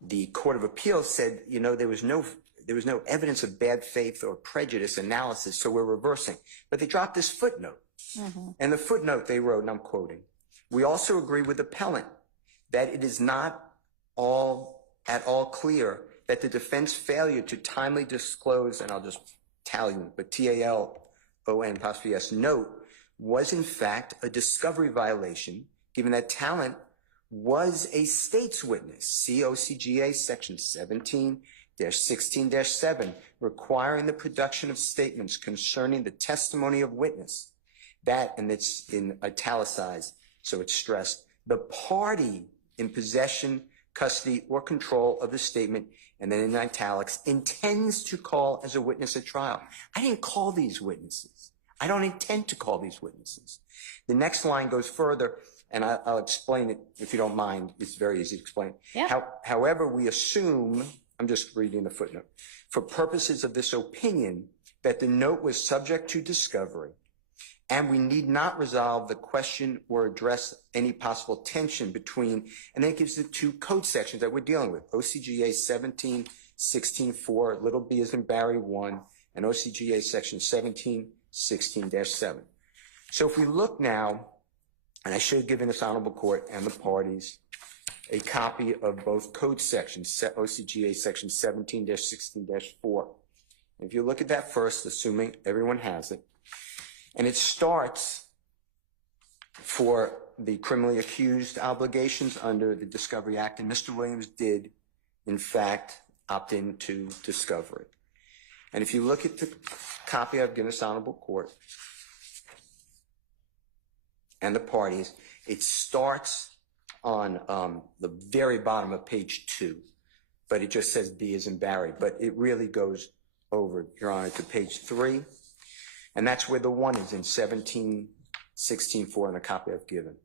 the Court of Appeals said, you know, there was no evidence of bad faith or prejudice analysis, so we're reversing. But they dropped this footnote. And the footnote they wrote, and I'm quoting, "We also agree with appellant that it is not at all clear that the defense failure to timely disclose," and I'll just tally them, but TALON'' note was in fact a discovery violation, given that talent was a state's witness. See OCGA section 17-16-7, requiring the production of statements concerning the testimony of witness. That, and it's in italicized, so it's stressed, the party in possession, custody, or control of the statement, and then in italics, intends to call as a witness at trial. I didn't call these witnesses. I don't intend to call these witnesses. The next line goes further, and I'll explain it if you don't mind. It's very easy to explain. Yeah. However, we assume, I'm just reading the footnote, for purposes of this opinion, that the note was subject to discovery, and we need not resolve the question or address any possible tension between, and then it gives the two code sections that we're dealing with, OCGA 17-16-4, little b as in Barry 1, and OCGA section 17-16-7. So if we look now, and I should have given this honorable court and the parties a copy of both code sections, OCGA section 17-16-4. If you look at that first, assuming everyone has it, and it starts for the criminally accused obligations under the Discovery Act, and Mr. Williams did, in fact, opt into discovery. And if you look at the copy I've given this honorable court and the parties, it starts on the very bottom of page 2, but it just says B as in Barry, but it really goes over, Your Honor, to page 3. And that's where the 1 is in 17-16-4 in the copy I've given.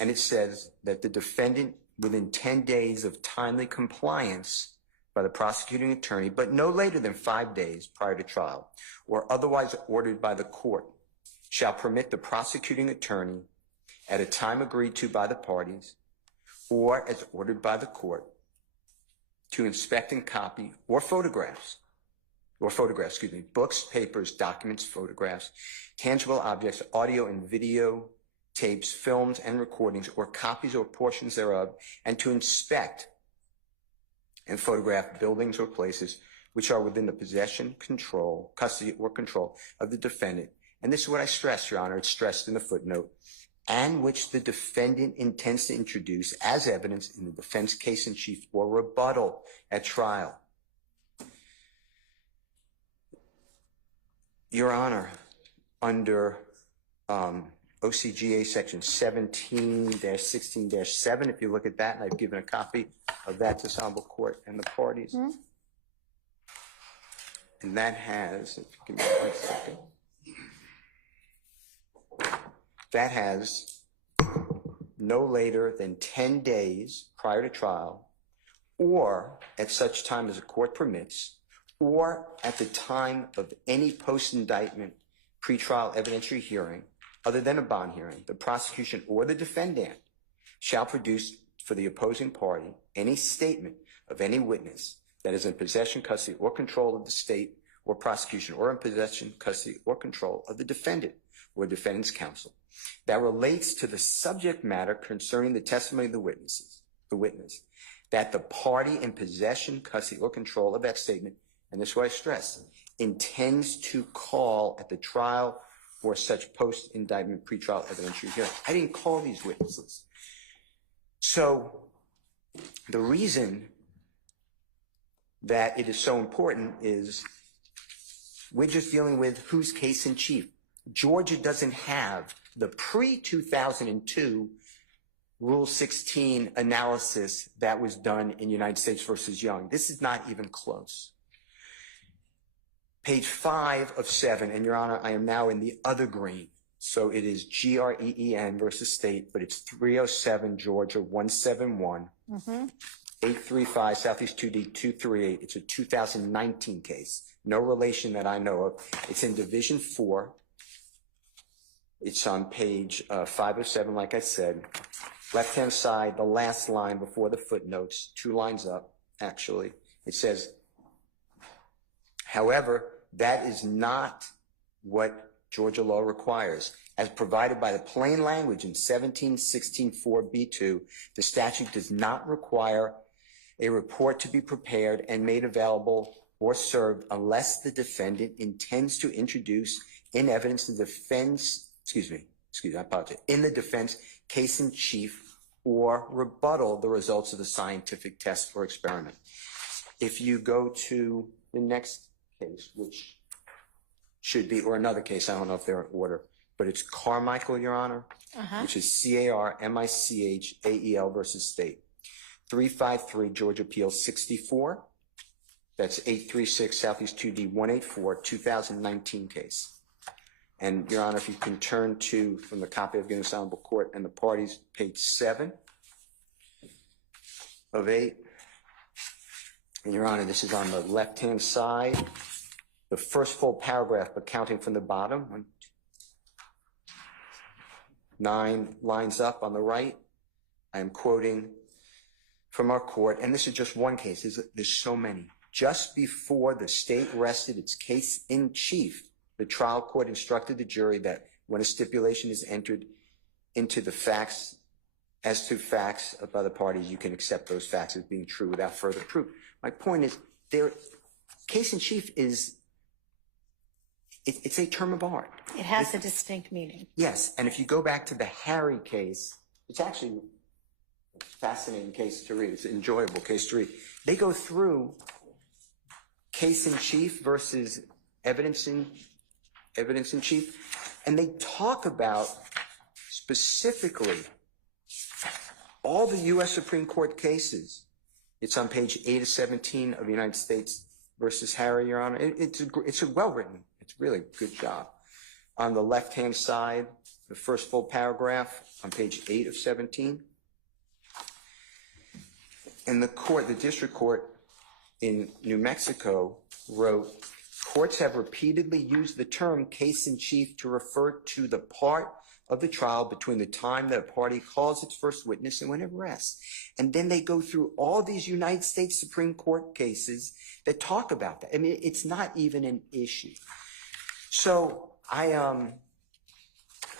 And it says that the defendant, within 10 days of timely compliance by the prosecuting attorney, but no later than 5 days prior to trial, or otherwise ordered by the court, shall permit the prosecuting attorney at a time agreed to by the parties, or as ordered by the court, to inspect and copy books, papers, documents, photographs, tangible objects, audio and video, tapes, films and recordings, or copies or portions thereof, and to inspect and photograph buildings or places which are within the possession, control, custody, or control of the defendant. And this is what I stress, Your Honor, it's stressed in the footnote, and which the defendant intends to introduce as evidence in the defense case in chief or rebuttal at trial. Your Honor, under OCGA section 17-16-7, if you look at that, and I've given a copy of that to this honorable court and the parties. And that has, give me 1 second. That has no later than 10 days prior to trial, or at such time as the court permits, or at the time of any post-indictment pretrial evidentiary hearing, other than a bond hearing, the prosecution or the defendant shall produce for the opposing party any statement of any witness that is in possession, custody, or control of the state or prosecution, or in possession, custody, or control of the defendant or defendant's counsel, that relates to the subject matter concerning the testimony of the witness, that the party in possession, custody, or control of that statement, and this is what I stress, intends to call at the trial or such post-indictment pretrial evidentiary hearing. I didn't call these witnesses. So the reason that it is so important is we're just dealing with whose case in chief. Georgia doesn't have the pre-2002 Rule 16 analysis that was done in United States versus Young. This is not even close. Page 5 of 7, and Your Honor, I am now in the other green. So it is GREEN versus State, but it's 307 Georgia 171, 835 Southeast 2D 238. It's a 2019 case. No relation that I know of. It's in Division 4. It's on page 5 of 7, like I said. Left-hand side, the last line before the footnotes, 2 lines up, actually. It says, however, that is not what Georgia law requires. As provided by the plain language in 1716-4B2, the statute does not require a report to be prepared and made available or served unless the defendant intends to introduce in evidence the defense, I apologize, in the defense case in chief or rebuttal the results of the scientific test or experiment. If you go to the next case, which should be, or another case, I don't know if they're in order, but it's Carmichael, Your Honor, which is CARMICHAEL versus State. 353 Georgia Appeal 64. That's 836 Southeast 2D 184, 2019 case. And Your Honor, if you can turn to, from the copy of Guinness Honorable Court and the parties, page 7 of 8. And Your Honor, this is on the left-hand side, the first full paragraph, but counting from the bottom. 1, 2, 9 lines up on the right. I am quoting from our court, and this is just one case. There's so many. Just before the state rested its case in chief, the trial court instructed the jury that when a stipulation is entered into the facts, as to facts by the parties, you can accept those facts as being true without further proof. My point is, case in chief is, it's a term of art. It has a distinct meaning. Yes, and if you go back to the Harry case, it's actually a fascinating case to read. It's an enjoyable case to read. They go through case in chief versus evidence in chief, and they talk about specifically all the U.S. Supreme Court cases. It's on page 8 of 17 of United States versus Harry, Your Honor. It's well written. It's really a good job. On the left-hand side, the first full paragraph on page 8 of 17. And the district court in New Mexico wrote, courts have repeatedly used the term case in chief to refer to the part of the trial between the time that a party calls its first witness and when it rests. And then they go through all these United States Supreme Court cases that talk about that. I mean, it's not even an issue. So I,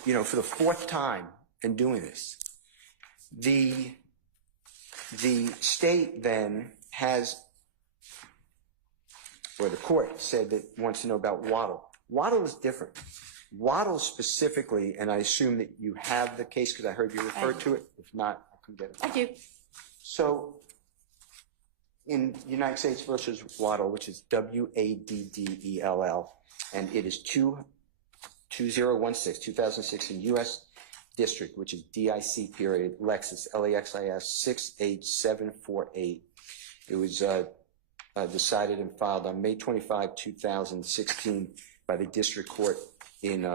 for the fourth time in doing this, the state then has, or the court said that wants to know about Waddle. Waddle is different. Waddle specifically, and I assume that you have the case because I heard you refer to it. If not, I can get it. I do. So in United States versus Waddle, which is WADDELL, and it is 2016, 2006 in U.S. District, which is DIC period, Lexus, LEXIS 68748. It was decided and filed on May 25, 2016 by the District Court in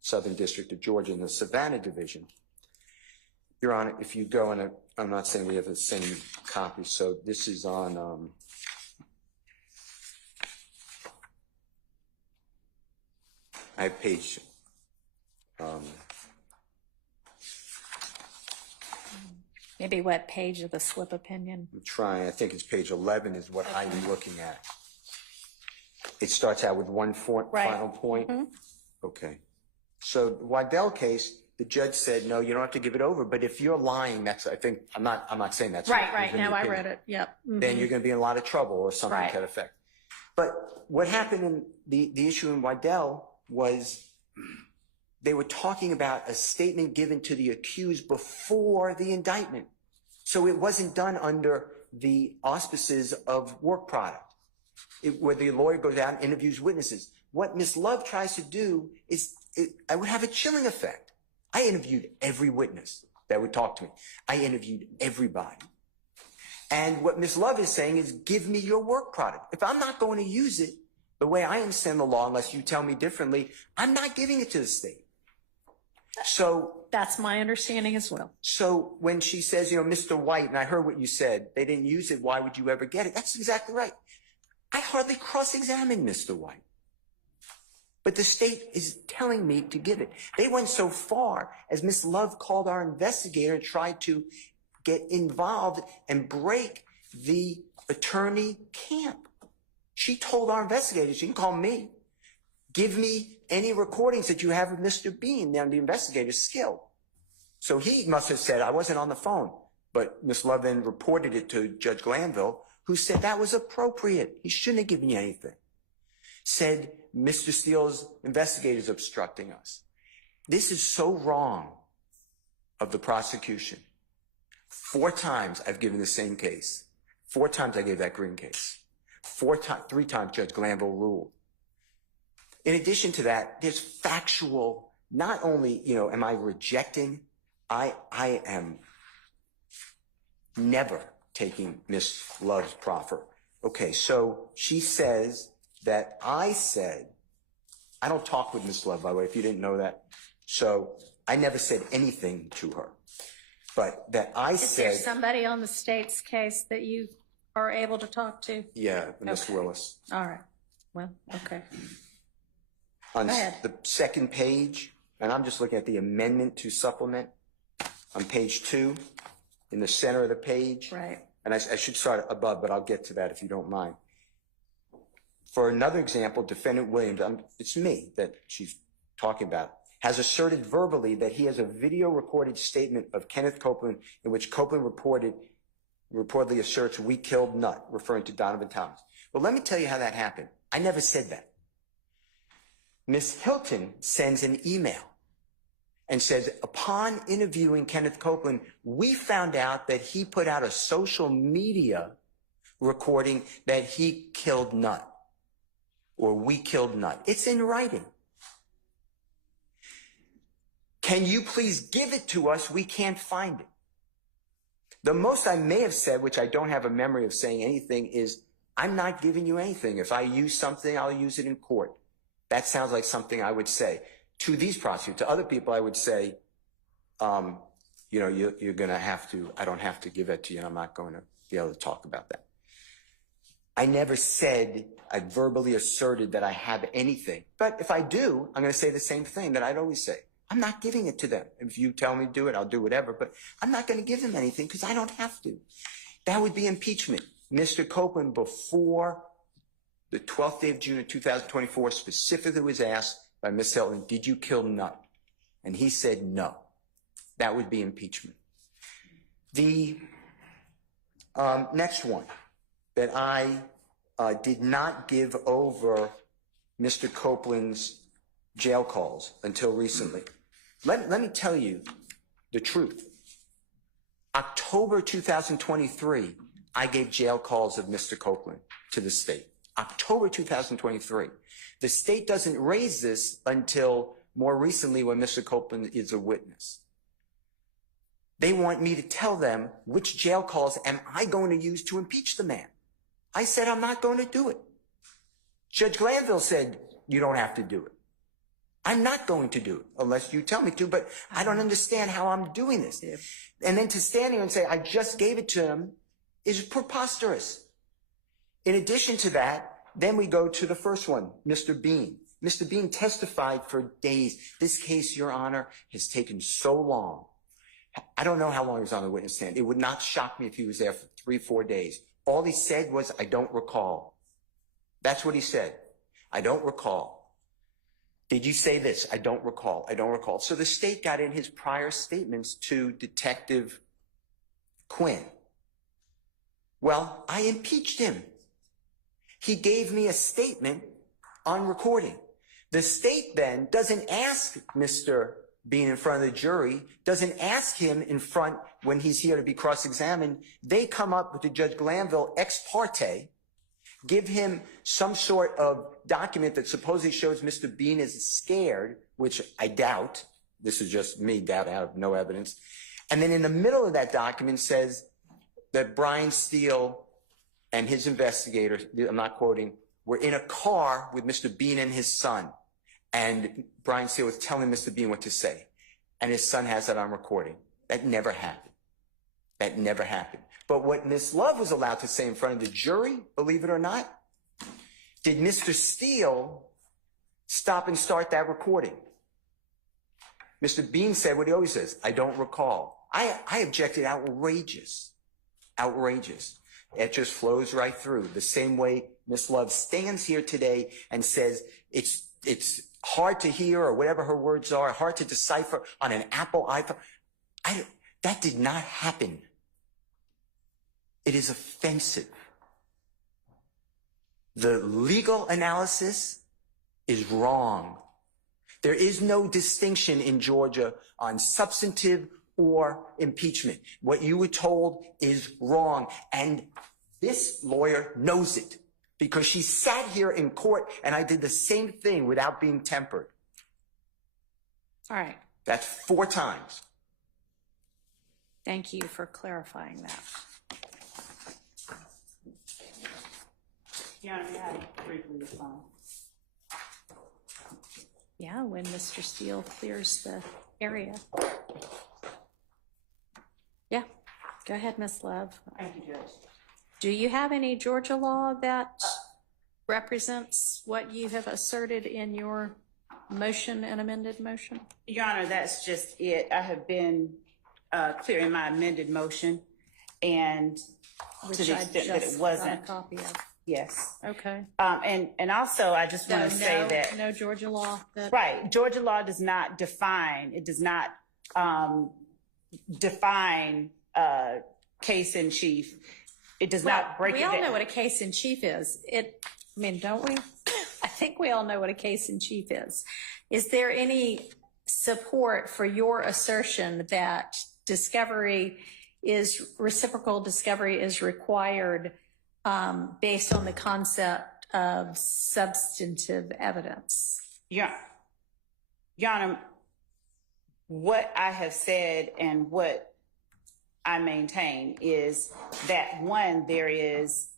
Southern District of Georgia in the Savannah Division. Your Honor, if you go, and I'm not saying we have the same copy, so this is on I have page maybe what page of the slip opinion? I'm trying, I think it's page 11 is what I'm looking at. It starts out with one final point. Okay. So the Waddell case, the judge said, no, you don't have to give it over. But if you're lying, that's, I think, I'm not saying that's right. Now I read it. Yep. Then you're going to be in a lot of trouble or something to that effect. But what happened in the issue in Waddell was they were talking about a statement given to the accused before the indictment. So it wasn't done under the auspices of work product, where the lawyer goes out and interviews witnesses. What Ms. Love tries to do is, I would have a chilling effect. I interviewed every witness that would talk to me. I interviewed everybody. And what Ms. Love is saying is, give me your work product. If I'm not going to use it, the way I understand the law, unless you tell me differently, I'm not giving it to the state. So That's my understanding as well. So when she says, Mr. White, and I heard what you said, they didn't use it, why would you ever get it? That's exactly right. I hardly cross-examined Mr. White. But the state is telling me to give it. They went so far as Ms. Love called our investigator and tried to get involved and break the attorney camp. She told our investigator, she can call me, give me any recordings that you have of Mr. Bean. Now, the investigator's skilled. So he must have said, I wasn't on the phone. But Ms. Love then reported it to Judge Glanville, who said that was appropriate. He shouldn't have given you anything. Said, Mr. Steele's investigator's obstructing us. This is so wrong of the prosecution. 4 times I've given the same case. 4 times I gave that Green case. 3 times Judge Glanville ruled. In addition to that, there's factual, not only, am I rejecting, I am never taking Ms. Love's proffer. Okay, so she says that I said, I don't talk with Ms. Love, by the way, if you didn't know that. So I never said anything to her. But that I said. Is there somebody on the state's case that you are able to talk to? Yeah, Ms. Willis. All right. Well, okay. On Go ahead. the second page, and I'm just looking at the amendment to supplement, on page 2, in the center of the page. Right. And I should start above, but I'll get to that if you don't mind. For another example, Defendant Williams, it's me that she's talking about, has asserted verbally that he has a video recorded statement of Kenneth Copeland in which Copeland reportedly asserts, "We killed Nutt," referring to Donovan Thomas. Well, let me tell you how that happened. I never said that. Ms. Hilton sends an email and says, upon interviewing Kenneth Copeland, we found out that he put out a social media recording that he killed Nutt, or we killed Nutt. It's in writing. Can you please give it to us? We can't find it. The most I may have said, which I don't have a memory of saying anything, is I'm not giving you anything. If I use something, I'll use it in court. That sounds like something I would say to these prosecutors. To other people, I would say, you're going to have to, I don't have to give it to you, and I'm not going to be able to talk about that. I never said, I verbally asserted that I have anything. But if I do, I'm going to say the same thing that I'd always say. I'm not giving it to them. If you tell me to do it, I'll do whatever. But I'm not going to give them anything because I don't have to. That would be impeachment. Mr. Copeland, before the 12th day of June of 2024, specifically was asked by Ms. Hilton, did you kill Nutt? And he said no. That would be impeachment. The next one, that I did not give over Mr. Copeland's jail calls until recently. Let me tell you the truth. October 2023, I gave jail calls of Mr. Copeland to the state. October 2023. The state doesn't raise this until more recently when Mr. Copeland is a witness. They want me to tell them which jail calls am I going to use to impeach the man. I said I'm not going to do it. Judge Glanville said you don't have to do it. I'm not going to do it unless you tell me to, but I don't understand how I'm doing this. And then to stand here and say I just gave it to him is preposterous. In addition to that, then we go to the first one, Mr. Bean. Mr. Bean testified for days. This case, Your Honor, has taken so long. I don't know how long he was on the witness stand. It would not shock me if he was there for 3-4 days. All he said was, I don't recall. That's what he said. I don't recall. Did you say this? I don't recall. I don't recall. So the state got in his prior statements to Detective Quinn. Well, I impeached him. He gave me a statement on recording. The state then doesn't ask Mr. Bean in front of the jury, doesn't ask him in front when he's here to be cross-examined. They come up with the Judge Glanville ex parte, give him some sort of document that supposedly shows Mr. Bean is scared, which I doubt. This is just me, doubt out of no evidence. And then in the middle of that document says that Brian Steele and his investigators, I'm not quoting, were in a car with Mr. Bean and his son, and Brian Steele was telling Mr. Bean what to say, and his son has that on recording. That never happened. That never happened. But what Ms. Love was allowed to say in front of the jury, believe it or not, did Mr. Steele stop and start that recording? Mr. Bean said what he always says, I don't recall. I objected, outrageous. Outrageous. It just flows right through. The same way Ms. Love stands here today and says it's hard to hear, or whatever her words are, hard to decipher on an Apple iPhone. That did not happen. It is offensive. The legal analysis is wrong. There is no distinction in Georgia on substantive or impeachment. What you were told is wrong. And this lawyer knows it because she sat here in court and I did the same thing without being tempered. All right. That's 4 times. Thank you for clarifying that. Your Honor, may I briefly respond? Yeah, when Mr. Steele clears the area. Yeah, go ahead, Ms. Love. Thank you, Judge. Do you have any Georgia law that represents what you have asserted in your motion and amended motion? Your Honor, that's just it. I have been clear in my amended motion, and Which to the I extent that it just wasn't. got a copy of. Yes. Okay. And also, I just want to say that no Georgia law that. right, Georgia law does not define. It does not define case in chief. It does not break it down. We all know what a case in chief is. Don't we? I think we all know what a case in chief is. Is there any support for your assertion that reciprocal discovery is required based on the concept of substantive evidence? Your Honor, what I have said and what I maintain is that, one, there is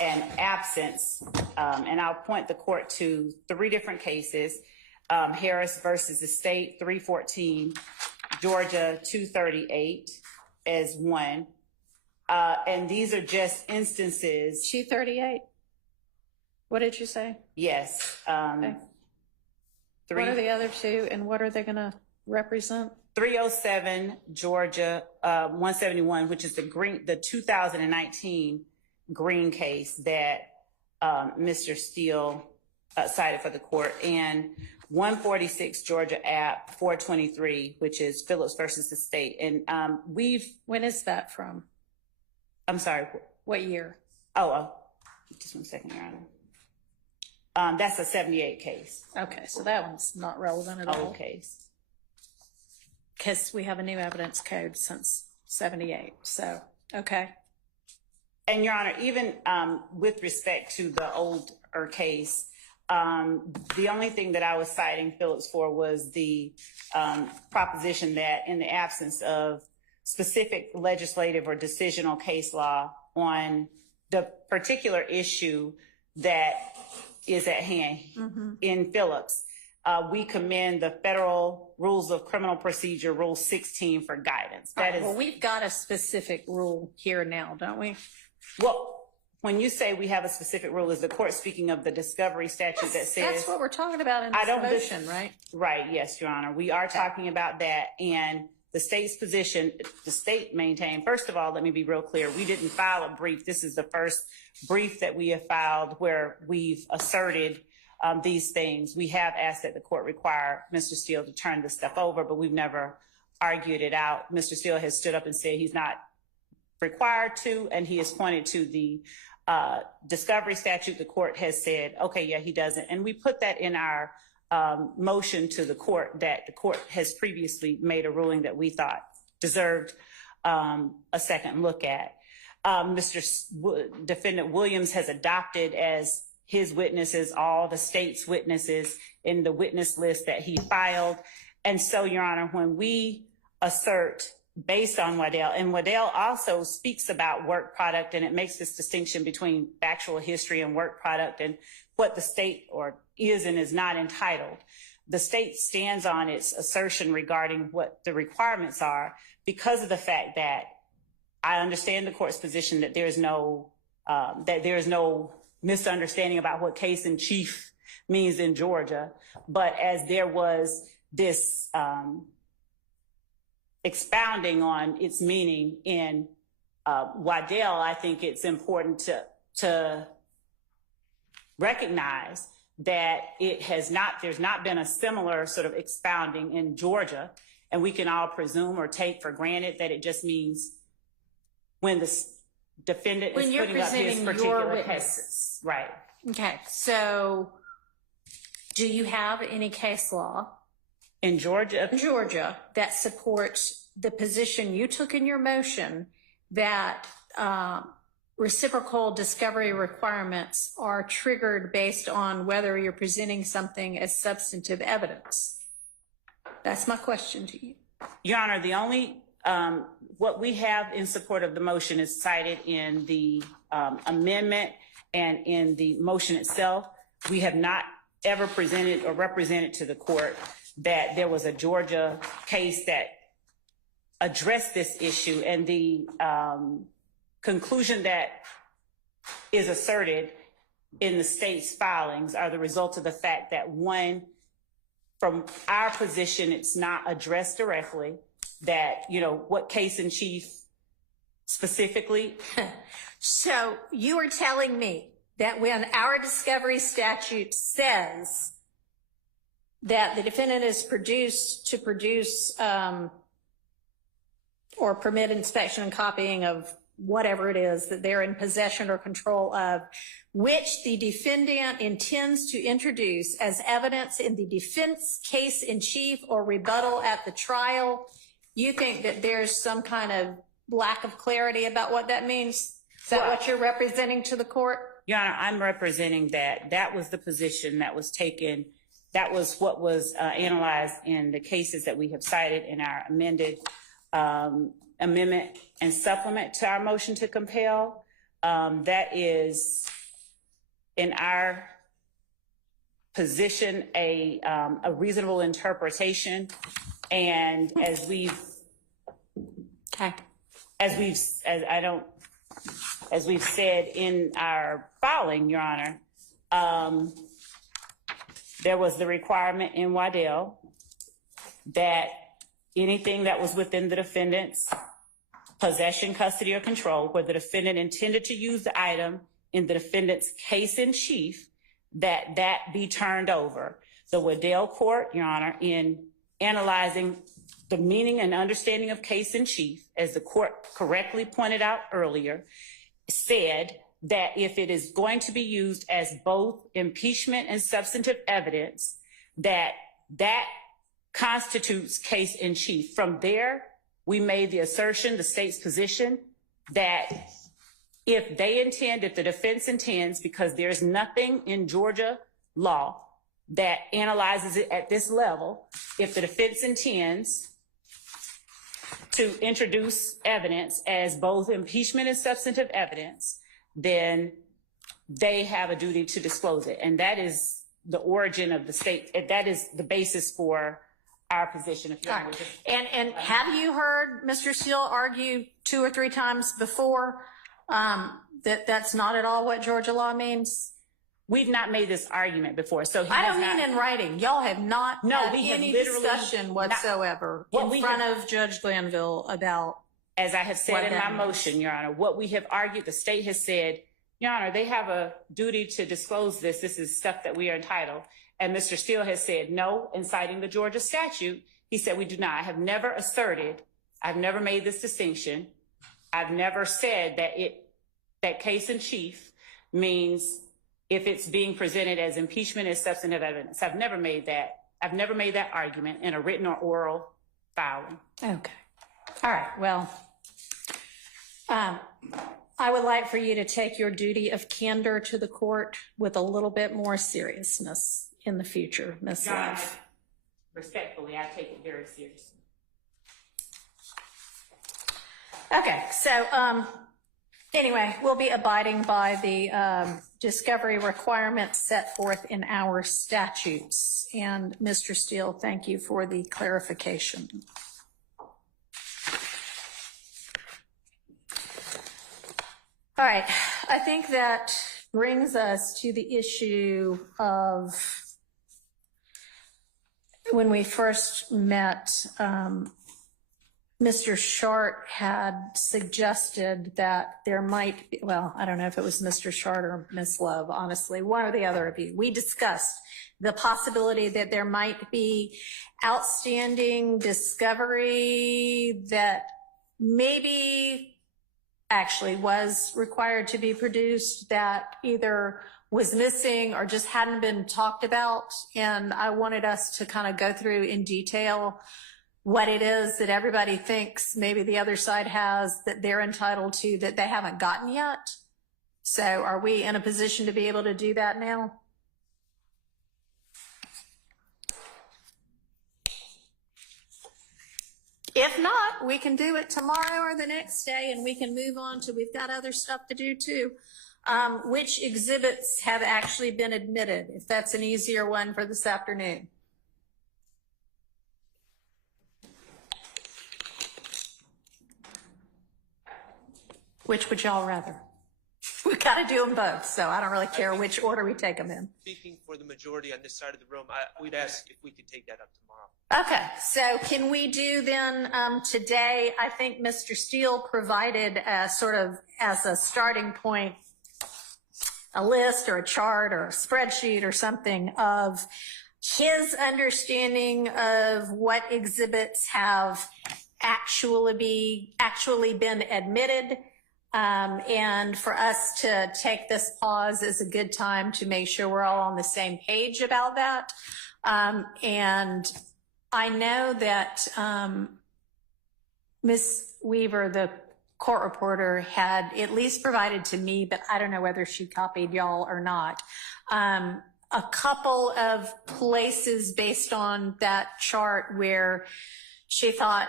an absence, and I'll point the court to 3 different cases, Harris versus the state, 314, Georgia 238 as one. And these are just instances. 238? What did you say? Yes. Okay. What are the other 2, and what are they going to represent? 307 Georgia 171, which is the 2019 Green case that Mr. Steele cited for the court, and 146 Georgia App 423, which is Phillips versus the state. And when is that from? I'm sorry. What year? Oh, just 1 second, Your Honor. That's a 78 case. Okay, so that one's not relevant at all. Old case. Because we have a new evidence code since 78. So, okay. And Your Honor, even with respect to the older case, the only thing that I was citing Phillips for was the proposition that in the absence of specific legislative or decisional case law on the particular issue that is at hand in Phillips, we commend the Federal Rules of Criminal Procedure, Rule 16, for guidance. Well, we've got a specific rule here now, don't we? Well, when you say we have a specific rule, is the court speaking of the discovery statute that says... That's what we're talking about in this motion, right? Right, yes, Your Honor. We are talking about that, and the state's position, the state maintained, first of all, let me be real clear, we didn't file a brief. This is the first brief that we have filed where we've asserted these things. We have asked that the court require Mr. Steele to turn this stuff over, but we've never argued it out. Mr. Steele has stood up and said he's not required to, and he has pointed to the discovery statute. The court has said, okay, yeah, he doesn't. And we put that in our motion to the court, that the court has previously made a ruling that we thought deserved a second look at. Defendant Williams has adopted as his witnesses all the state's witnesses in the witness list that he filed. And so, Your Honor, when we assert based on Waddell. And Waddell also speaks about work product, and it makes this distinction between factual history and work product and what the state or is and is not entitled. The state stands on its assertion regarding what the requirements are because of the fact that I understand the court's position that there is no misunderstanding about what case in chief means in Georgia. But as there was this expounding on its meaning in Waddell, I think it's important to recognize that there's not been a similar sort of expounding in Georgia, and we can all presume or take for granted that it just means when the defendant is putting up his particular case. Right. Okay, so do you have any case law in Georgia that supports the position you took in your motion that reciprocal discovery requirements are triggered based on whether you're presenting something as substantive evidence? That's my question to you. Your Honor, the only what we have in support of the motion is cited in the amendment and in the motion itself. We have not ever presented or represented to the court that there was a Georgia case that addressed this issue, and the conclusion that is asserted in the state's filings are the result of the fact that, one, from our position, it's not addressed directly, that, what case in chief specifically. So you are telling me that when our discovery statute says that the defendant is to produce or permit inspection and copying of whatever it is that they're in possession or control of, which the defendant intends to introduce as evidence in the defense case in chief or rebuttal at the trial, you think that there's some kind of lack of clarity about what that means? Is that what you're representing to the court? Your Honor, I'm representing that was the position that was taken. That was what was analyzed in the cases that we have cited in our amended amendment and supplement to our motion to compel. That is, in our position, a reasonable interpretation. And as we've said in our filing, Your Honor, there was the requirement in Waddell that anything that was within the defendant's possession, custody, or control, where the defendant intended to use the item in the defendant's case in chief, that be turned over. The Waddell court, Your Honor, in analyzing the meaning and understanding of case in chief, as the court correctly pointed out earlier, said that if it is going to be used as both impeachment and substantive evidence, that constitutes case in chief. From there, we made the assertion, the state's position, that if the defense intends, because there's nothing in Georgia law that analyzes it at this level, if the defense intends to introduce evidence as both impeachment and substantive evidence, then they have a duty to disclose it. And that is the origin of the state. That is the basis for our position. And have you heard Mr. Steele argue 2 or 3 times before that that's not at all what Georgia law means? We've not made this argument before. So I don't mean in writing. Y'all have not had any discussion whatsoever in front of Judge Glanville about. As I have said in my motion, Your Honor, what we have argued, the state has said, Your Honor, they have a duty to disclose this. This is stuff that we are entitled. And Mr. Steele has said no, in citing the Georgia statute. He said we do not. I have never asserted, I've never made this distinction. I've never said that case in chief means if it's being presented as impeachment as substantive evidence. I've never made that. I've never made that argument in a written or oral filing. Okay. All right. Well, I would like for you to take your duty of candor to the court with a little bit more seriousness in the future, Ms. Love. Respectfully, I take it very seriously. Okay, so anyway, we'll be abiding by the discovery requirements set forth in our statutes. And Mr. Steele, thank you for the clarification. All right, I think that brings us to the issue of when we first met, Mr. Shart had suggested that there might be, well, I don't know if it was Mr. Shart or Ms. Love, honestly, one or the other of you. We discussed the possibility that there might be outstanding discovery that maybe actually was required to be produced that either was missing or just hadn't been talked about. And I wanted us to kind of go through in detail what it is that everybody thinks maybe the other side has that they're entitled to that they haven't gotten yet. So are we in a position to be able to do that now? If not, we can do it tomorrow or the next day and we can move on to, we've got other stuff to do too. Which exhibits have actually been admitted, if that's an easier one for this afternoon? Which would y'all rather? We've got to do them both, so I don't really care which order we take them in. Speaking for the majority on this side of the room, we'd ask if we could take that up tomorrow. Okay, so can we do then today? I think Mr. Steele provided sort of as a starting point a list or a chart or a spreadsheet or something of his understanding of what exhibits have actually been admitted. And for us to take this pause is a good time to make sure we're all on the same page about that. And I know that Ms. Weaver, the court reporter, had at least provided to me, but I don't know whether she copied y'all or not, a couple of places based on that chart where she thought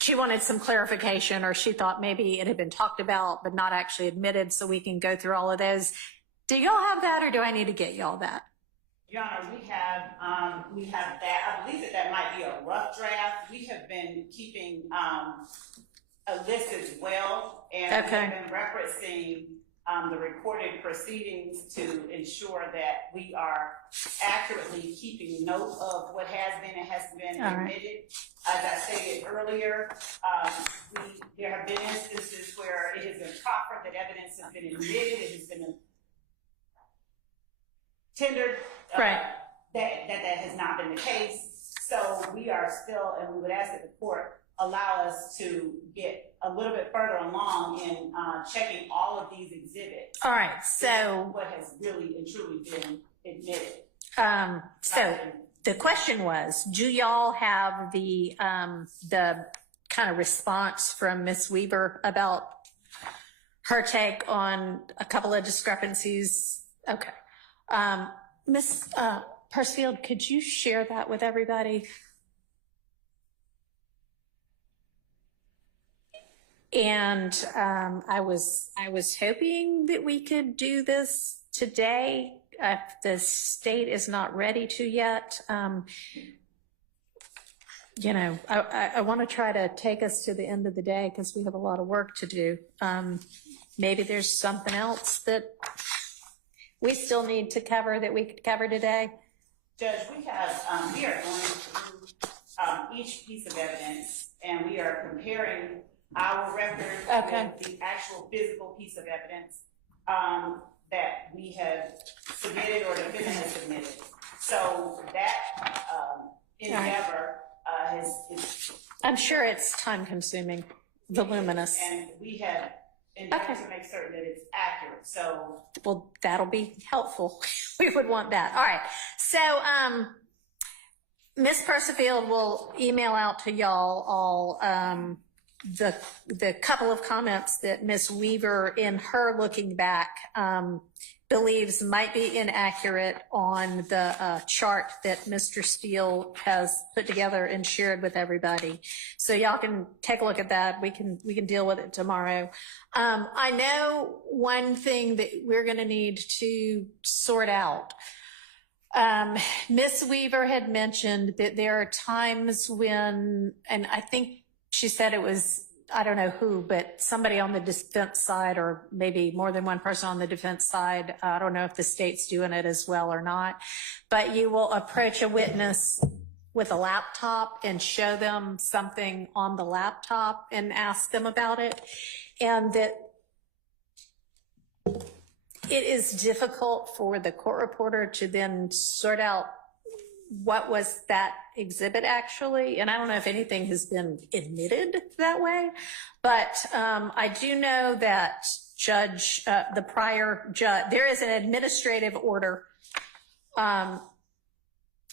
she wanted some clarification, or she thought maybe it had been talked about but not actually admitted, so we can go through all of those. Do y'all have that, or do I need to get y'all that? Your Honor, we have that. I believe that might be a rough draft. We have been keeping a list as well, and we have been referencing the recorded proceedings to ensure that we are accurately keeping note of what has been and hasn't been admitted. As I stated earlier, there have been instances where it has been proffered that evidence has been admitted, it has been tendered, that has not been the case. So we are still, and we would ask that the court allow us to get a little bit further along in checking all of these exhibits. All right, so what has really and truly been admitted. So the question was, do y'all have the kind of response from Ms. Weaver about her take on a couple of discrepancies? Okay. Ms. Persfield, could you share that with everybody? And I was hoping that we could do this today. If the state is not ready to yet, you know, I want to try to take us to the end of the day because we have a lot of work to do. Maybe there's something else that we still need to cover that we could cover today. Judge, we are going through each piece of evidence, and we are comparing our record with the actual physical piece of evidence that we have submitted or the defendant has submitted. So that endeavor is... I'm sure it's time-consuming, voluminous. And we have endeavored to make certain that it's accurate, so... Well, that'll be helpful. We would want that. All right. So, Ms. Persefield will email out to y'all all the couple of comments that Ms. Weaver, in her looking back, believes might be inaccurate on the chart that Mr. Steele has put together and shared with everybody. So y'all can take a look at that. We can deal with it tomorrow. I know one thing that we're going to need to sort out. Ms. Weaver had mentioned that there are times when, and I think she said it was, I don't know who, but somebody on the defense side, or maybe more than one person on the defense side. I don't know if the state's doing it as well or not, but you will approach a witness with a laptop and show them something on the laptop and ask them about it. And that it is difficult for the court reporter to then sort out what was that exhibit actually. And I don't know if anything has been admitted that way, but I do know that the prior judge, there is an administrative order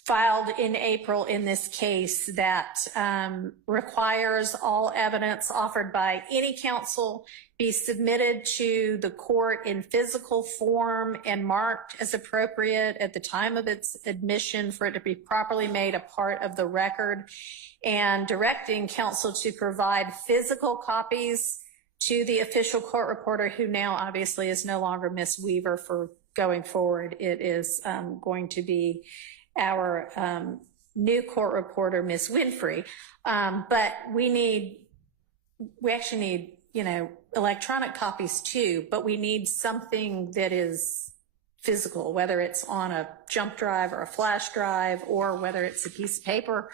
filed in April in this case that requires all evidence offered by any counsel be submitted to the court in physical form and marked as appropriate at the time of its admission for it to be properly made a part of the record, and directing counsel to provide physical copies to the official court reporter, who now obviously is no longer Ms. Weaver we going forward. It is going to be our new court reporter, Ms. Winfrey. But we actually need, electronic copies too, but we need something that is physical, whether it's on a jump drive or a flash drive, or whether it's a piece of paper.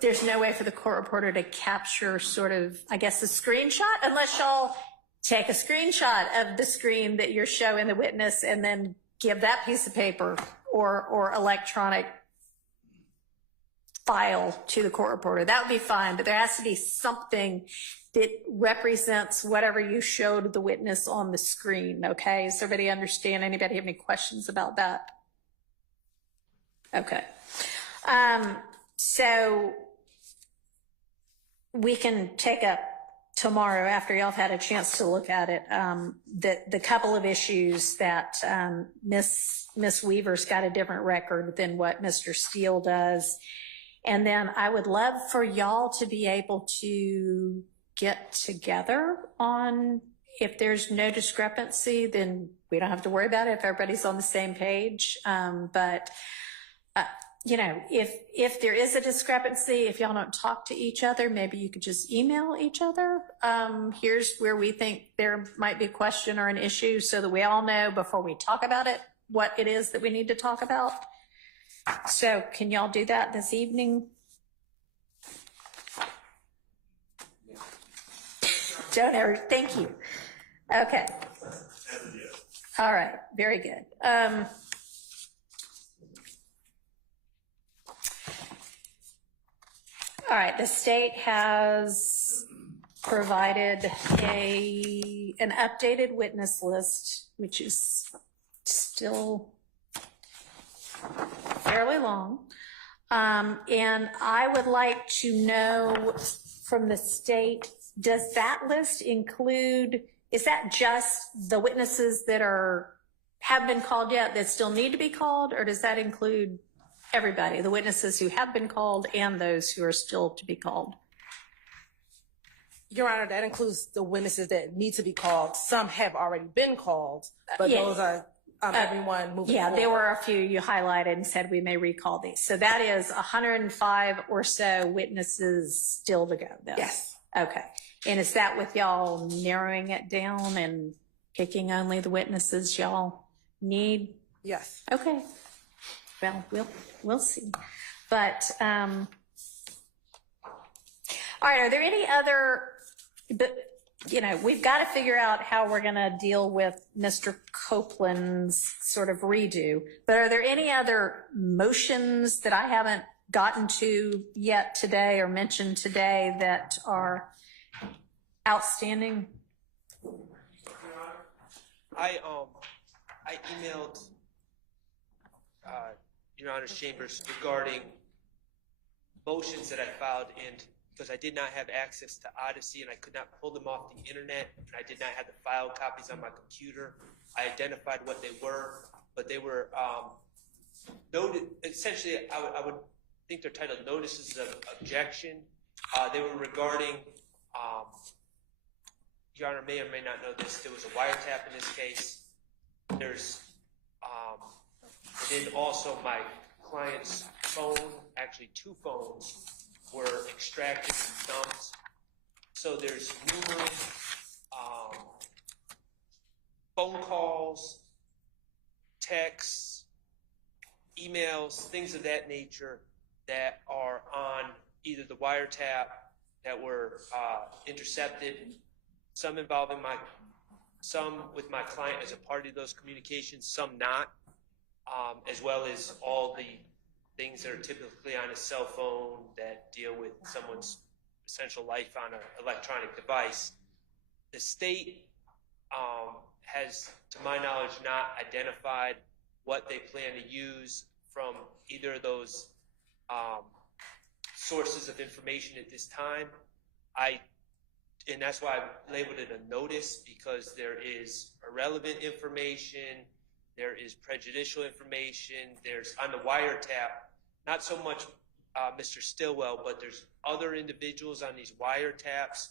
There's no way for the court reporter to capture sort of, I guess, a screenshot, unless y'all take a screenshot of the screen that you're showing the witness and then give that piece of paper or electronic file to the court reporter. That would be fine, but there has to be something that represents whatever you showed the witness on the screen, okay? Does everybody understand? Anybody have any questions about that? Okay. So we can take up tomorrow, after y'all have had a chance to look at it, the couple of issues that Miss Weaver's got a different record than what Mr. Steele does. And then I would love for y'all to be able to get together on, if there's no discrepancy, then we don't have to worry about it if everybody's on the same page. But if there is a discrepancy, if y'all don't talk to each other, maybe you could just email each other. Here's where we think there might be a question or an issue, so that we all know before we talk about it what it is that we need to talk about. So can y'all do that this evening? Don't ever, thank you. Okay. All right, very good. All right, the state has provided an updated witness list, which is still fairly long. And I would like to know from the state, does that list include, is that just the witnesses that have been called yet that still need to be called, or does that include everybody, the witnesses who have been called and those who are still to be called? Your Honor, that includes the witnesses that need to be called. Some have already been called, but those are everyone moving forward. There were a few you highlighted and said we may recall these. So that is 105 or so witnesses still to go, though? Yes. Okay. And is that with y'all narrowing it down and picking only the witnesses y'all need? Yes. Okay. Well, we'll see. But, all right, are there any other, we've got to figure out how we're going to deal with Mr. Copeland's sort of redo, but are there any other motions that I haven't gotten to yet today or mentioned today that are outstanding? I emailed Your Honor's chambers regarding motions that I filed in because I did not have access to Odyssey and I could not pull them off the internet, and I did not have the file copies on my computer. I identified what they were, but they were noted. Essentially, I would think they're titled notices of objection. They were regarding, Your Honor may or may not know this, there was a wiretap in this case. There's, and then also my client's phone, actually 2 phones, were extracted and dumped. So there's numerous phone calls, texts, emails, things of that nature that are on either the wiretap that were intercepted, some involving some with my client as a part of those communications, some not, as well as all the things that are typically on a cell phone that deal with someone's essential life on an electronic device. The state has, to my knowledge, not identified what they plan to use from either of those sources of information at this time. And that's why I labeled it a notice, because there is irrelevant information, there is prejudicial information, there's on the wiretap, not so much Mr. Stillwell, but there's other individuals on these wiretaps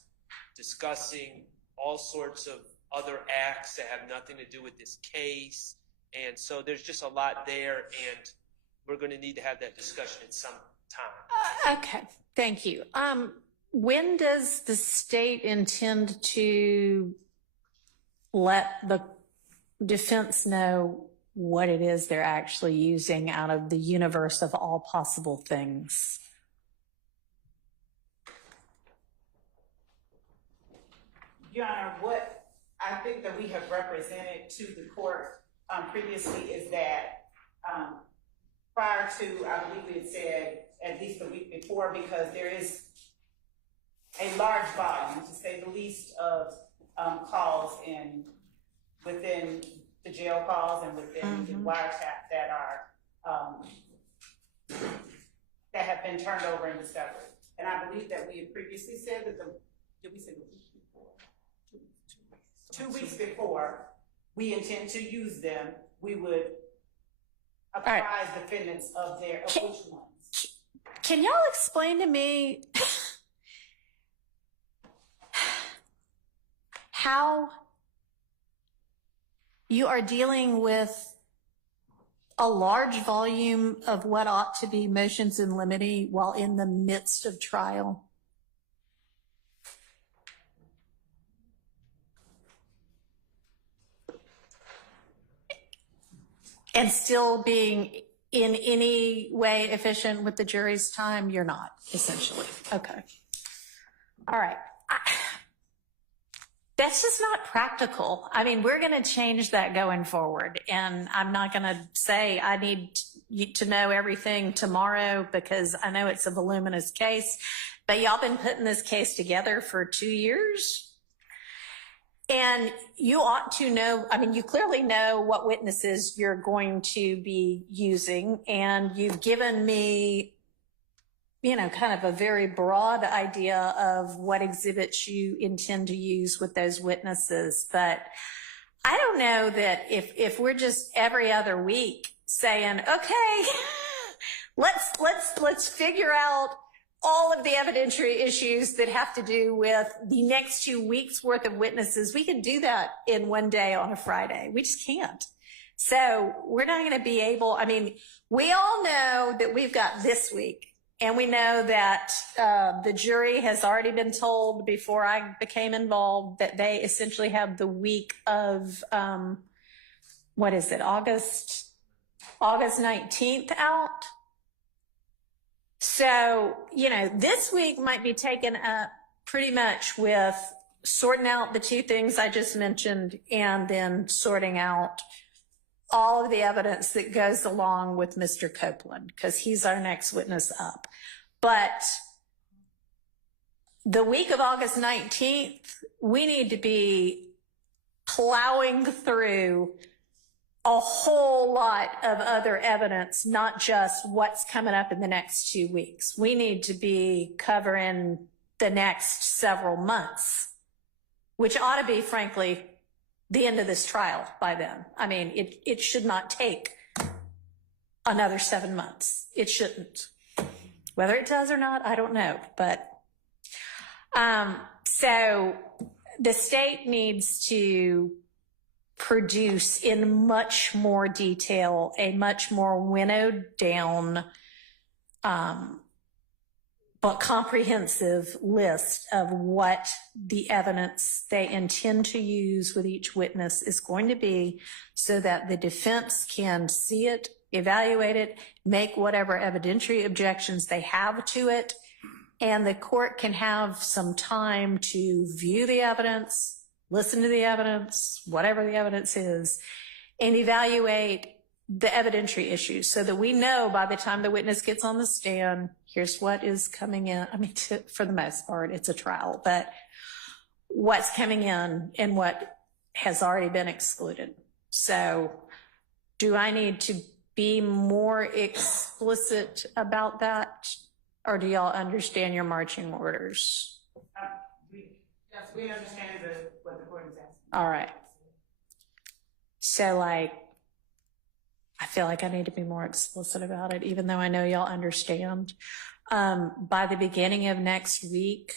discussing all sorts of other acts that have nothing to do with this case. And so there's just a lot there, and we're going to need to have that discussion at some time. Okay, thank you. When does the state intend to let the defense know what it is they're actually using out of the universe of all possible things? Your Honor, what I think that we have represented to the court previously is that prior to, I believe we had said at least the week before, because there is a large volume, to say the least, of calls within the jail calls and within the wiretap that are that have been turned over in discovery. And I believe that we had previously said that did we say the week before? 2 weeks before we intend to use them, we would apprise defendants of which ones. Can y'all explain to me how you are dealing with a large volume of what ought to be motions in limine while in the midst of trial? And still being in any way efficient with the jury's time? You're not, essentially. Okay. All right. That's just not practical. I mean, we're going to change that going forward. And I'm not going to say I need you to know everything tomorrow, because I know it's a voluminous case. But y'all been putting this case together for 2 years. And you ought to know, I mean, you clearly know what witnesses you're going to be using. And you've given me, you know, kind of a very broad idea of what exhibits you intend to use with those witnesses. But I don't know that if we're just every other week saying, okay, let's figure out all of the evidentiary issues that have to do with the next 2 weeks worth of witnesses. We can do that in one day on a Friday. We just can't. So we're not going to be able, I mean, we all know that we've got this week. And we know that the jury has already been told before I became involved that they essentially have the week of, what is it, August 19th out. So, you know, this week might be taken up pretty much with sorting out the 2 things I just mentioned, and then sorting out all of the evidence that goes along with Mr. Copeland, because he's our next witness up. But the week of August 19th, we need to be plowing through a whole lot of other evidence, not just what's coming up in the next 2 weeks. We need to be covering the next several months, which ought to be, frankly, the end of this trial by then. I mean, it should not take another 7 months. It shouldn't. Whether it does or not, I don't know. But so the state needs to produce in much more detail a much more winnowed down but comprehensive list of what the evidence they intend to use with each witness is going to be, so that the defense can see it, evaluate it, make whatever evidentiary objections they have to it, and the court can have some time to view the evidence, listen to the evidence, whatever the evidence is, and evaluate the evidentiary issues, so that we know by the time the witness gets on the stand, here's what is coming in. I mean, for the most part, it's a trial, but what's coming in and what has already been excluded. So do I need to be more explicit about that, or do y'all understand your marching orders? Yes, we understand what the court is asking. All right. So, like, I feel like I need to be more explicit about it, even though I know y'all understand. By the beginning of next week,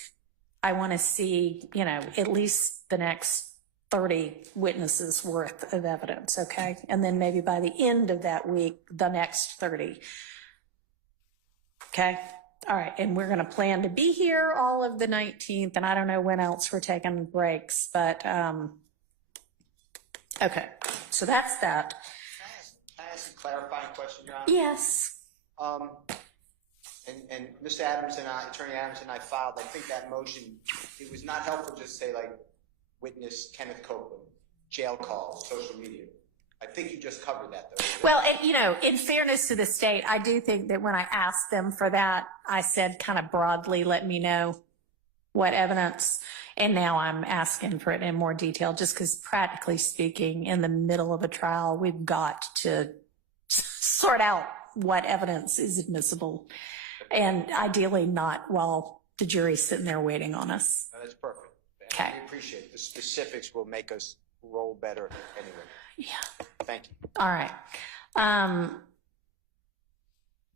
I want to see, at least the next 30 witnesses worth of evidence, okay? And then maybe by the end of that week, the next 30. Okay? All right, and we're going to plan to be here all of the 19th, and I don't know when else we're taking breaks, but okay, so that's that. Can I ask a clarifying question, Your Honor? Yes. And Mr. Adams and I, Attorney Adams and I filed, I think that motion, it was not helpful just to say, like, witness Kenneth Copeland, jail calls, social media. I think you just covered that, though. Well, in fairness to the state, I do think that when I asked them for that, I said kind of broadly, let me know what evidence. And now I'm asking for it in more detail, just because practically speaking, in the middle of a trial, we've got to sort out what evidence is admissible. And ideally not while the jury's sitting there waiting on us. No, that's perfect. Okay. We appreciate it. The specifics will make us roll better anyway. Yeah. Thank you. All right.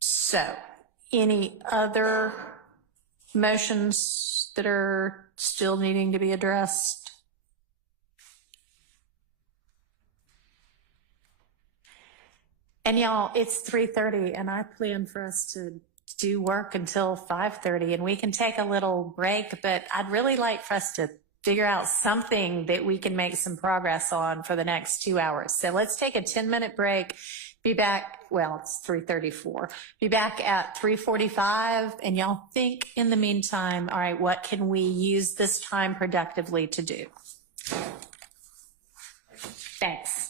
So any other motions that are still needing to be addressed? And y'all, it's 3:30 and I plan for us to do work until 5:30, and we can take a little break, but I'd really like for us to figure out something that we can make some progress on for the next 2 hours. So let's take a 10-minute break, be back, well, it's 3:34, be back at 3:45, and y'all think in the meantime, all right, what can we use this time productively to do? Thanks.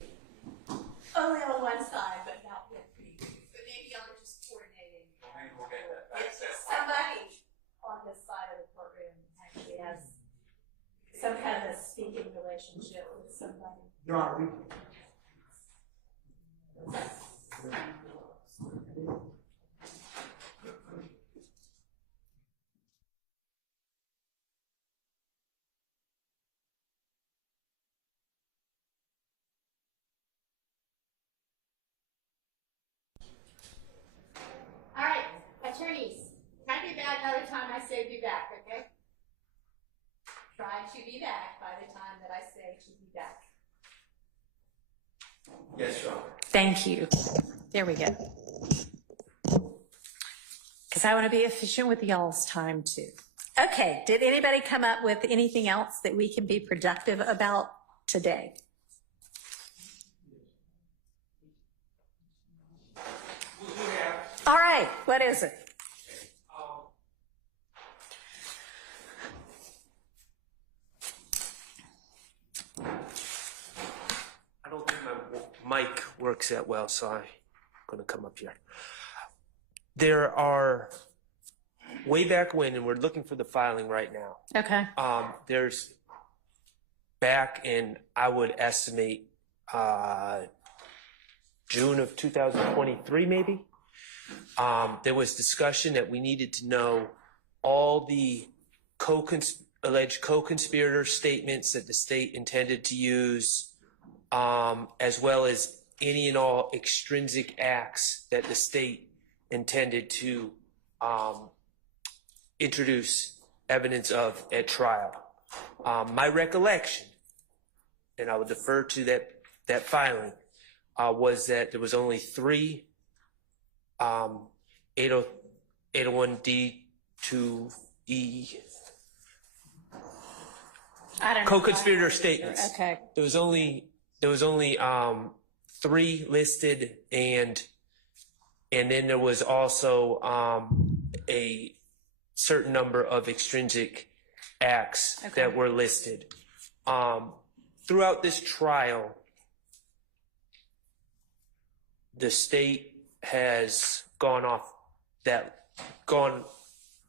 Only on one side, but not with me. But maybe I'm just coordinating. Maybe we'll get that back. Somebody on this side of the courtroom actually has some kind of a speaking relationship with somebody. Your Honor, All right, attorneys, can I be back by the time I say be back, okay? Try to be back by the time that I say to be back. Yes, Your Honor. Thank you. There we go. Because I want to be efficient with y'all's time too. Okay, did anybody come up with anything else that we can be productive about today? All right, what is it? I don't think my mic works that well, so I'm going to come up here. There are, way back when, and we're looking for the filing right now, Okay. there's back in, I would estimate, June of 2023, maybe. There was discussion that we needed to know all the alleged co-conspirator statements that the state intended to use, as well as any and all extrinsic acts that the state intended to introduce evidence of at trial. My recollection, and I would defer to that filing, was that there was only 3 801D2E co-conspirator statements. Okay. There was only 3 listed, and then there was also a certain number of extrinsic acts that were listed. Throughout this trial, the state has gone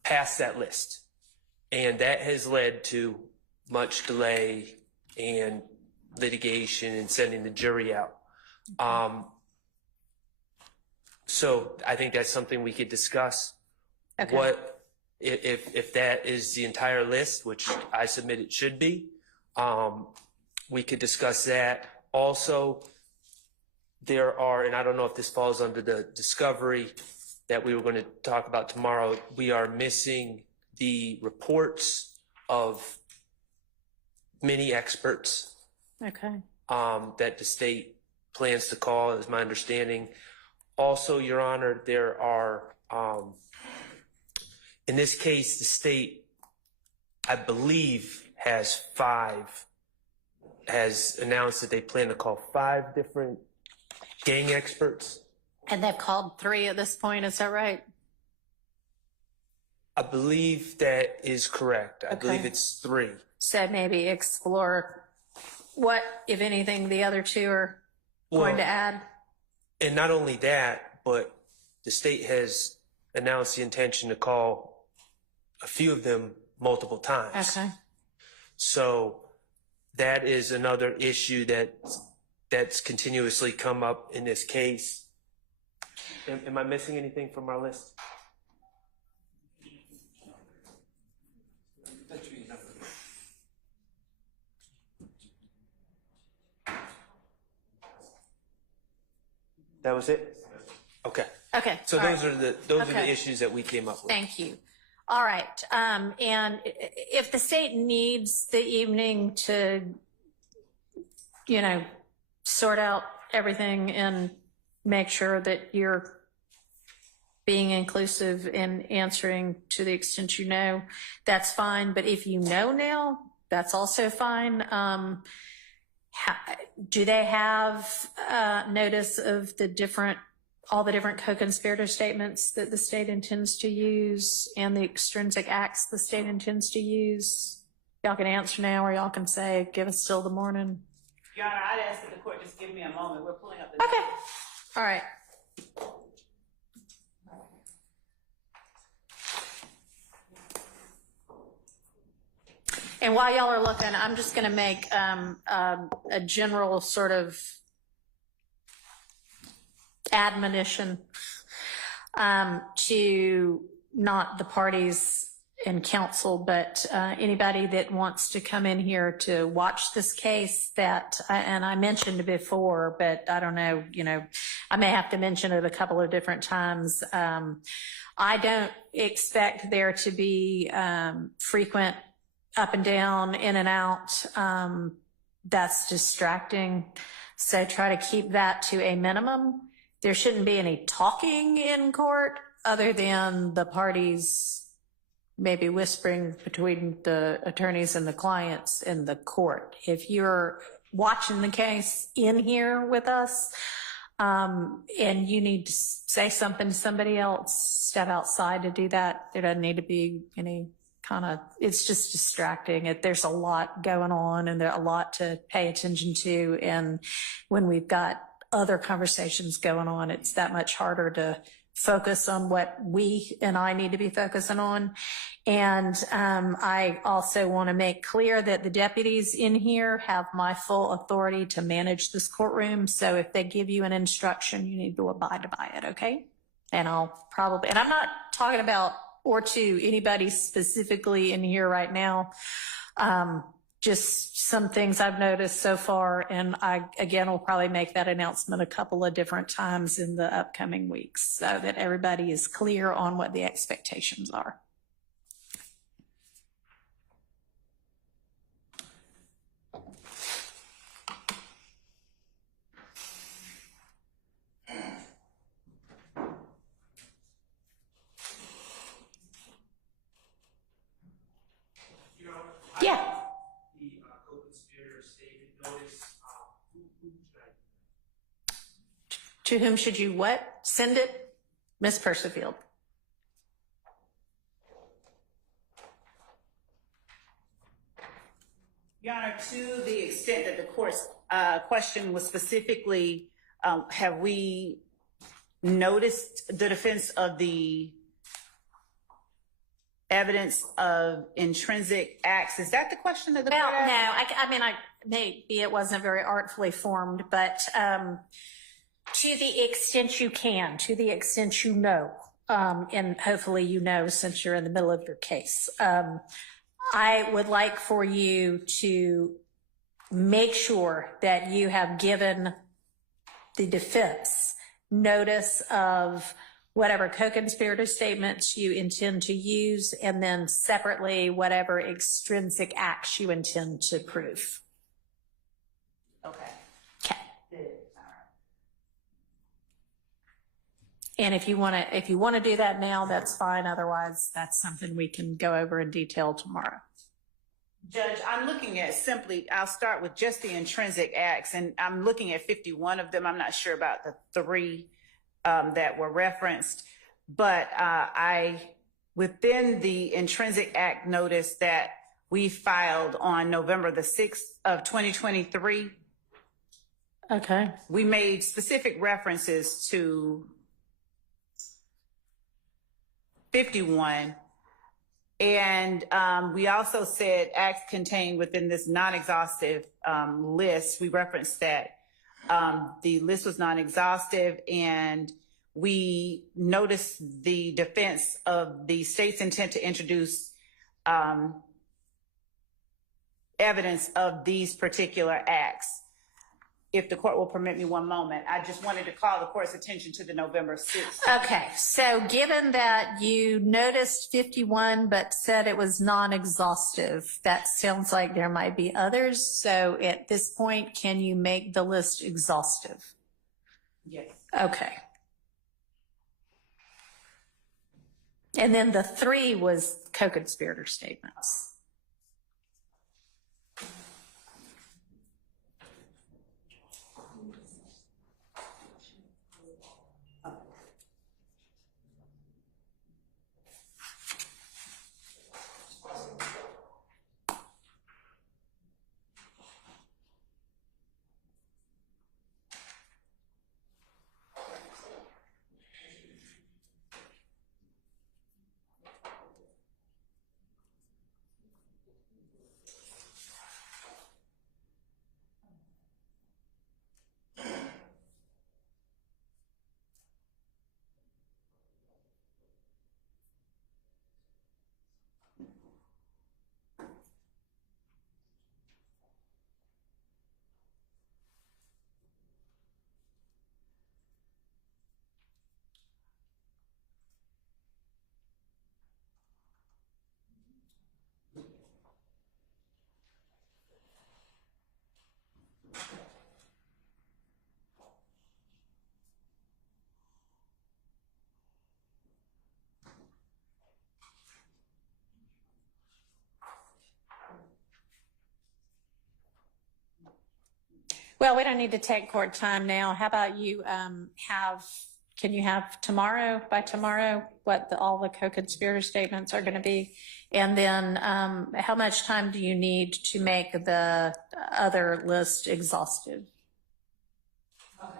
past that list, and that has led to much delay and litigation and sending the jury out. So I think that's something we could discuss. Okay. What if that is the entire list, which I submit it should be, we could discuss that. Also, there are, and I don't know if this falls under the discovery that we were going to talk about tomorrow, we are missing the reports of many experts Okay. that the state plans to call, is my understanding. Also, Your Honor, there are, in this case, the state, I believe, has announced that they plan to call 5 different gang experts. And they've called 3 at this point, is that right? I believe that is correct. I believe Okay. it's 3. So maybe explore what, if anything, the other 2 are going to add. And not only that, but the state has announced the intention to call a few of them multiple times. Okay. So that is another issue that's continuously come up in this case. Am I missing anything from our list? That was it? Okay. Okay. So all those right. are the Okay. issues that we came up with. Thank you. All right. And if the state needs the evening to, sort out everything and make sure that you're being inclusive in answering to the extent you know, that's fine. But if you know now, that's also fine. Do they have notice of all the different co-conspirator statements that the state intends to use and the extrinsic acts the state intends to use? Y'all can answer now, or y'all can say, give us till the morning. Your Honor, I'd ask that the court court just give me a moment. We're pulling up the. Okay, all right. And while y'all are looking, I'm just going to make a general sort of admonition to not the parties in counsel, but anybody that wants to come in here to watch this case that, and I mentioned before, but I don't know, I may have to mention it a couple of different times. I don't expect there to be frequent up and down, in and out. That's distracting. So try to keep that to a minimum. There shouldn't be any talking in court other than the parties maybe whispering between the attorneys and the clients in the court. If you're watching the case in here with us, and you need to say something to somebody else, step outside to do that. There doesn't need to be any it's just distracting. There's a lot going on and there's a lot to pay attention to. And when we've got other conversations going on, it's that much harder to focus on what we and I need to be focusing on. And I also want to make clear that the deputies in here have my full authority to manage this courtroom. So if they give you an instruction, you need to abide by it, okay? And I'm not talking about or to anybody specifically in here right now. Just some things I've noticed so far. And I, again, will probably make that announcement a couple of different times in the upcoming weeks so that everybody is clear on what the expectations are. Yeah. The co-conspirator statement notice. Who should I? To whom should you what? Send it? Ms. Percival. Your Honor, to the extent that the court's question was specifically, have we noticed the defense of the evidence of intrinsic acts? Is that the question that the court asked? No, maybe it wasn't very artfully formed, but to the extent you can, to the extent you know, and hopefully you know since you're in the middle of your case, I would like for you to make sure that you have given the defense notice of whatever co-conspirator statements you intend to use, and then separately, whatever extrinsic acts you intend to prove. Okay. Okay. And if you want to do that now, that's fine. Otherwise, that's something we can go over in detail tomorrow. Judge, I'm looking at I'll start with just the intrinsic acts, and I'm looking at 51 of them. I'm not sure about the 3 that were referenced, but within the intrinsic act notice that we filed on November the 6th of 2023, okay, we made specific references to 51, and we also said acts contained within this non-exhaustive list. We referenced that the list was non-exhaustive, and we noticed the defense of the state's intent to introduce evidence of these particular acts. If the court will permit me one moment, I just wanted to call the court's attention to the November 6th. Okay, so given that you noticed 51 but said it was non-exhaustive, that sounds like there might be others. So at this point, can you make the list exhaustive? Yes. Okay. And then the 3 was co-conspirator statements. Well, we don't need to take court time now. How about you can you have tomorrow, by tomorrow, what all the co-conspirator statements are going to be? And then how much time do you need to make the other list exhaustive? Okay.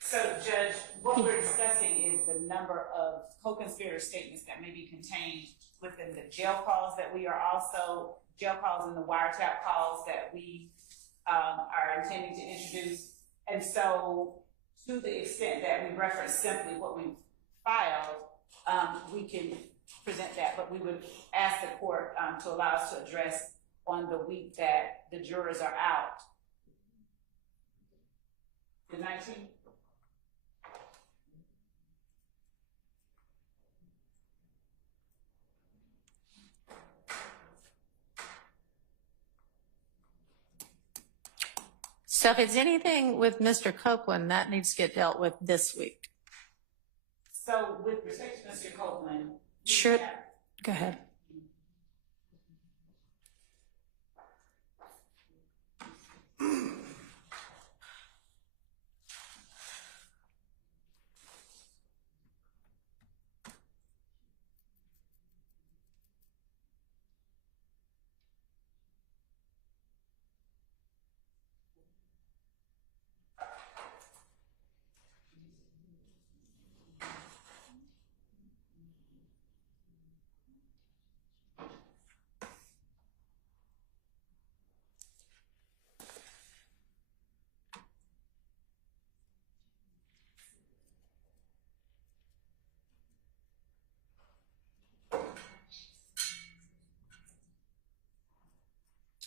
So, Judge, what we're discussing is the number of co-conspirator statements that may be contained within the jail calls that we are also, jail calls and the wiretap calls that we are intending to introduce. And so, to the extent that we reference simply what we filed, we can present that, but we would ask the court to allow us to address on the week that the jurors are out. The 19th? So if it's anything with Mr. Copeland, that needs to get dealt with this week. So with respect to Mr. Copeland, Sure. Go ahead.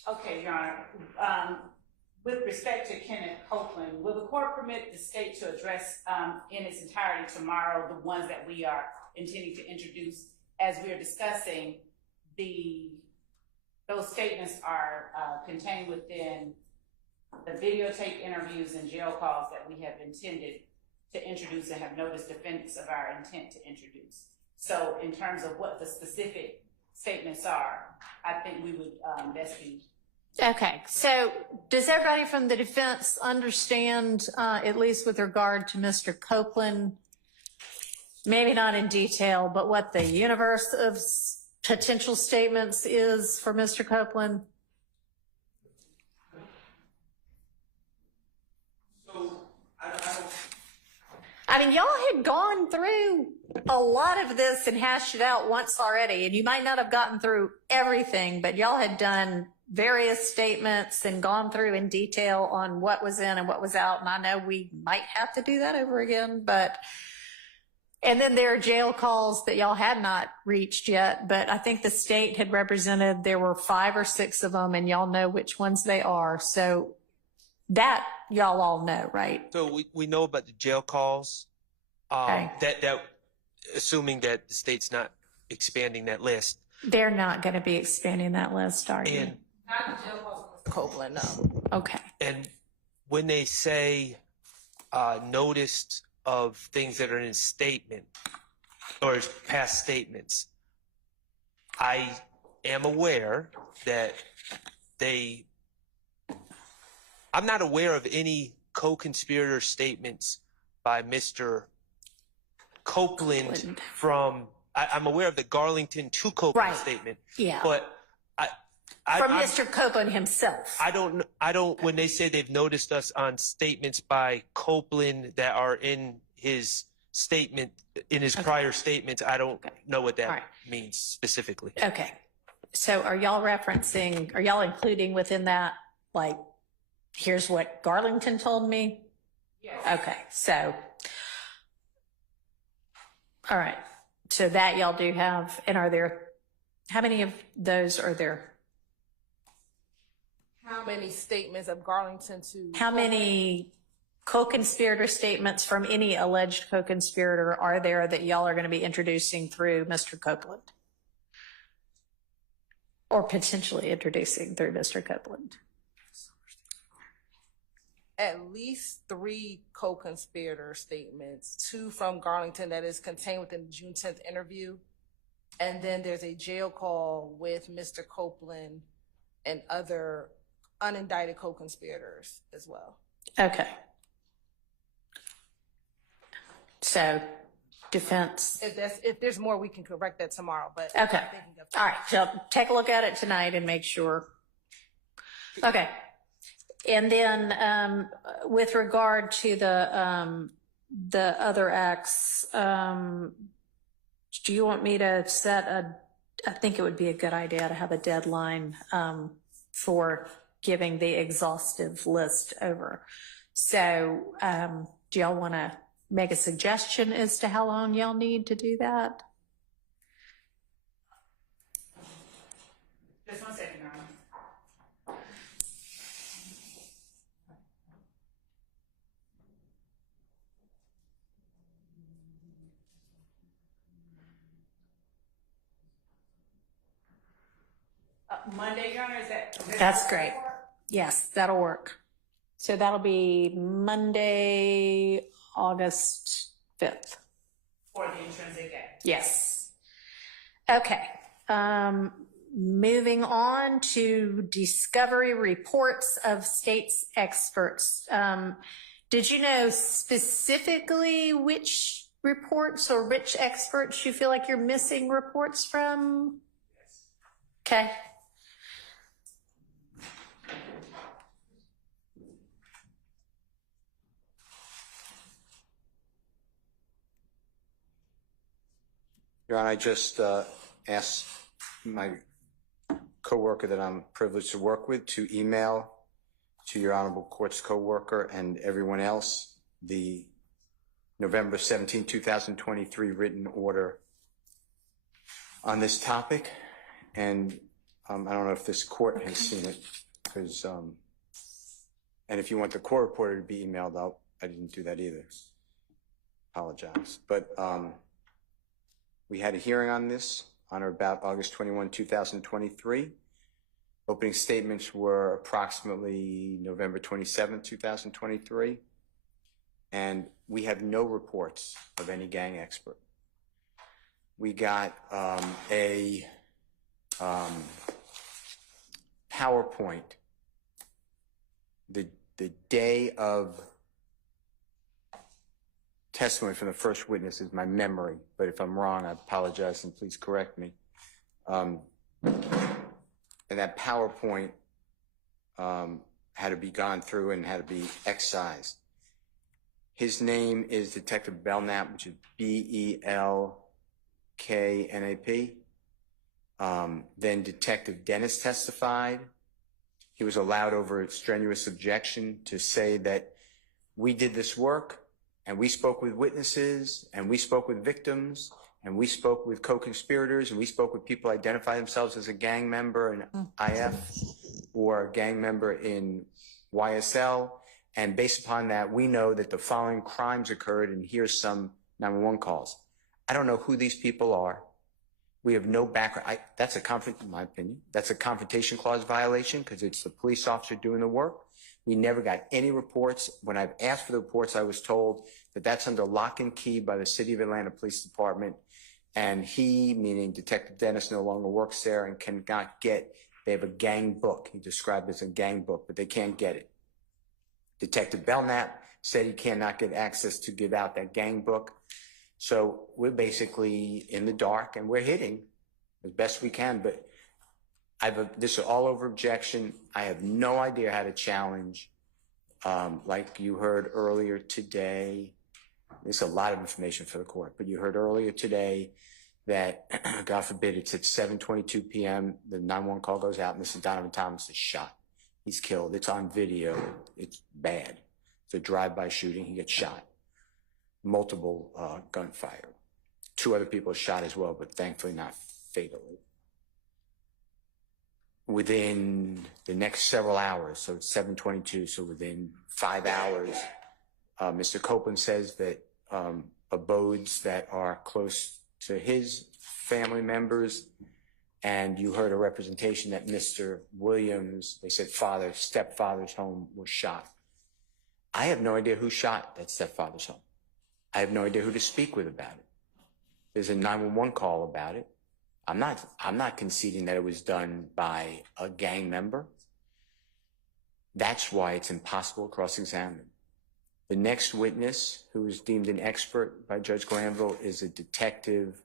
Okay, Your Honor. With respect to Kenneth Copeland, will the court permit the state to address in its entirety tomorrow the ones that we are intending to introduce? As we are discussing, those statements are contained within the videotape interviews and jail calls that we have intended to introduce and have noticed defense of our intent to introduce. So in terms of what the specific statements are, I think we would best be. Okay, so does everybody from the defense understand, at least with regard to Mr. Copeland, maybe not in detail, but what the universe of potential statements is for Mr. Copeland? I mean, y'all had gone through a lot of this and hashed it out once already, and you might not have gotten through everything, but y'all had done various statements and gone through in detail on what was in and what was out. And I know we might have to do that over again, and then there are jail calls that y'all had not reached yet, but I think the state had represented, there were 5 or 6 of them, and y'all know which ones they are. So that y'all all know, right? So we know about the jail calls, Okay. that assuming that the state's not expanding that list. They're not going to be expanding that list, are you? And Not the jail calls on Mr. Copeland, no. Okay. And when they say noticed of things that are in statement or past statements, I am aware that I'm not aware of any co-conspirator statements by Mr. Copeland from, I'm aware of the Garlington to Copeland Right. statement. Yeah. But From Mr. Copeland himself. I don't, when they say they've noticed us on statements by Copeland that are in his statement, in his prior statements, I don't know what that means specifically. Okay. So are y'all including within that, like, here's what Garlington told me? Yes. Okay. So, all right. So that y'all do have, and how many of those are there? How many statements of Garlington to? How many co-conspirator statements from any alleged co-conspirator are there that y'all are going to be introducing through Mr. Copeland? Or potentially introducing through Mr. Copeland? At least 3 co-conspirator statements, 2 from Garlington that is contained within the June 10th interview. And then there's a jail call with Mr. Copeland and other unindicted co-conspirators as well. Okay. So defense. If there's more, we can correct that tomorrow, but Okay. I'm thinking of- All right. So take a look at it tonight and make sure. Okay. And then with regard to the other acts, do you want me to I think it would be a good idea to have a deadline for giving the exhaustive list over. So do y'all want to make a suggestion as to how long y'all need to do that? Just 1 second, Your Honor. Monday, Your Honor, is that? That's great. Yes, that'll work. So that'll be Monday, August 5th. For the intrinsic act. Yes. Okay. Moving on to discovery reports of state's experts. Did you know specifically which reports or which experts you feel like you're missing reports from? Yes. Okay. Your Honor, I just asked my coworker that I'm privileged to work with to email to your Honorable Court's coworker and everyone else the November 17, 2023 written order on this topic. And I don't know if this court has seen it, because, and if you want the court reporter to be emailed out, I didn't do that either. Apologize. But we had a hearing on this on or about August 21, 2023. Opening statements were approximately November 27, 2023. And we have no reports of any gang expert. We got a PowerPoint the day of testimony from the first witness is my memory, but if I'm wrong, I apologize and please correct me. And that PowerPoint had to be gone through and had to be excised. His name is Detective Belknap, which is B-E-L-K-N-A-P. Then Detective Dennis testified. He was allowed over strenuous objection to say that we did this work, and we spoke with witnesses, and we spoke with victims, and we spoke with co-conspirators, and we spoke with people who identify themselves as a gang member in IF or a gang member in YSL. And based upon that, we know that the following crimes occurred, and here's some 911 calls. I don't know who these people are. We have no background. That's a in my opinion, that's a confrontation clause violation because it's the police officer doing the work. We never got any reports. When I've asked for the reports, I was told that that's under lock and key by the City of Atlanta Police Department. And he, meaning Detective Dennis, no longer works there and cannot get, they have a gang book. He described it as a gang book, but they can't get it. Detective Belknap said he cannot get access to give out that gang book. So we're basically in the dark and we're hitting as best we can, but this is all over objection. I have no idea how to challenge. Like you heard earlier today, there's a lot of information for the court, but you heard earlier today that, God forbid, it's at 7:22 p.m. The 911 call goes out and Mr. Donovan Thomas is shot. He's killed. It's on video. It's bad. It's a drive-by shooting. He gets shot. Multiple gunfire. 2 other people shot as well, but thankfully not fatally. Within the next several hours, so it's 7:22, so within 5 hours, Mr. Copeland says that abodes that are close to his family members, and you heard a representation that Mr. Williams, they said stepfather's home was shot. I have no idea who shot that stepfather's home. I have no idea who to speak with about it. There's a 911 call about it. I'm not conceding that it was done by a gang member. That's why it's impossible to cross-examine. The next witness, who is deemed an expert by Judge Glanville, is a Detective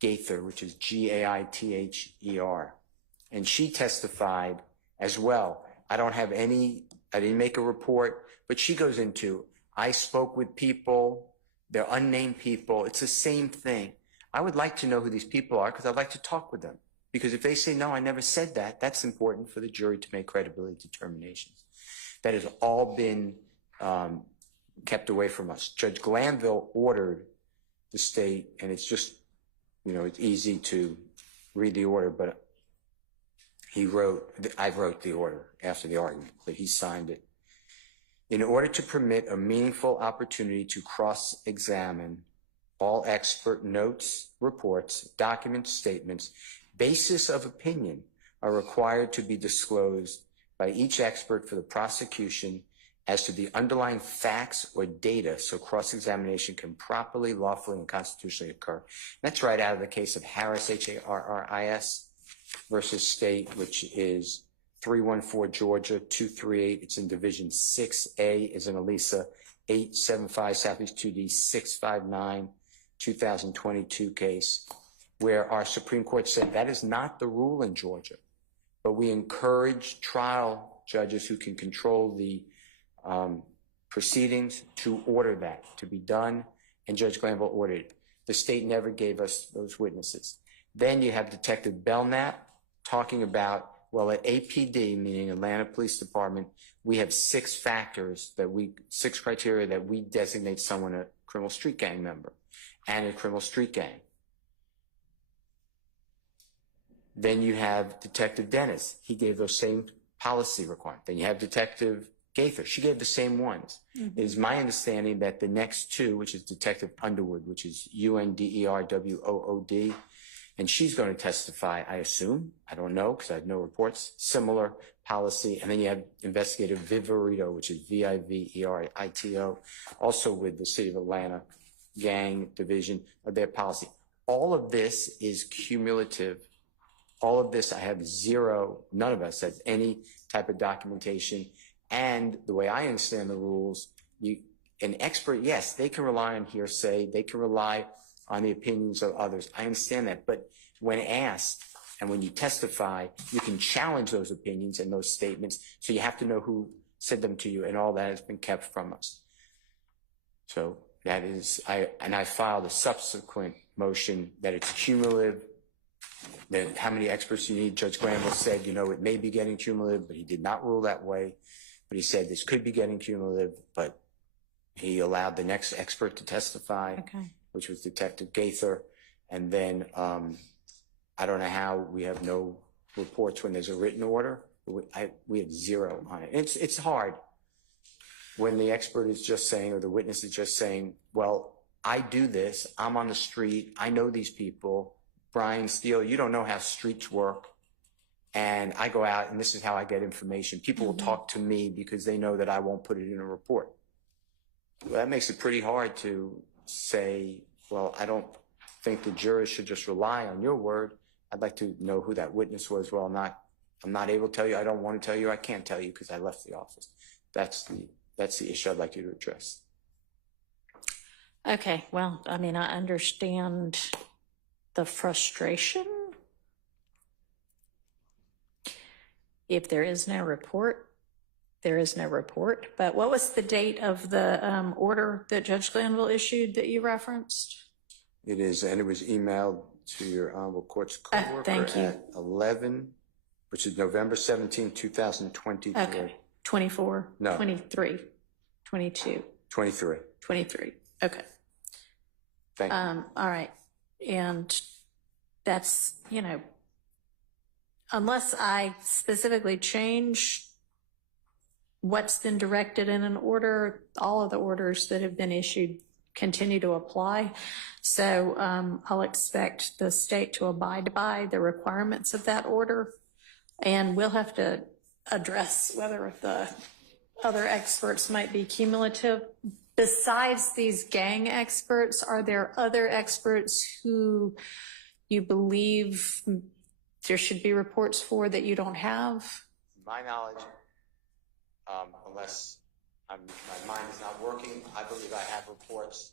Gaither, which is Gaither. And she testified as well. I didn't make a report, but she goes into, I spoke with people, they're unnamed people. It's the same thing. I would like to know who these people are because I'd like to talk with them. Because if they say, no, I never said that, that's important for the jury to make credibility determinations. That has all been kept away from us. Judge Glanville ordered the state, and it's just, it's easy to read the order, but I wrote the order after the argument, but he signed it. In order to permit a meaningful opportunity to cross-examine, all expert notes, reports, documents, statements, basis of opinion are required to be disclosed by each expert for the prosecution as to the underlying facts or data so cross-examination can properly, lawfully, and constitutionally occur. That's right out of the case of Harris, Harris versus State, which is 314 Georgia 238. It's in Division 6A, is in Elisa 875 Southeast 2D 659 2022 case, where our Supreme Court said that is not the rule in Georgia, but we encourage trial judges who can control the proceedings to order that to be done, and Judge Glanville ordered it. The state never gave us those witnesses. Then you have Detective Belknap talking about, well, at APD, meaning Atlanta Police Department, we have six criteria that we designate someone a criminal street gang member and a criminal street gang. Then you have Detective Dennis. He gave those same policy requirements. Then you have Detective Gaither. She gave the same ones. Mm-hmm. It is my understanding that the next two, which is Detective Underwood, which is UNDERWOOD, and she's going to testify, I assume, I don't know because I have no reports, similar policy. And then you have Investigator Viverito, which is VIVERITO, also with the City of Atlanta Gang Division of their policy. All of this is cumulative. All of this, I have zero, none of us has any type of documentation. And the way I understand the rules, an expert, yes, they can rely on hearsay, they can rely on the opinions of others. I understand that. But when asked and when you testify, you can challenge those opinions and those statements. So you have to know who said them to you, and all that has been kept from us. So that is, I filed a subsequent motion that it's cumulative, that how many experts you need. Judge Glanville said, it may be getting cumulative, but he did not rule that way. But he said this could be getting cumulative, but he allowed the next expert to testify, which was Detective Gaither. And then I don't know how we have no reports when there's a written order. We have zero on it. It's hard when the expert is just saying, or the witness is just saying, well, I do this, I'm on the street, I know these people. Brian Steele, you don't know how streets work. And I go out and this is how I get information. People will talk to me because they know that I won't put it in a report. Well, that makes it pretty hard to say, well, I don't think the jurors should just rely on your word. I'd like to know who that witness was. Well, I'm not able to tell you. I don't want to tell you. I can't tell you because I left the office. That's the issue I'd like you to address. Okay, well, I understand the frustration. If there is no report, there is no report. But what was the date of the order that Judge Glanville issued that you referenced? It is, and it was emailed to your Honorable Court's coworker thank you. at 11, which is November 17, 2023. Okay, 24, No. 23, 22. 23. 23, okay. Thank you. All right, and that's, unless I specifically change what's been directed in an order, all of the orders that have been issued continue to apply. So I'll expect the state to abide by the requirements of that order. And we'll have to address whether the other experts might be cumulative. Besides these gang experts, are there other experts who you believe there should be reports for that you don't have? My knowledge, unless my mind is not working. I believe I have reports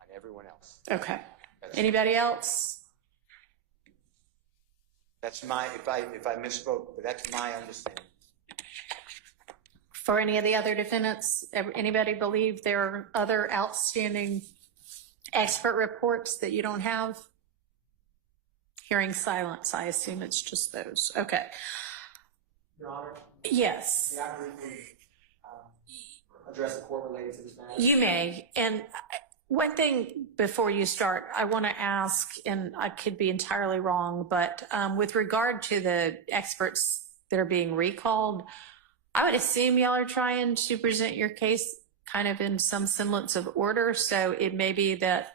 on everyone else. Okay. Anybody else? That's my, if I misspoke, but that's my understanding. For any of the other defendants, anybody believe there are other outstanding expert reports that you don't have? Hearing silence, I assume it's just those. Okay. Your Honor, Yes, may I briefly address the court related to this matter? you may. And one thing before you start, I want to ask, and I could be entirely wrong, but with regard to the experts that are being recalled, I would assume y'all are trying to present your case kind of in some semblance of order. So it may be that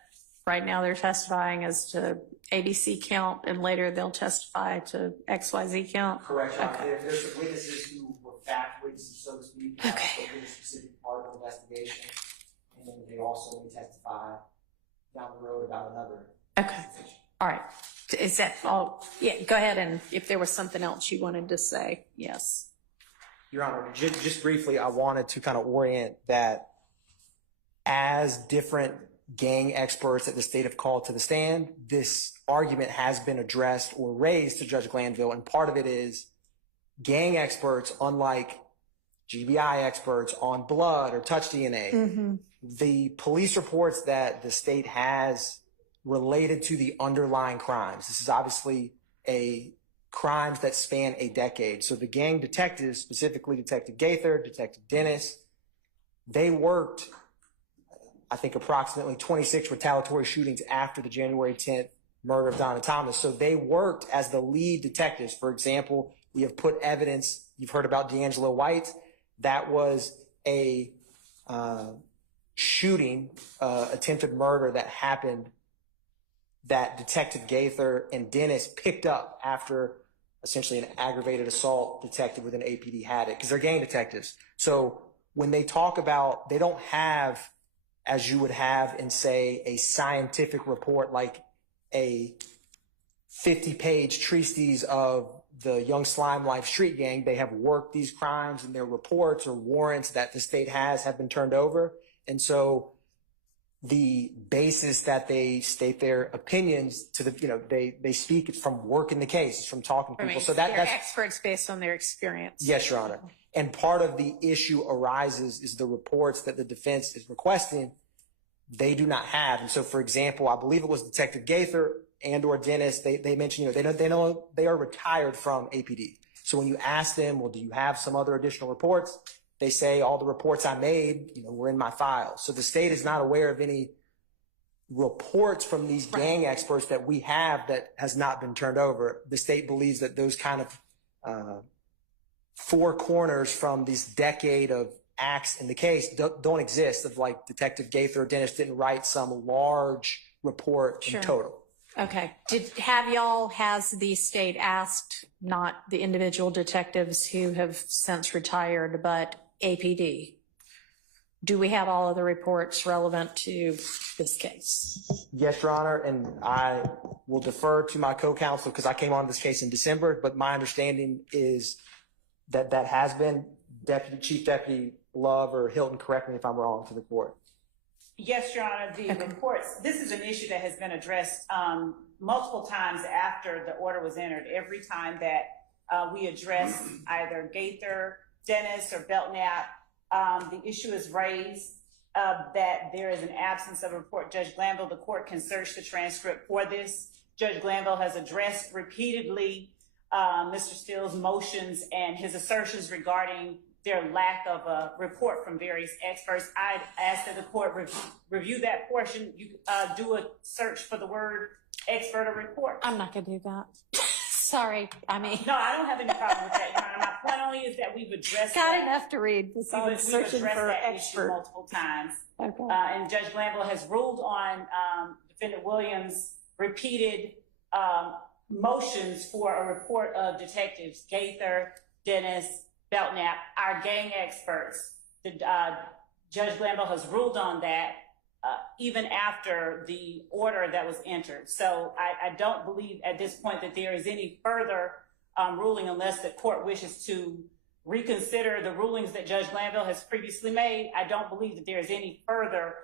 right now they're testifying as to ABC count and later they'll testify to XYZ count. Correct, Your Honor. Okay. There's some witnesses who were fact witnesses, so to speak, Okay. for a specific part of the investigation, and then they also may testify down the road about another. Okay. All right. Is that all? Yeah, go ahead. And if there was something else you wanted to say, yes. Your Honor, just briefly, I wanted to kind of orient that as different gang experts that the state have called to the stand, this argument has been addressed or raised to Judge Glanville, and part of it is gang experts, unlike GBI experts on blood or touch DNA, the police reports that the state has related to the underlying crimes. This is obviously crimes that span a decade. So the gang detectives, specifically Detective Gaither, Detective Dennis, they worked, I think, approximately 26 retaliatory shootings after the January 10th murder of Donna Thomas. So they worked as the lead detectives. For example, we have put evidence, you've heard about D'Angelo White. That was a shooting, attempted murder that happened that Detective Gaither and Dennis picked up after essentially an aggravated assault detective with an APD had it, because they're gang detectives. So when they talk about, they don't have, as you would have in, say, a scientific report like a 50-page treatise of the Young Slime Life street gang. They have worked these crimes, and their reports or warrants that the state has have been turned over. And so the basis that they state their opinions to the, they speak from working the case, from talking to people. So they're that's experts based on their experience. Yes, Your Honor. And part of the issue arises is the reports that the defense is requesting, they do not have. And so, for example, I believe it was Detective Gaither and or Dennis, they mentioned, they are retired from APD. So when you ask them, well, do you have some other additional reports? They say all the reports I made, were in my file. So the state is not aware of any reports from these gang experts that we have that has not been turned over. The state believes that those kind of four corners from this decade of acts in the case don't exist, of like Detective Gaither or Dennis didn't write some large report in total. Okay. Has the state asked, not the individual detectives who have since retired, but APD? Do we have all of the reports relevant to this case? Yes, Your Honor, and I will defer to my co-counsel because I came on this case in December, but my understanding is that that has been Chief Deputy Love or Hilton, correct me if I'm wrong, to the court. Yes, Your Honor, the reports, this is an issue that has been addressed multiple times after the order was entered. Every time that we address either Gaither, Dennis, or Belknap, the issue is raised that there is an absence of a report. Judge Glanville, the court can search the transcript for this. Judge Glanville has addressed repeatedly Mr. Steele's motions and his assertions regarding their lack of a report from various experts. I'd ask that the court review that portion. You do a search for the word expert or report. I'm not going to do that. Sorry. No, I don't have any problem with that, Your Honor. My point only is that we've addressed Got enough to read. We've addressed that issue multiple times. Okay. And Judge Glanville has ruled on Defendant Williams' repeated motions for a report of detectives Gaither, Dennis, Belknap, our gang experts. Judge Glanville has ruled on that even after the order that was entered. So I don't believe at this point that there is any further ruling unless the court wishes to reconsider the rulings that Judge Glanville has previously made. I don't believe that there is any further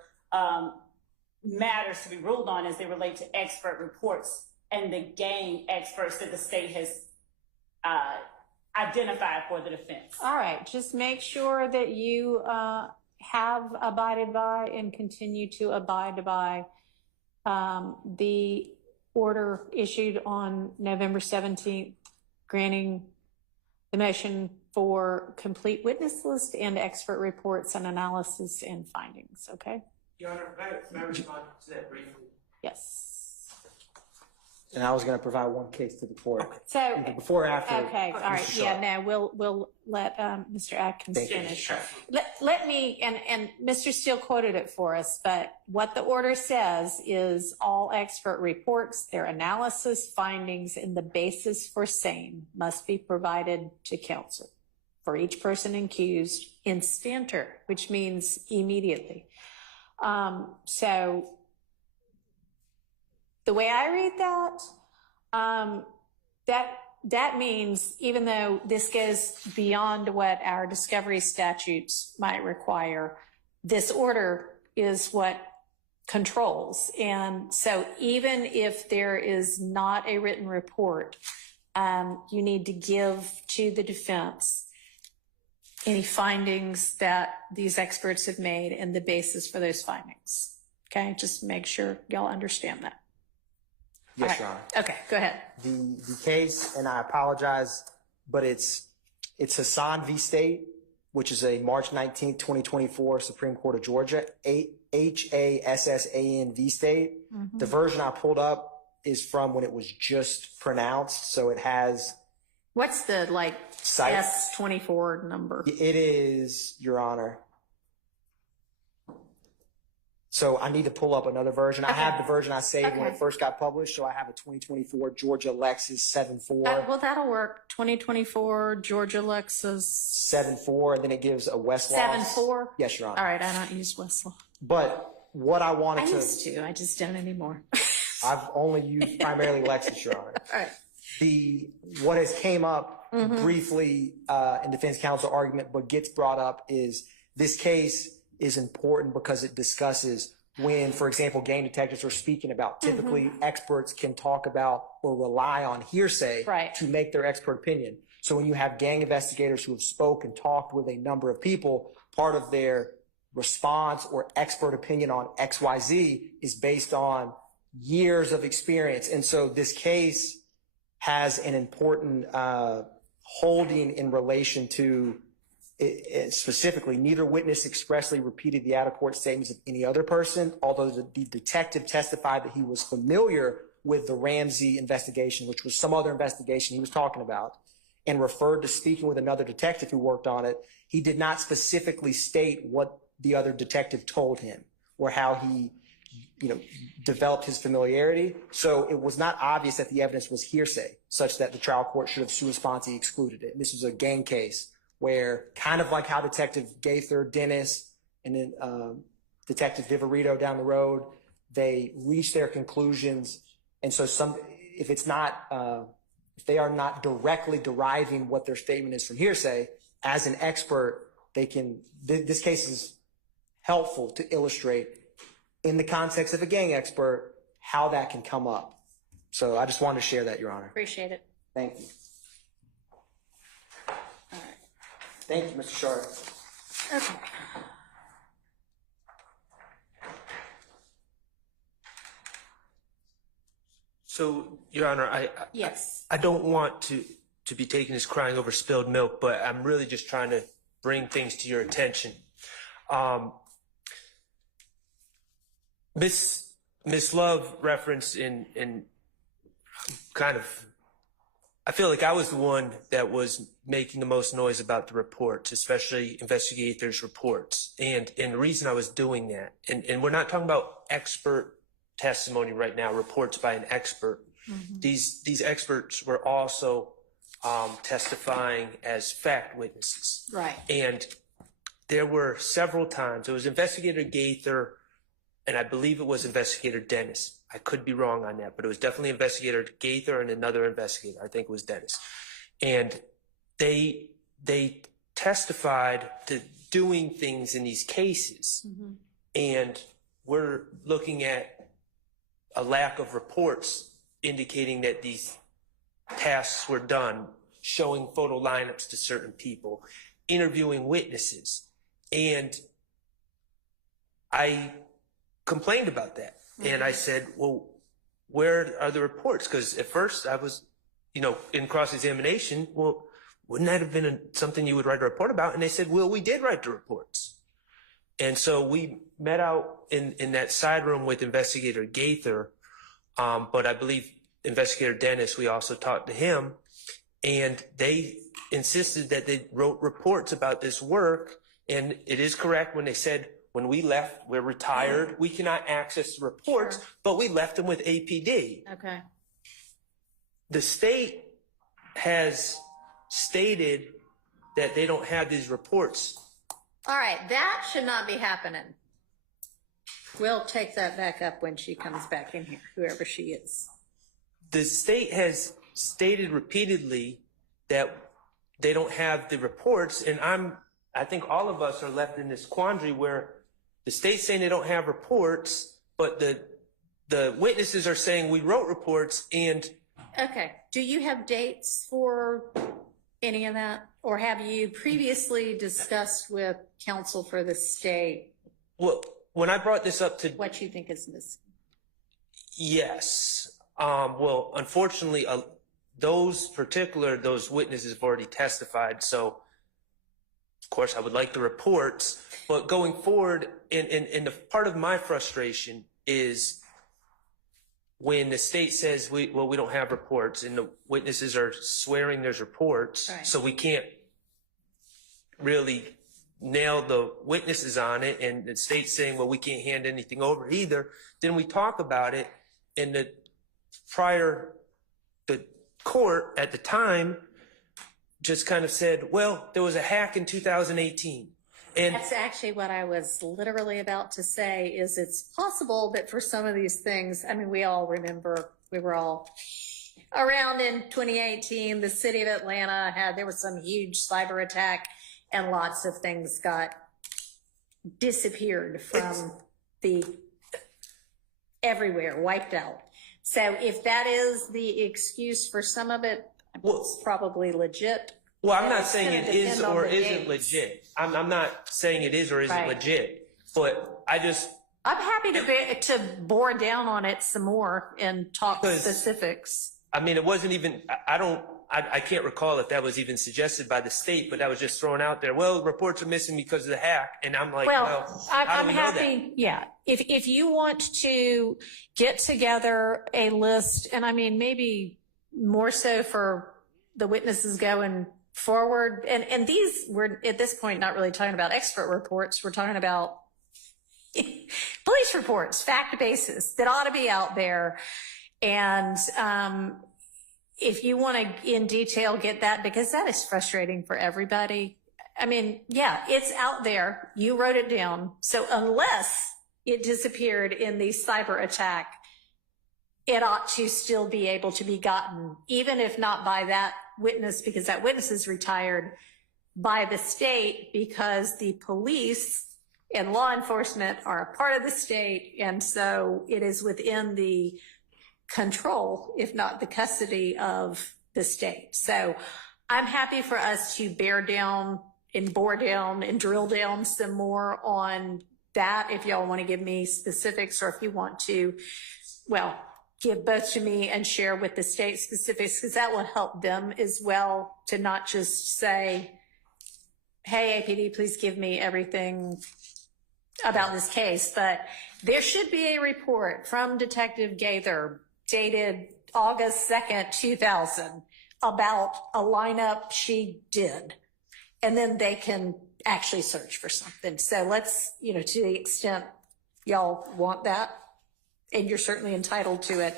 matters to be ruled on as they relate to expert reports and the gang experts that the state has identified for the defense. All right, just make sure that you have abided by and continue to abide by the order issued on November 17th, granting the motion for complete witness list and expert reports and analysis and findings, okay? Your Honor, may I respond to that briefly? Yes. And I was going to provide one case to the court. So, either before or after. okay, all right, Mr. yeah, Sharp. no, we'll let Mr. Atkins Thank you. finish. Let me, and Mr. Steele quoted it for us, but what the order says is all expert reports, their analysis, findings, and the basis for same must be provided to counsel for each person accused instanter, which means immediately. So the way I read that, that means even though this goes beyond what our discovery statutes might require, this order is what controls. And so even if there is not a written report, you need to give to the defense any findings that these experts have made and the basis for those findings. Okay, just make sure y'all understand that. Yes, Your Honor. Okay, go ahead. The case, and I apologize, but it's Hassan v. State, which is a March 19th, 2024 Supreme Court of Georgia, Hassan v. State. Mm-hmm. The version I pulled up is from when it was just pronounced, so it has... What's the, like, Site. S24 number? It is, Your Honor. So I need to pull up another version. Okay. I have the version I saved when Okay. it first got published, so I have a 2024 Georgia Lexus 7.4. Well, that'll work. 2024 Georgia Lexus 7.4, and then it gives a Westlaw. 7.4? Yes, Your Honor. All right, I don't use Westlaw. But what I wanted I to... used to, I just don't anymore. I've only used primarily Lexus, Your Honor. All right. What has came up Mm-hmm. briefly in defense counsel argument, but gets brought up is this case is important because it discusses when, for example, gang detectives are speaking about. Typically, experts can talk about or rely on hearsay Right. to make their expert opinion. So when you have gang investigators who have spoken, talked with a number of people, part of their response or expert opinion on XYZ is based on years of experience. And so this case has an important holding in relation to specifically neither witness expressly repeated the out-of-court statements of any other person, although the detective testified that he was familiar with the Ramsey investigation, which was some other investigation he was talking about, and referred to speaking with another detective who worked on it. He did not specifically state what the other detective told him or how he developed his familiarity. So it was not obvious that the evidence was hearsay, such that the trial court should have sua sponte excluded it. And this was a gang case where, kind of like how Detective Gaither, Dennis, and then Detective Viverito down the road, they reached their conclusions. And so if they are not directly deriving what their statement is from hearsay, as an expert, this case is helpful to illustrate in the context of a gang expert, how that can come up. So I just wanted to share that, Your Honor. Appreciate it. Thank you. All right. Thank you, Mr. Sharp. Okay. So, Your Honor, Yes. I don't want to be taken as crying over spilled milk, but I'm really just trying to bring things to your attention. Miss Love referenced in kind of, I feel like I was the one that was making the most noise about the reports, especially investigators' reports. And the reason I was doing that, and we're not talking about expert testimony right now, reports by an expert. Mm-hmm. These experts were also testifying as fact witnesses. Right. And there were several times, it was Investigator Gaither, and I believe it was Investigator Dennis. I could be wrong on that, but it was definitely Investigator Gaither and another investigator. I think it was Dennis. And they testified to doing things in these cases. And we're looking at a lack of reports indicating that these tasks were done, showing photo lineups to certain people, interviewing witnesses. And I complained about that. And I said, well, where are the reports? Because at first I was, in cross-examination, well, wouldn't that have been something you would write a report about? And they said, well, we did write the reports. And so we met out in that side room with Investigator Gaither, but I believe Investigator Dennis, we also talked to him, and they insisted that they wrote reports about this work. And it is correct when they said, when we left, we're retired, we cannot access the reports, but we left them with APD. Okay. The state has stated that they don't have these reports. All right, that should not be happening. We'll take that back up when she comes back in here, whoever she is. The state has stated repeatedly that they don't have the reports, and I think all of us are left in this quandary where the state's saying they don't have reports, but the witnesses are saying we wrote reports. And okay, do you have dates for any of that? Or have you previously discussed with counsel for the state? Well, when I brought this up to what you think is missing? Yes. Well, unfortunately, those witnesses have already testified. So, of course, I would like the reports. But going forward, and the part of my frustration is when the state says, we don't have reports, and the witnesses are swearing there's reports, right. So we can't really nail the witnesses on it, and the state's saying, well, we can't hand anything over either. Then we talk about it, and the court at the time just kind of said, well, there was a hack in 2018. And that's actually what I was literally about to say, is it's possible that for some of these things, I mean, we all remember, we were all around in 2018, the city of Atlanta there was some huge cyber attack, and lots of things got disappeared from everywhere, wiped out. So if that is the excuse for some of it, it's probably legit. Well, I'm not saying it is or isn't legit. I'm not saying it is or isn't legit, but I'm happy to bore down on it some more and talk specifics. I mean, it wasn't even, I can't recall if that was even suggested by the state, but that was just thrown out there. Well, reports are missing because of the hack. And I'm like, I'm happy. Yeah. If you want to get together a list, and I mean, maybe more so for the witnesses going forward, and these, we're at this point not really talking about expert reports, we're talking about police reports, fact basis that ought to be out there. And if you want to in detail get that, because that is frustrating for everybody. I mean, yeah, it's out there, you wrote it down, so unless it disappeared in the cyber attack, it ought to still be able to be gotten, even if not by that witness, because that witness is retired, by the state, because the police and law enforcement are a part of the state. And so it is within the control, if not the custody of the state. So I'm happy for us to bear down and bore down and drill down some more on that. If y'all want to give me specifics, or if you want to, well, give both to me and share with the state specifics, because that will help them as well, to not just say, hey, APD, please give me everything about this case. But there should be a report from Detective Gaither dated August 2nd, 2000 about a lineup she did. And then they can actually search for something. So let's, to the extent y'all want that, and you're certainly entitled to it,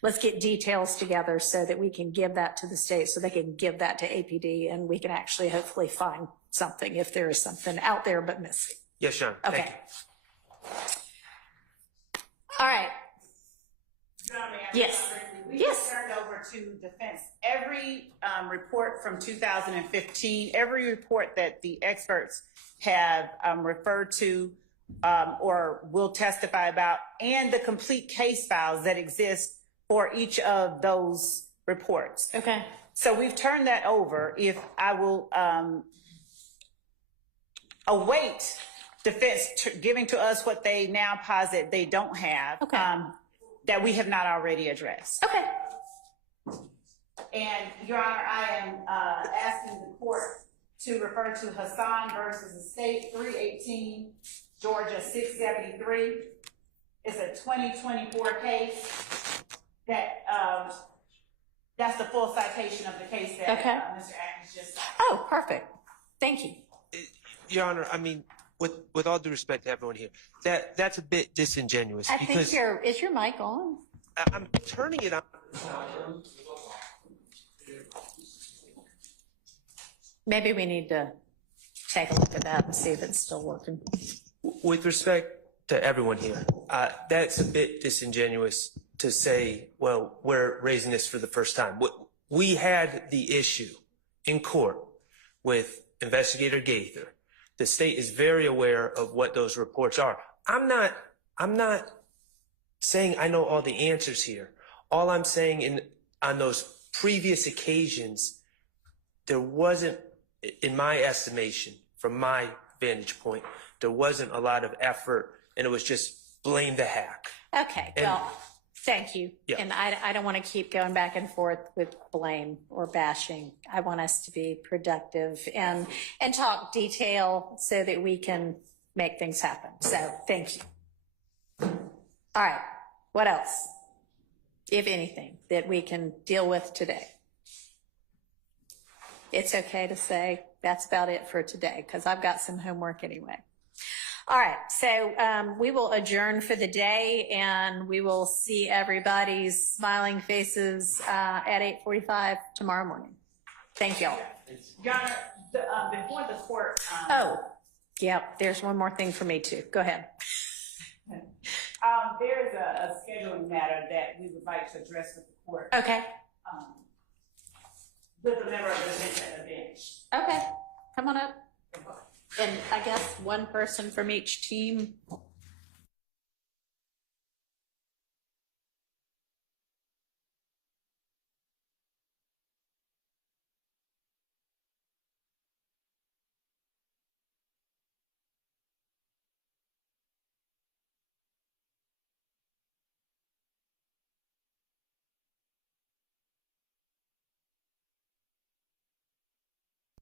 let's get details together so that we can give that to the state, so they can give that to APD, and we can actually hopefully find something if there is something out there but missing. Yes, Sean. Okay. All right. Yes. We turned over to defense every report from 2015, every report that the experts have referred to or will testify about, and the complete case files that exist for each of those reports. Okay. So we've turned that over. If I will await defense giving to us what they now posit they don't have, Okay. that we have not already addressed. Okay. And Your Honor, I am asking the court to refer to Hassan versus the state, 318 Georgia 673. It's a 2024 case that that's the full citation of the case that Okay. Mr. Atkins just cited. Oh, perfect. Thank you. Your Honor, I mean, with all due respect to everyone here, that's a bit disingenuous I because think is your mic on? I'm turning it on. Maybe we need to take a look at that and see if it's still working. With respect to everyone here, that's a bit disingenuous to say, well, we're raising this for the first time. We had the issue in court with Investigator Gaither. The state is very aware of what those reports are. I'm not saying I know all the answers here. All I'm saying on those previous occasions, there wasn't, in my estimation, from my vantage point, there wasn't a lot of effort, and it was just blame the hack. Okay, well, thank you. Yeah. And I don't want to keep going back and forth with blame or bashing. I want us to be productive and talk detail so that we can make things happen. So thank you. All right, what else, if anything, that we can deal with today? It's okay to say that's about it for today because I've got some homework anyway. All right, so we will adjourn for the day and we will see everybody's smiling faces at 8:45 tomorrow morning. Thank you all. Your Honor, before the court. Oh, yeah, there's one more thing for me too. Go ahead. There is a scheduling matter that we would like to address with the court. Okay. With a member of the bench at the bench. Okay, come on up. And I guess one person from each team.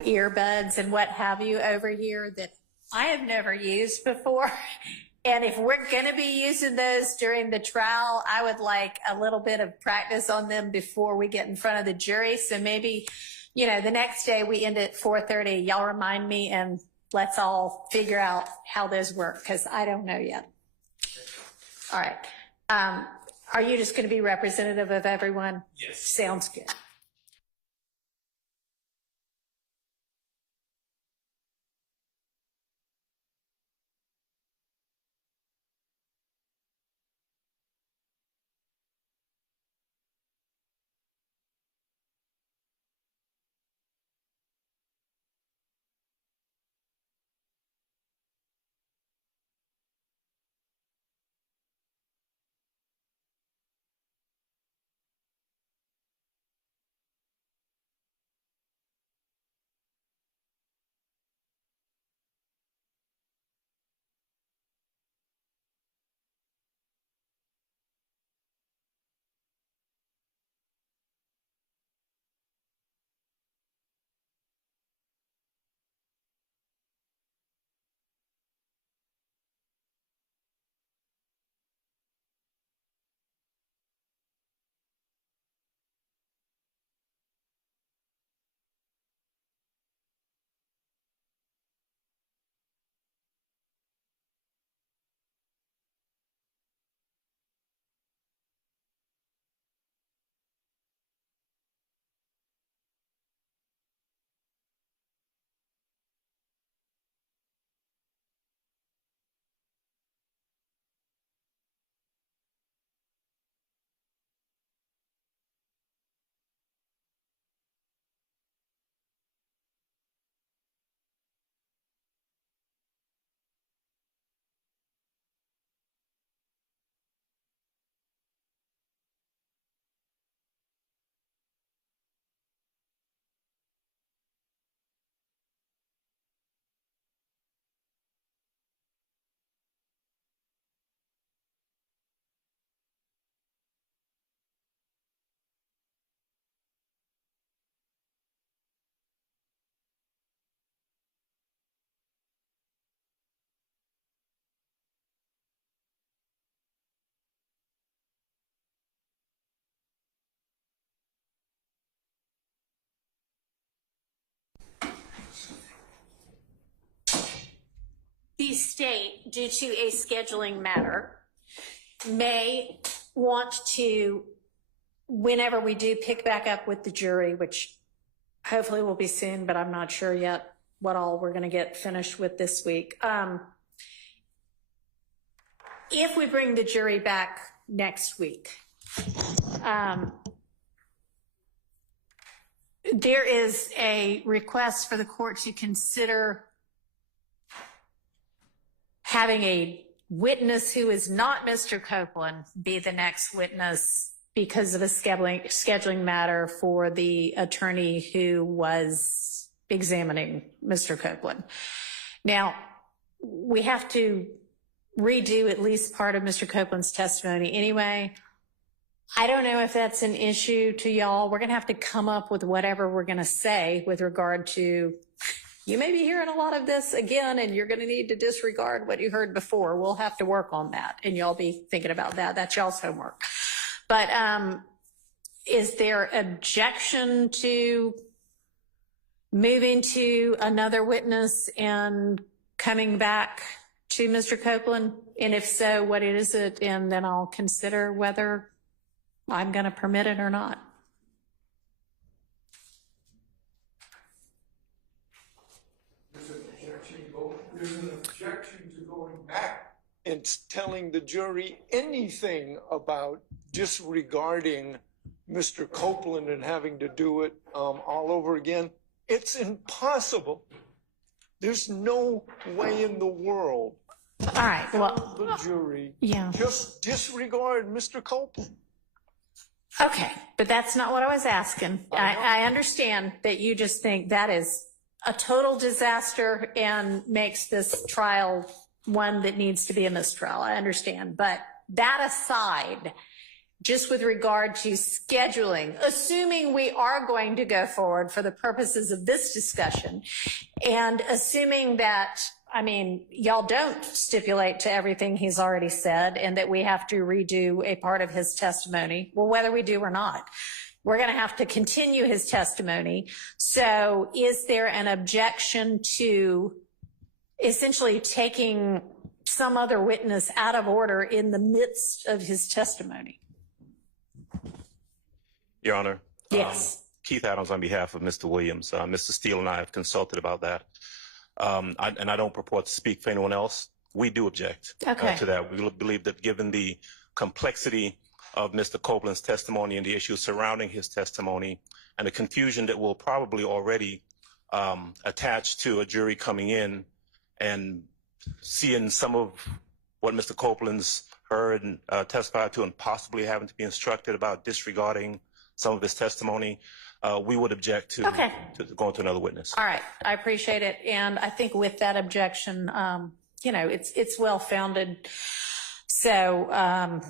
Earbuds and what have you over here that I have never used before. And if we're going to be using those during the trial, I would like a little bit of practice on them before we get in front of the jury. So maybe, the next day we end at 4:30. Y'all remind me and let's all figure out how those work because I don't know yet. All right. Are you just going to be representative of everyone? Yes. Sounds good. the state, due to a scheduling matter, may want to, whenever we do pick back up with the jury, which hopefully will be soon, but I'm not sure yet what all we're going to get finished with this week. If we bring the jury back next week, there is a request for the court to consider having a witness who is not Mr. Copeland be the next witness because of a scheduling matter for the attorney who was examining Mr. Copeland. Now, we have to redo at least part of Mr. Copeland's testimony anyway. I don't know if that's an issue to y'all. We're going to have to come up with whatever we're going to say with regard to, you may be hearing a lot of this again, and you're going to need to disregard what you heard before. We'll have to work on that, and y'all be thinking about that. That's y'all's homework. But is there objection to moving to another witness and coming back to Mr. Copeland? And if so, what is it? And then I'll consider whether I'm going to permit it or not. There's an objection to going back. And telling the jury anything about disregarding Mr. Copeland and having to do it all over again, it's impossible. There's no way in the world. All right, well, The jury yeah. just disregard Mr. Copeland. Okay, but that's not what I was asking. I understand that you just think that is a total disaster and makes this trial one that needs to be a mistrial. I understand. But that aside, just with regard to scheduling, assuming we are going to go forward for the purposes of this discussion, and assuming that, I mean, y'all don't stipulate to everything he's already said and that we have to redo a part of his testimony, well, whether we do or not, we're going to have to continue his testimony. So is there an objection to essentially taking some other witness out of order in the midst of his testimony? Your Honor. Yes. Keith Adams on behalf of Mr. Williams. Mr. Steele and I have consulted about that. And I don't purport to speak for anyone else. We do object to that. We believe that given the complexity of Mr. Copeland's testimony and the issues surrounding his testimony and the confusion that will probably already attach to a jury coming in and seeing some of what Mr. Copeland's heard and testified to and possibly having to be instructed about disregarding some of his testimony, we would object to going to another witness. All right, I appreciate it. And I think with that objection, you know, it's well-founded. So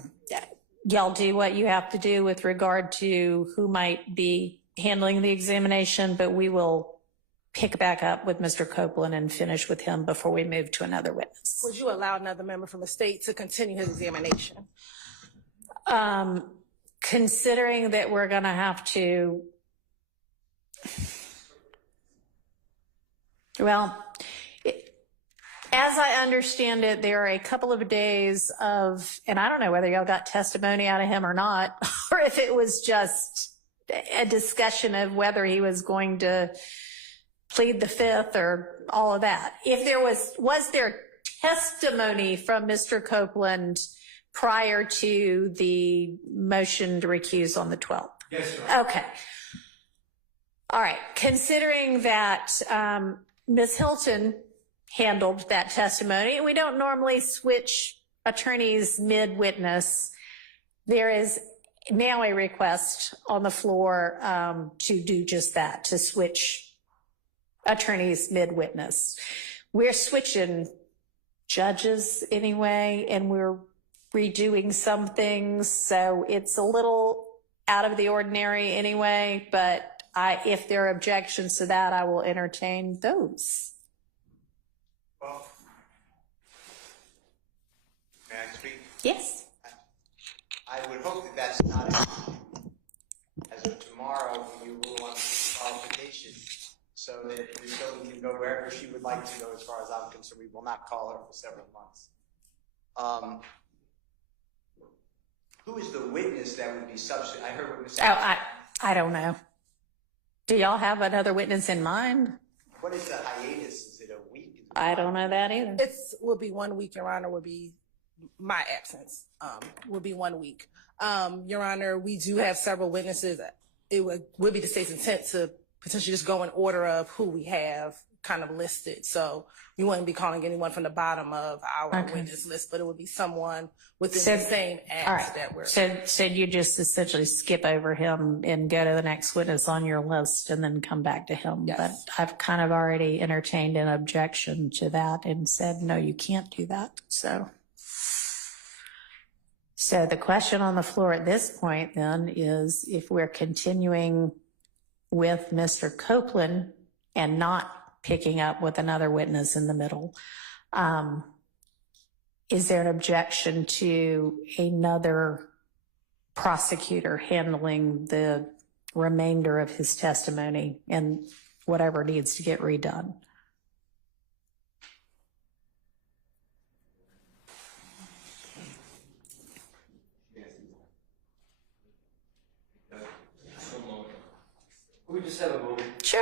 y'all do what you have to do with regard to who might be handling the examination, but we will pick back up with Mr. Copeland and finish with him before we move to another witness. Would you allow another member from the state to continue his examination? Considering that we're going to have to, well, as I understand it, there are a couple of days of, and I don't know whether y'all got testimony out of him or not, or if it was just a discussion of whether he was going to plead the fifth or all of that. If there was there testimony from Mr. Copeland prior to the motion to recuse on the 12th? Yes, sir. Okay. All right. Considering that Ms. Hilton handled that testimony, and we don't normally switch attorneys mid-witness, there is now a request on the floor to do just that, to switch attorneys mid-witness. We're switching judges anyway, and we're redoing some things, so it's a little out of the ordinary anyway, but if there are objections to that, I will entertain those. Well, may I speak? Yes. I would hope that that's not as of tomorrow when you rule on disqualification. so that Ms. Copeland can go wherever she would like to go. As far as I'm concerned, we will not call her for several months. Who is the witness that would be substitute? I heard what Ms. I don't know. Do y'all have another witness in mind? What is the hiatus? Is it a week? I don't know that either. Will be 1 week, Your Honor, would be my absence, would be 1 week. Your Honor, we do have several witnesses. It would be the state's intent to potentially just go in order of who we have kind of listed. So we wouldn't be calling anyone from the bottom of our witness list, but it would be someone within the same act that we're. So you just essentially skip over him and go to the next witness on your list and then come back to him. Yes. But I've kind of already entertained an objection to that and said, no, you can't do that. So the question on the floor at this point then is if we're continuing with Mr. Copeland and not picking up with another witness in the middle, is there an objection to another prosecutor handling the remainder of his testimony and whatever needs to get redone? We just have a moment. Sure.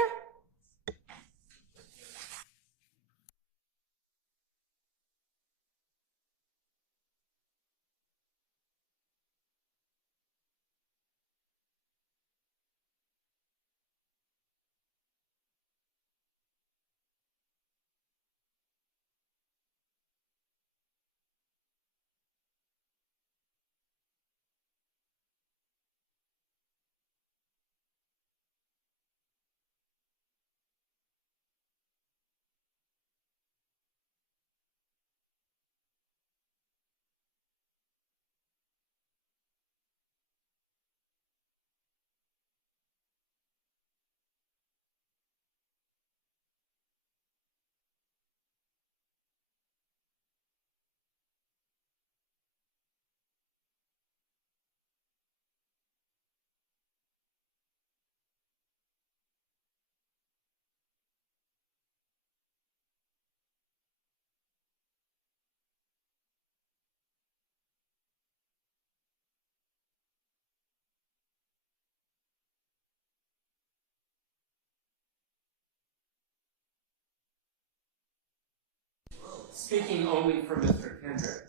Speaking only for Mr. Kendrick.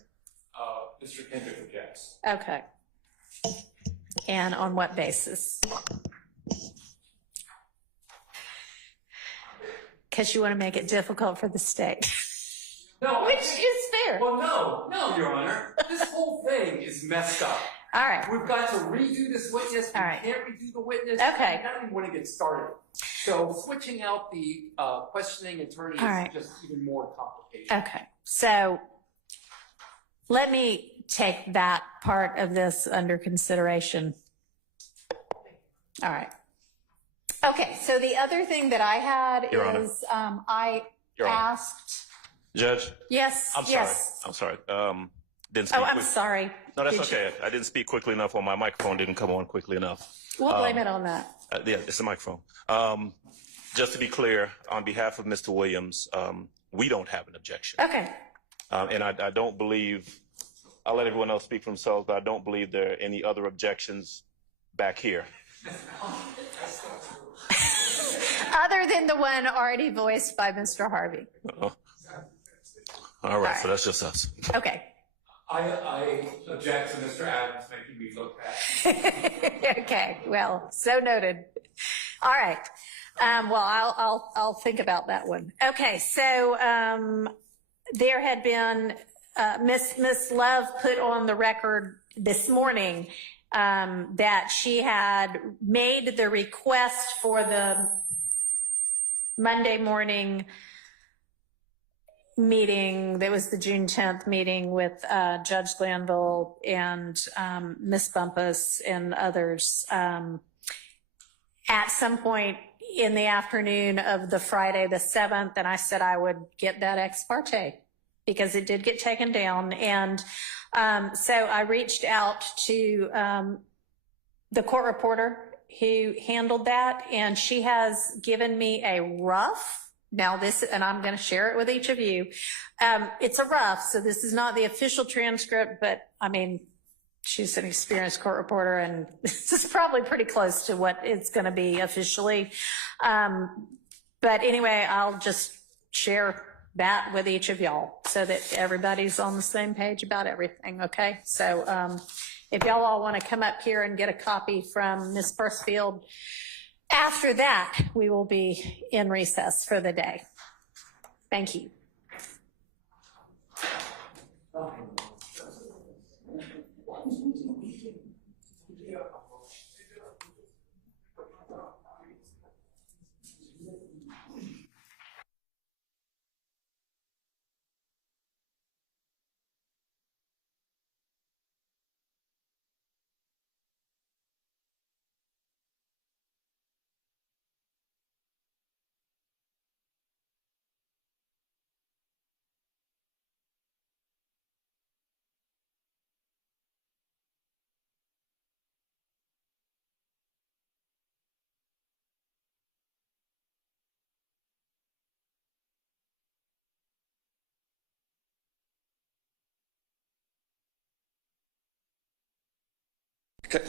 Mr. Kendrick objects. Okay. And on what basis? Because you want to make it difficult for the state. No, Which is fair. Well, no, Your Honor. This whole thing is messed up. All right. We've got to redo this witness. We All right. can't redo the witness. Okay. I don't even want to get started. So switching out the questioning attorney All right. is just even more complicated. Okay. So let me take that part of this under consideration. All right. Okay. So the other thing that I had Your Honor. is I Your Honor. asked. Judge, Yes. I'm yes. sorry. Didn't speak Oh, I'm quick- sorry. No, that's Did you- okay. I didn't speak quickly enough, or my microphone didn't come on quickly enough. We'll blame it on that. Yeah, it's the microphone. Just to be clear, on behalf of Mr. Williams, we don't have an objection. Okay. And I don't believe, I'll let everyone else speak for themselves, but I don't believe there are any other objections back here. Other than the one already voiced by Mr. Harvey. All right, so that's just us. Okay. I object to Mr. Adams making me look bad. Okay. Well, so noted. All right. Well, I'll think about that one. Okay. So, there had been, Miss Love put on the record this morning, that she had made the request for the Monday morning meeting. That was the June 10th meeting with Judge Glanville and Miss Bumpus and others at some point in the afternoon of the Friday the 7th. And I said I would get that ex parte because it did get taken down. And so I reached out to the court reporter who handled that, and she has given me a rough. Now this, and I'm going to share it with each of you. It's a rough, so this is not the official transcript, but I mean, she's an experienced court reporter, and this is probably pretty close to what it's going to be officially. But anyway, I'll just share that with each of y'all so that everybody's on the same page about everything, okay? So if y'all all want to come up here and get a copy from Ms. Pursfield, after that, we will be in recess for the day. Thank you.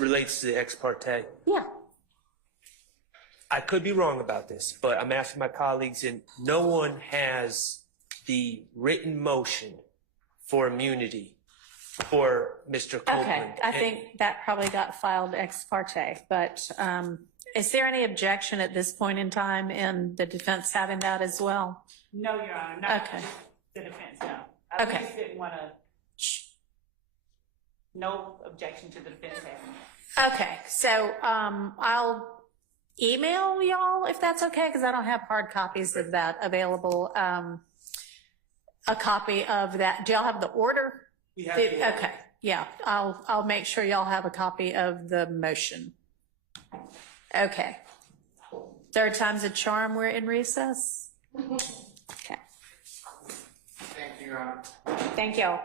Relates to the ex parte. Yeah. I could be wrong about this, but I'm asking my colleagues, and no one has the written motion for immunity for Mr. Copeland. Okay, I think that probably got filed ex parte, but is there any objection at this point in time in the defense having that as well? No, Your Honor, not Okay. the defense, no. I Okay. just didn't want to, no objection to the defense having it. Okay, so I'll email y'all if that's okay, because I don't have hard copies of that available. A copy of that. Do y'all have the order? We have the order. Okay, yeah, I'll make sure y'all have a copy of the motion. Okay. Third time's a charm. We're in recess. Okay. Thank you, Your Honor. Thank y'all.